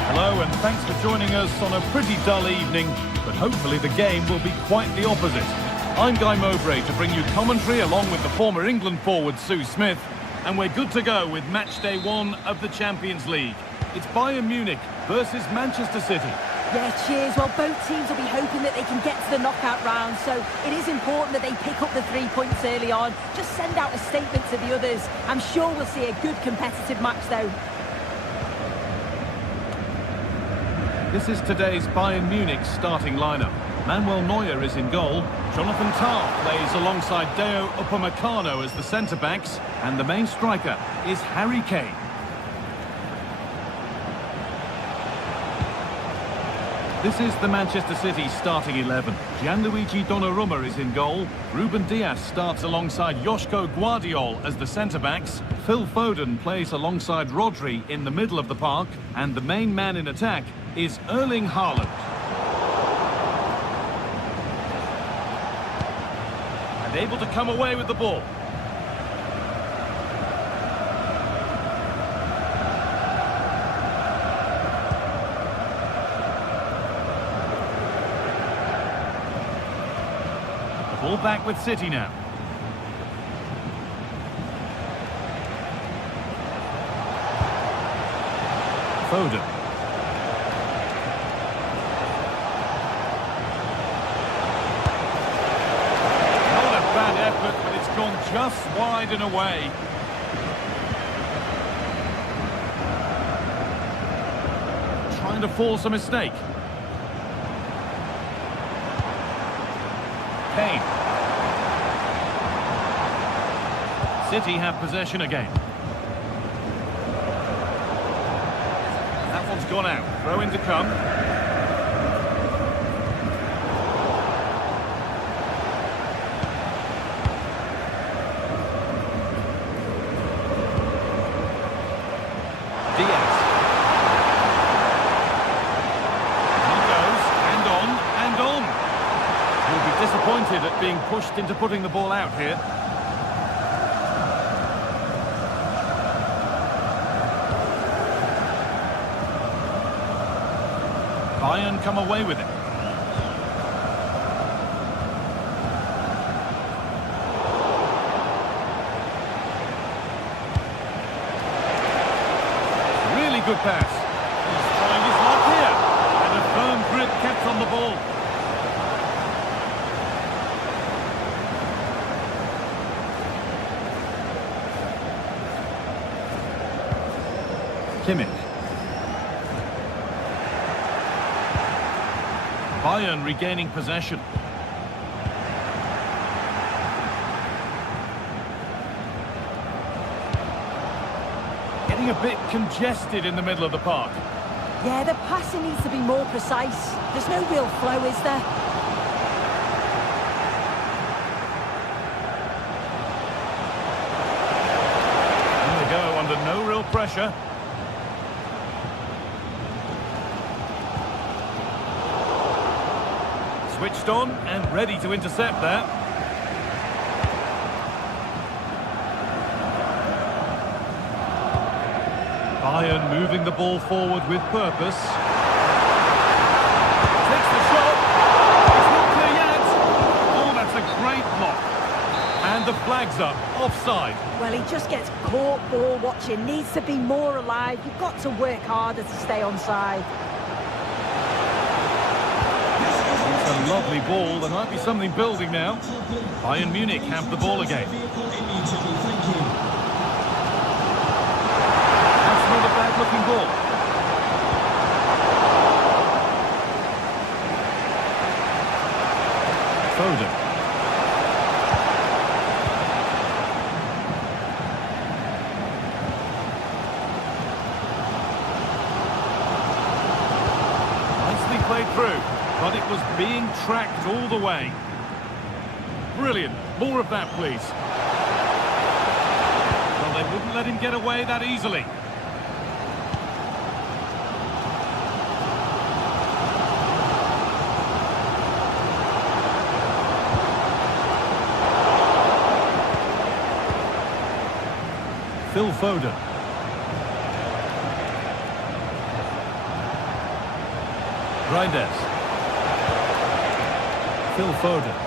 Hello and thanks for joining us on a pretty dull evening, but hopefully the game will be quite the opposite. I'm Guy Mowbray to bring you commentary along with the former England forward Sue Smith, and we're good to go with match day 1 of the Champions League. It's Bayern Munich versus Manchester City. Yeah, cheers. Well, both teams will be hoping that they can get to the knockout round, so it is important that they pick up the 3 points early on. Just send out a statement to the others. I'm sure we'll see a good competitive match, though. This is today's Bayern Munich starting lineup. Manuel Neuer is in goal. Jonathan Tah plays alongside Deo Upamecano as the centre-backs. And the main striker is Harry Kane. This is the Manchester City starting 11. Gianluigi Donnarumma is in goal. Ruben Dias starts alongside Joško Guardiol as the centre-backs. Phil Foden plays alongside Rodri in the middle of the park. And the main man in attack is Erling Haaland. And able to come away with the ball. Ball back with City now. Foden. Not a bad effort, but it's gone just wide and away. Trying to force a mistake. Kane. City have possession again. That one's gone out. Throw in to come. Diaz. He goes, and on. He'll be disappointed at being pushed into putting the ball out here. Bayern come away with it. Really good pass. He's trying his luck here. And a firm grip kept on the ball. Kimmich. Bayern regaining possession. Getting a bit congested in the middle of the park. Yeah, the passing needs to be more precise. There's no real flow, is there? And they go under no real pressure. Switched on and ready to intercept that. Bayern moving the ball forward with purpose. Takes the shot. It's not clear yet. Oh, that's a great block. And the flag's up. Offside. Well, he just gets caught ball watching. Needs to be more alive. You've got to work harder to stay onside. A lovely ball. There might be something building now. Bayern Munich have the ball again. That's not a bad-looking ball. Foden. Nicely played through. But it was being tracked all the way. Brilliant. More of that, please. Well, they wouldn't let him get away that easily. Phil Foden. Reinders. Phil Foden.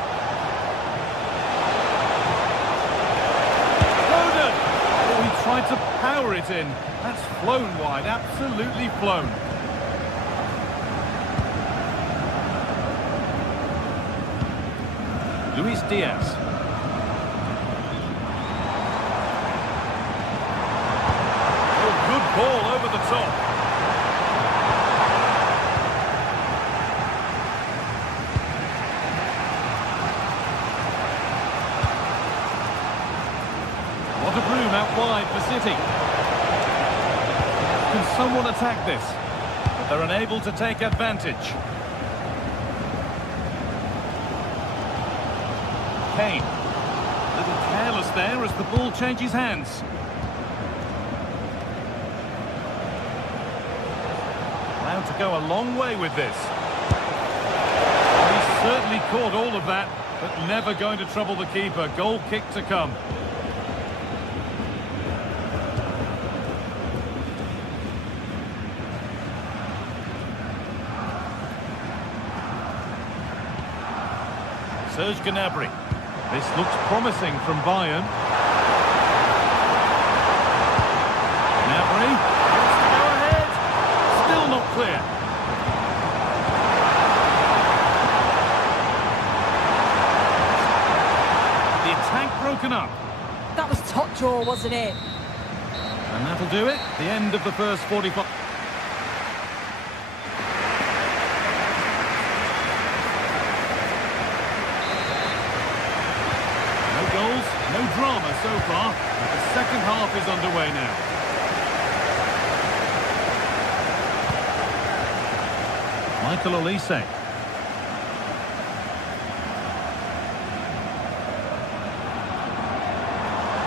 Foden! Oh, he tried to power it in. That's flown wide, absolutely flown. Luis Diaz. Oh, good ball over the top. wide for City. Can someone attack this? But they're unable to take advantage. Kane. A little careless there as the ball changes hands. Allowed to go a long way with this. He's certainly caught all of that, but never going to trouble the keeper. Goal kick to come. Serge Gnabry. This looks promising from Bayern. Gnabry wants to go ahead. Still not clear. The attack broken up. That was top draw, wasn't it? And that'll do it. The end of the first 45. No drama so far, but the second half is underway now. Michael Olise.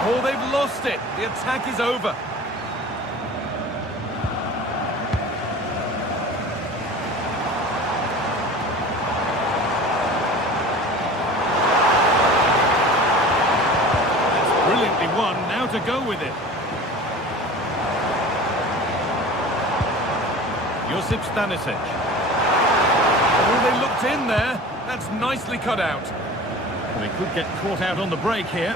Oh, they've lost it. The attack is over. Now to go with it. Josip Stanisic. Oh, they looked in there. That's nicely cut out. They could get caught out on the break here.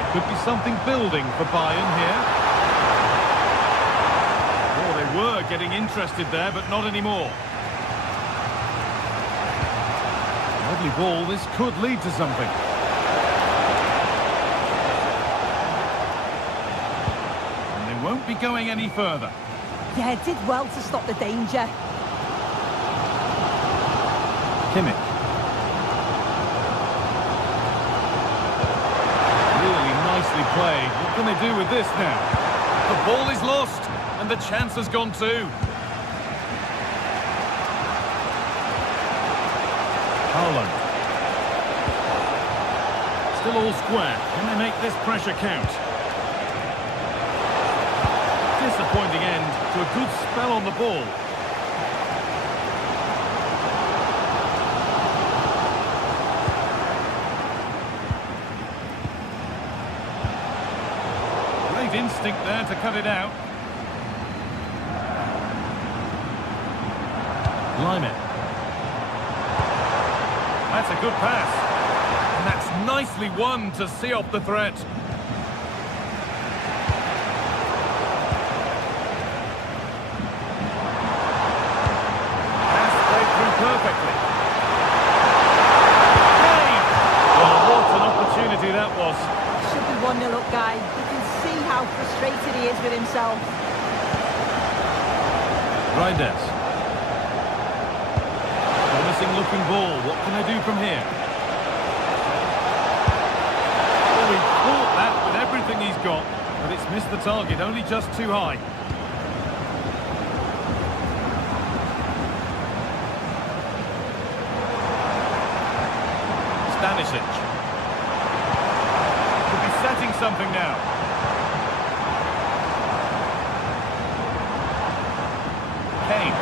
It could be something building for Bayern here. Were getting interested there, but not anymore. Lovely ball. This could lead to something. And they won't be going any further. Yeah, did well to stop the danger. Kimmich. Really nicely played. What can they do with this now? The ball is lost. And the chance has gone too. Haaland. Still all square. Can they make this pressure count? Disappointing end to a good spell on the ball. Great instinct there to cut it out. Lyman. That's a good pass. And that's nicely won to see off the threat. Pass played through perfectly. Kane! Well, what an opportunity that was. Should be 1-0 up, guy. You can see how frustrated he is with himself. Reinders. Looking ball. What can they do from here? Oh, he caught that with everything he's got, but it's missed the target, only just too high. Stanisic. Could be setting something now. Kane.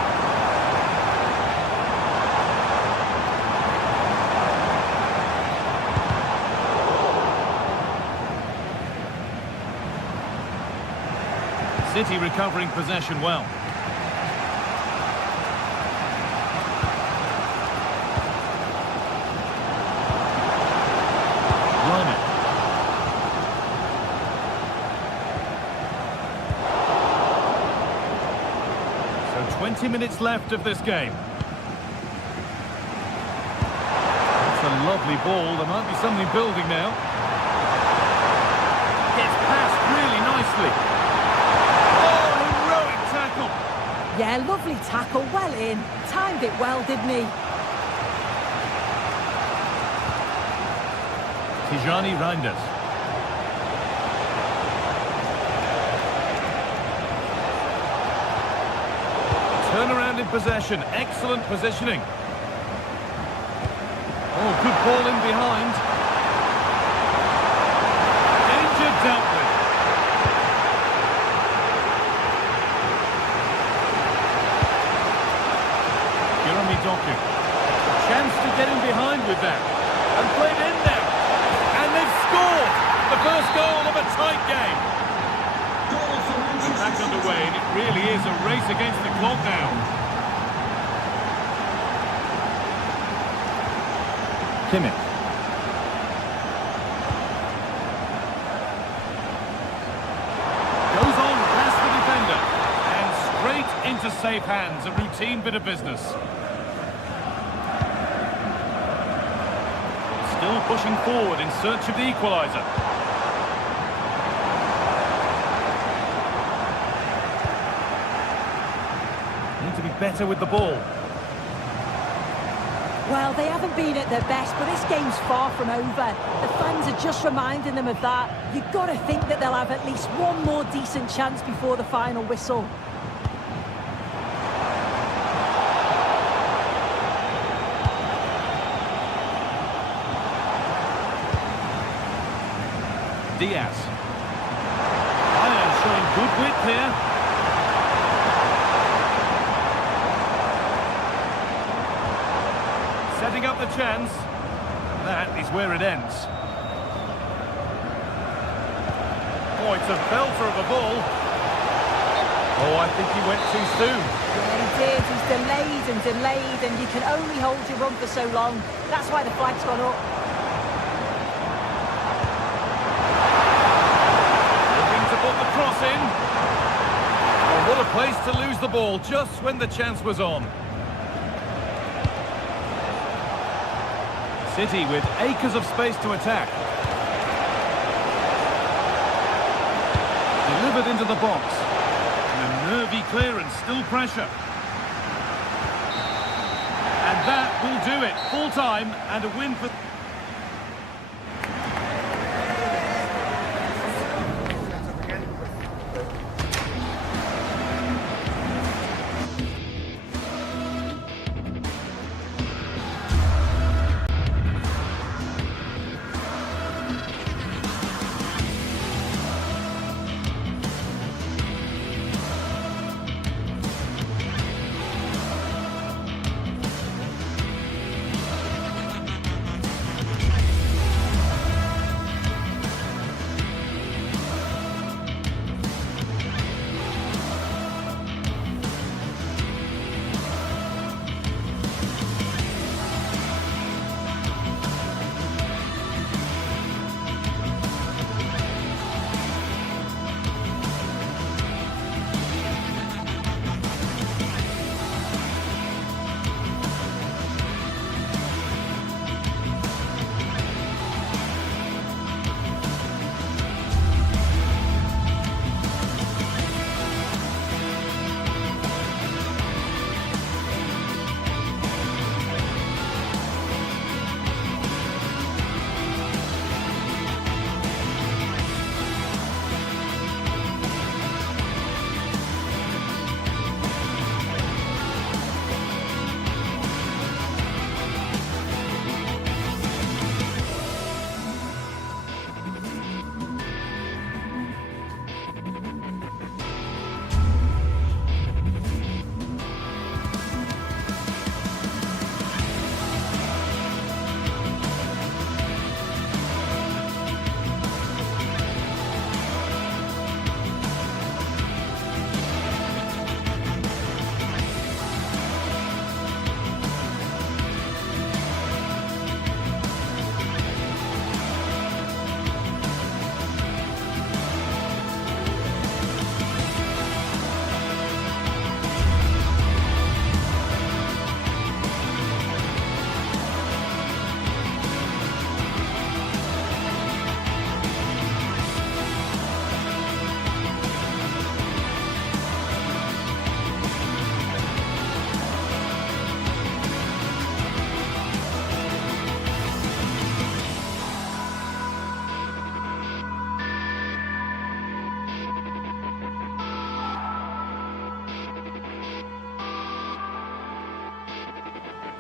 City recovering possession well. Lyman. So 20 minutes left of this game. That's a lovely ball. There might be something building now. Gets passed really nicely. Yeah, lovely tackle, well in. Timed it well, didn't he? Tijani Reinders. Turnaround in possession, excellent positioning. Oh, good ball in behind. Danger dealt with. Jeremy Doku. Chance to get in behind with that. And played in there. And they've scored! The first goal of a tight game. And back underway, and it really is a race against the clock now. Kimmich. Goes on past the defender. And straight into safe hands. A routine bit of business. Still pushing forward in search of the equaliser. Need to be better with the ball. Well, they haven't been at their best, but this game's far from over. The fans are just reminding them of that. You've got to think that they'll have at least one more decent chance before the final whistle. Diaz. Bayern showing good width here. Setting up the chance. That is where it ends. Oh, it's a belter of a ball. Oh, I think he went too soon. Yeah, he did. He's delayed, and you can only hold your run for so long. That's why the flag's gone up. Looking to put the cross in. Oh, what a place to lose the ball just when the chance was on. City with acres of space to attack. Delivered into the box. And a nervy clearance, still pressure. And that will do it. Full time and a win for...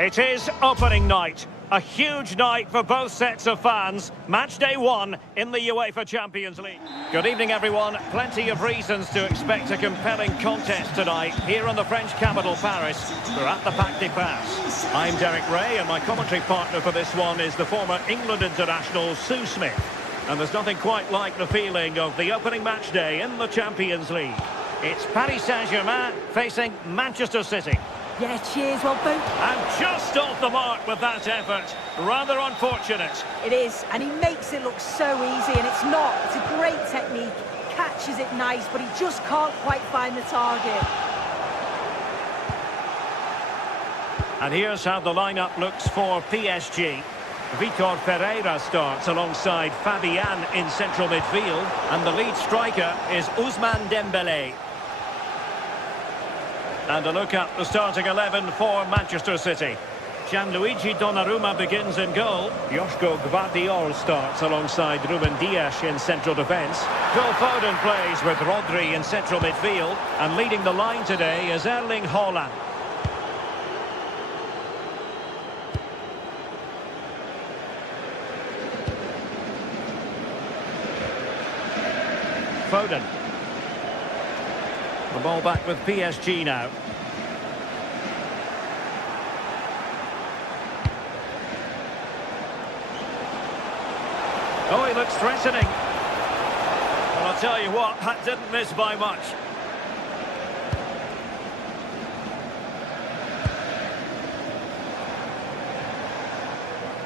It is opening night. A huge night for both sets of fans. Match day 1 in the UEFA Champions League. Good evening, everyone. Plenty of reasons to expect a compelling contest tonight here in the French capital, Paris. We're at the Parc des Princes. I'm Derek Ray, and my commentary partner for this one is the former England international Sue Smith. And there's nothing quite like the feeling of the opening match day in the Champions League. It's Paris Saint-Germain facing Manchester City. Yeah, cheers. Well, both... And just off the mark with that effort. Rather unfortunate. It is, and he makes it look so easy, and it's not. It's a great technique. Catches it nice, but he just can't quite find the target. And here's how the lineup looks for PSG. Vitor Ferreira starts alongside Fabian in central midfield, and the lead striker is Ousmane Dembélé. And a look at the starting 11 for Manchester City. Gianluigi Donnarumma begins in goal. Joško Gvardiol starts alongside Ruben Dias in central defence. Phil Foden plays with Rodri in central midfield. And leading the line today is Erling Haaland. Foden. The ball back with PSG now. Oh, he looks threatening. Well, I'll tell you what, that didn't miss by much.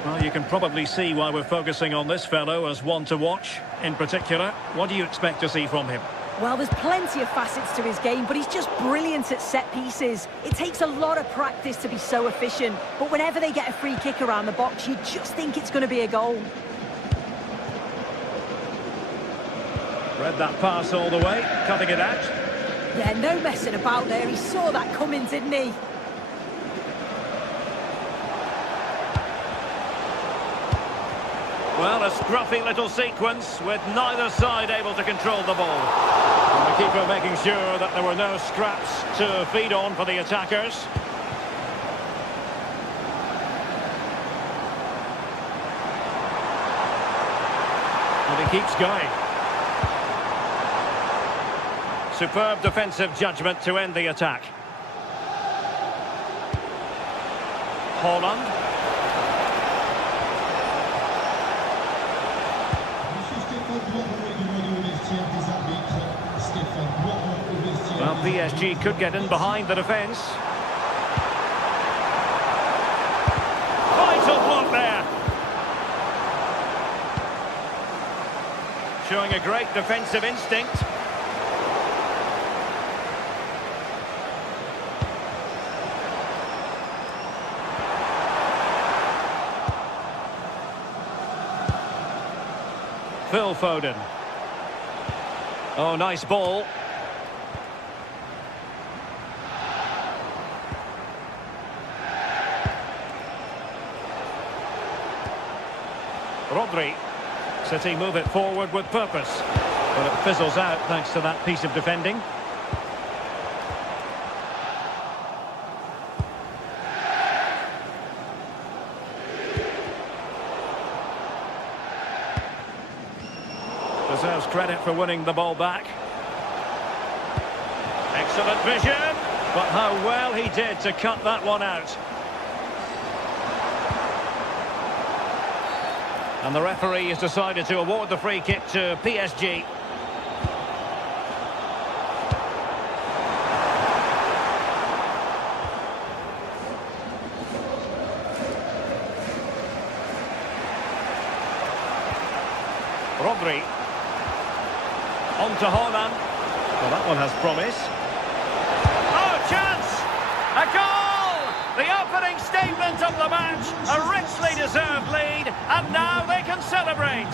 Well, you can probably see why we're focusing on this fellow as one to watch. In particular, what do you expect to see from him? Well, there's plenty of facets to his game, but he's just brilliant at set pieces. It takes a lot of practice to be so efficient, but whenever they get a free kick around the box, you just think it's going to be a goal. Read that pass all the way, cutting it out. Yeah, no messing about there. He saw that coming, didn't he? Well, a scruffy little sequence with neither side able to control the ball. And the keeper making sure that there were no scraps to feed on for the attackers. And he keeps going. Superb defensive judgment to end the attack. Haaland. Well, PSG could get in behind the defence. Vital block there. Showing a great defensive instinct. Phil Foden. Oh, nice ball. Rodri. City move it forward with purpose. But it fizzles out thanks to that piece of defending. Deserves credit for winning the ball back. Excellent vision. But how well he did to cut that one out. And the referee has decided to award the free kick to PSG. Rodri. On to Haaland. Well, that one has promise. Oh, chance! A goal! The opening statement of the match. A richly deserved lead. And now they can celebrate.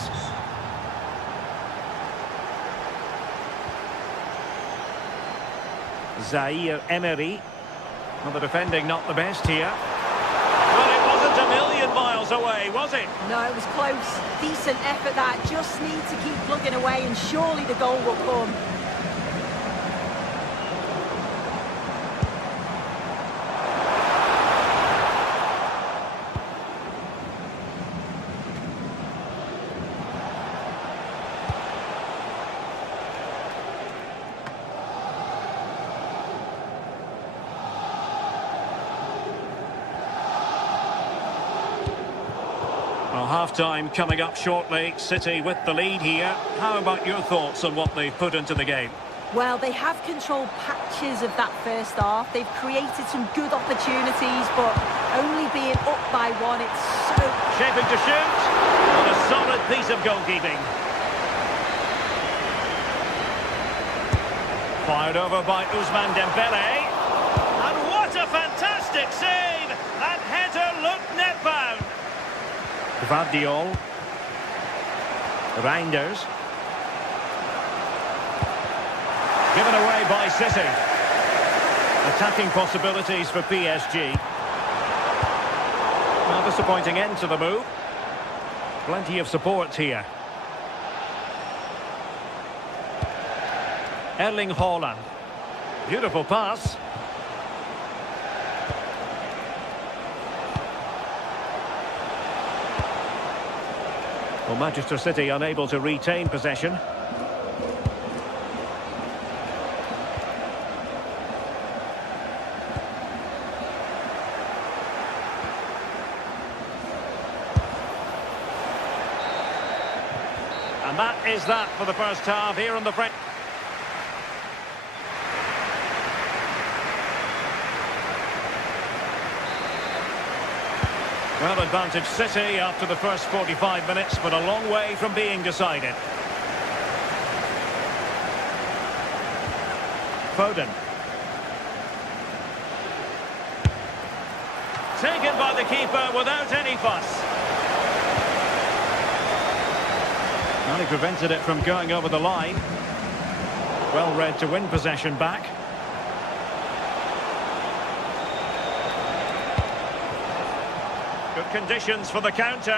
Zaire Emery. Well, the defending not the best here. Well, it wasn't a million miles away, was it? No, it was close. Decent effort that. Just need to keep plugging away and surely the goal will come. Half-time coming up shortly. City with the lead here. How about your thoughts on what they've put into the game? Well, they have controlled patches of that first half. They've created some good opportunities, but only being up by one, it's so... Shaping to shoot. And a solid piece of goalkeeping. Fired over by Ousmane Dembele. And what a fantastic save! That header looked net-bound. Gvardiol. Reinders. Given away by City. Attacking possibilities for PSG. Well, disappointing end to the move. Plenty of support here. Erling Haaland. Beautiful pass. Well, Manchester City unable to retain possession. And that is that for the first half here on the French. Well, advantage City after the first 45 minutes, but a long way from being decided. Foden. Taken by the keeper without any fuss. Well, he prevented it from going over the line. Well read to win possession back. Good conditions for the counter.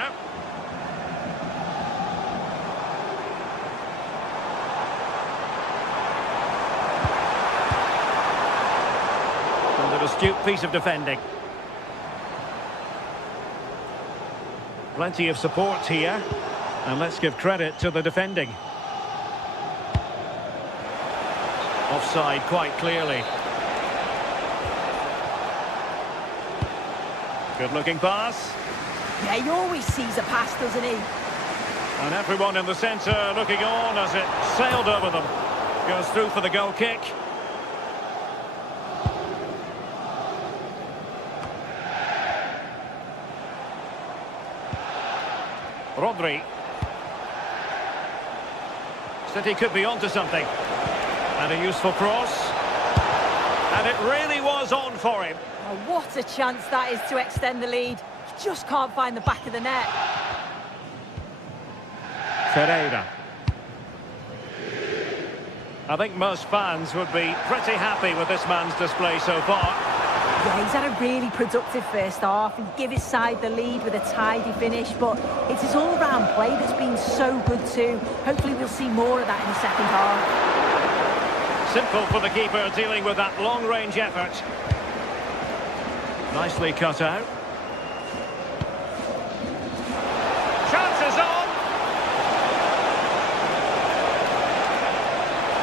And an astute piece of defending. Plenty of support here. And let's give credit to the defending. Offside quite clearly. Good-looking pass. Yeah, he always sees a pass, doesn't he? And everyone in the centre looking on as it sailed over them. Goes through for the goal kick. Rodri. City could be onto something. And a useful cross. And it really was on for him. Oh, what a chance that is to extend the lead. He just can't find the back of the net. Ferreira. I think most fans would be pretty happy with this man's display so far. Yeah, he's had a really productive first half. He gave his side the lead with a tidy finish, but it's his all-round play that's been so good too. Hopefully we'll see more of that in the second half. Simple for the keeper dealing with that long-range effort. Nicely cut out. Chances on!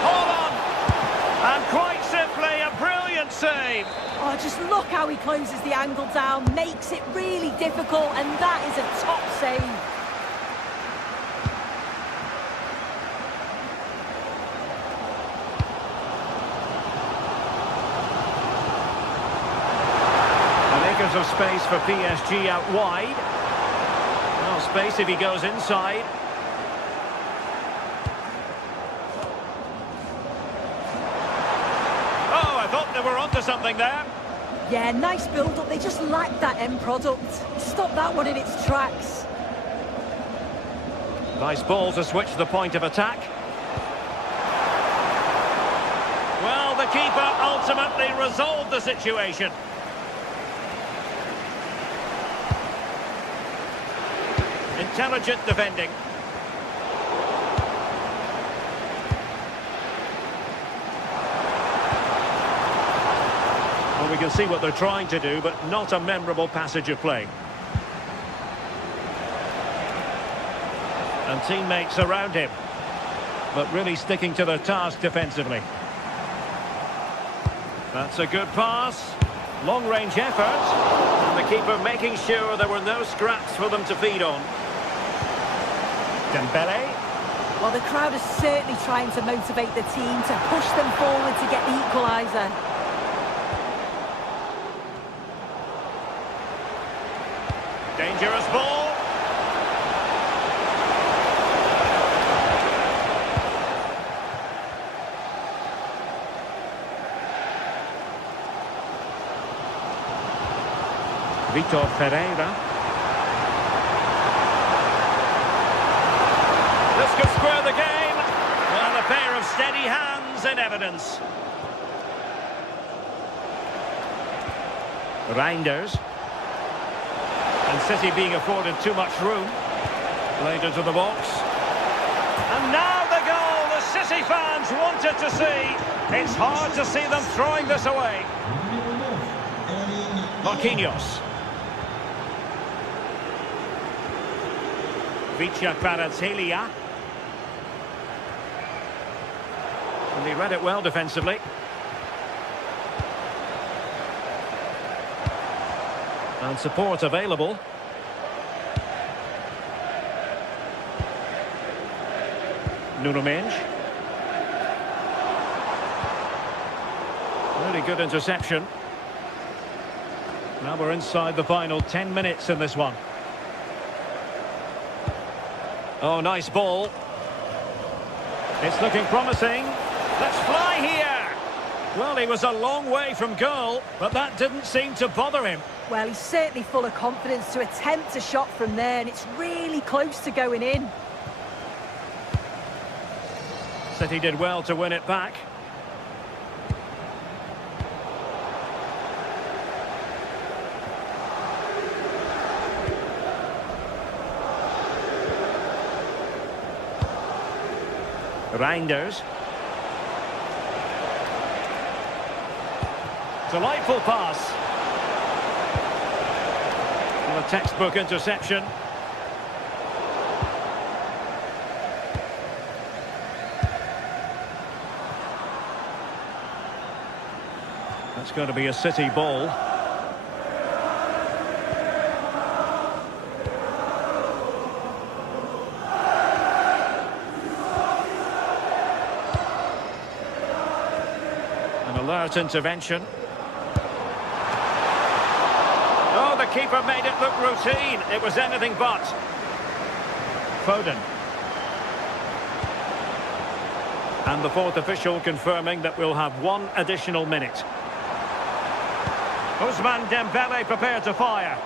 Haaland! And quite simply, a brilliant save. Oh, just look how he closes the angle down, makes it really difficult, and that is a top save. And acres of space for PSG out wide. No space if he goes inside. Oh, I thought they were onto something there. Yeah, nice build-up. They just lack that end product. Stop that one in its tracks. Nice ball to switch the point of attack. Well, the keeper ultimately resolved the situation. Intelligent defending. Well, we can see what they're trying to do, but not a memorable passage of play. And teammates around him, but really sticking to their task defensively. That's a good pass. Long-range effort. And the keeper making sure there were no scraps for them to feed on. Dembele. Well, the crowd is certainly trying to motivate the team to push them forward to get the equaliser. Dangerous ball. Vitor Pereira. This could square the game. Well, a pair of steady hands in evidence. Reinders. And City being afforded too much room. Played into the box. And now the goal the City fans wanted to see. It's hard to see them throwing this away. Marquinhos. Vicha Kvaratskhelia. And he read it well defensively. And support available. Nuno Mendes. Really good interception. Now we're inside the final 10 minutes in this one. Oh, nice ball. It's looking promising. Let's fly here. Well, he was a long way from goal, but that didn't seem to bother him. Well, he's certainly full of confidence to attempt a shot from there, and it's really close to going in. City did well to win it back. Reinders. Delightful pass. And a textbook interception. That's going to be a City ball. An alert intervention. Oh, the keeper made it look routine. It was anything but. Foden. And the fourth official confirming that we'll have one additional minute. Ousmane Dembele prepared to fire.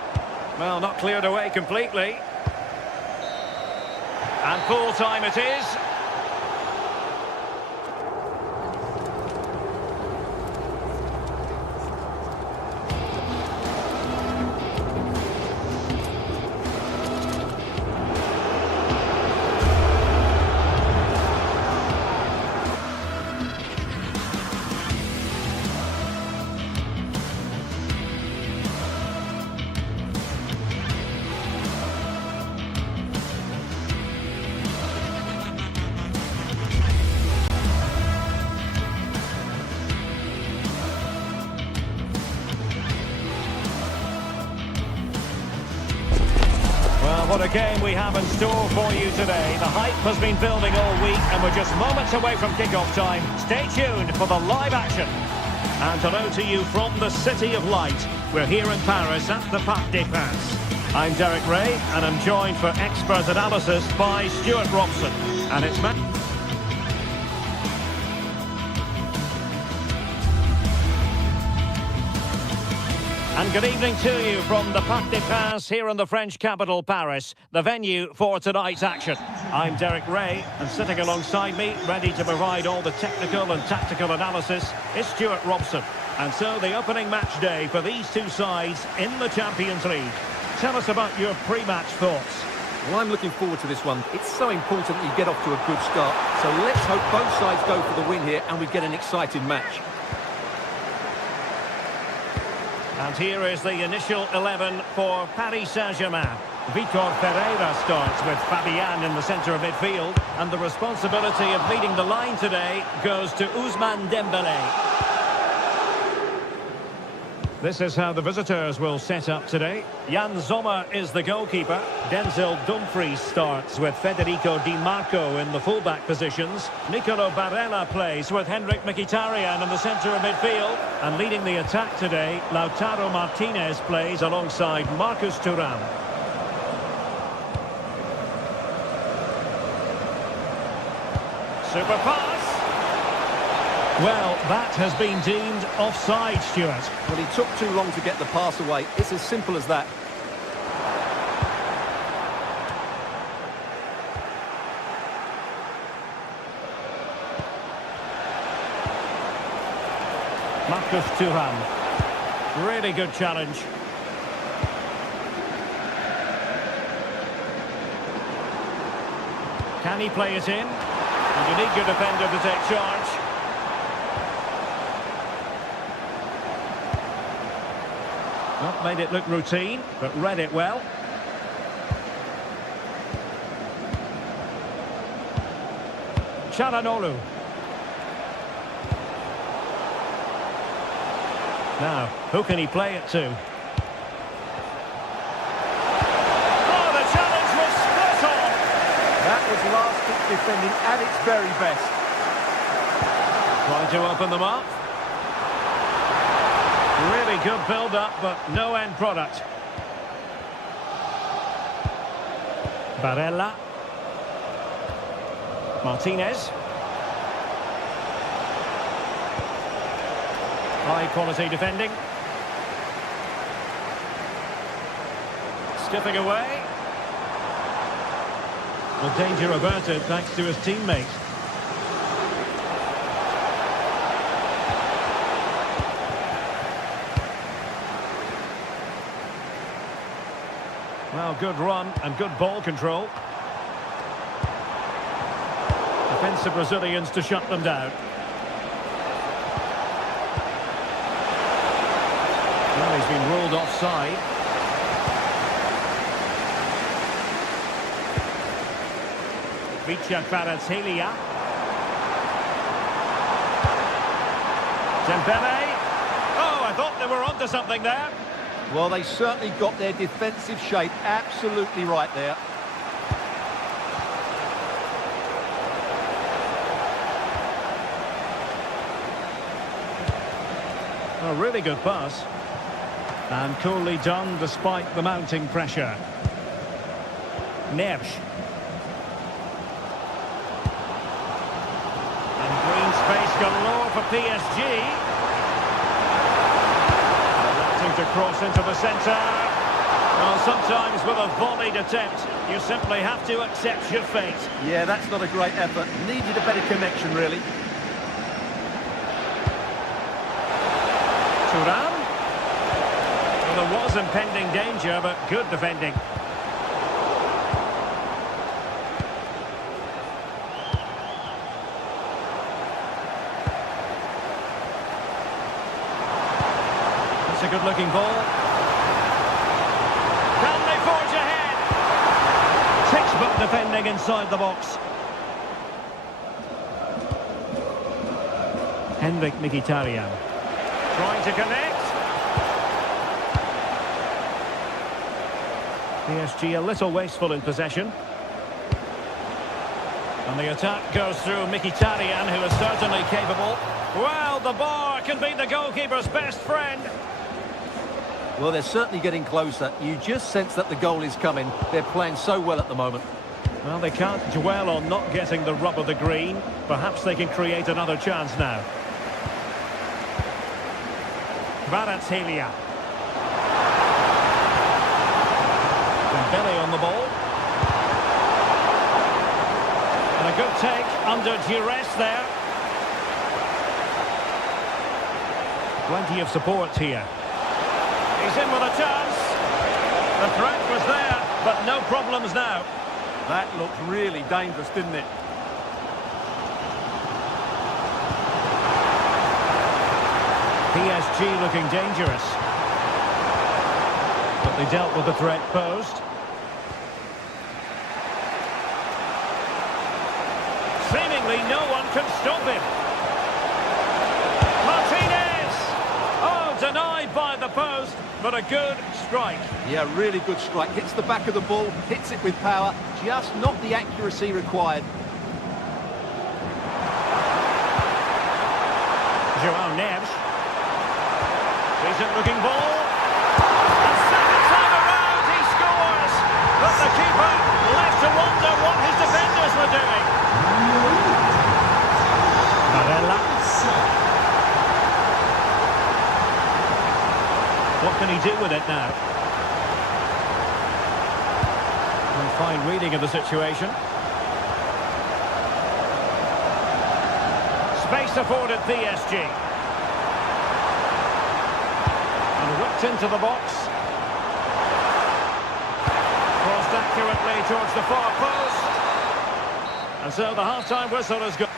Well, not cleared away completely. And full time it is. What a game we have in store for you today. The hype has been building all week and we're just moments away from kick-off time. Stay tuned for the live action. And hello to you from the City of Light. We're here in Paris at the Parc des Princes. I'm Derek Ray and I'm joined for expert analysis by Stuart Robson. And it's And good evening to you from the Parc des Princes here in the French capital, Paris, the venue for tonight's action. I'm Derek Ray, and sitting alongside me, ready to provide all the technical and tactical analysis, is Stuart Robson. And so the opening match day for these two sides in the Champions League. Tell us about your pre-match thoughts. Well, I'm looking forward to this one. It's so important that you get off to a good start. So let's hope both sides go for the win here and we get an exciting match. And here is the initial 11 for Paris Saint-Germain. Vitor Pereira starts with Fabian in the centre of midfield. And the responsibility of leading the line today goes to Ousmane Dembele. This is how the visitors will set up today. Jan Sommer is the goalkeeper. Denzel Dumfries starts with Federico Di Marco in the fullback positions. Nicolo Barella plays with Henrik Mkhitaryan in the centre of midfield. And leading the attack today, Lautaro Martinez plays alongside Marcus Thuram. Super pass. Well, that has been deemed offside, Stuart. Well, he took too long to get the pass away. It's as simple as that. Marcus Thuram. Really good challenge. Can he play it in? And you need your defender to take charge. Not made it look routine, but read it well. Çalhanoğlu. Now, who can he play it to? Oh, the challenge was spot on! That was last-kick defending at its very best. Trying to open them up. Really good build-up, but no end product. Barella. Martinez. High-quality defending. Skipping away. The danger averted thanks to his teammate. Well, good run and good ball control. Defensive Brazilians to shut them down. Well, he's been ruled offside. Vicha Kvaratskhelia. Dembele. Oh, I thought they were onto something there. Well, they certainly got their defensive shape absolutely right there. A really good pass. And coolly done despite the mounting pressure. Neves. And green space galore for PSG. To cross into the centre. Well, sometimes with a volleyed attempt, you simply have to accept your fate. Yeah, that's not a great effort. Needed a better connection, really. Thuram. Well, there was impending danger, but good defending. It's a good-looking ball. Can they forge ahead? Textbook defending inside the box. Henrik Mkhitaryan. Trying to connect. PSG a little wasteful in possession. And the attack goes through Mkhitaryan, who is certainly capable. Well, the bar can be the goalkeeper's best friend. Well, they're certainly getting closer. You just sense that the goal is coming. They're playing so well at the moment. Well, they can't dwell on not getting the rub of the green. Perhaps they can create another chance now. Kvaratskhelia. Dembele on the ball. And a good take under duress there. Plenty of support here. He's in with a chance. The threat was there, but no problems now. That looked really dangerous, didn't it? PSG looking dangerous. But they dealt with the threat posed. Seemingly no one can stop him. Martinez! Oh, denied by the post. but a good strike. Yeah, really good strike. Hits the back of the ball, hits it with power, just not the accuracy required. João Neves. Decent looking ball. And second time around he scores. But the keeper left to wonder what his defenders were doing. Barella. What can he do with it now? And fine reading of the situation. Space afforded PSG. And whipped into the box. Crossed accurately towards the far post. And so the half-time whistle has gone.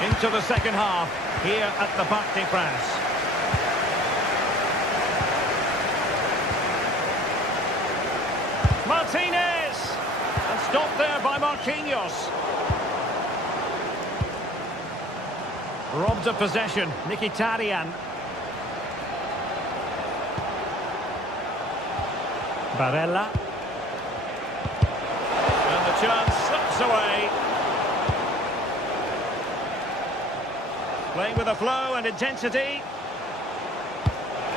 Into the second half, here at the Parc des Princes. Martinez! And stopped there by Marquinhos. Robbed of possession, Mkhitaryan. Barella. And the chance slips away. Playing with a flow and intensity.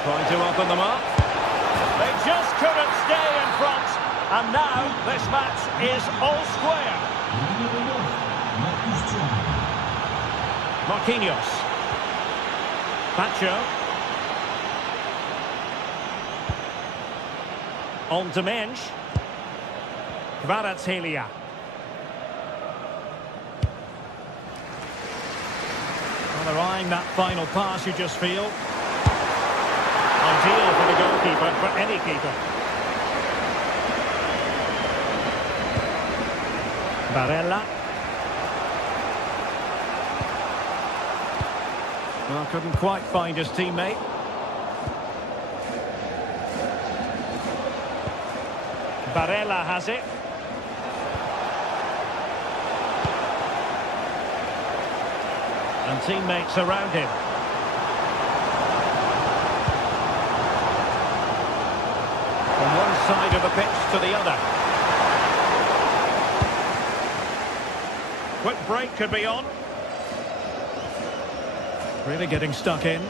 Trying to open them up. They just couldn't stay in front. And now this match is all square. Marquinhos. Pacho. On to Mensch. Kvaratskhelia. Well, they're eyeing that final pass, you just feel. Ideal for the goalkeeper, for any keeper. Barella. Well, couldn't quite find his teammate. Barella has it. And teammates around him. From one side of the pitch to the other. Quick break could be on. Really getting stuck in.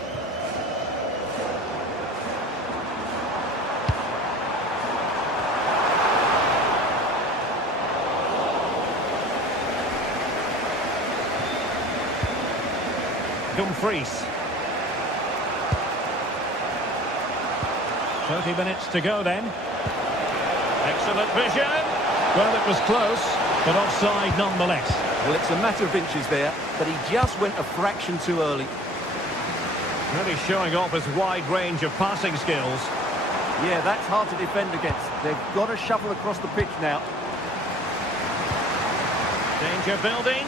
Dumfries. 30 minutes to go then. Excellent vision. Well, it was close, but offside nonetheless. Well, it's a matter of inches there, but he just went a fraction too early. Really showing off his wide range of passing skills. Yeah, that's hard to defend against. They've got to shuffle across the pitch now. Danger building.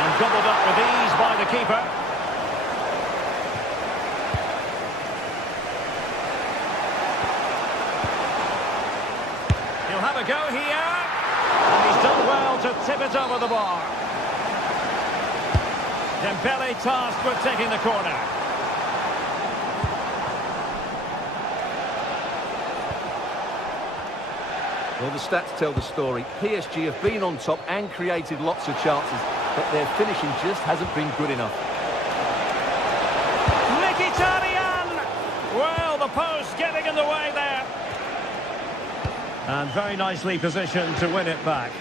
And gobbled up with ease by the keeper. He'll have a go here. And he's done well to tip it over the bar. Dembele tasked with taking the corner. Well, the stats tell the story. PSG have been on top and created lots of chances, but their finishing just hasn't been good enough. Mkhitaryan! Well, the post getting in the way there. And very nicely positioned to win it back.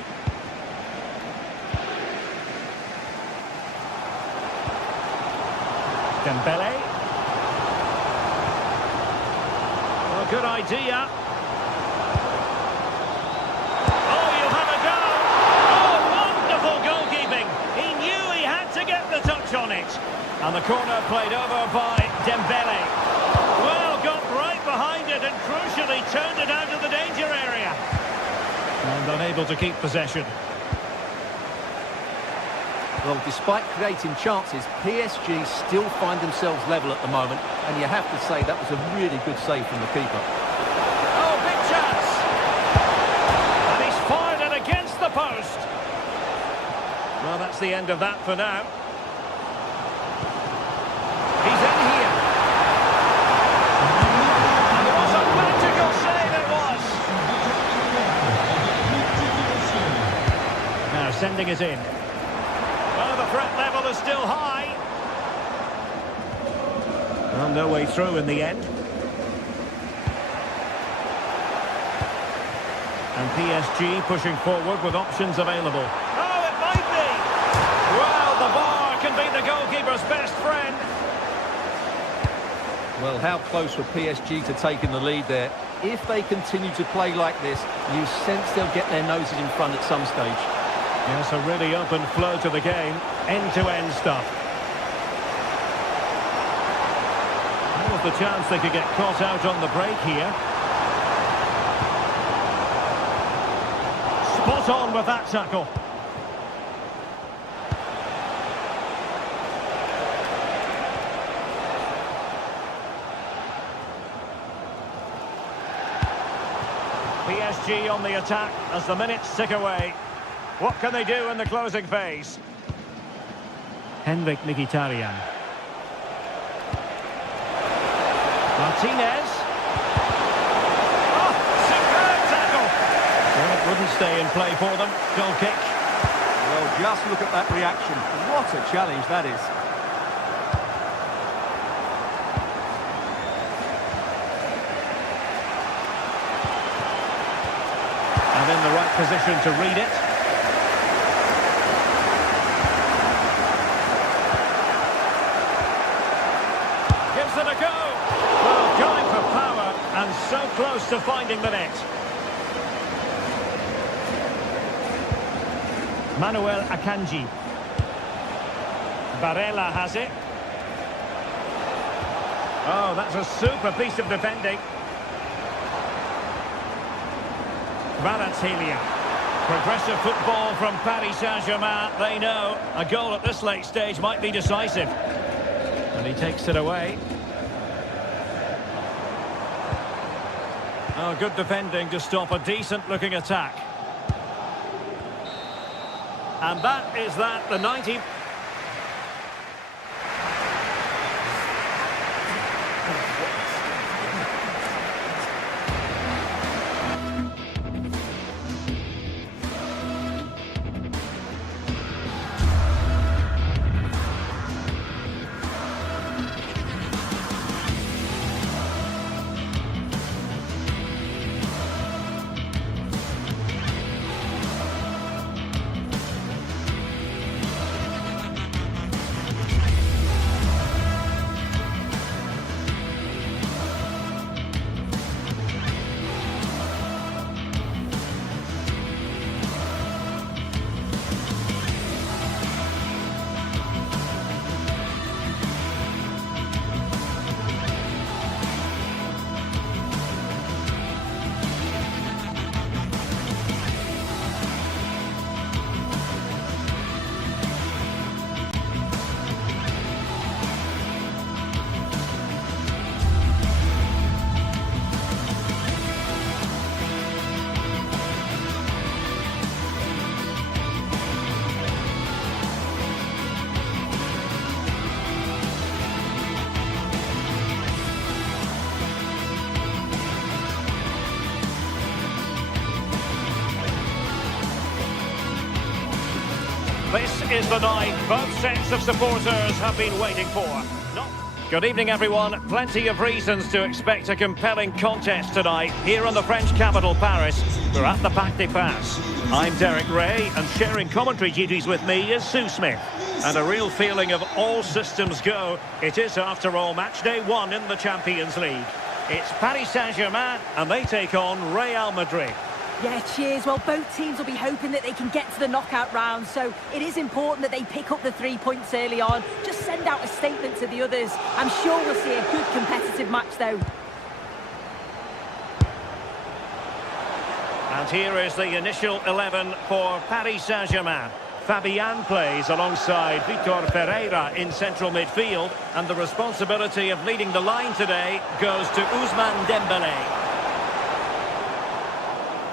Dembele. Well, good idea. Oh, you have a go. Oh, wonderful goalkeeping. He knew he had to get the touch on it. And the corner played over by Dembele. Well, got right behind it and crucially turned it out of the danger area. And unable to keep possession. Well, despite creating chances, PSG still find themselves level at the moment, and you have to say that was a really good save from the keeper. Oh, big chance! And he's fired it against the post. that's the end of that for now. He's in here. And it was a magical save, it was. Now sending it in. Oh, the threat level is still high. Well, no way through in the end. And PSG pushing forward with options available. Oh, it might be! Well, the bar can be the goalkeeper's best friend. Well, how close were PSG to taking the lead there? If they continue to play like this, you sense they'll get their noses in front at some stage. Yes, a really open flow to the game. End-to-end stuff. There was the chance they could get caught out on the break here. Spot on with that tackle. PSG on the attack as the minutes tick away. What can they do in the closing phase? Henrik Mkhitaryan. Martinez. Oh, superb tackle! Well, it wouldn't stay in play for them. Goal kick. Well, just look at that reaction. What a challenge that is. And in the right position to read it. Gives it a go. Well, going for power and so close to finding the net. Manuel Akanji. Barella has it. Oh, that's a super piece of defending. Kvaratskhelia. Progressive football from Paris Saint-Germain. They know a goal at this late stage might be decisive. And he takes it away. Oh, good defending to stop a decent-looking attack. And that is that, the 90th. This is the night both sets of supporters have been waiting for. Good evening, everyone. Plenty of reasons to expect a compelling contest tonight here in the French capital, Paris. We're at the Parc des Princes. I'm Derek Ray, and sharing commentary duties with me is Sue Smith. And a real feeling of all systems go. It is, after all, match day 1 in the Champions League. It's Paris Saint-Germain, and they take on Real Madrid. Yeah, cheers. Well, both teams will be hoping that they can get to the knockout round, so it is important that they pick up the 3 points early on. Just send out a statement to the others. I'm sure we'll see a good competitive match, though. And here is the initial 11 for Paris Saint-Germain. Fabian plays alongside Vitor Pereira in central midfield, and the responsibility of leading the line today goes to Ousmane Dembélé.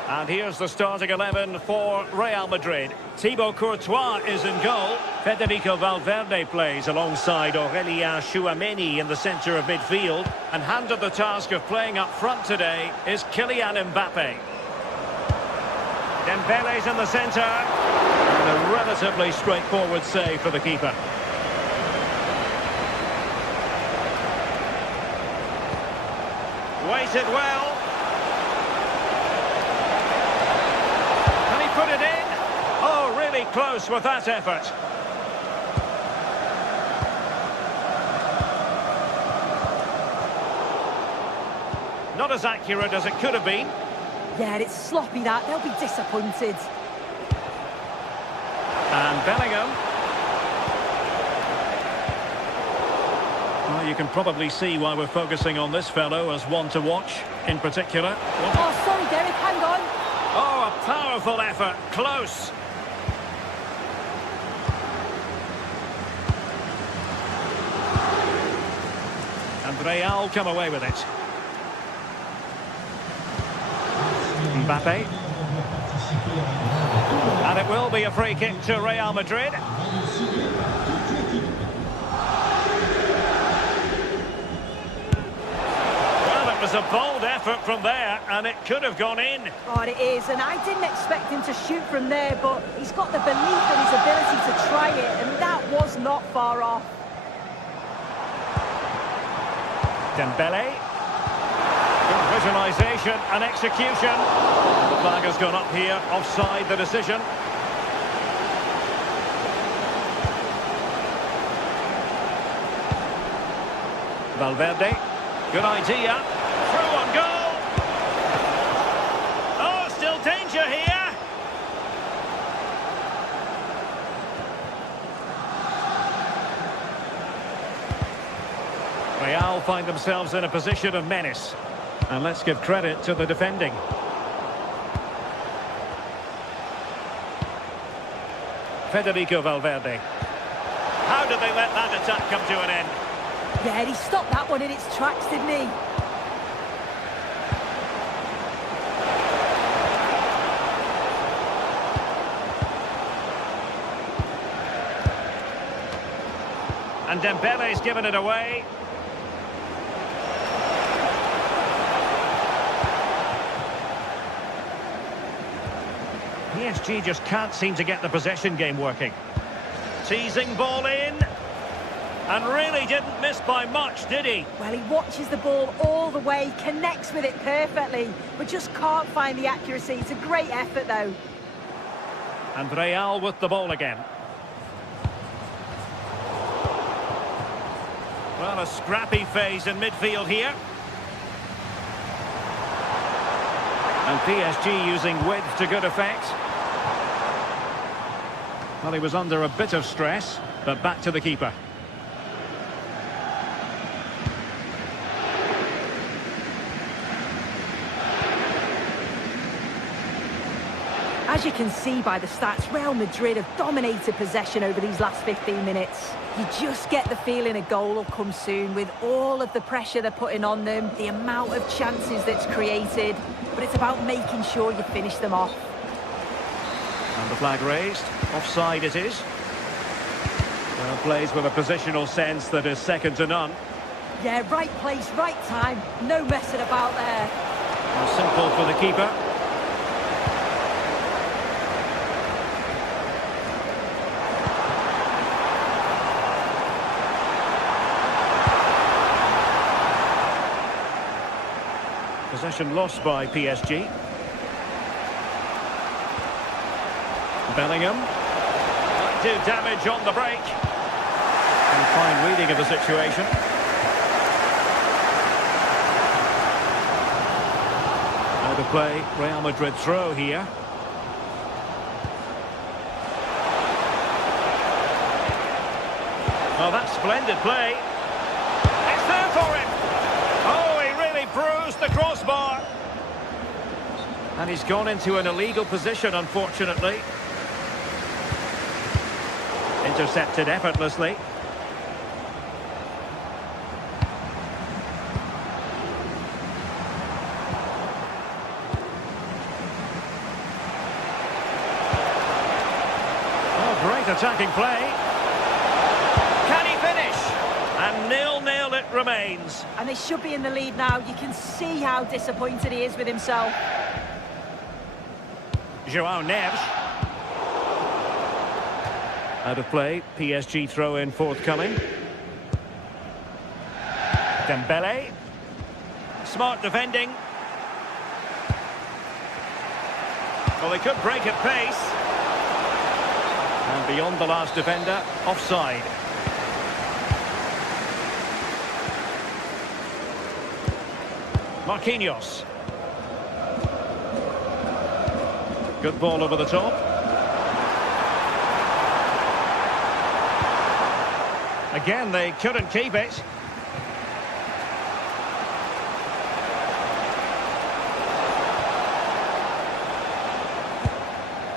And here's the starting 11 for Real Madrid. Thibaut Courtois is in goal. Federico Valverde plays alongside Aurélien Tchouaméni in the centre of midfield. And handed the task of playing up front today is Kylian Mbappe. Dembele's in the centre. And a relatively straightforward save for the keeper. Waited well. Can he put it in? Oh, really close with that effort. Not as accurate as it could have been. Yeah, it's sloppy that. They'll be disappointed. And Bellingham. Well, you can probably see why we're focusing on this fellow as one to watch in particular. Oh, sorry, Derek, hang on. Oh, a powerful effort. Close. And Real come away with it. Mbappe. And it will be a free kick to Real Madrid. Well, it was a bold effort from there, and it could have gone in. Oh, it is, and I didn't expect him to shoot from there, but he's got the belief in his ability to try it, and that was not far off. Dembele. Good visualisation and execution. The flag has gone up here, offside the decision. Valverde. Good idea. Through on goal. Oh, still danger here. Real find themselves in a position of menace. And let's give credit to the defending. Federico Valverde. How did they let that attack come to an end? Yeah, he stopped that one in its tracks, didn't he? And Dembele's given it away. PSG just can't seem to get the possession game working. Teasing ball in. And really didn't miss by much, did he? Well, he watches the ball all the way, connects with it perfectly, but just can't find the accuracy. It's a great effort, though. And Real with the ball again. Well, a scrappy phase in midfield here. And PSG using width to good effect. Well, he was under a bit of stress, but back to the keeper. As you can see by the stats, Real Madrid have dominated possession over these last 15 minutes. You just get the feeling a goal will come soon with all of the pressure they're putting on them, the amount of chances that's created, but it's about making sure you finish them off. And the flag raised. Offside it is. Well, plays with a positional sense that is second to none. Yeah, right place, right time. No messing about there. Well, simple for the keeper. Possession lost by PSG. Bellingham. Might do damage on the break. And fine reading of the situation. Out of play, Real Madrid throw here. Oh, that's splendid play. It's there for him. Oh, he really bruised the crossbar. And he's gone into an illegal position, unfortunately. Intercepted effortlessly. Great attacking play. Can he finish? And 0-0 it remains. And they should be in the lead now. You can see how disappointed he is with himself. João Neves. Out of play. PSG throw-in forthcoming. Dembele. Smart defending. Well, they could break at pace. And beyond the last defender, offside. Marquinhos. Good ball over the top. Again, they couldn't keep it.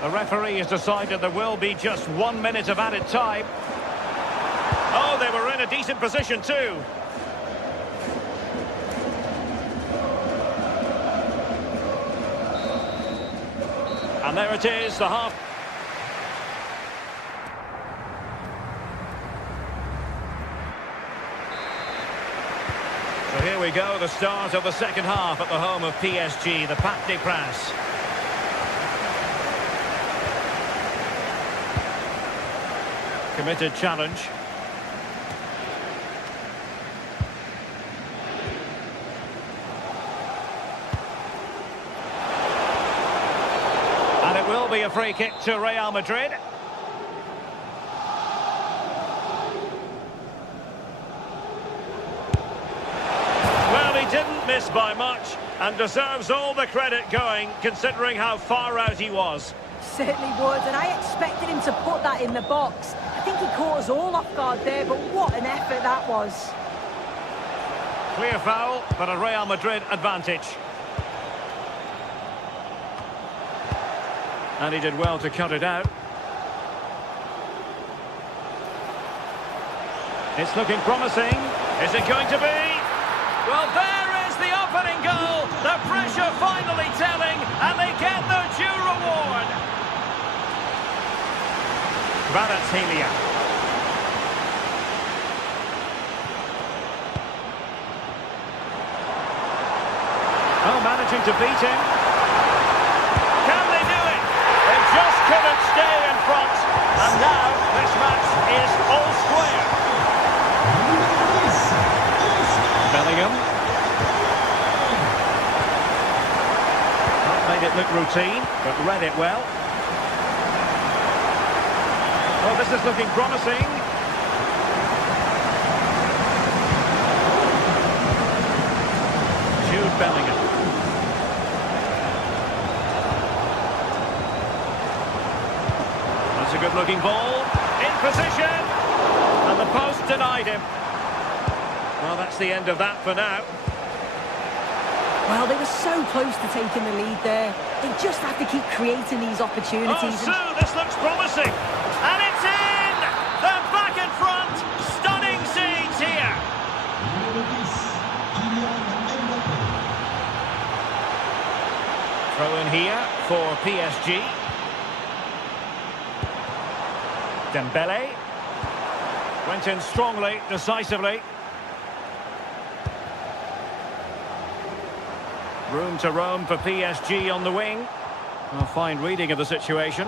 The referee has decided there will be just 1 minute of added time. Oh, they were in a decent position too. And there it is, the half. So here we go, the start of the second half at the home of PSG, the Parc des Princes. Committed challenge. And it will be a free kick to Real Madrid. Well, he didn't miss by much and deserves all the credit going, considering how far out he was. Certainly would, and I expected him to put that in the box. I think he caught us all off guard there, but what an effort that was. Clear foul, but a Real Madrid advantage. And he did well to cut it out. It's looking promising. Is it going to be? Well, there is the opening goal. The pressure finally telling, and they get their due reward. Kvaratskhelia. Oh, managing to beat him. Can they do it? They just couldn't stay in front. And now this match is all square. Bellingham. Not made it look routine, but read it well. Well, this is looking promising. Jude Bellingham. That's a good-looking ball. In position. And the post denied him. Well, that's the end of that for now. Well, they were so close to taking the lead there. They just have to keep creating these opportunities. Oh, Sue, this looks promising. And it's in! They're back in front. Stunning scenes here. Throw in here for PSG. Dembele. Went in strongly, decisively. Room to roam for PSG on the wing. A fine reading of the situation.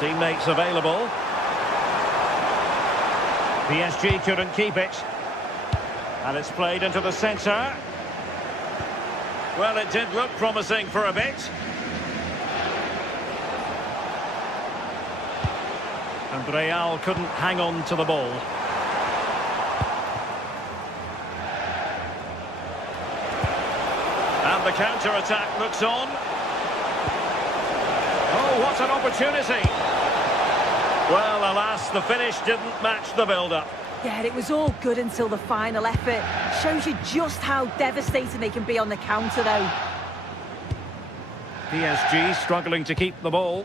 Teammates available. PSG couldn't keep it. And it's played into the centre. Well, it did look promising for a bit. And Real couldn't hang on to the ball. And the counter-attack looks on. Oh, what an opportunity. Well, alas, the finish didn't match the build-up. Yeah, it was all good until the final effort. Shows you just how devastating they can be on the counter, though. PSG struggling to keep the ball.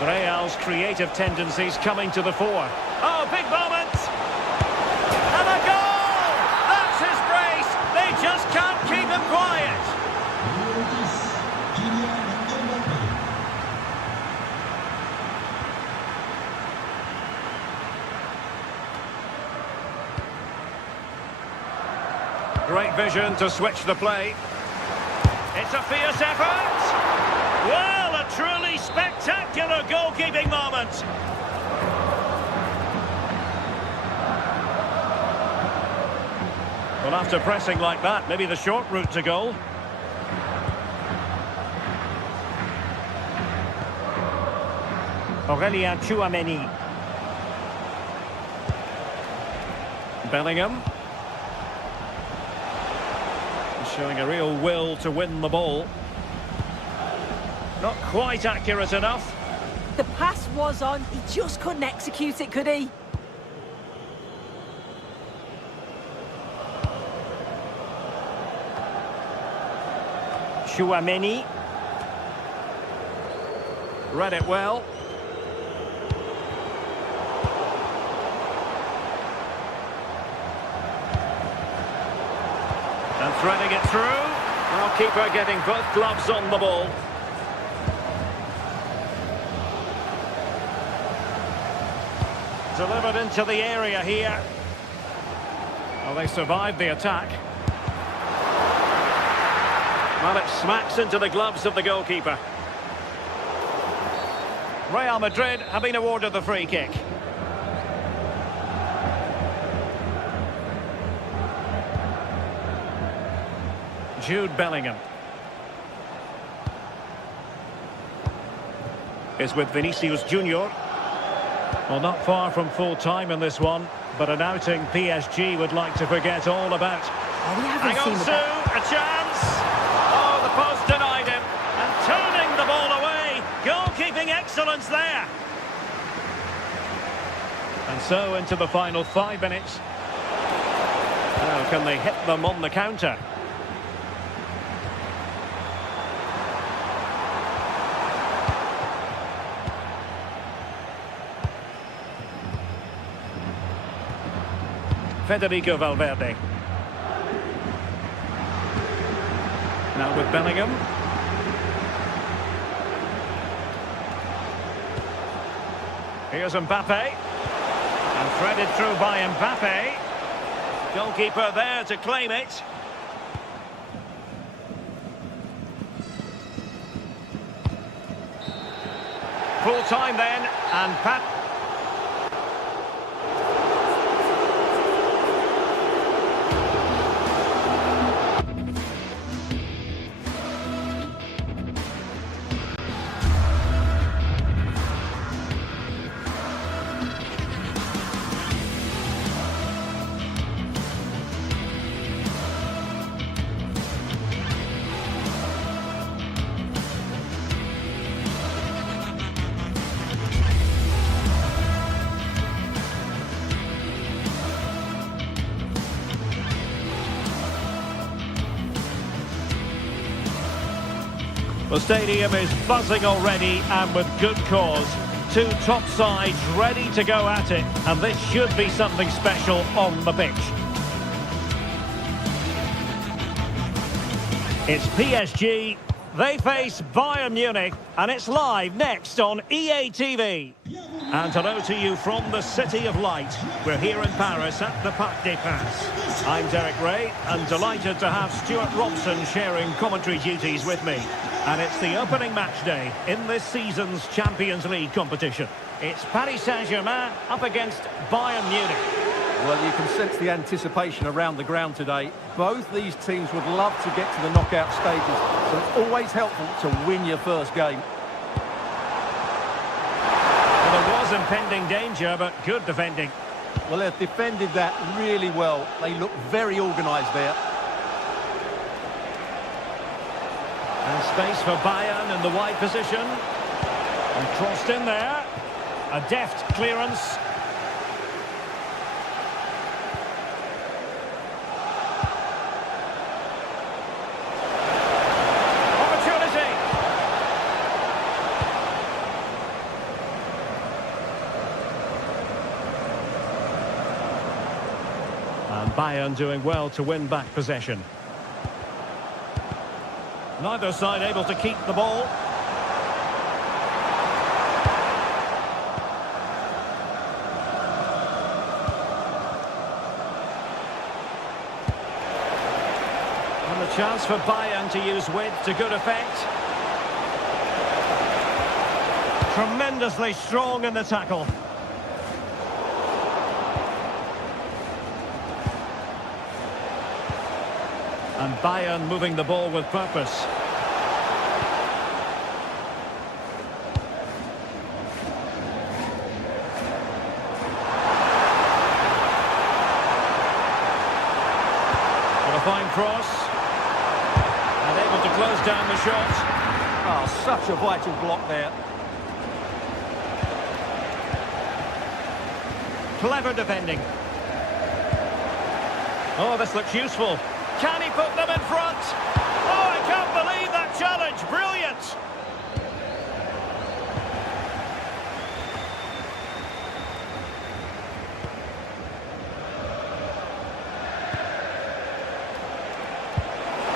And Real's creative tendencies coming to the fore. Oh, big moment! And a goal! That's his brace! They just can't keep him quiet! Great vision to switch the play. It's a fierce effort! Well, a truly spectacular goalkeeping moment! Well, after pressing like that, maybe the short route to goal. Aurélien Tchouameni. Bellingham. Showing a real will to win the ball. Not quite accurate enough. The pass was on, he just couldn't execute it, could he? Tchouameni. Read it well. And threading it through. Well, keeper getting both gloves on the ball. Delivered into the area here. Well, they survived the attack. Well, it smacks into the gloves of the goalkeeper. Real Madrid have been awarded the free kick. Jude Bellingham is with Vinicius Junior. Well, not far from full time in this one, but an outing PSG would like to forget all about. Oh, we haven't Hang on, seen Sue, a chance. Oh, the post denied him, and turning the ball away. Goalkeeping excellence there. And so into the final 5 minutes. Now can they hit them on the counter? Federico Valverde. Now with Bellingham. Here's Mbappe. And threaded through by Mbappe. Goalkeeper there to claim it. Full time then, and Pat. The stadium is buzzing already, and with good cause. Two top sides ready to go at it, and this should be something special on the pitch. It's PSG, they face Bayern Munich, and it's live next on EA TV. And hello to you from the City of Light. We're here in Paris at the Parc des Princes. I'm Derek Ray, and delighted to have Stuart Robson sharing commentary duties with me. And it's the opening match day in this season's Champions League competition. It's Paris Saint-Germain up against Bayern Munich. Well, you can sense the anticipation around the ground today. Both these teams would love to get to the knockout stages, so it's always helpful to win your first game. Well, there was impending danger, but good defending. Well, they've defended that really well. They look very organised there. And space for Bayern in the wide position. And crossed in there. A deft clearance. Opportunity. And Bayern doing well to win back possession. Neither side able to keep the ball. And a chance for Bayern to use width to good effect. Tremendously strong in the tackle. And Bayern moving the ball with purpose. What a fine cross. And able to close down the shot. Oh, such a vital block there. Clever defending. Oh, this looks useful. Can he put them in front? Oh, I can't believe that challenge. Brilliant.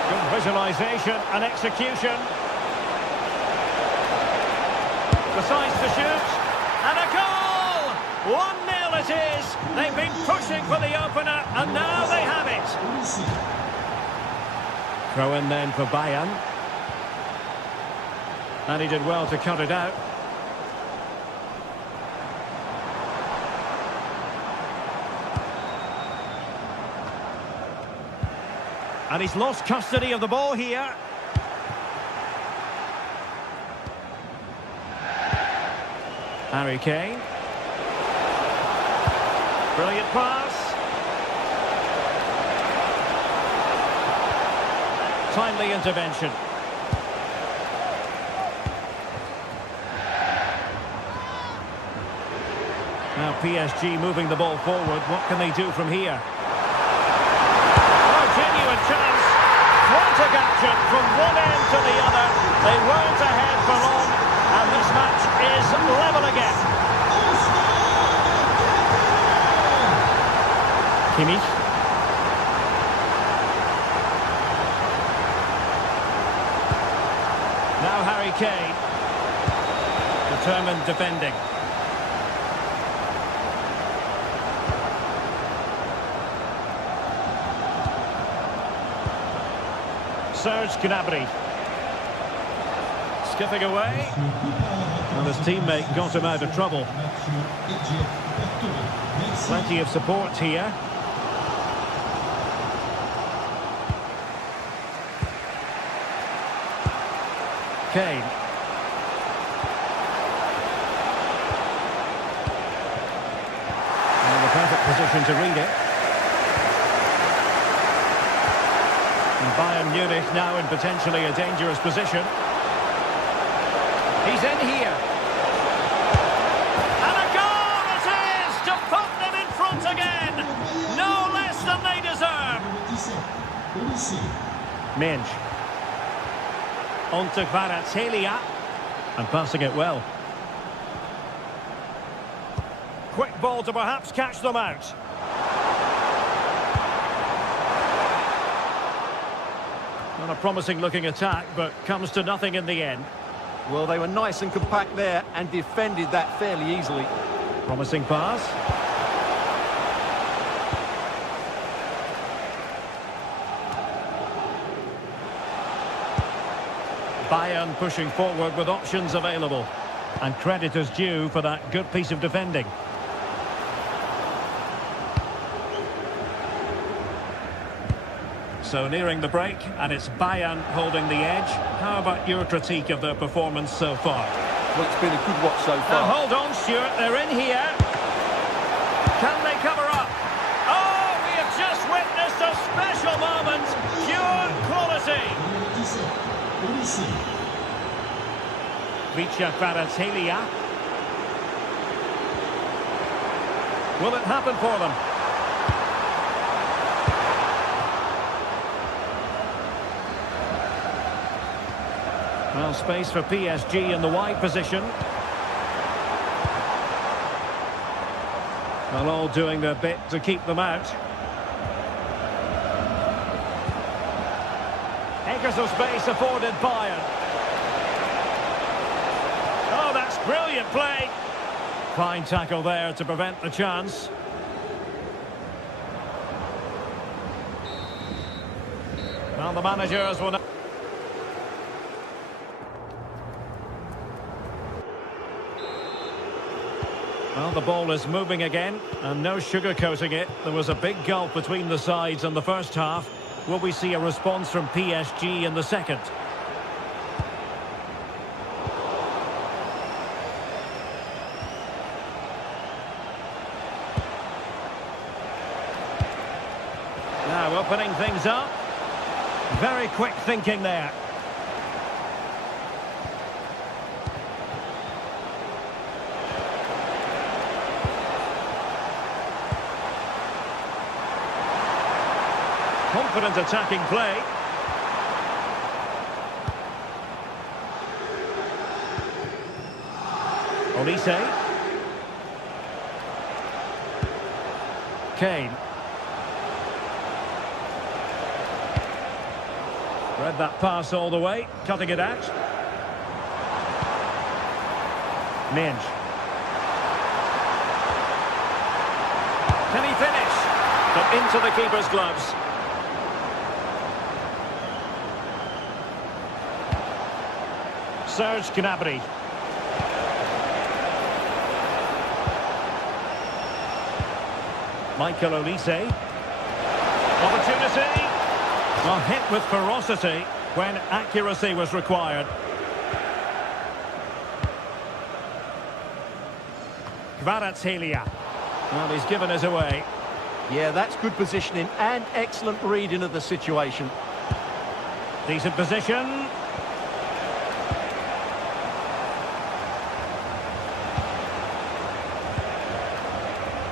Good visualization and execution. Decides to shoot. And a goal! 1-0 it is. They've been pushing for the opener, and now they have it. Throw in then for Bayern. And he did well to cut it out. And he's lost custody of the ball here. Harry Kane. Brilliant pass. Timely intervention. Now PSG moving the ball forward. What can they do from here? Oh, genuine chance. Frantic action from one end to the other. They weren't ahead for long, and this match is level again. Kimmich. Now Harry Kane. Determined defending. Serge Gnabry. Skipping away. And his teammate got him out of trouble. Plenty of support here. Kane. And in the perfect position to read it. And Bayern Munich now in potentially a dangerous position. He's in here. And a goal it is to put them in front again. No less than they deserve. Minge. On to Kvaratskhelia. And passing it well. Quick ball to perhaps catch them out. Not a promising looking attack, but comes to nothing in the end. Well, they were nice and compact there and defended that fairly easily. Promising pass. Bayern pushing forward with options available. And credit is due for that good piece of defending. So nearing the break, and it's Bayern holding the edge. How about your critique of their performance so far? Well, it's been a good watch so far. Now hold on, Stuart, they're in here. Can they cover up? Oh, we have just witnessed a special moment. Pure quality. Vicha Kvaratskhelia. Will it happen for them? Well, space for PSG in the wide position. Well, all doing their bit to keep them out. acres of space afforded Bayern. Oh, that's brilliant play. Fine tackle there to prevent the chance. Well, the managers will... Well, the ball is moving again, and no sugarcoating it. There was a big gulf between the sides in the first half. Will we see a response from PSG in the second? Now opening things up. Very quick thinking there. Confident attacking play. Olise. Kane. Read that pass all the way, cutting it out. Minge. Can he finish? But into the keeper's gloves. Serge Gnabry. Michael Olise. Opportunity. Well, hit with ferocity when accuracy was required. Kvaratskhelia. Well, he's given us away. Yeah, that's good positioning and excellent reading of the situation. Decent position.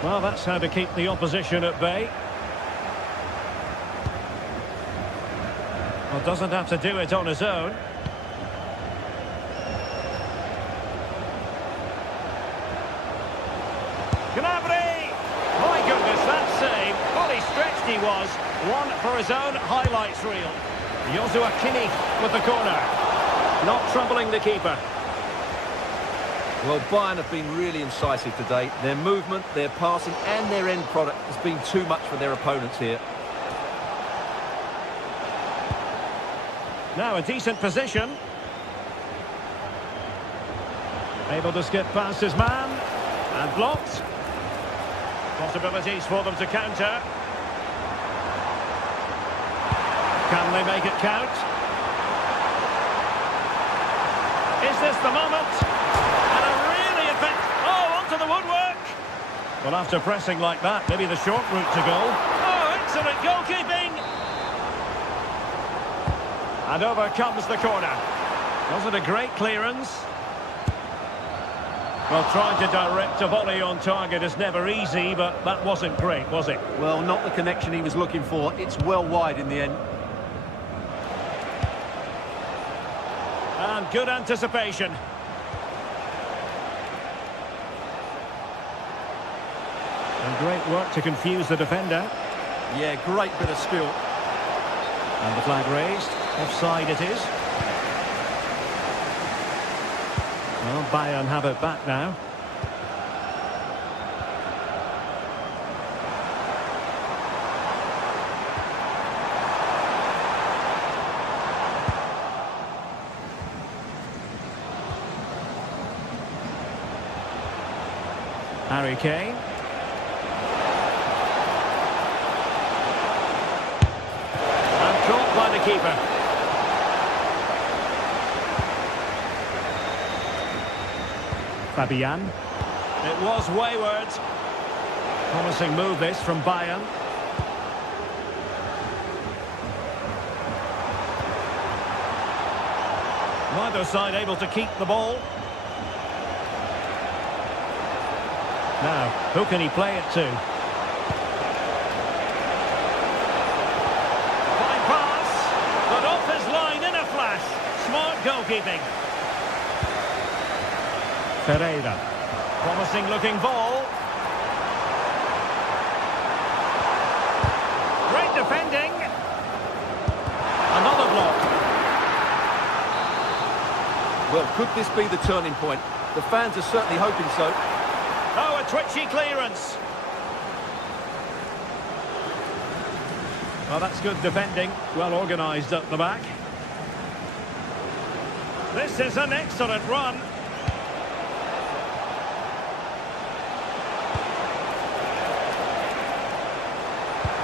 Well, that's how to keep the opposition at bay. Well, doesn't have to do it on his own. Gnabry! My goodness, that save. Fully stretched he was. One for his own highlights reel. Joshua Kimmich with the corner. Not troubling the keeper. Well, Bayern have been really incisive today. Their movement, their passing and their end product has been too much for their opponents here. Now a decent position. Able to skip past his man. And blocked. Possibilities for them to counter. Can they make it count? Is this the moment? To the woodwork. Well, after pressing like that, maybe the short route to goal. Oh, excellent goalkeeping! And over comes the corner. Was it a great clearance? Well, trying to direct a volley on target is never easy, but that wasn't great, was it? Well, not the connection he was looking for. It's well wide in the end. And good anticipation. And great work to confuse the defender. Yeah, great bit of skill. And the flag raised. Offside it is. Well, Bayern have it back now. Harry Kane. By the keeper. Fabian. It was wayward. Promising move this from Bayern. Neither side able to keep the ball. Now, who can he play it to? Smart goalkeeping. Pereira. Promising looking ball. Great defending. Another block. Well, could this be the turning point? The fans are certainly hoping so. Oh, a twitchy clearance. Well, that's good defending. Well organised at the back. This is an excellent run.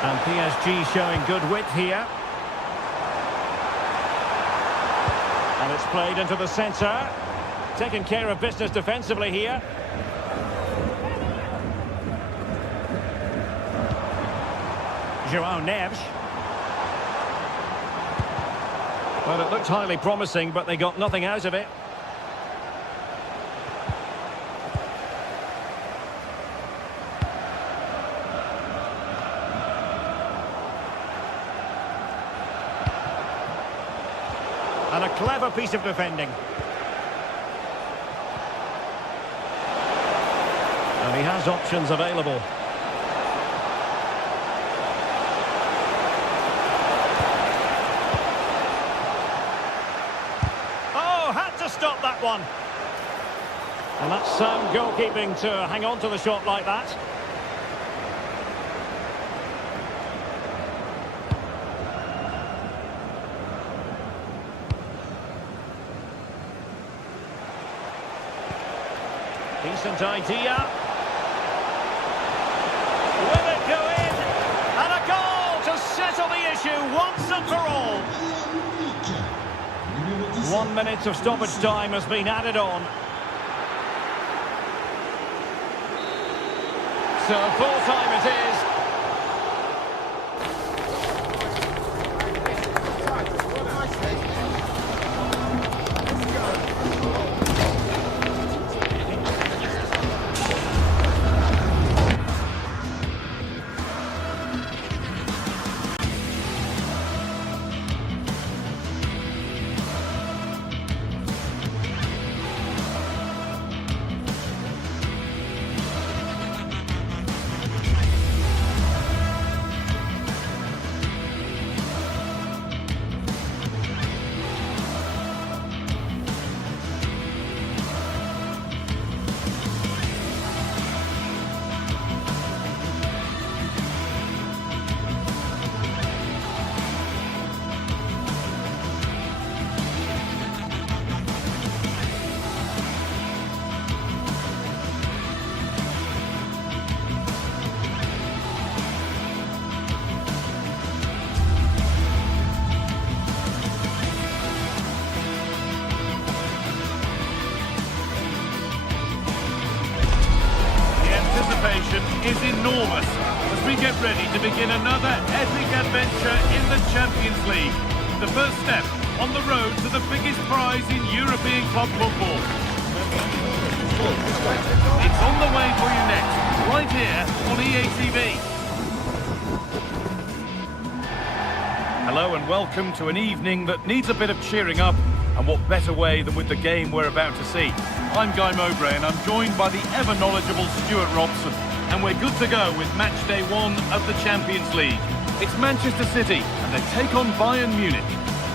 And PSG showing good width here. And it's played into the centre. Taking care of business defensively here. João Neves. Well, it looked highly promising, but they got nothing out of it. And a clever piece of defending. And he has options available. Oh, had to stop that one. And that's sound goalkeeping to hang on to the shot like that. Decent idea. Will it go in? And a goal to settle the issue once and for all. 1 minute of stoppage time has been added on. So full time it is. Is enormous as we get ready to begin another epic adventure in the Champions League. The first step on the road to the biggest prize in European club football. It's on the way for you next, right here on EA TV. Hello and welcome to an evening that needs a bit of cheering up, and what better way than with the game we're about to see. I'm Guy Mowbray and I'm joined by the ever-knowledgeable Stuart Robson. And we're good to go with match day 1 of the Champions League. It's Manchester City, and they take on Bayern Munich.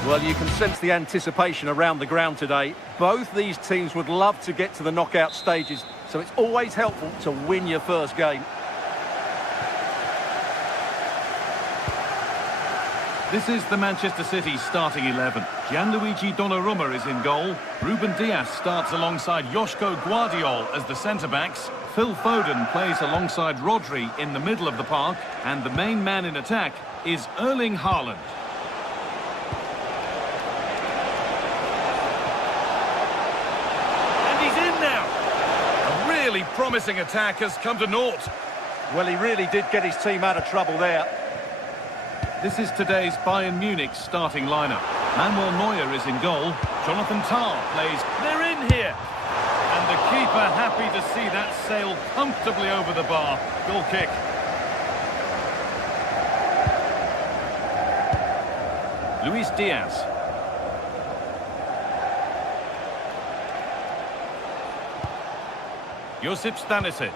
Well, you can sense the anticipation around the ground today. Both these teams would love to get to the knockout stages, so it's always helpful to win your first game. This is the Manchester City starting 11. Gianluigi Donnarumma is in goal. Ruben Dias starts alongside Joško Guardiol as the centre-backs. Phil Foden plays alongside Rodri in the middle of the park. And the main man in attack is Erling Haaland. And he's in now. A really promising attack has come to naught. Well, he really did get his team out of trouble there. This is today's Bayern Munich starting lineup. Manuel Neuer is in goal. Jonathan Tah plays. They're in here. And the keeper happy to see that sail comfortably over the bar. Goal kick. Luis Diaz. Josip Stanisic.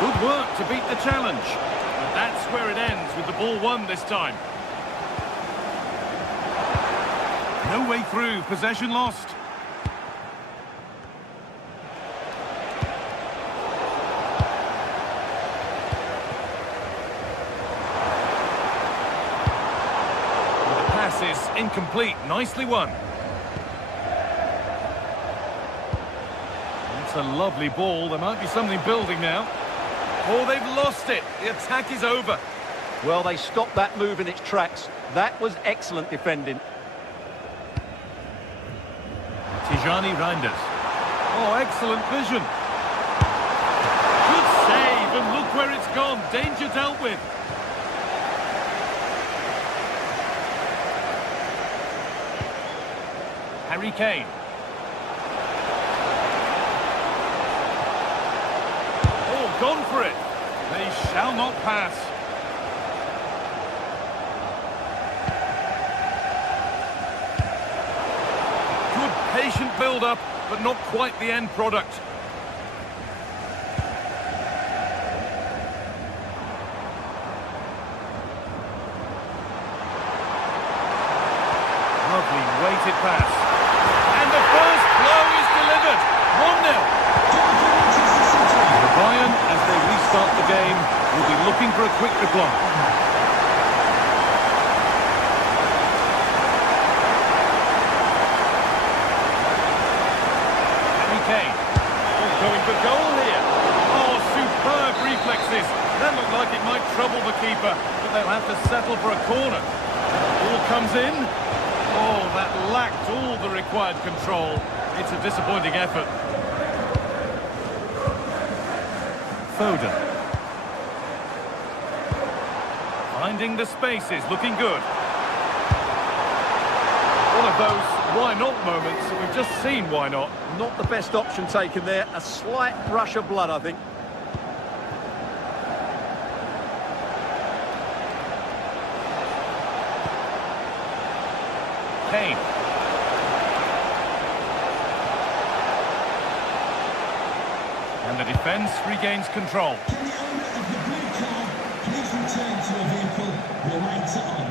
Good work to beat the challenge. But that's where it ends with the ball won this time. No way through, possession lost. The pass is incomplete, nicely won. It's a lovely ball, there might be something building now. Oh, they've lost it, the attack is over. Well, they stopped that move in its tracks. That was excellent defending. Tijani Reinders. Oh, excellent vision. Good save, and look where it's gone. Danger dealt with. Harry Kane. Oh, gone for it. They shall not pass. Patient build-up, but not quite the end product. Lovely weighted pass. And the first blow is delivered. 1-0. The Bayern, as they restart the game, will be looking for a quick reply. Going for goal here. Oh, superb reflexes. That looked like it might trouble the keeper, but they'll have to settle for a corner. Ball comes in. Oh, that lacked all the required control. It's a disappointing effort. Foden. Finding the spaces, looking good. One of those why not moments. We've just seen why not. Not the best option taken there. A slight rush of blood, I think. Kane. And the defence regains control. Can the owner of the blue car please return to a vehicle? Your lights are on.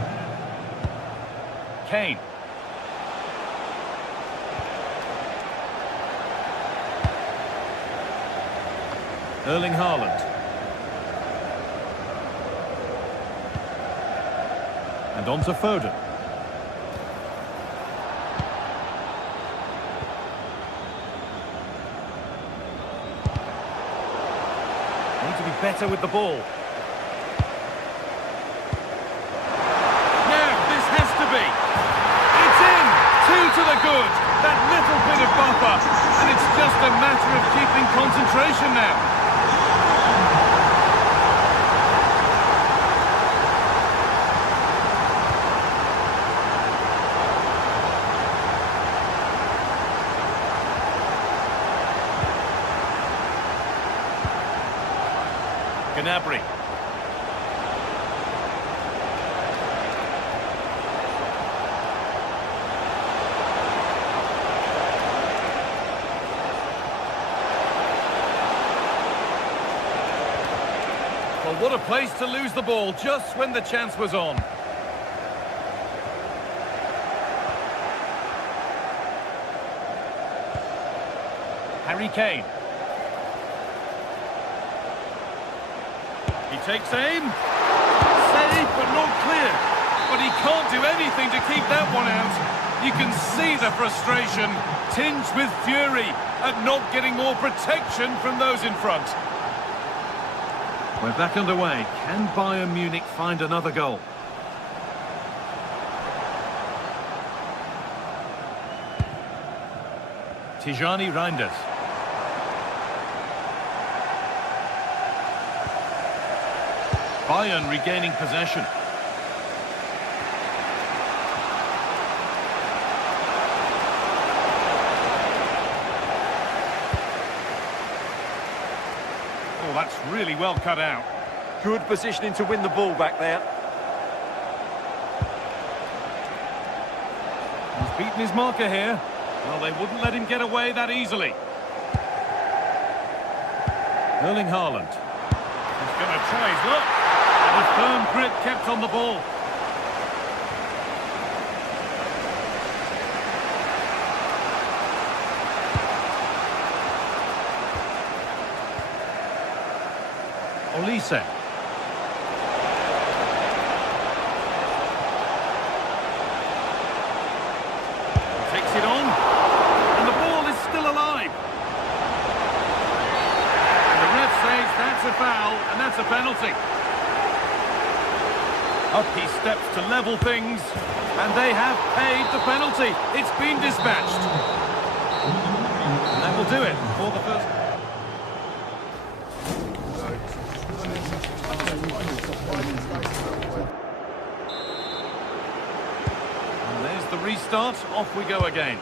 Kane. Erling Haaland. And on to Foden. Need to be better with the ball. Now, this has to be. It's in! 2 to the good. That little bit of buffer. And it's just a matter of keeping concentration now. Gnabry. Well, what a place to lose the ball just when the chance was on. Harry Kane. He takes aim. Save, but not clear. But he can't do anything to keep that one out. You can see the frustration, tinged with fury, at not getting more protection from those in front. We're back underway. Can Bayern Munich find another goal? Tijani Reinders. Bayern regaining possession. Oh, that's really well cut out. Good positioning to win the ball back there. He's beaten his marker here. Well, they wouldn't let him get away that easily. Erling Haaland. He's going to try his luck. And a firm grip kept on the ball. Olise. Takes it on. And the ball is still alive. And the ref says that's a foul, and that's a penalty. Up he steps to level things, and they have paid the penalty. It's been dispatched. And that will do it for the first. And there's the restart. Off we go again.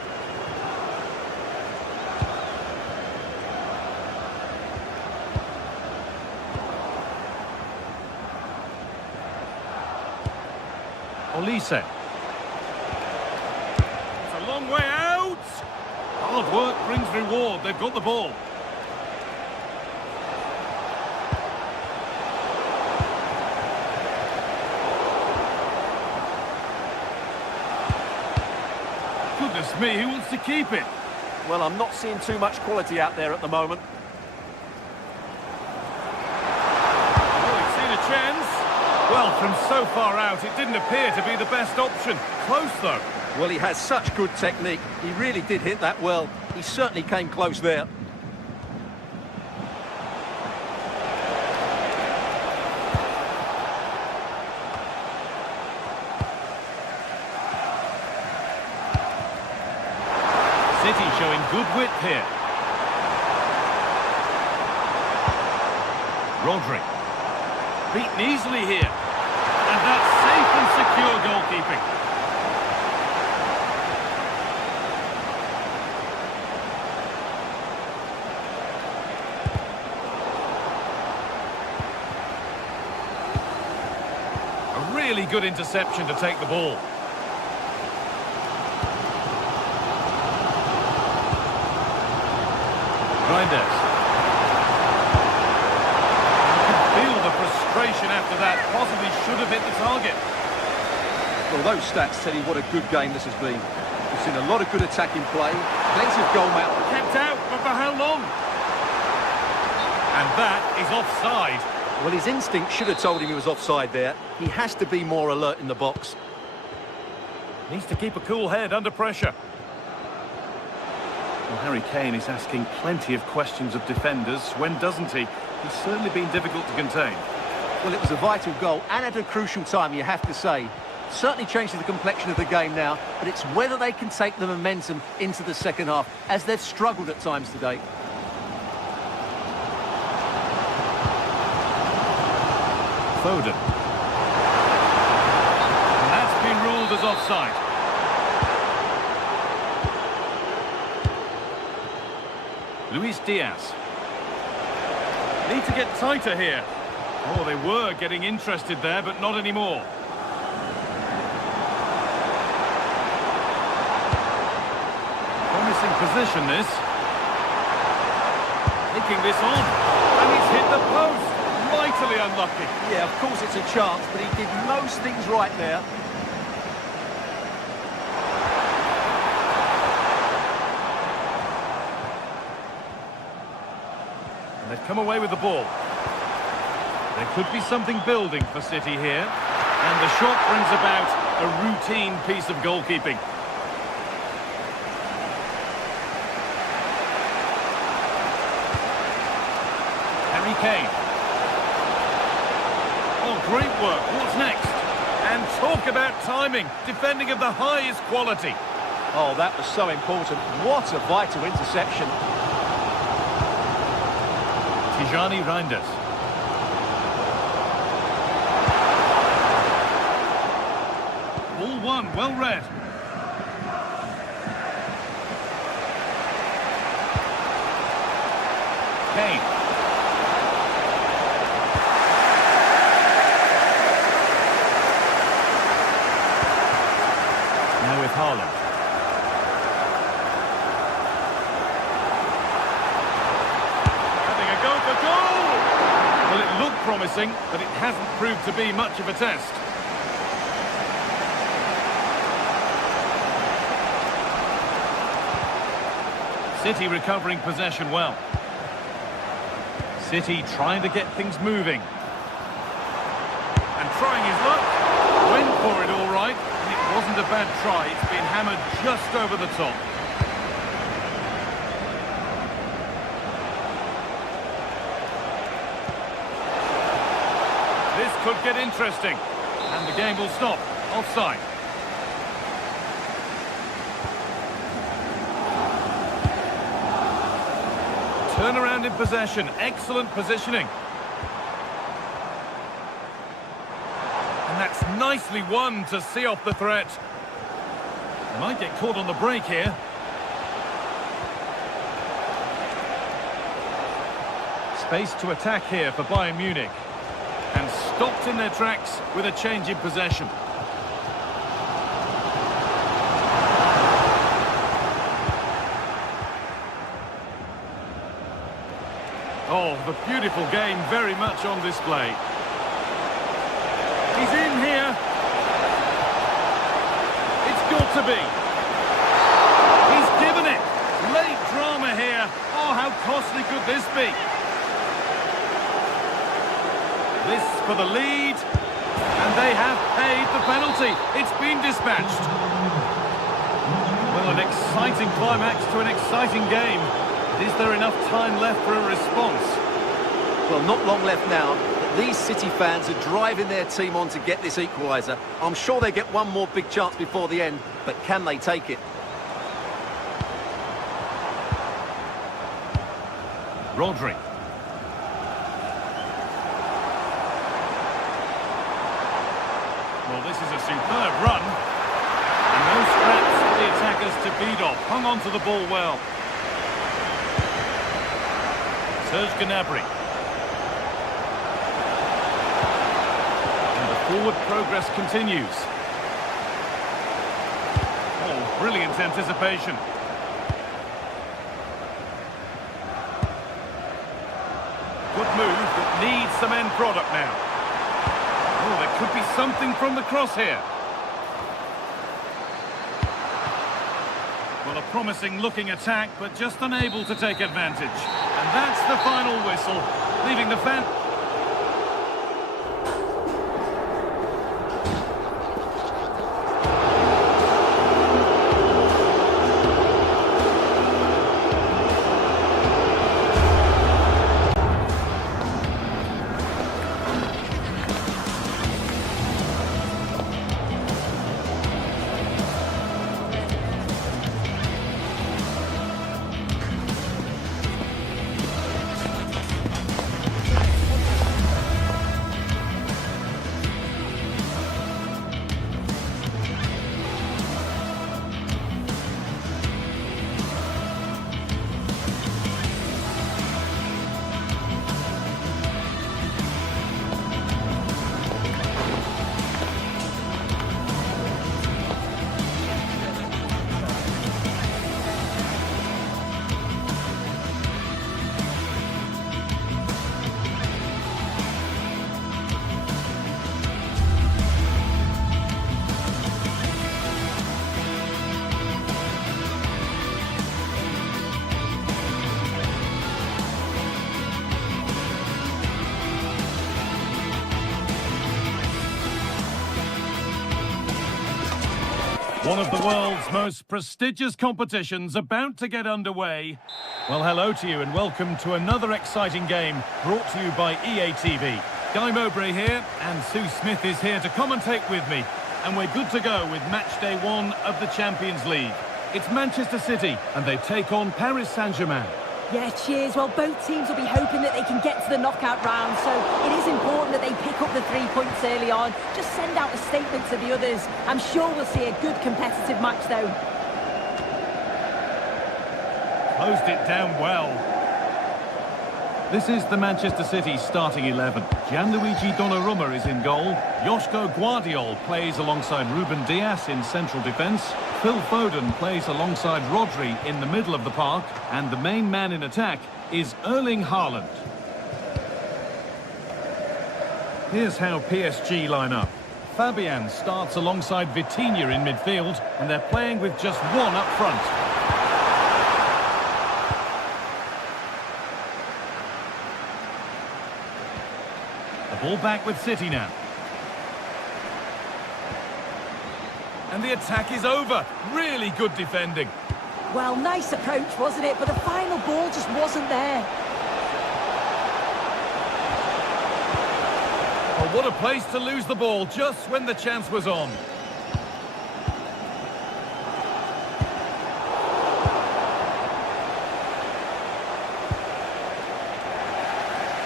Olise. It's a long way out. Hard work brings reward. They've got the ball. Goodness me, who wants to keep it? Well, I'm not seeing too much quality out there at the moment. Oh, he's seen a chance. Well, from so far out, it didn't appear to be the best option. Close, though. Well, he has such good technique. He really did hit that well. He certainly came close there. City showing good width here. Rodri. Beaten easily here. And that's safe and secure goalkeeping. A really good interception to take the ball. Reinders. Frustration after that, possibly should have hit the target. Well, those stats tell you what a good game this has been. We've seen a lot of good attacking play, plenty of goal mouth. Kept out, but for how long? And that is offside. Well, his instinct should have told him he was offside there. He has to be more alert in the box. Needs to keep a cool head under pressure. Well, Harry Kane is asking plenty of questions of defenders. When doesn't he? He's certainly been difficult to contain. Well, it was a vital goal, and at a crucial time, you have to say. Certainly changes the complexion of the game now, but it's whether they can take the momentum into the second half, as they've struggled at times today. Foden. And that's been ruled as offside. Luis Diaz. Need to get tighter here. Oh, they were getting interested there, but not anymore. Promising position, this. Taking this on. And he's hit the post. Mightily unlucky. Yeah, of course it's a chance, but he did most things right there. And they've come away with the ball. There could be something building for City here. And the shot brings about a routine piece of goalkeeping. Harry Kane. Oh, great work. What's next? And talk about timing. Defending of the highest quality. Oh, that was so important. What a vital interception. Tijani Reinders. Ball one, well read. Kane. Now with Haaland. Having a go for goal! Well, it looked promising, but it hasn't proved to be much of a test. City recovering possession well. City trying to get things moving. And trying his luck. Went for it all right. And it wasn't a bad try. It's been hammered just over the top. This could get interesting. And the game will stop. Offside. Turnaround in possession. Excellent positioning. And that's nicely won to see off the threat. Might get caught on the break here. Space to attack here for Bayern Munich. And stopped in their tracks with a change in possession. Oh, the beautiful game very much on display. He's in here. It's got to be. He's given it. Late drama here. Oh, how costly could this be? This for the lead. And they have paid the penalty. It's been dispatched. Well, an exciting climax to an exciting game. Is there enough time left for a response? Well, not long left now. But these City fans are driving their team on to get this equaliser. I'm sure they get one more big chance before the end, but can they take it? Rodri. Well, this is a superb run. And no scraps for the attackers to beat off. Hung on to the ball well. Serge Gnabry. And the forward progress continues. Oh, brilliant anticipation. Good move that needs some end product now. Oh, there could be something from the cross here. Well, a promising looking attack, but just unable to take advantage. And that's the final whistle, leaving the fan... One of the world's most prestigious competitions about to get underway. Well, hello to you and welcome to another exciting game brought to you by EA TV. Guy Mowbray here and Sue Smith is here to commentate with me. And we're good to go with match day 1 of the Champions League. It's Manchester City and they take on Paris Saint-Germain. Yeah, cheers. Well, both teams will be hoping that they can get to the knockout round, so it is important that they pick up the 3 points early on. Just send out a statement to the others. I'm sure we'll see a good competitive match, though. Closed it down well. This is the Manchester City starting 11. Gianluigi Donnarumma is in goal. Joško Guardiol plays alongside Ruben Dias in central defence. Phil Foden plays alongside Rodri in the middle of the park. And the main man in attack is Erling Haaland. Here's how PSG line up. Fabian starts alongside Vitinha in midfield, and they're playing with just one up front. The ball back with City now. And the attack is over. Really good defending. Well, nice approach, wasn't it? But the final ball just wasn't there. Oh, what a place to lose the ball just when the chance was on.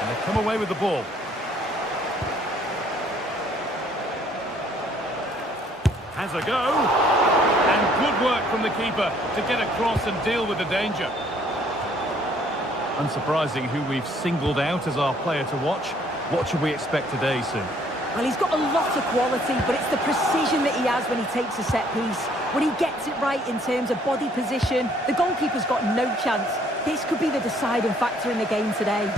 And they come away with the ball. Has a go. And good work from the keeper to get across and deal with the danger. Unsurprising who we've singled out as our player to watch. What should we expect today, Sue? Well, he's got a lot of quality, but it's the precision that he has when he takes a set piece. When he gets it right in terms of body position, the goalkeeper's got no chance. This could be the deciding factor in the game today.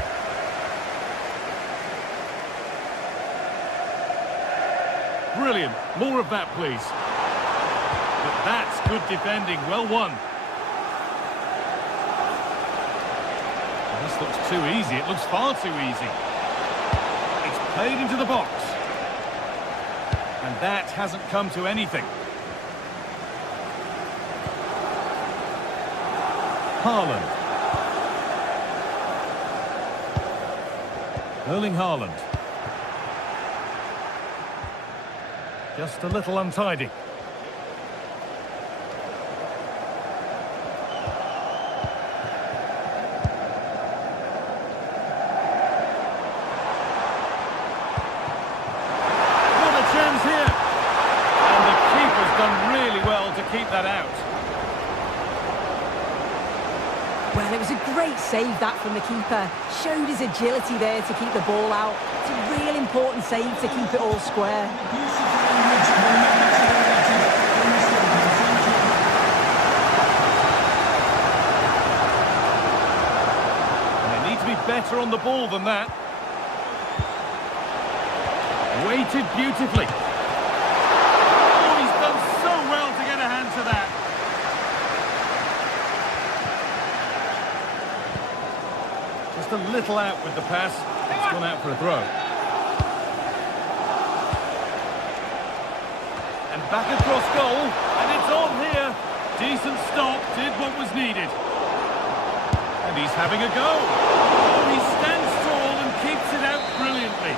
Brilliant. More of that, please. But that's good defending. Well won. Well, this looks too easy. It looks far too easy. It's played into the box. And that hasn't come to anything. Haaland. Erling Haaland. Just a little untidy. What a chance here! And the keeper's done really well to keep that out. Well, it was a great save, that, from the keeper. Showed his agility there to keep the ball out. It's a real important save to keep it all square. They need to be better on the ball than that. Weighted beautifully. Oh, he's done so well to get a hand to that. Just a little out with the pass. It's gone out for a throw. And back across goal. And it's on here. Decent stop. Did what was needed. And he's having a go. Oh, he stands tall and keeps it out brilliantly.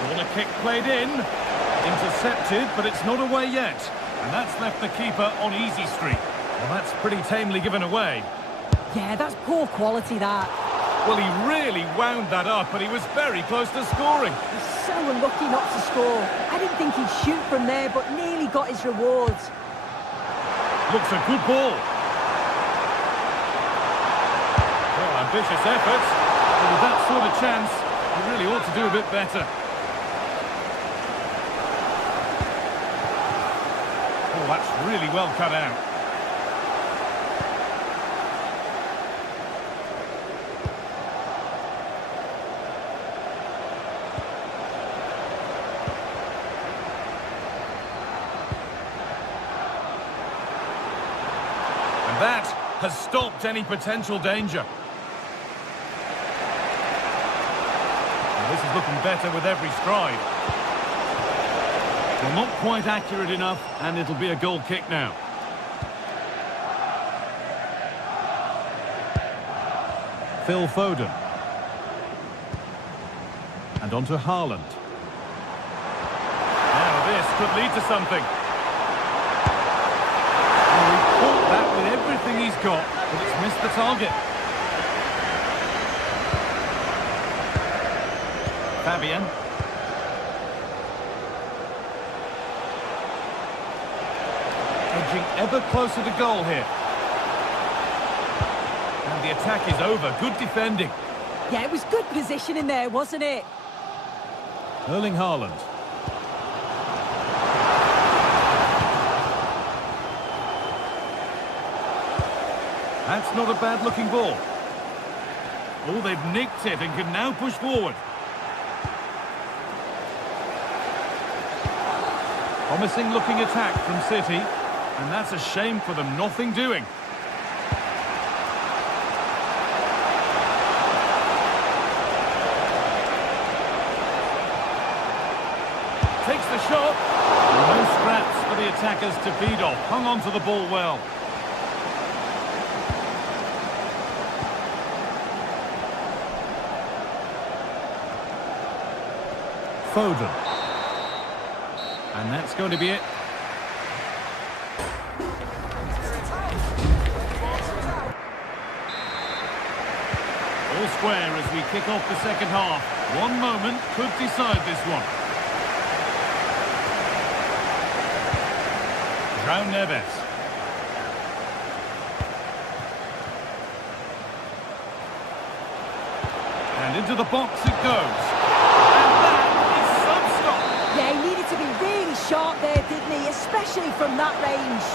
Corner kick played in. Intercepted, but it's not away yet. And that's left the keeper on easy street. Well, that's pretty tamely given away. Yeah, that's poor quality, that. Well, he really wound that up, and he was very close to scoring. He's so unlucky not to score. I didn't think he'd shoot from there, but nearly got his rewards. Looks a good ball. Well, ambitious efforts. But with that sort of chance, he really ought to do a bit better. Oh, that's really well cut out. That has stopped any potential danger. And this is looking better with every stride. Well, not quite accurate enough, and it'll be a goal kick now. Phil Foden. And on to Haaland. Now this could lead to something. Caught that with everything he's got, but it's missed the target. Fabian. Edging ever closer to goal here. And the attack is over. Good defending. Yeah, it was good positioning there, wasn't it? Erling Haaland. That's not a bad-looking ball. Oh, they've nicked it and can now push forward. Promising-looking attack from City, and that's a shame for them. Nothing doing. takes the shot. No scraps for the attackers to feed off. Hung on to the ball well. Foden. And that's going to be it. All square as we kick off the second half. One moment could decide this one. João Neves. And into the box it goes. And that is some stop. Yeah, he needed to be really sharp there, didn't he? Especially from that range.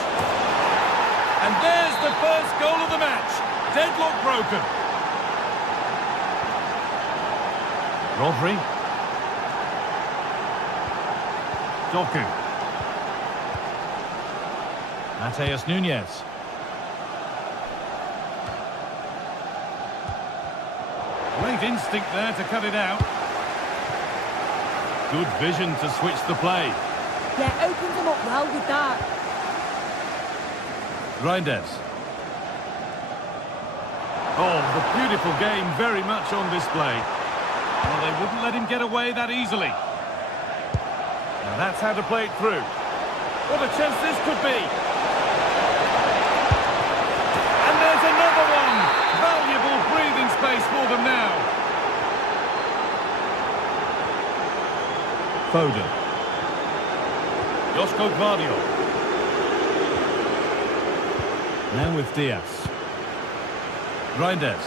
And there's the first goal of the match. Deadlock broken. Rodri. Doku. Mateus Nunes. Great instinct there to cut it out. Good vision to switch the play. Yeah, opened him up well with that. Reinders. Oh, the beautiful game very much on display. Well, they wouldn't let him get away that easily. Now that's how to play it through. What a chance this could be. And there's another one. Valuable breathing space for them now. Foden. Josko Gvardiol. Now with Diaz. Reinders.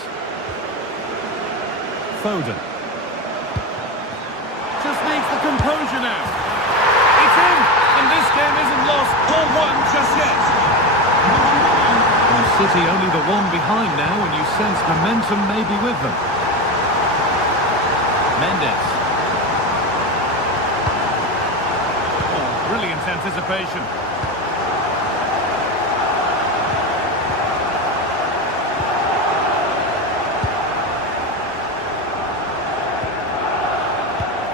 Foden. Just needs the composure now. It's in, and this game isn't lost or won just yet. Well, City only the one behind now, and you sense momentum may be with them. Mendes. Oh, brilliant anticipation.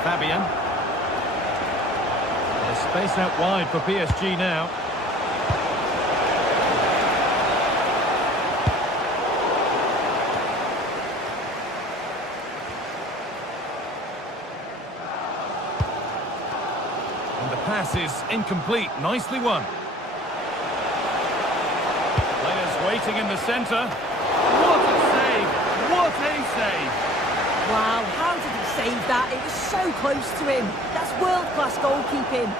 Fabian. There's space out wide for PSG now. And the pass is incomplete. Nicely won. Players waiting in the centre. What a save! What a save! Wow, how did he save that? It was so close to him. That's world-class goalkeeping.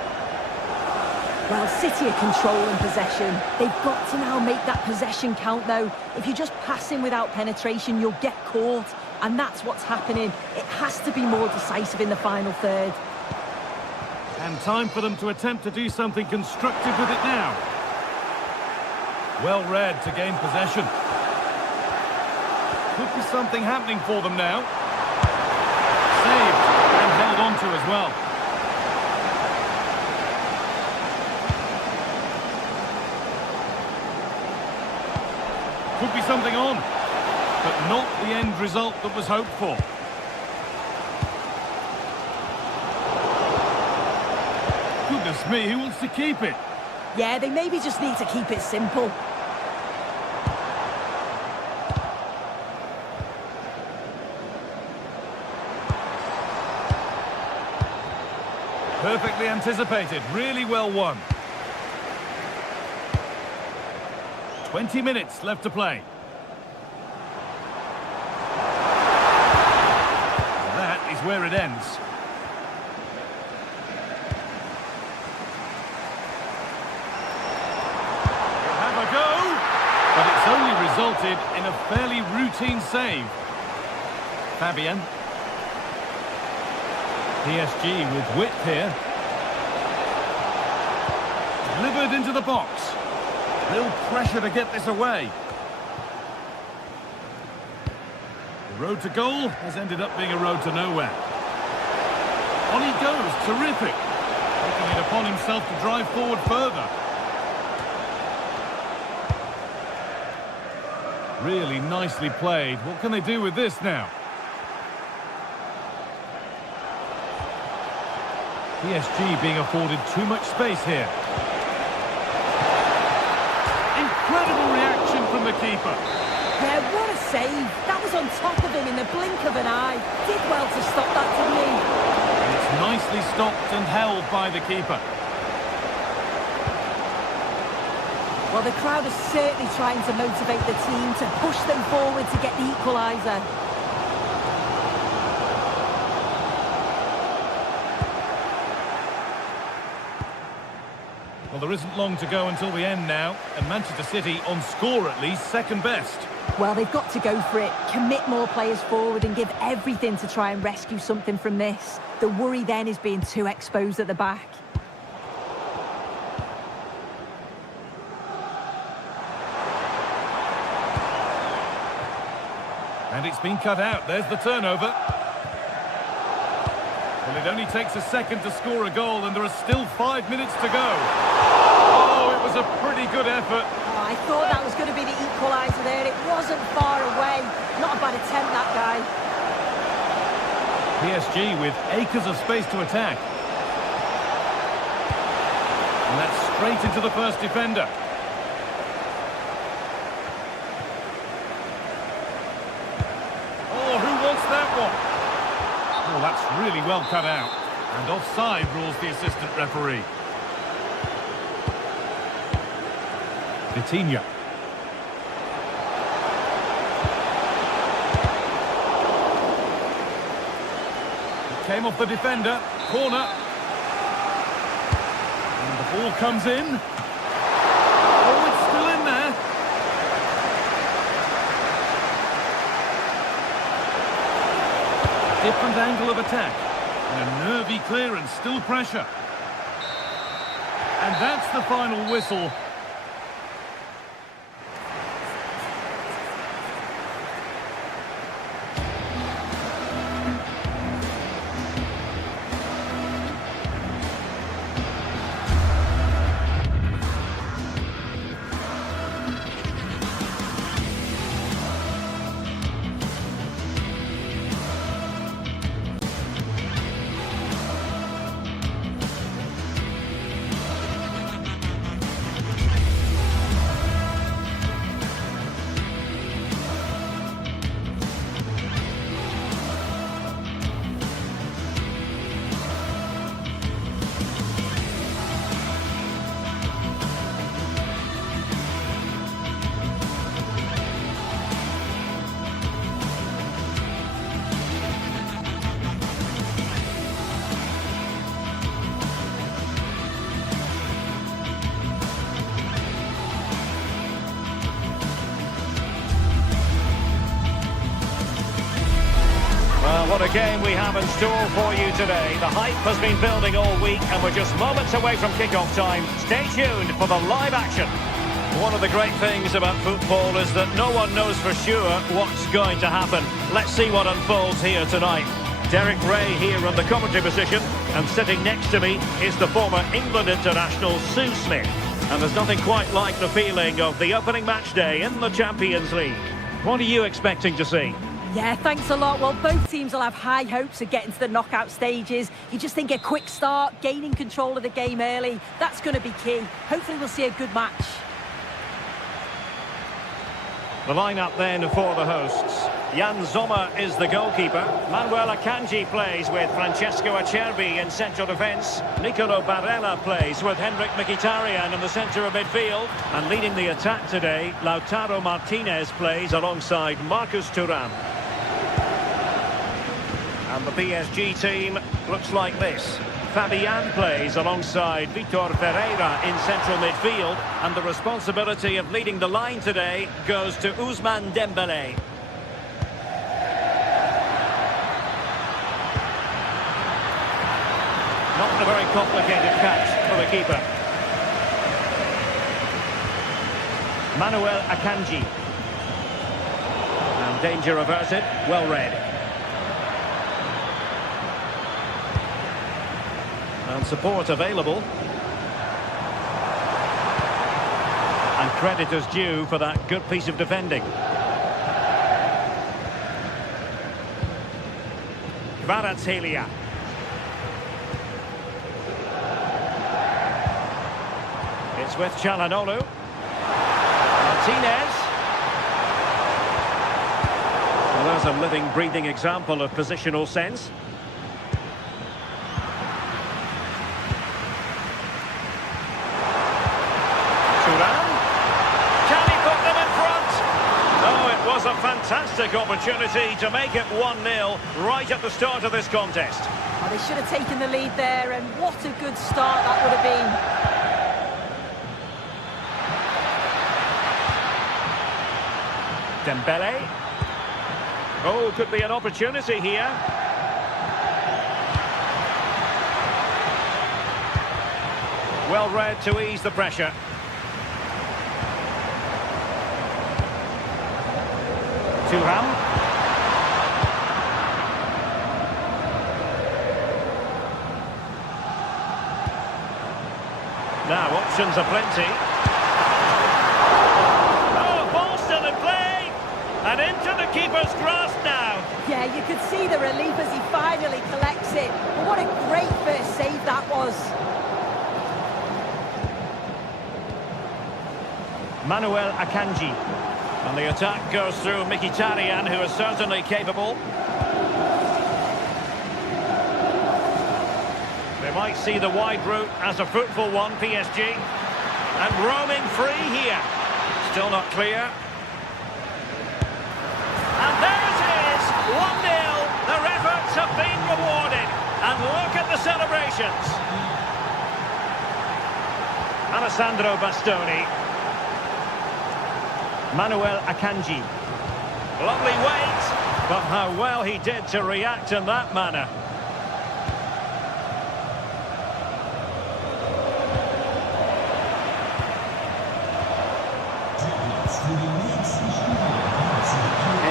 Well, City are controlling possession. They've got to now make that possession count, though. If you're just passing without penetration, you'll get caught. And that's what's happening. It has to be more decisive in the final third. And time for them to attempt to do something constructive with it now. Well read to gain possession. Could be something happening for them now. Saved and held on to as well. Could be something on, but not the end result that was hoped for. Goodness me, who wants to keep it? Yeah, they maybe just need to keep it simple. Perfectly anticipated, really well won. 20 minutes left to play. That is where it ends. Have a go, but it's only resulted in a fairly routine save. Fabian. PSG with width here. Delivered into the box. Real pressure to get this away. The road to goal has ended up being a road to nowhere. On he goes, terrific. Taking it upon himself to drive forward further. Really nicely played. What can they do with this now? PSG being afforded too much space here. Incredible reaction from the keeper. Yeah, what a save. That was on top of him in the blink of an eye. Did well to stop that, didn't he? And it's nicely stopped and held by the keeper. Well, the crowd is certainly trying to motivate the team to push them forward to get the equaliser. Well, there isn't long to go until the end now, and Manchester City on score at least second best. Well, they've got to go for it, commit more players forward and give everything to try and rescue something from this. The worry then is being too exposed at the back. And it's been cut out. There's the turnover. Well, it only takes a second to score a goal, and there are still 5 minutes to go. Oh, it was a pretty good effort. Oh, I thought that was going to be the equaliser there. It wasn't far away. Not a bad attempt, that guy. PSG with acres of space to attack. And that's straight into the first defender. Oh, who wants that one? Oh, that's really well cut out. And offside rules the assistant referee. Vitinha. It came off the defender. Corner. And the ball comes in. Oh, it's still in there. Different angle of attack. And a nervy clearance, still pressure. And that's the final whistle. What a game we have in store for you today. The hype has been building all week and we're just moments away from kick-off time. Stay tuned for the live action. One of the great things about football is that no one knows for sure what's going to happen. Let's see what unfolds here tonight. Derek Ray here on the commentary position, and sitting next to me is the former England international Sue Smith. And there's nothing quite like the feeling of the opening match day in the Champions League. What are you expecting to see? Yeah, thanks a lot. Well, both teams will have high hopes of getting to the knockout stages. You just think a quick start, gaining control of the game early, that's going to be key. Hopefully we'll see a good match. The lineup then for the hosts. Jan Sommer is the goalkeeper. Manuel Akanji plays with Francesco Acerbi in central defence. Nicolo Barella plays with Henrik Mkhitaryan in the centre of midfield. And leading the attack today, Lautaro Martinez plays alongside Marcus Thuram. And the PSG team looks like this. Fabian plays alongside Vitor Ferreira in central midfield, and the responsibility of leading the line today goes to Ousmane Dembélé. Not a very complicated catch for the keeper. Manuel Akanji. And danger averted, well read. And support available. And credit is due for that good piece of defending. Kvaratskhelia. It's with Çalhanoğlu. Martinez. Well, there's a living, breathing example of positional sense. A fantastic opportunity to make it 1-0 right at the start of this contest. Well, they should have taken the lead there, and what a good start that would have been. Dembele. Oh, could be an opportunity here. Well read to ease the pressure. Thuram. Now options are plenty. Oh, ball still in play, and into the keeper's grasp now. Yeah, you could see the relief as he finally collects it. But what a great first save that was. Manuel Akanji. And the attack goes through Mkhitaryan, who is certainly capable. They might see the wide route as a fruitful one, PSG. And roaming free here. Still not clear. And there it is, 1-0. Their efforts have been rewarded. And look at the celebrations. Alessandro Bastoni. Manuel Akanji. Lovely weight, but how well he did to react in that manner.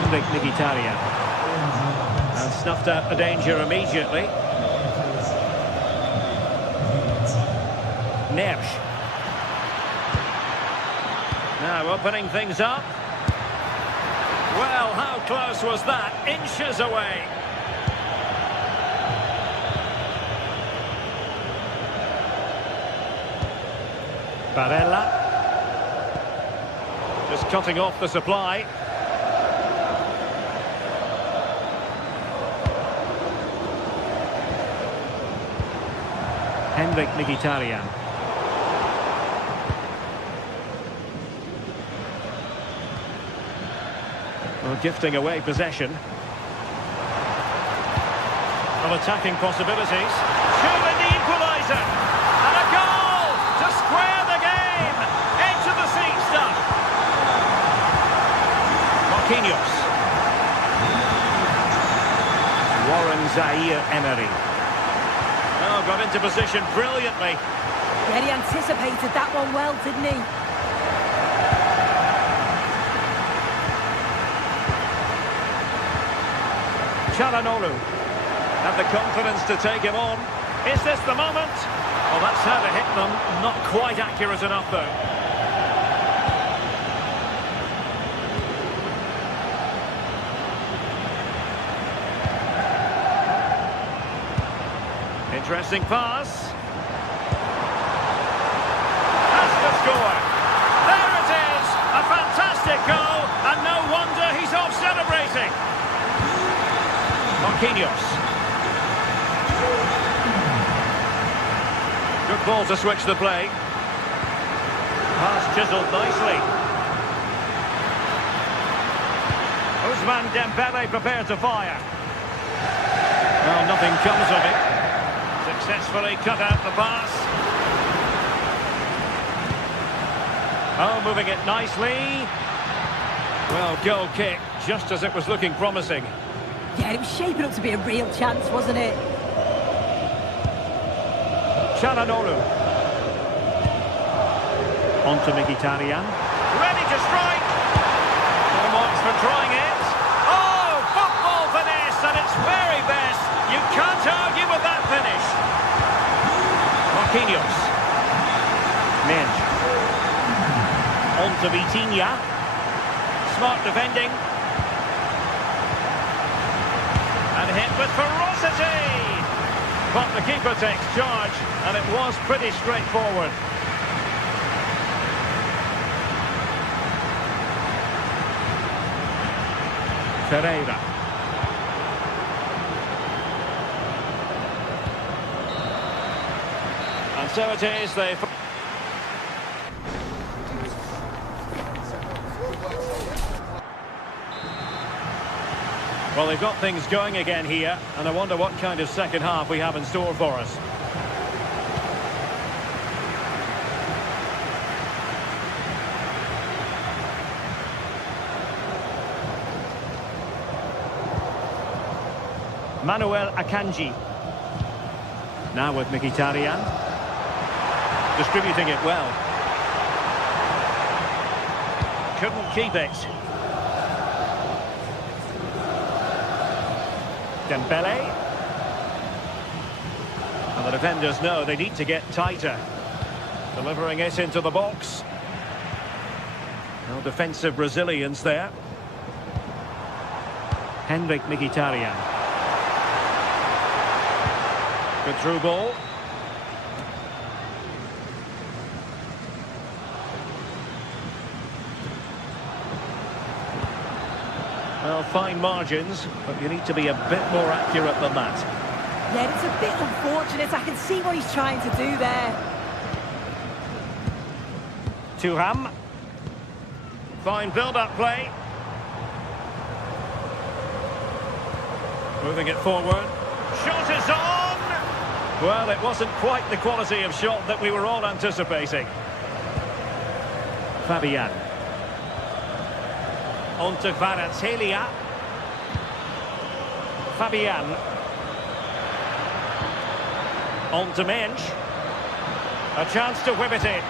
Mkhitaryan. And snuffed out the danger immediately. Nersch. Now opening things up. Well, how close was that? Inches away. Barella. Just cutting off the supply. Mkhitaryan. Well, gifting away possession. Of attacking possibilities. Shooting the equaliser. And a goal to square the game. Into the seat stuff. Marquinhos. Warren Zaire-Emery. Oh, got into position brilliantly. Yeah, he anticipated that one well, didn't he? Çalhanoğlu have the confidence to take him on. Is this the moment? Well, that's how to hit them. Not quite accurate enough, though. Interesting pass. Has to score. There it is. A fantastic goal. And no wonder he's off celebrating. Marquinhos. Good ball to switch the play. Pass chiseled nicely. Ousmane Dembele prepared to fire. Well, nothing comes of it. Successfully cut out the pass. Oh, moving it nicely. Well, goal kick, just as it was looking promising. Yeah, it was shaping up to be a real chance, wasn't it? Çalhanoğlu. On to Mkhitaryan. Ready to strike. No marks for trying it. Oh, football finesse at its very best. You can't argue with that finish. Marquinhos. Menj. On to Vitinha. Smart defending. And hit with ferocity. But the keeper takes charge, and it was pretty straightforward. Pereira. And so it is, they... Well, they've got things going again here, and I wonder what kind of second half we have in store for us. Manuel Akanji. Now with Mkhitaryan. Distributing it well. Couldn't keep it. Dembele. And the defenders know they need to get tighter. Delivering it into the box. No defensive resilience there. Henrik Mkhitaryan. Good through ball. Well, fine margins, but you need to be a bit more accurate than that. Yeah, it's a bit unfortunate. I can see what he's trying to do there. Thuram. Fine build-up play. Moving it forward. Shot is on! Well, it wasn't quite the quality of shot that we were all anticipating. Fabian. On to Kvaratskhelia. Fabian. On to Mensch. A chance to whip it in.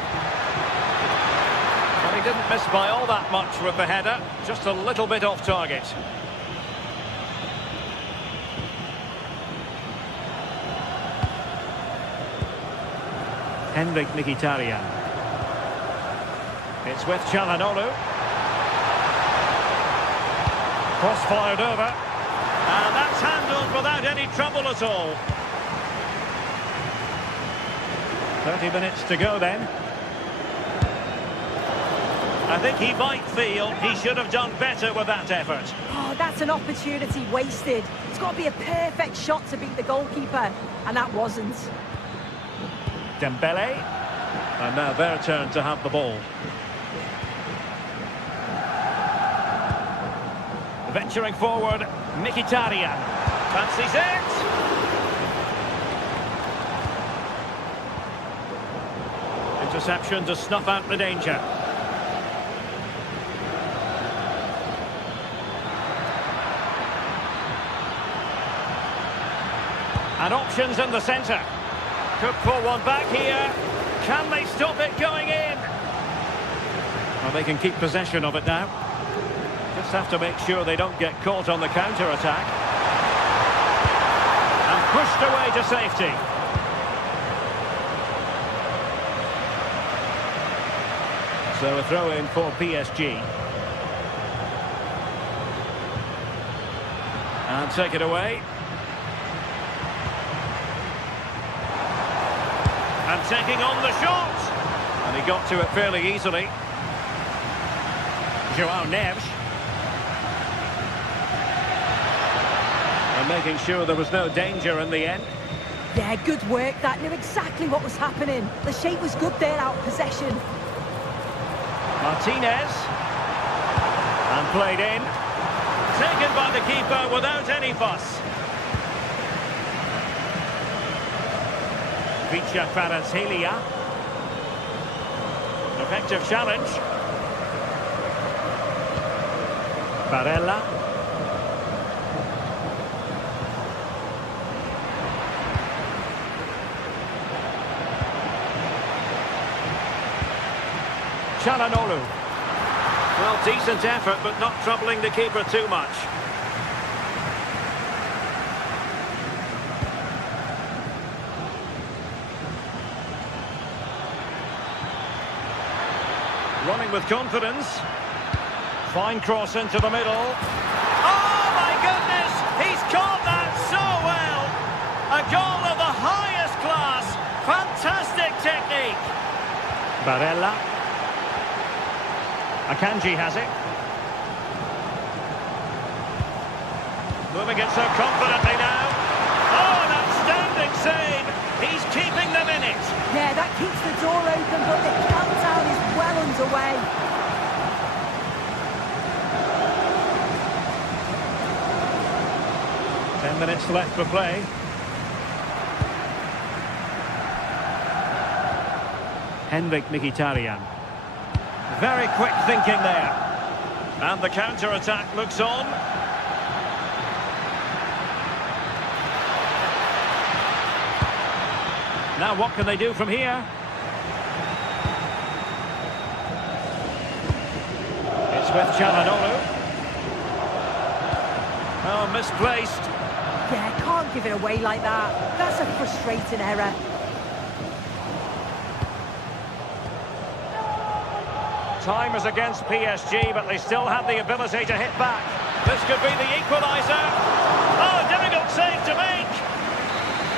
But he didn't miss by all that much with the header. Just a little bit off target. Henrik Mkhitaryan. It's with Çalhanoğlu. Cross-fired over. And that's handled without any trouble at all. 30 minutes to go then. I think he might feel he should have done better with that effort. Oh, that's an opportunity wasted. It's got to be a perfect shot to beat the goalkeeper, and that wasn't. Dembele. And now their turn to have the ball. Venturing forward, Mkhitaryan. Fancies it. Interception to snuff out the danger. And options in the centre. Could pull one back here. Can they stop it going in? Well, they can keep possession of it now. Just have to make sure they don't get caught on the counter-attack. And pushed away to safety. So a throw-in for PSG. And take it away. And taking on the shot. And he got to it fairly easily. João Neves. And making sure there was no danger in the end. Yeah, good work. That knew exactly what was happening. The shape was good there, out of possession. Martinez. And played in. Taken by the keeper without any fuss. Vicha Kvaratskhelia. Effective challenge. Barella. Çalhanoğlu. Well, decent effort, but not troubling the keeper too much. Running with confidence. Fine cross into the middle. Oh, my goodness! He's caught that so well! A goal of the highest class. Fantastic technique. Barella. Akanji has it. Moving it so confidently now. Oh, an outstanding save. He's keeping them in it. Yeah, that keeps the door open, but the countdown is well underway. Minutes left for play. Henrik Mkhitaryan. Very quick thinking there. And the counter-attack looks on. Now what can they do from here? It's with Çalhanoğlu. Oh, misplaced. Yeah, can't give it away like that. That's a frustrating error. Time is against PSG, but they still have the ability to hit back. This could be the equaliser. Oh, difficult save to make.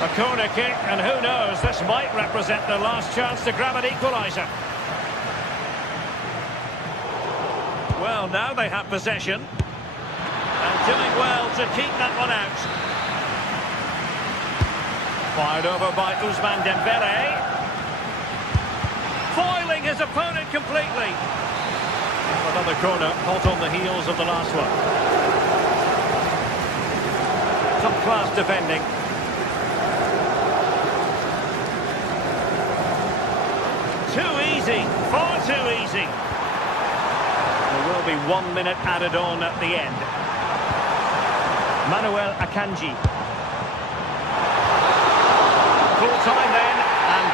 A corner kick, and who knows, this might represent their last chance to grab an equaliser. Well, now they have possession. And doing well to keep that one out. Fired over by Ousmane Dembélé. Foiling his opponent completely. Another corner, hot on the heels of the last one. Top-class defending. Too easy, far too easy. There will be 1 minute added on at the end. Manuel Akanji. Full time then, and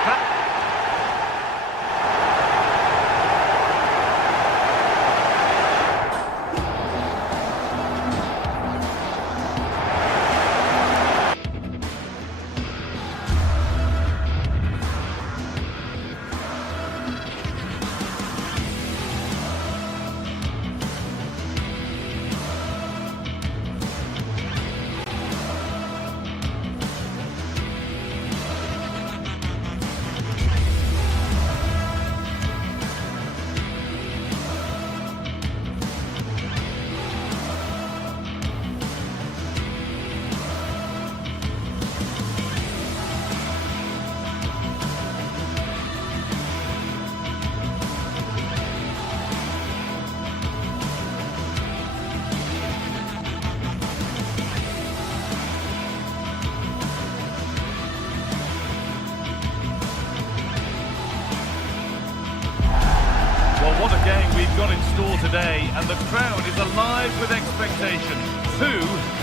What a game we've got in store today, and the crowd is alive with expectation. Who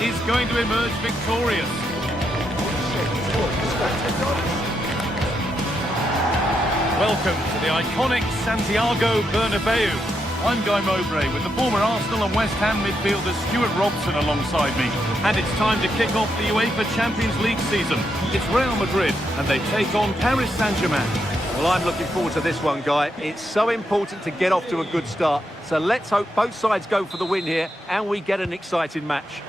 is going to emerge victorious? Welcome to the iconic Santiago Bernabeu. I'm Guy Mowbray with the former Arsenal and West Ham midfielder Stuart Robson alongside me. And it's time to kick off the UEFA Champions League season. It's Real Madrid, and they take on Paris Saint-Germain. Well, I'm looking forward to this one, Guy. It's so important to get off to a good start. So let's hope both sides go for the win here and we get an exciting match.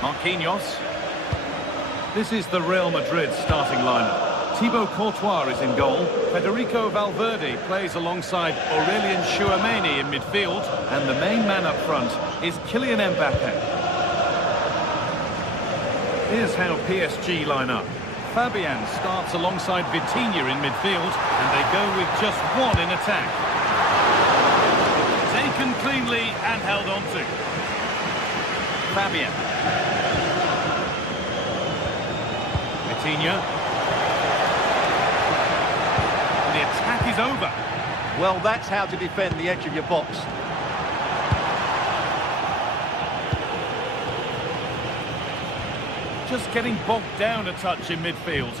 Marquinhos. This is the Real Madrid starting lineup. Thibaut Courtois is in goal. Federico Valverde plays alongside Aurelien Tchouameni in midfield. And the main man up front is Kylian Mbappe. Here's how PSG line up. Fabian starts alongside Vitinha in midfield, and they go with just one in attack. Taken cleanly and held on to. Fabian. Vitinha. The attack is over. Well, that's how to defend the edge of your box. Just getting bogged down a touch in midfield.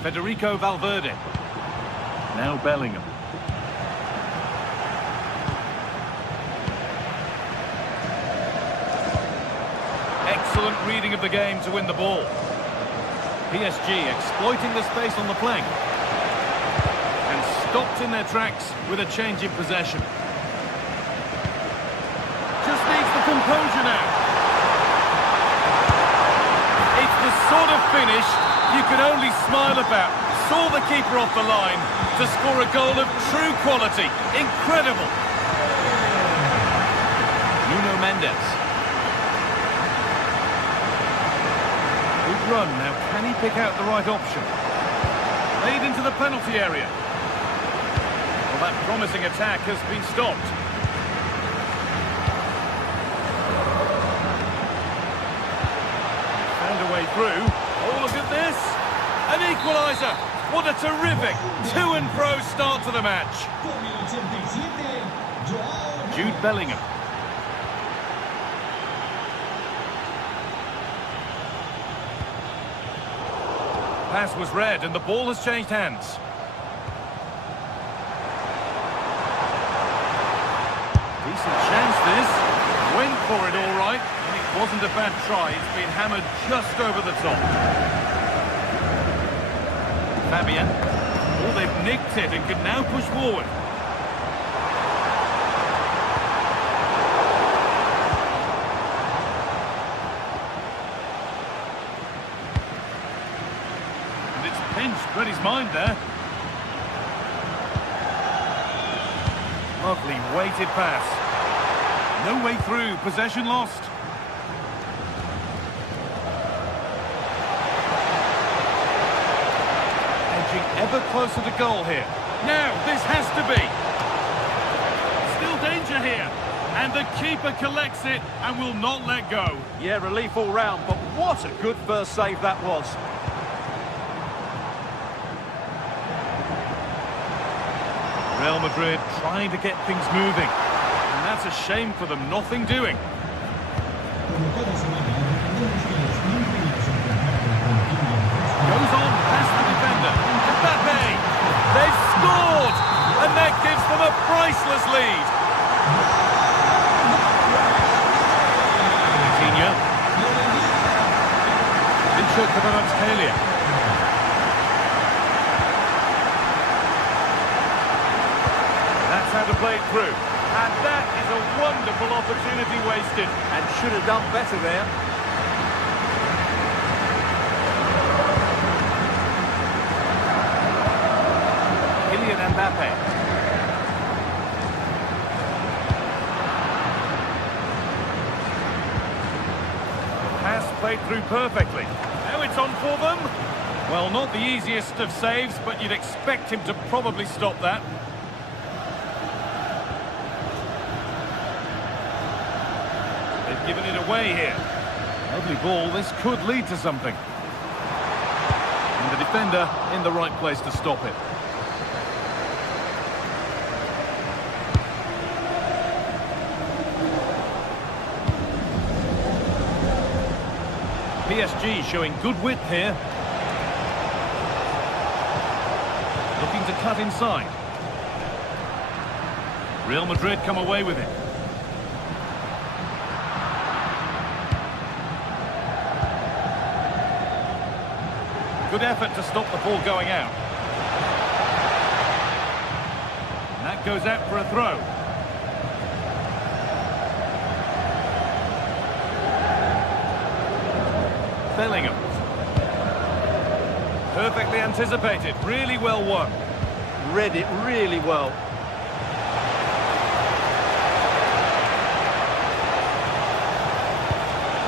Federico Valverde. Now Bellingham. Excellent reading of the game to win the ball. PSG exploiting the space on the flank. And stopped in their tracks with a change in possession. Just needs the composure now. The sort of finish you can only smile about. Saw the keeper off the line to score a goal of true quality. Incredible. Mendes. Good run. Now, can he pick out the right option? Lead into the penalty area. Well, that promising attack has been stopped. Found a way through. Oh, look at this. An equaliser. What a terrific to and fro start to the match. Jude Bellingham. Pass was read and the ball has changed hands. Decent chance this. Went for it all right. And it wasn't a bad try. It's been hammered just over the top. Fabian. Oh, they've nicked it and can now push forward. Read his mind there. Lovely weighted pass. No way through. Possession lost. Edging ever closer to goal here. Now, this has to be. Still danger here. And the keeper collects it and will not let go. Yeah, relief all round, but what a good first save that was. Real Madrid trying to get things moving. And that's a shame for them, nothing doing. Goes on past the defender. Mbappe! They've scored! And that gives them a priceless lead. Coutinho. Vinicius Kvaratskhelia. How to play it through, and that is a wonderful opportunity wasted, And should have done better there. Kylian Mbappe. Pass played through perfectly. Now it's on for them. Well, not the easiest of saves, but you'd expect him to probably stop that. Giving it away here. Lovely ball. This could lead to something. And the defender in the right place to stop it. PSG showing good width here. Looking to cut inside. Real Madrid come away with it. Good effort to stop the ball going out. And that goes out for a throw. Bellingham. Perfectly anticipated. Really well won. Read it really well.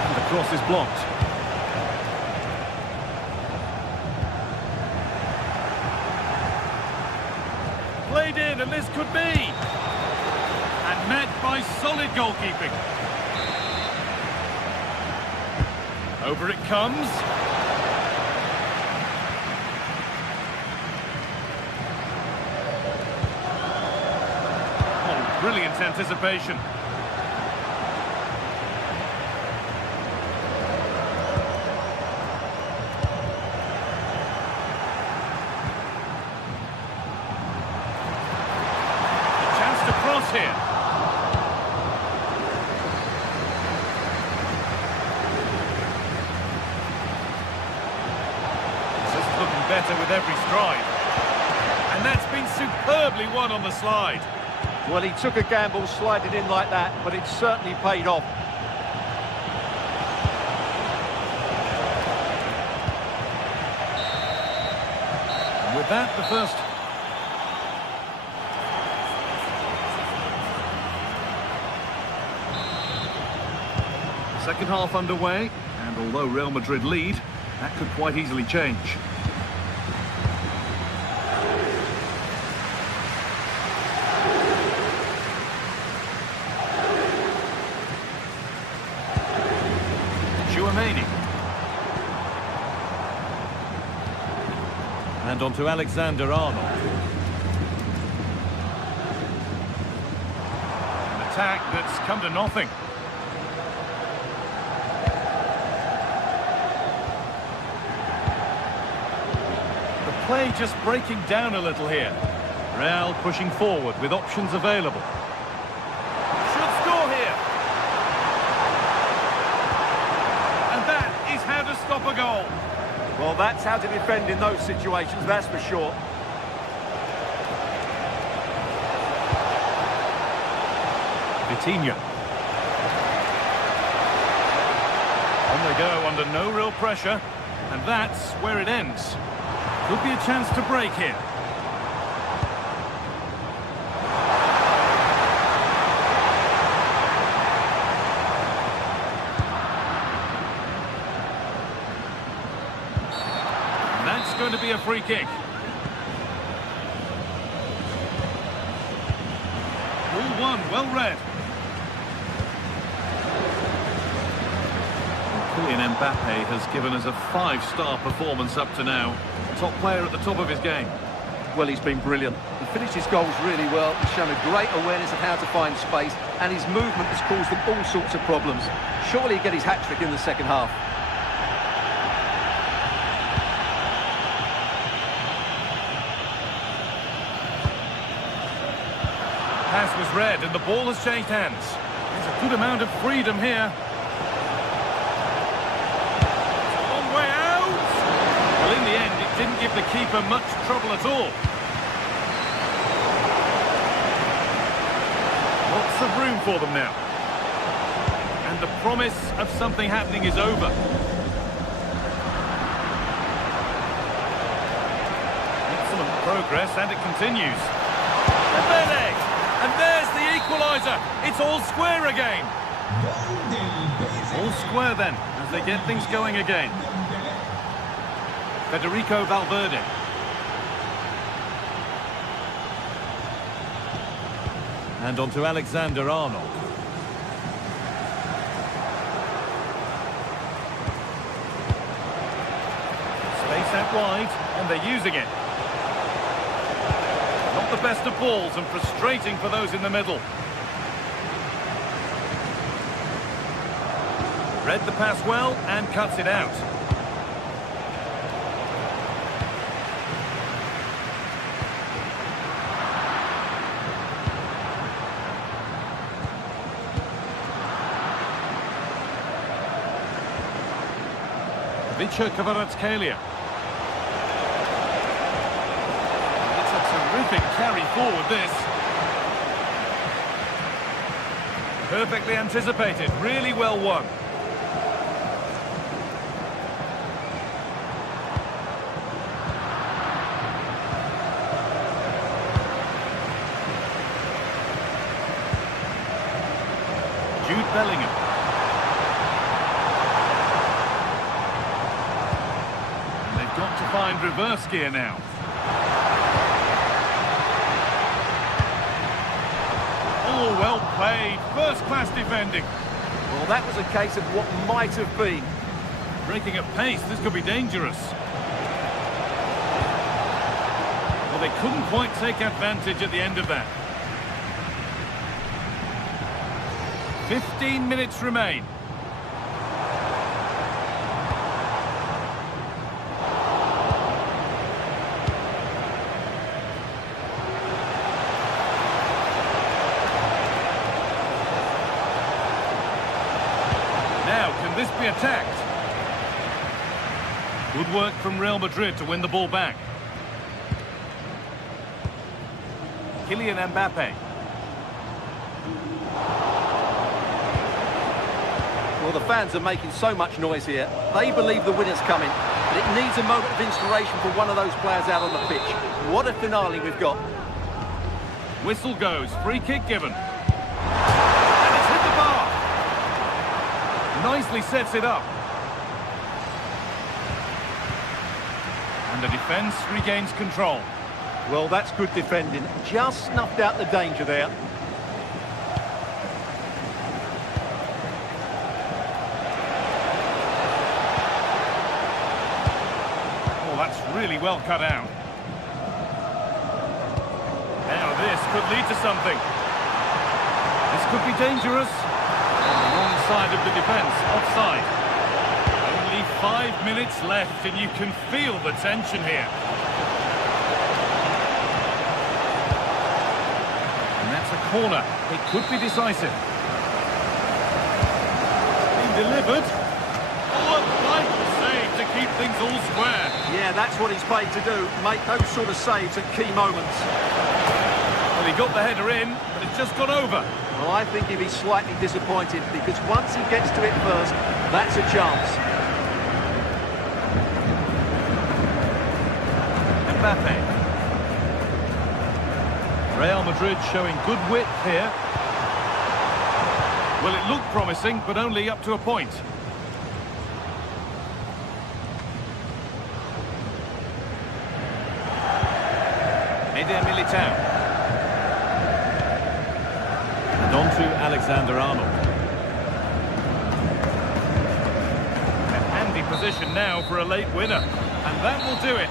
And the cross is blocked. Played in, and this could be. And met by solid goalkeeping. Over it comes. Oh, brilliant anticipation. Here. This is looking better with every stride. And that's been superbly won on the slide. Well, he took a gamble sliding in like that, but it certainly paid off. And with that, the first... Second half underway, and although Real Madrid lead, that could quite easily change. And on to Alexander-Arnold. An attack that's come to nothing. The play just breaking down a little here. Real pushing forward with options available. Should score here. And that is how to stop a goal. Well, that's how to defend in those situations, that's for sure. Vitinha. On they go under no real pressure, and that's where it ends. Could be a chance to break here. That's going to be a free kick. Ball one, well read. Kylian Mbappe has given us a 5-star performance up to now. Top player at the top of his game. Well, he's been brilliant. He finished his goals really well. He's shown a great awareness of how to find space, and his movement has caused them all sorts of problems. Surely he'll get his hat-trick in the second half. Pass was read and the ball has changed hands. There's a good amount of freedom here. It's a long way out. Well, in the end, it didn't give the keeper much trouble at all. Lots of room for them now. And the promise of something happening is over. Excellent progress, and it continues. And there's the equaliser. It's all square again. All square then, as they get things going again. Federico Valverde. And on to Alexander-Arnold. Space out wide, and they're using it. Not the best of balls, and frustrating for those in the middle. Read the pass well and cuts it out. Vicha Kvaratskhelia. Terrific carry forward, this. Perfectly anticipated, really well won. Jude Bellingham. And they've got to find reverse gear now. Oh, well played. First-class defending. Well, that was a case of what might have been. Breaking at pace, this could be dangerous. Well, they couldn't quite take advantage at the end of that. 15 minutes remain. This be attacked. Good work from Real Madrid to win the ball back. Kylian Mbappe. Well, the fans are making so much noise here. They believe the winner's coming, but it needs a moment of inspiration for one of those players out on the pitch. What a finale we've got. Whistle goes, free kick given. And it's hit the bar. nicely sets it up. And the defence regains control. Well, that's good defending. Just snuffed out the danger there. Oh, that's really well cut out. Now this could lead to something. This could be dangerous. On the wrong side of the defence, offside. Only 5 minutes left and you can feel the tension here. And that's a corner. It could be decisive. Being delivered. Oh, a vital save to keep things all square. Yeah, that's what he's paid to do. Make those sort of saves at key moments. Well, he got the header in, but it's just gone over. Well, I think he'll be slightly disappointed because once he gets to it first, that's a chance. Mbappe. Real Madrid showing good width here. Well, it looked promising, but only up to a point. Eder Militao. And on to Alexander-Arnold. A handy position now for a late winner. And that will do it.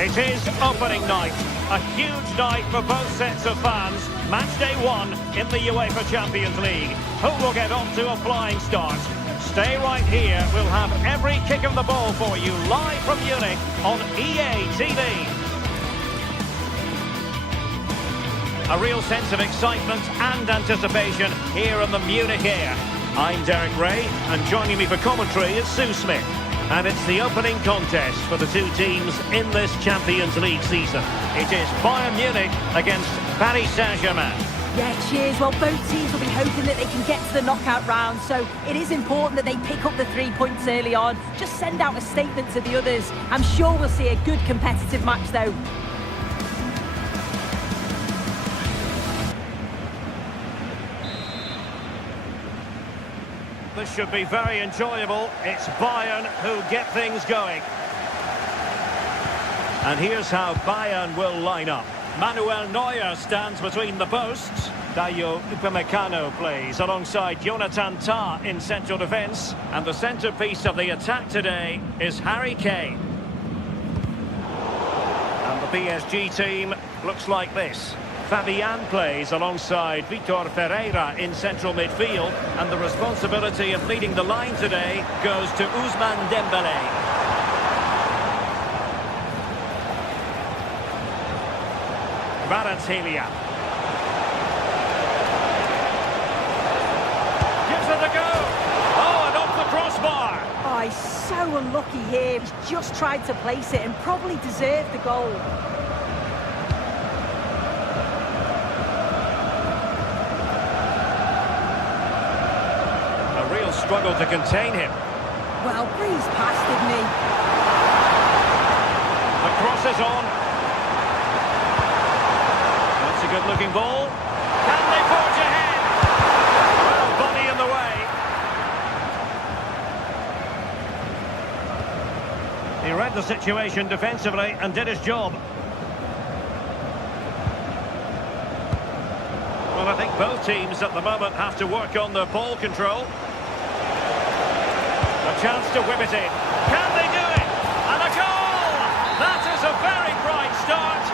It is opening night, a huge night for both sets of fans. Match day 1 in the UEFA Champions League. Who will get off to a flying start? Stay right here, we'll have every kick of the ball for you live from Munich on EA TV. A real sense of excitement and anticipation here in the Munich air. I'm Derek Ray, and joining me for commentary is Sue Smith. And it's the opening contest for the two teams in this Champions League season. It is Bayern Munich against Paris Saint-Germain. Yeah, cheers. Well, both teams will be hoping that they can get to the knockout round, so it is important that they pick up the 3 points early on. Just send out a statement to the others. I'm sure we'll see a good competitive match, though. This should be very enjoyable. It's Bayern who get things going. And here's how Bayern will line up. Manuel Neuer stands between the posts. Dayo Upamecano plays alongside Jonathan Tah in central defence. And the centrepiece of the attack today is Harry Kane. And the PSG team looks like this. Fabian plays alongside Vitor Ferreira in central midfield, and the responsibility of leading the line today goes to Ousmane Dembélé. Kvaratskhelia gives it a go. Oh, and off the crossbar. Oh, he's so unlucky here. He's just tried to place it and probably deserved the goal. Struggle to contain him. Well, breeze past, didn't he? The cross is on. That's a good-looking ball. Can they forge ahead? Well, body in the way. He read the situation defensively and did his job. Well, I think both teams at the moment have to work on their ball control. A chance to whip it in. Can they do it? And a goal! That is a very bright start.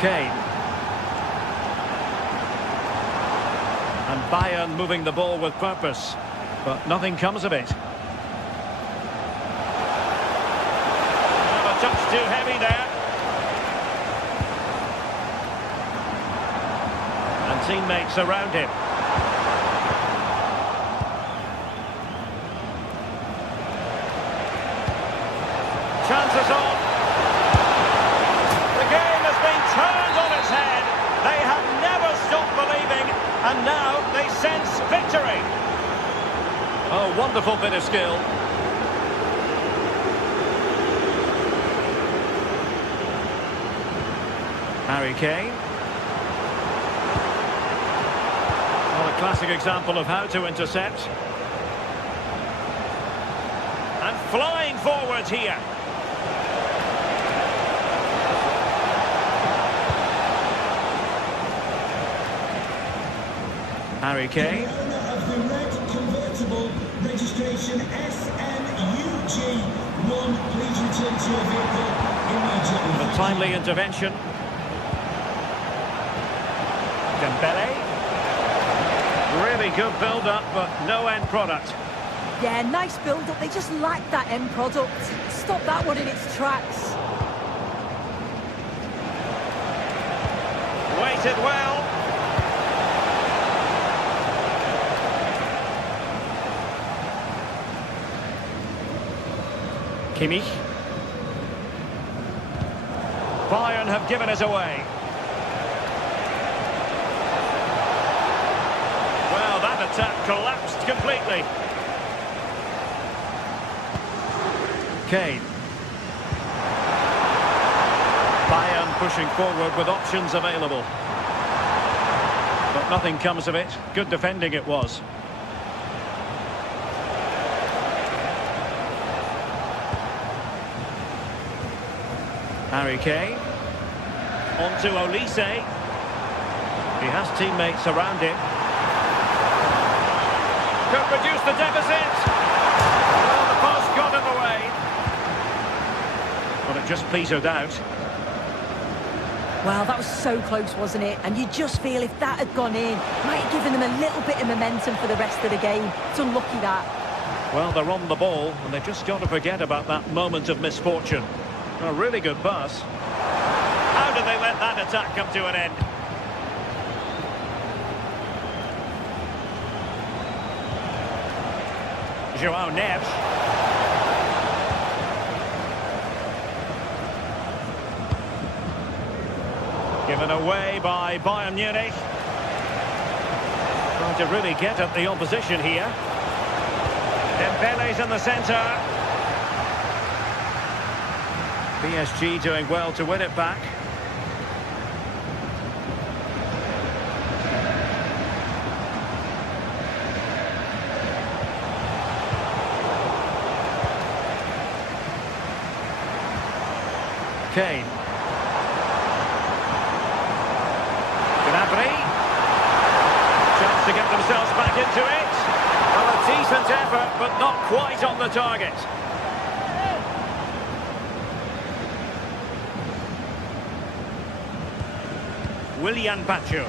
Kane. And Bayern moving the ball with purpose, but nothing comes of it. A touch too heavy there. And teammates around him. Chances on. The game has been turned on its head. They have never stopped believing, and now they sense victory. Oh, wonderful bit of skill. Harry Kane. Well, a classic example of how to intercept. And flying forwards here. Harry Kane. The owner of the red convertible registration SNUG1, please return to your vehicle immediately. A timely intervention. Dembele. Really good build-up, but no end product. Yeah, nice build-up. They just lack that end product. Stop that one in its tracks. Waited well. Kimmich. Bayern have given it away. Well, that attack collapsed completely. Kane. Bayern pushing forward with options available. But nothing comes of it. Good defending it was. Harry Kane. On to Olise. He has teammates around him. Could reduce the deficit. Well, the pass got in the way. But it just petered out. Well, that was so close, wasn't it? And you just feel if that had gone in, might have given them a little bit of momentum for the rest of the game. It's unlucky that. Well, they're on the ball, and they've just got to forget about that moment of misfortune. A really good pass. How did they let that attack come to an end? Joao Neves. Given away by Bayern Munich. Trying to really get at the opposition here. Dembele's in the centre. PSG doing well to win it back. Kane. Gnabry. Chance to get themselves back into it. Well, a decent effort, but not quite on the target. Willian Pacho.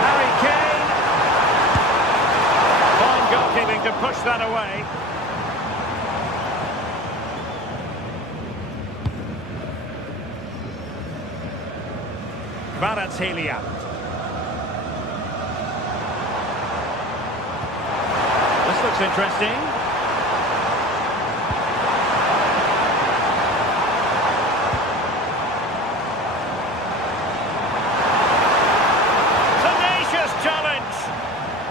Harry Kane. Fine goalkeeping to push that away. Kvaratskhelia. This looks interesting.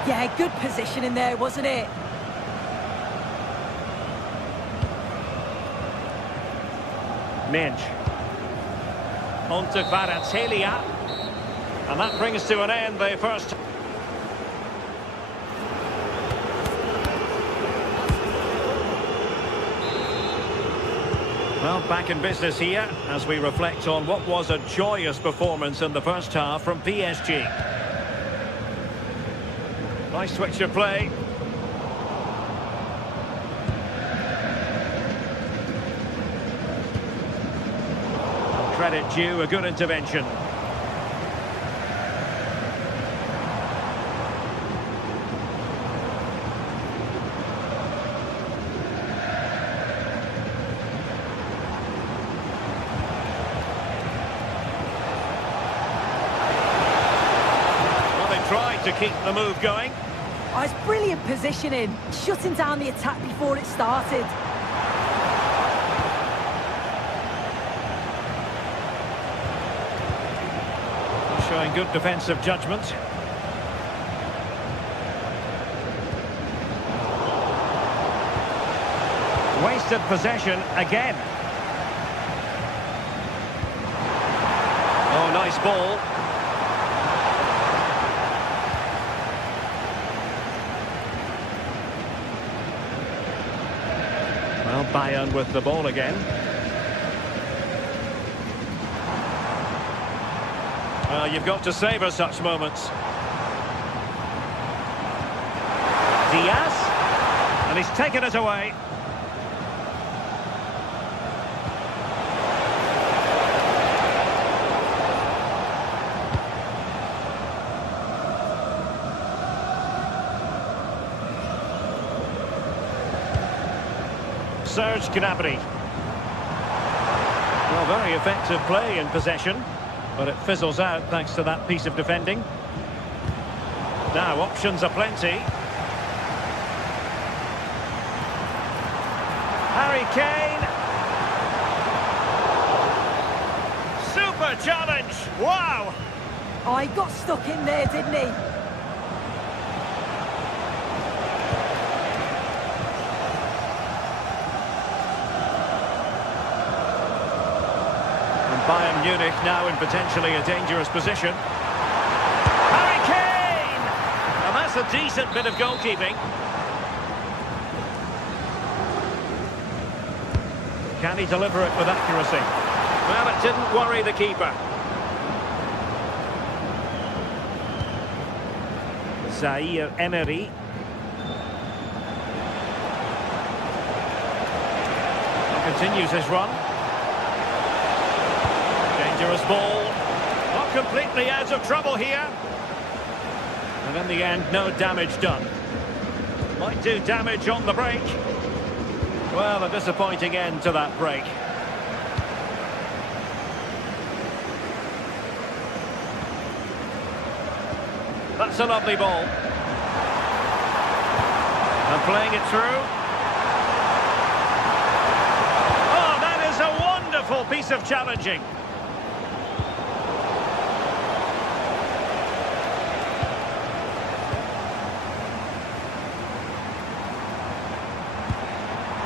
Yeah, good position in there, wasn't it? Minch. On to Kvaratskhelia. And that brings to an end the first. Well, back in business here as we reflect on what was a joyous performance in the first half from PSG. Nice switch of play. Credit due, a good intervention. to keep the move going. Oh, it's brilliant positioning, shutting down the attack before it started. Showing good defensive judgment. Wasted possession again. Oh, nice ball. Well, Bayern with the ball again. Well, you've got to savour such moments. Diaz. And he's taken it away. Serge Gnabry. Well, very effective play in possession, but it fizzles out thanks to that piece of defending. Now, options are plenty. Harry Kane. Super challenge. Wow. Oh, he got stuck in there, didn't he? Bayern Munich now in potentially a dangerous position. Harry Kane! And that's a decent bit of goalkeeping. Can he deliver it with accuracy? Well, it didn't worry the keeper. Zaire Emery. He continues his run. Dangerous ball. Not completely out of trouble here. And in the end, no damage done. Might do damage on the break. Well, a disappointing end to that break. That's a lovely ball. And playing it through. Oh, that is a wonderful piece of challenging.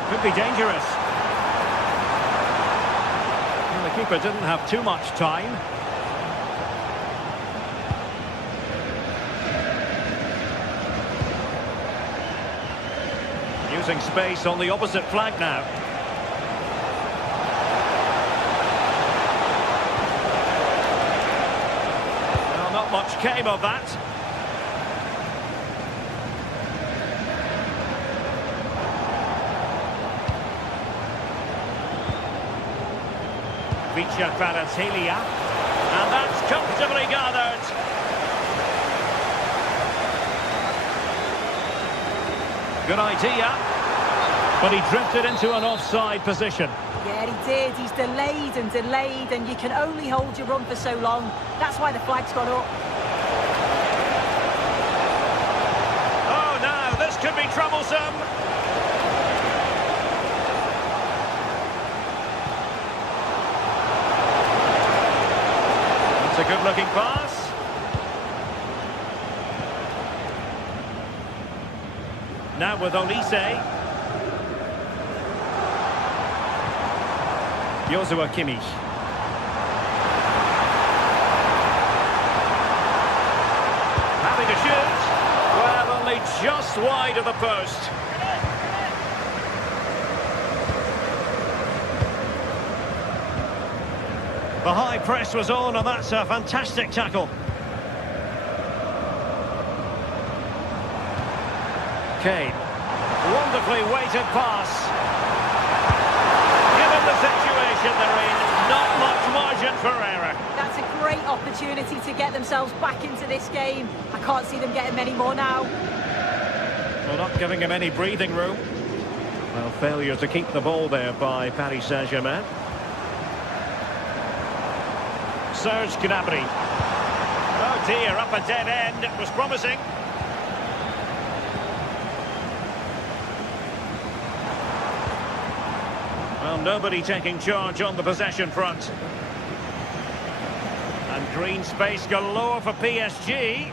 Could be dangerous. Well, the keeper didn't have too much time. Using space on the opposite flank now. Well, not much came of that. Vicha Kvaratskhelia, and that's comfortably gathered. Good idea, but he drifted into an offside position. Yeah, he did. He's delayed, and you can only hold your run for so long. That's why the flag's gone up. Oh, now this could be troublesome. A good-looking pass. Now with Olise. Joshua Kimmich. Having to shoot. Well, only just wide of the post. The high press was on, and that's a fantastic tackle. Kane. Wonderfully weighted pass. Given the situation they're in, not much margin for error. That's a great opportunity to get themselves back into this game. I can't see them getting many more now. Well, not giving him any breathing room. Well, failure to keep the ball there by Paris Saint-Germain. Serge Gnabry. Oh, here, up a dead end. It was promising. Well, nobody taking charge on the possession front. And green space galore for PSG.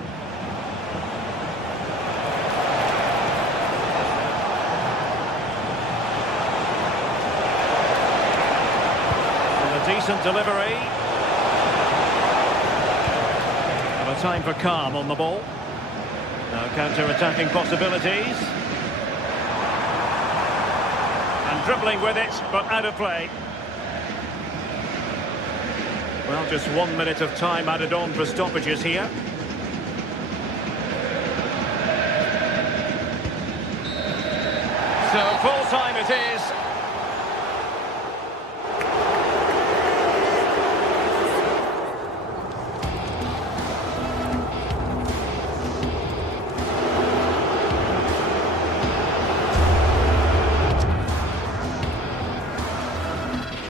And a decent delivery. And a time for calm on the ball. Now counter-attacking possibilities. Dribbling with it, but out of play. Well, just 1 minute of time added on for stoppages here. So full time it is.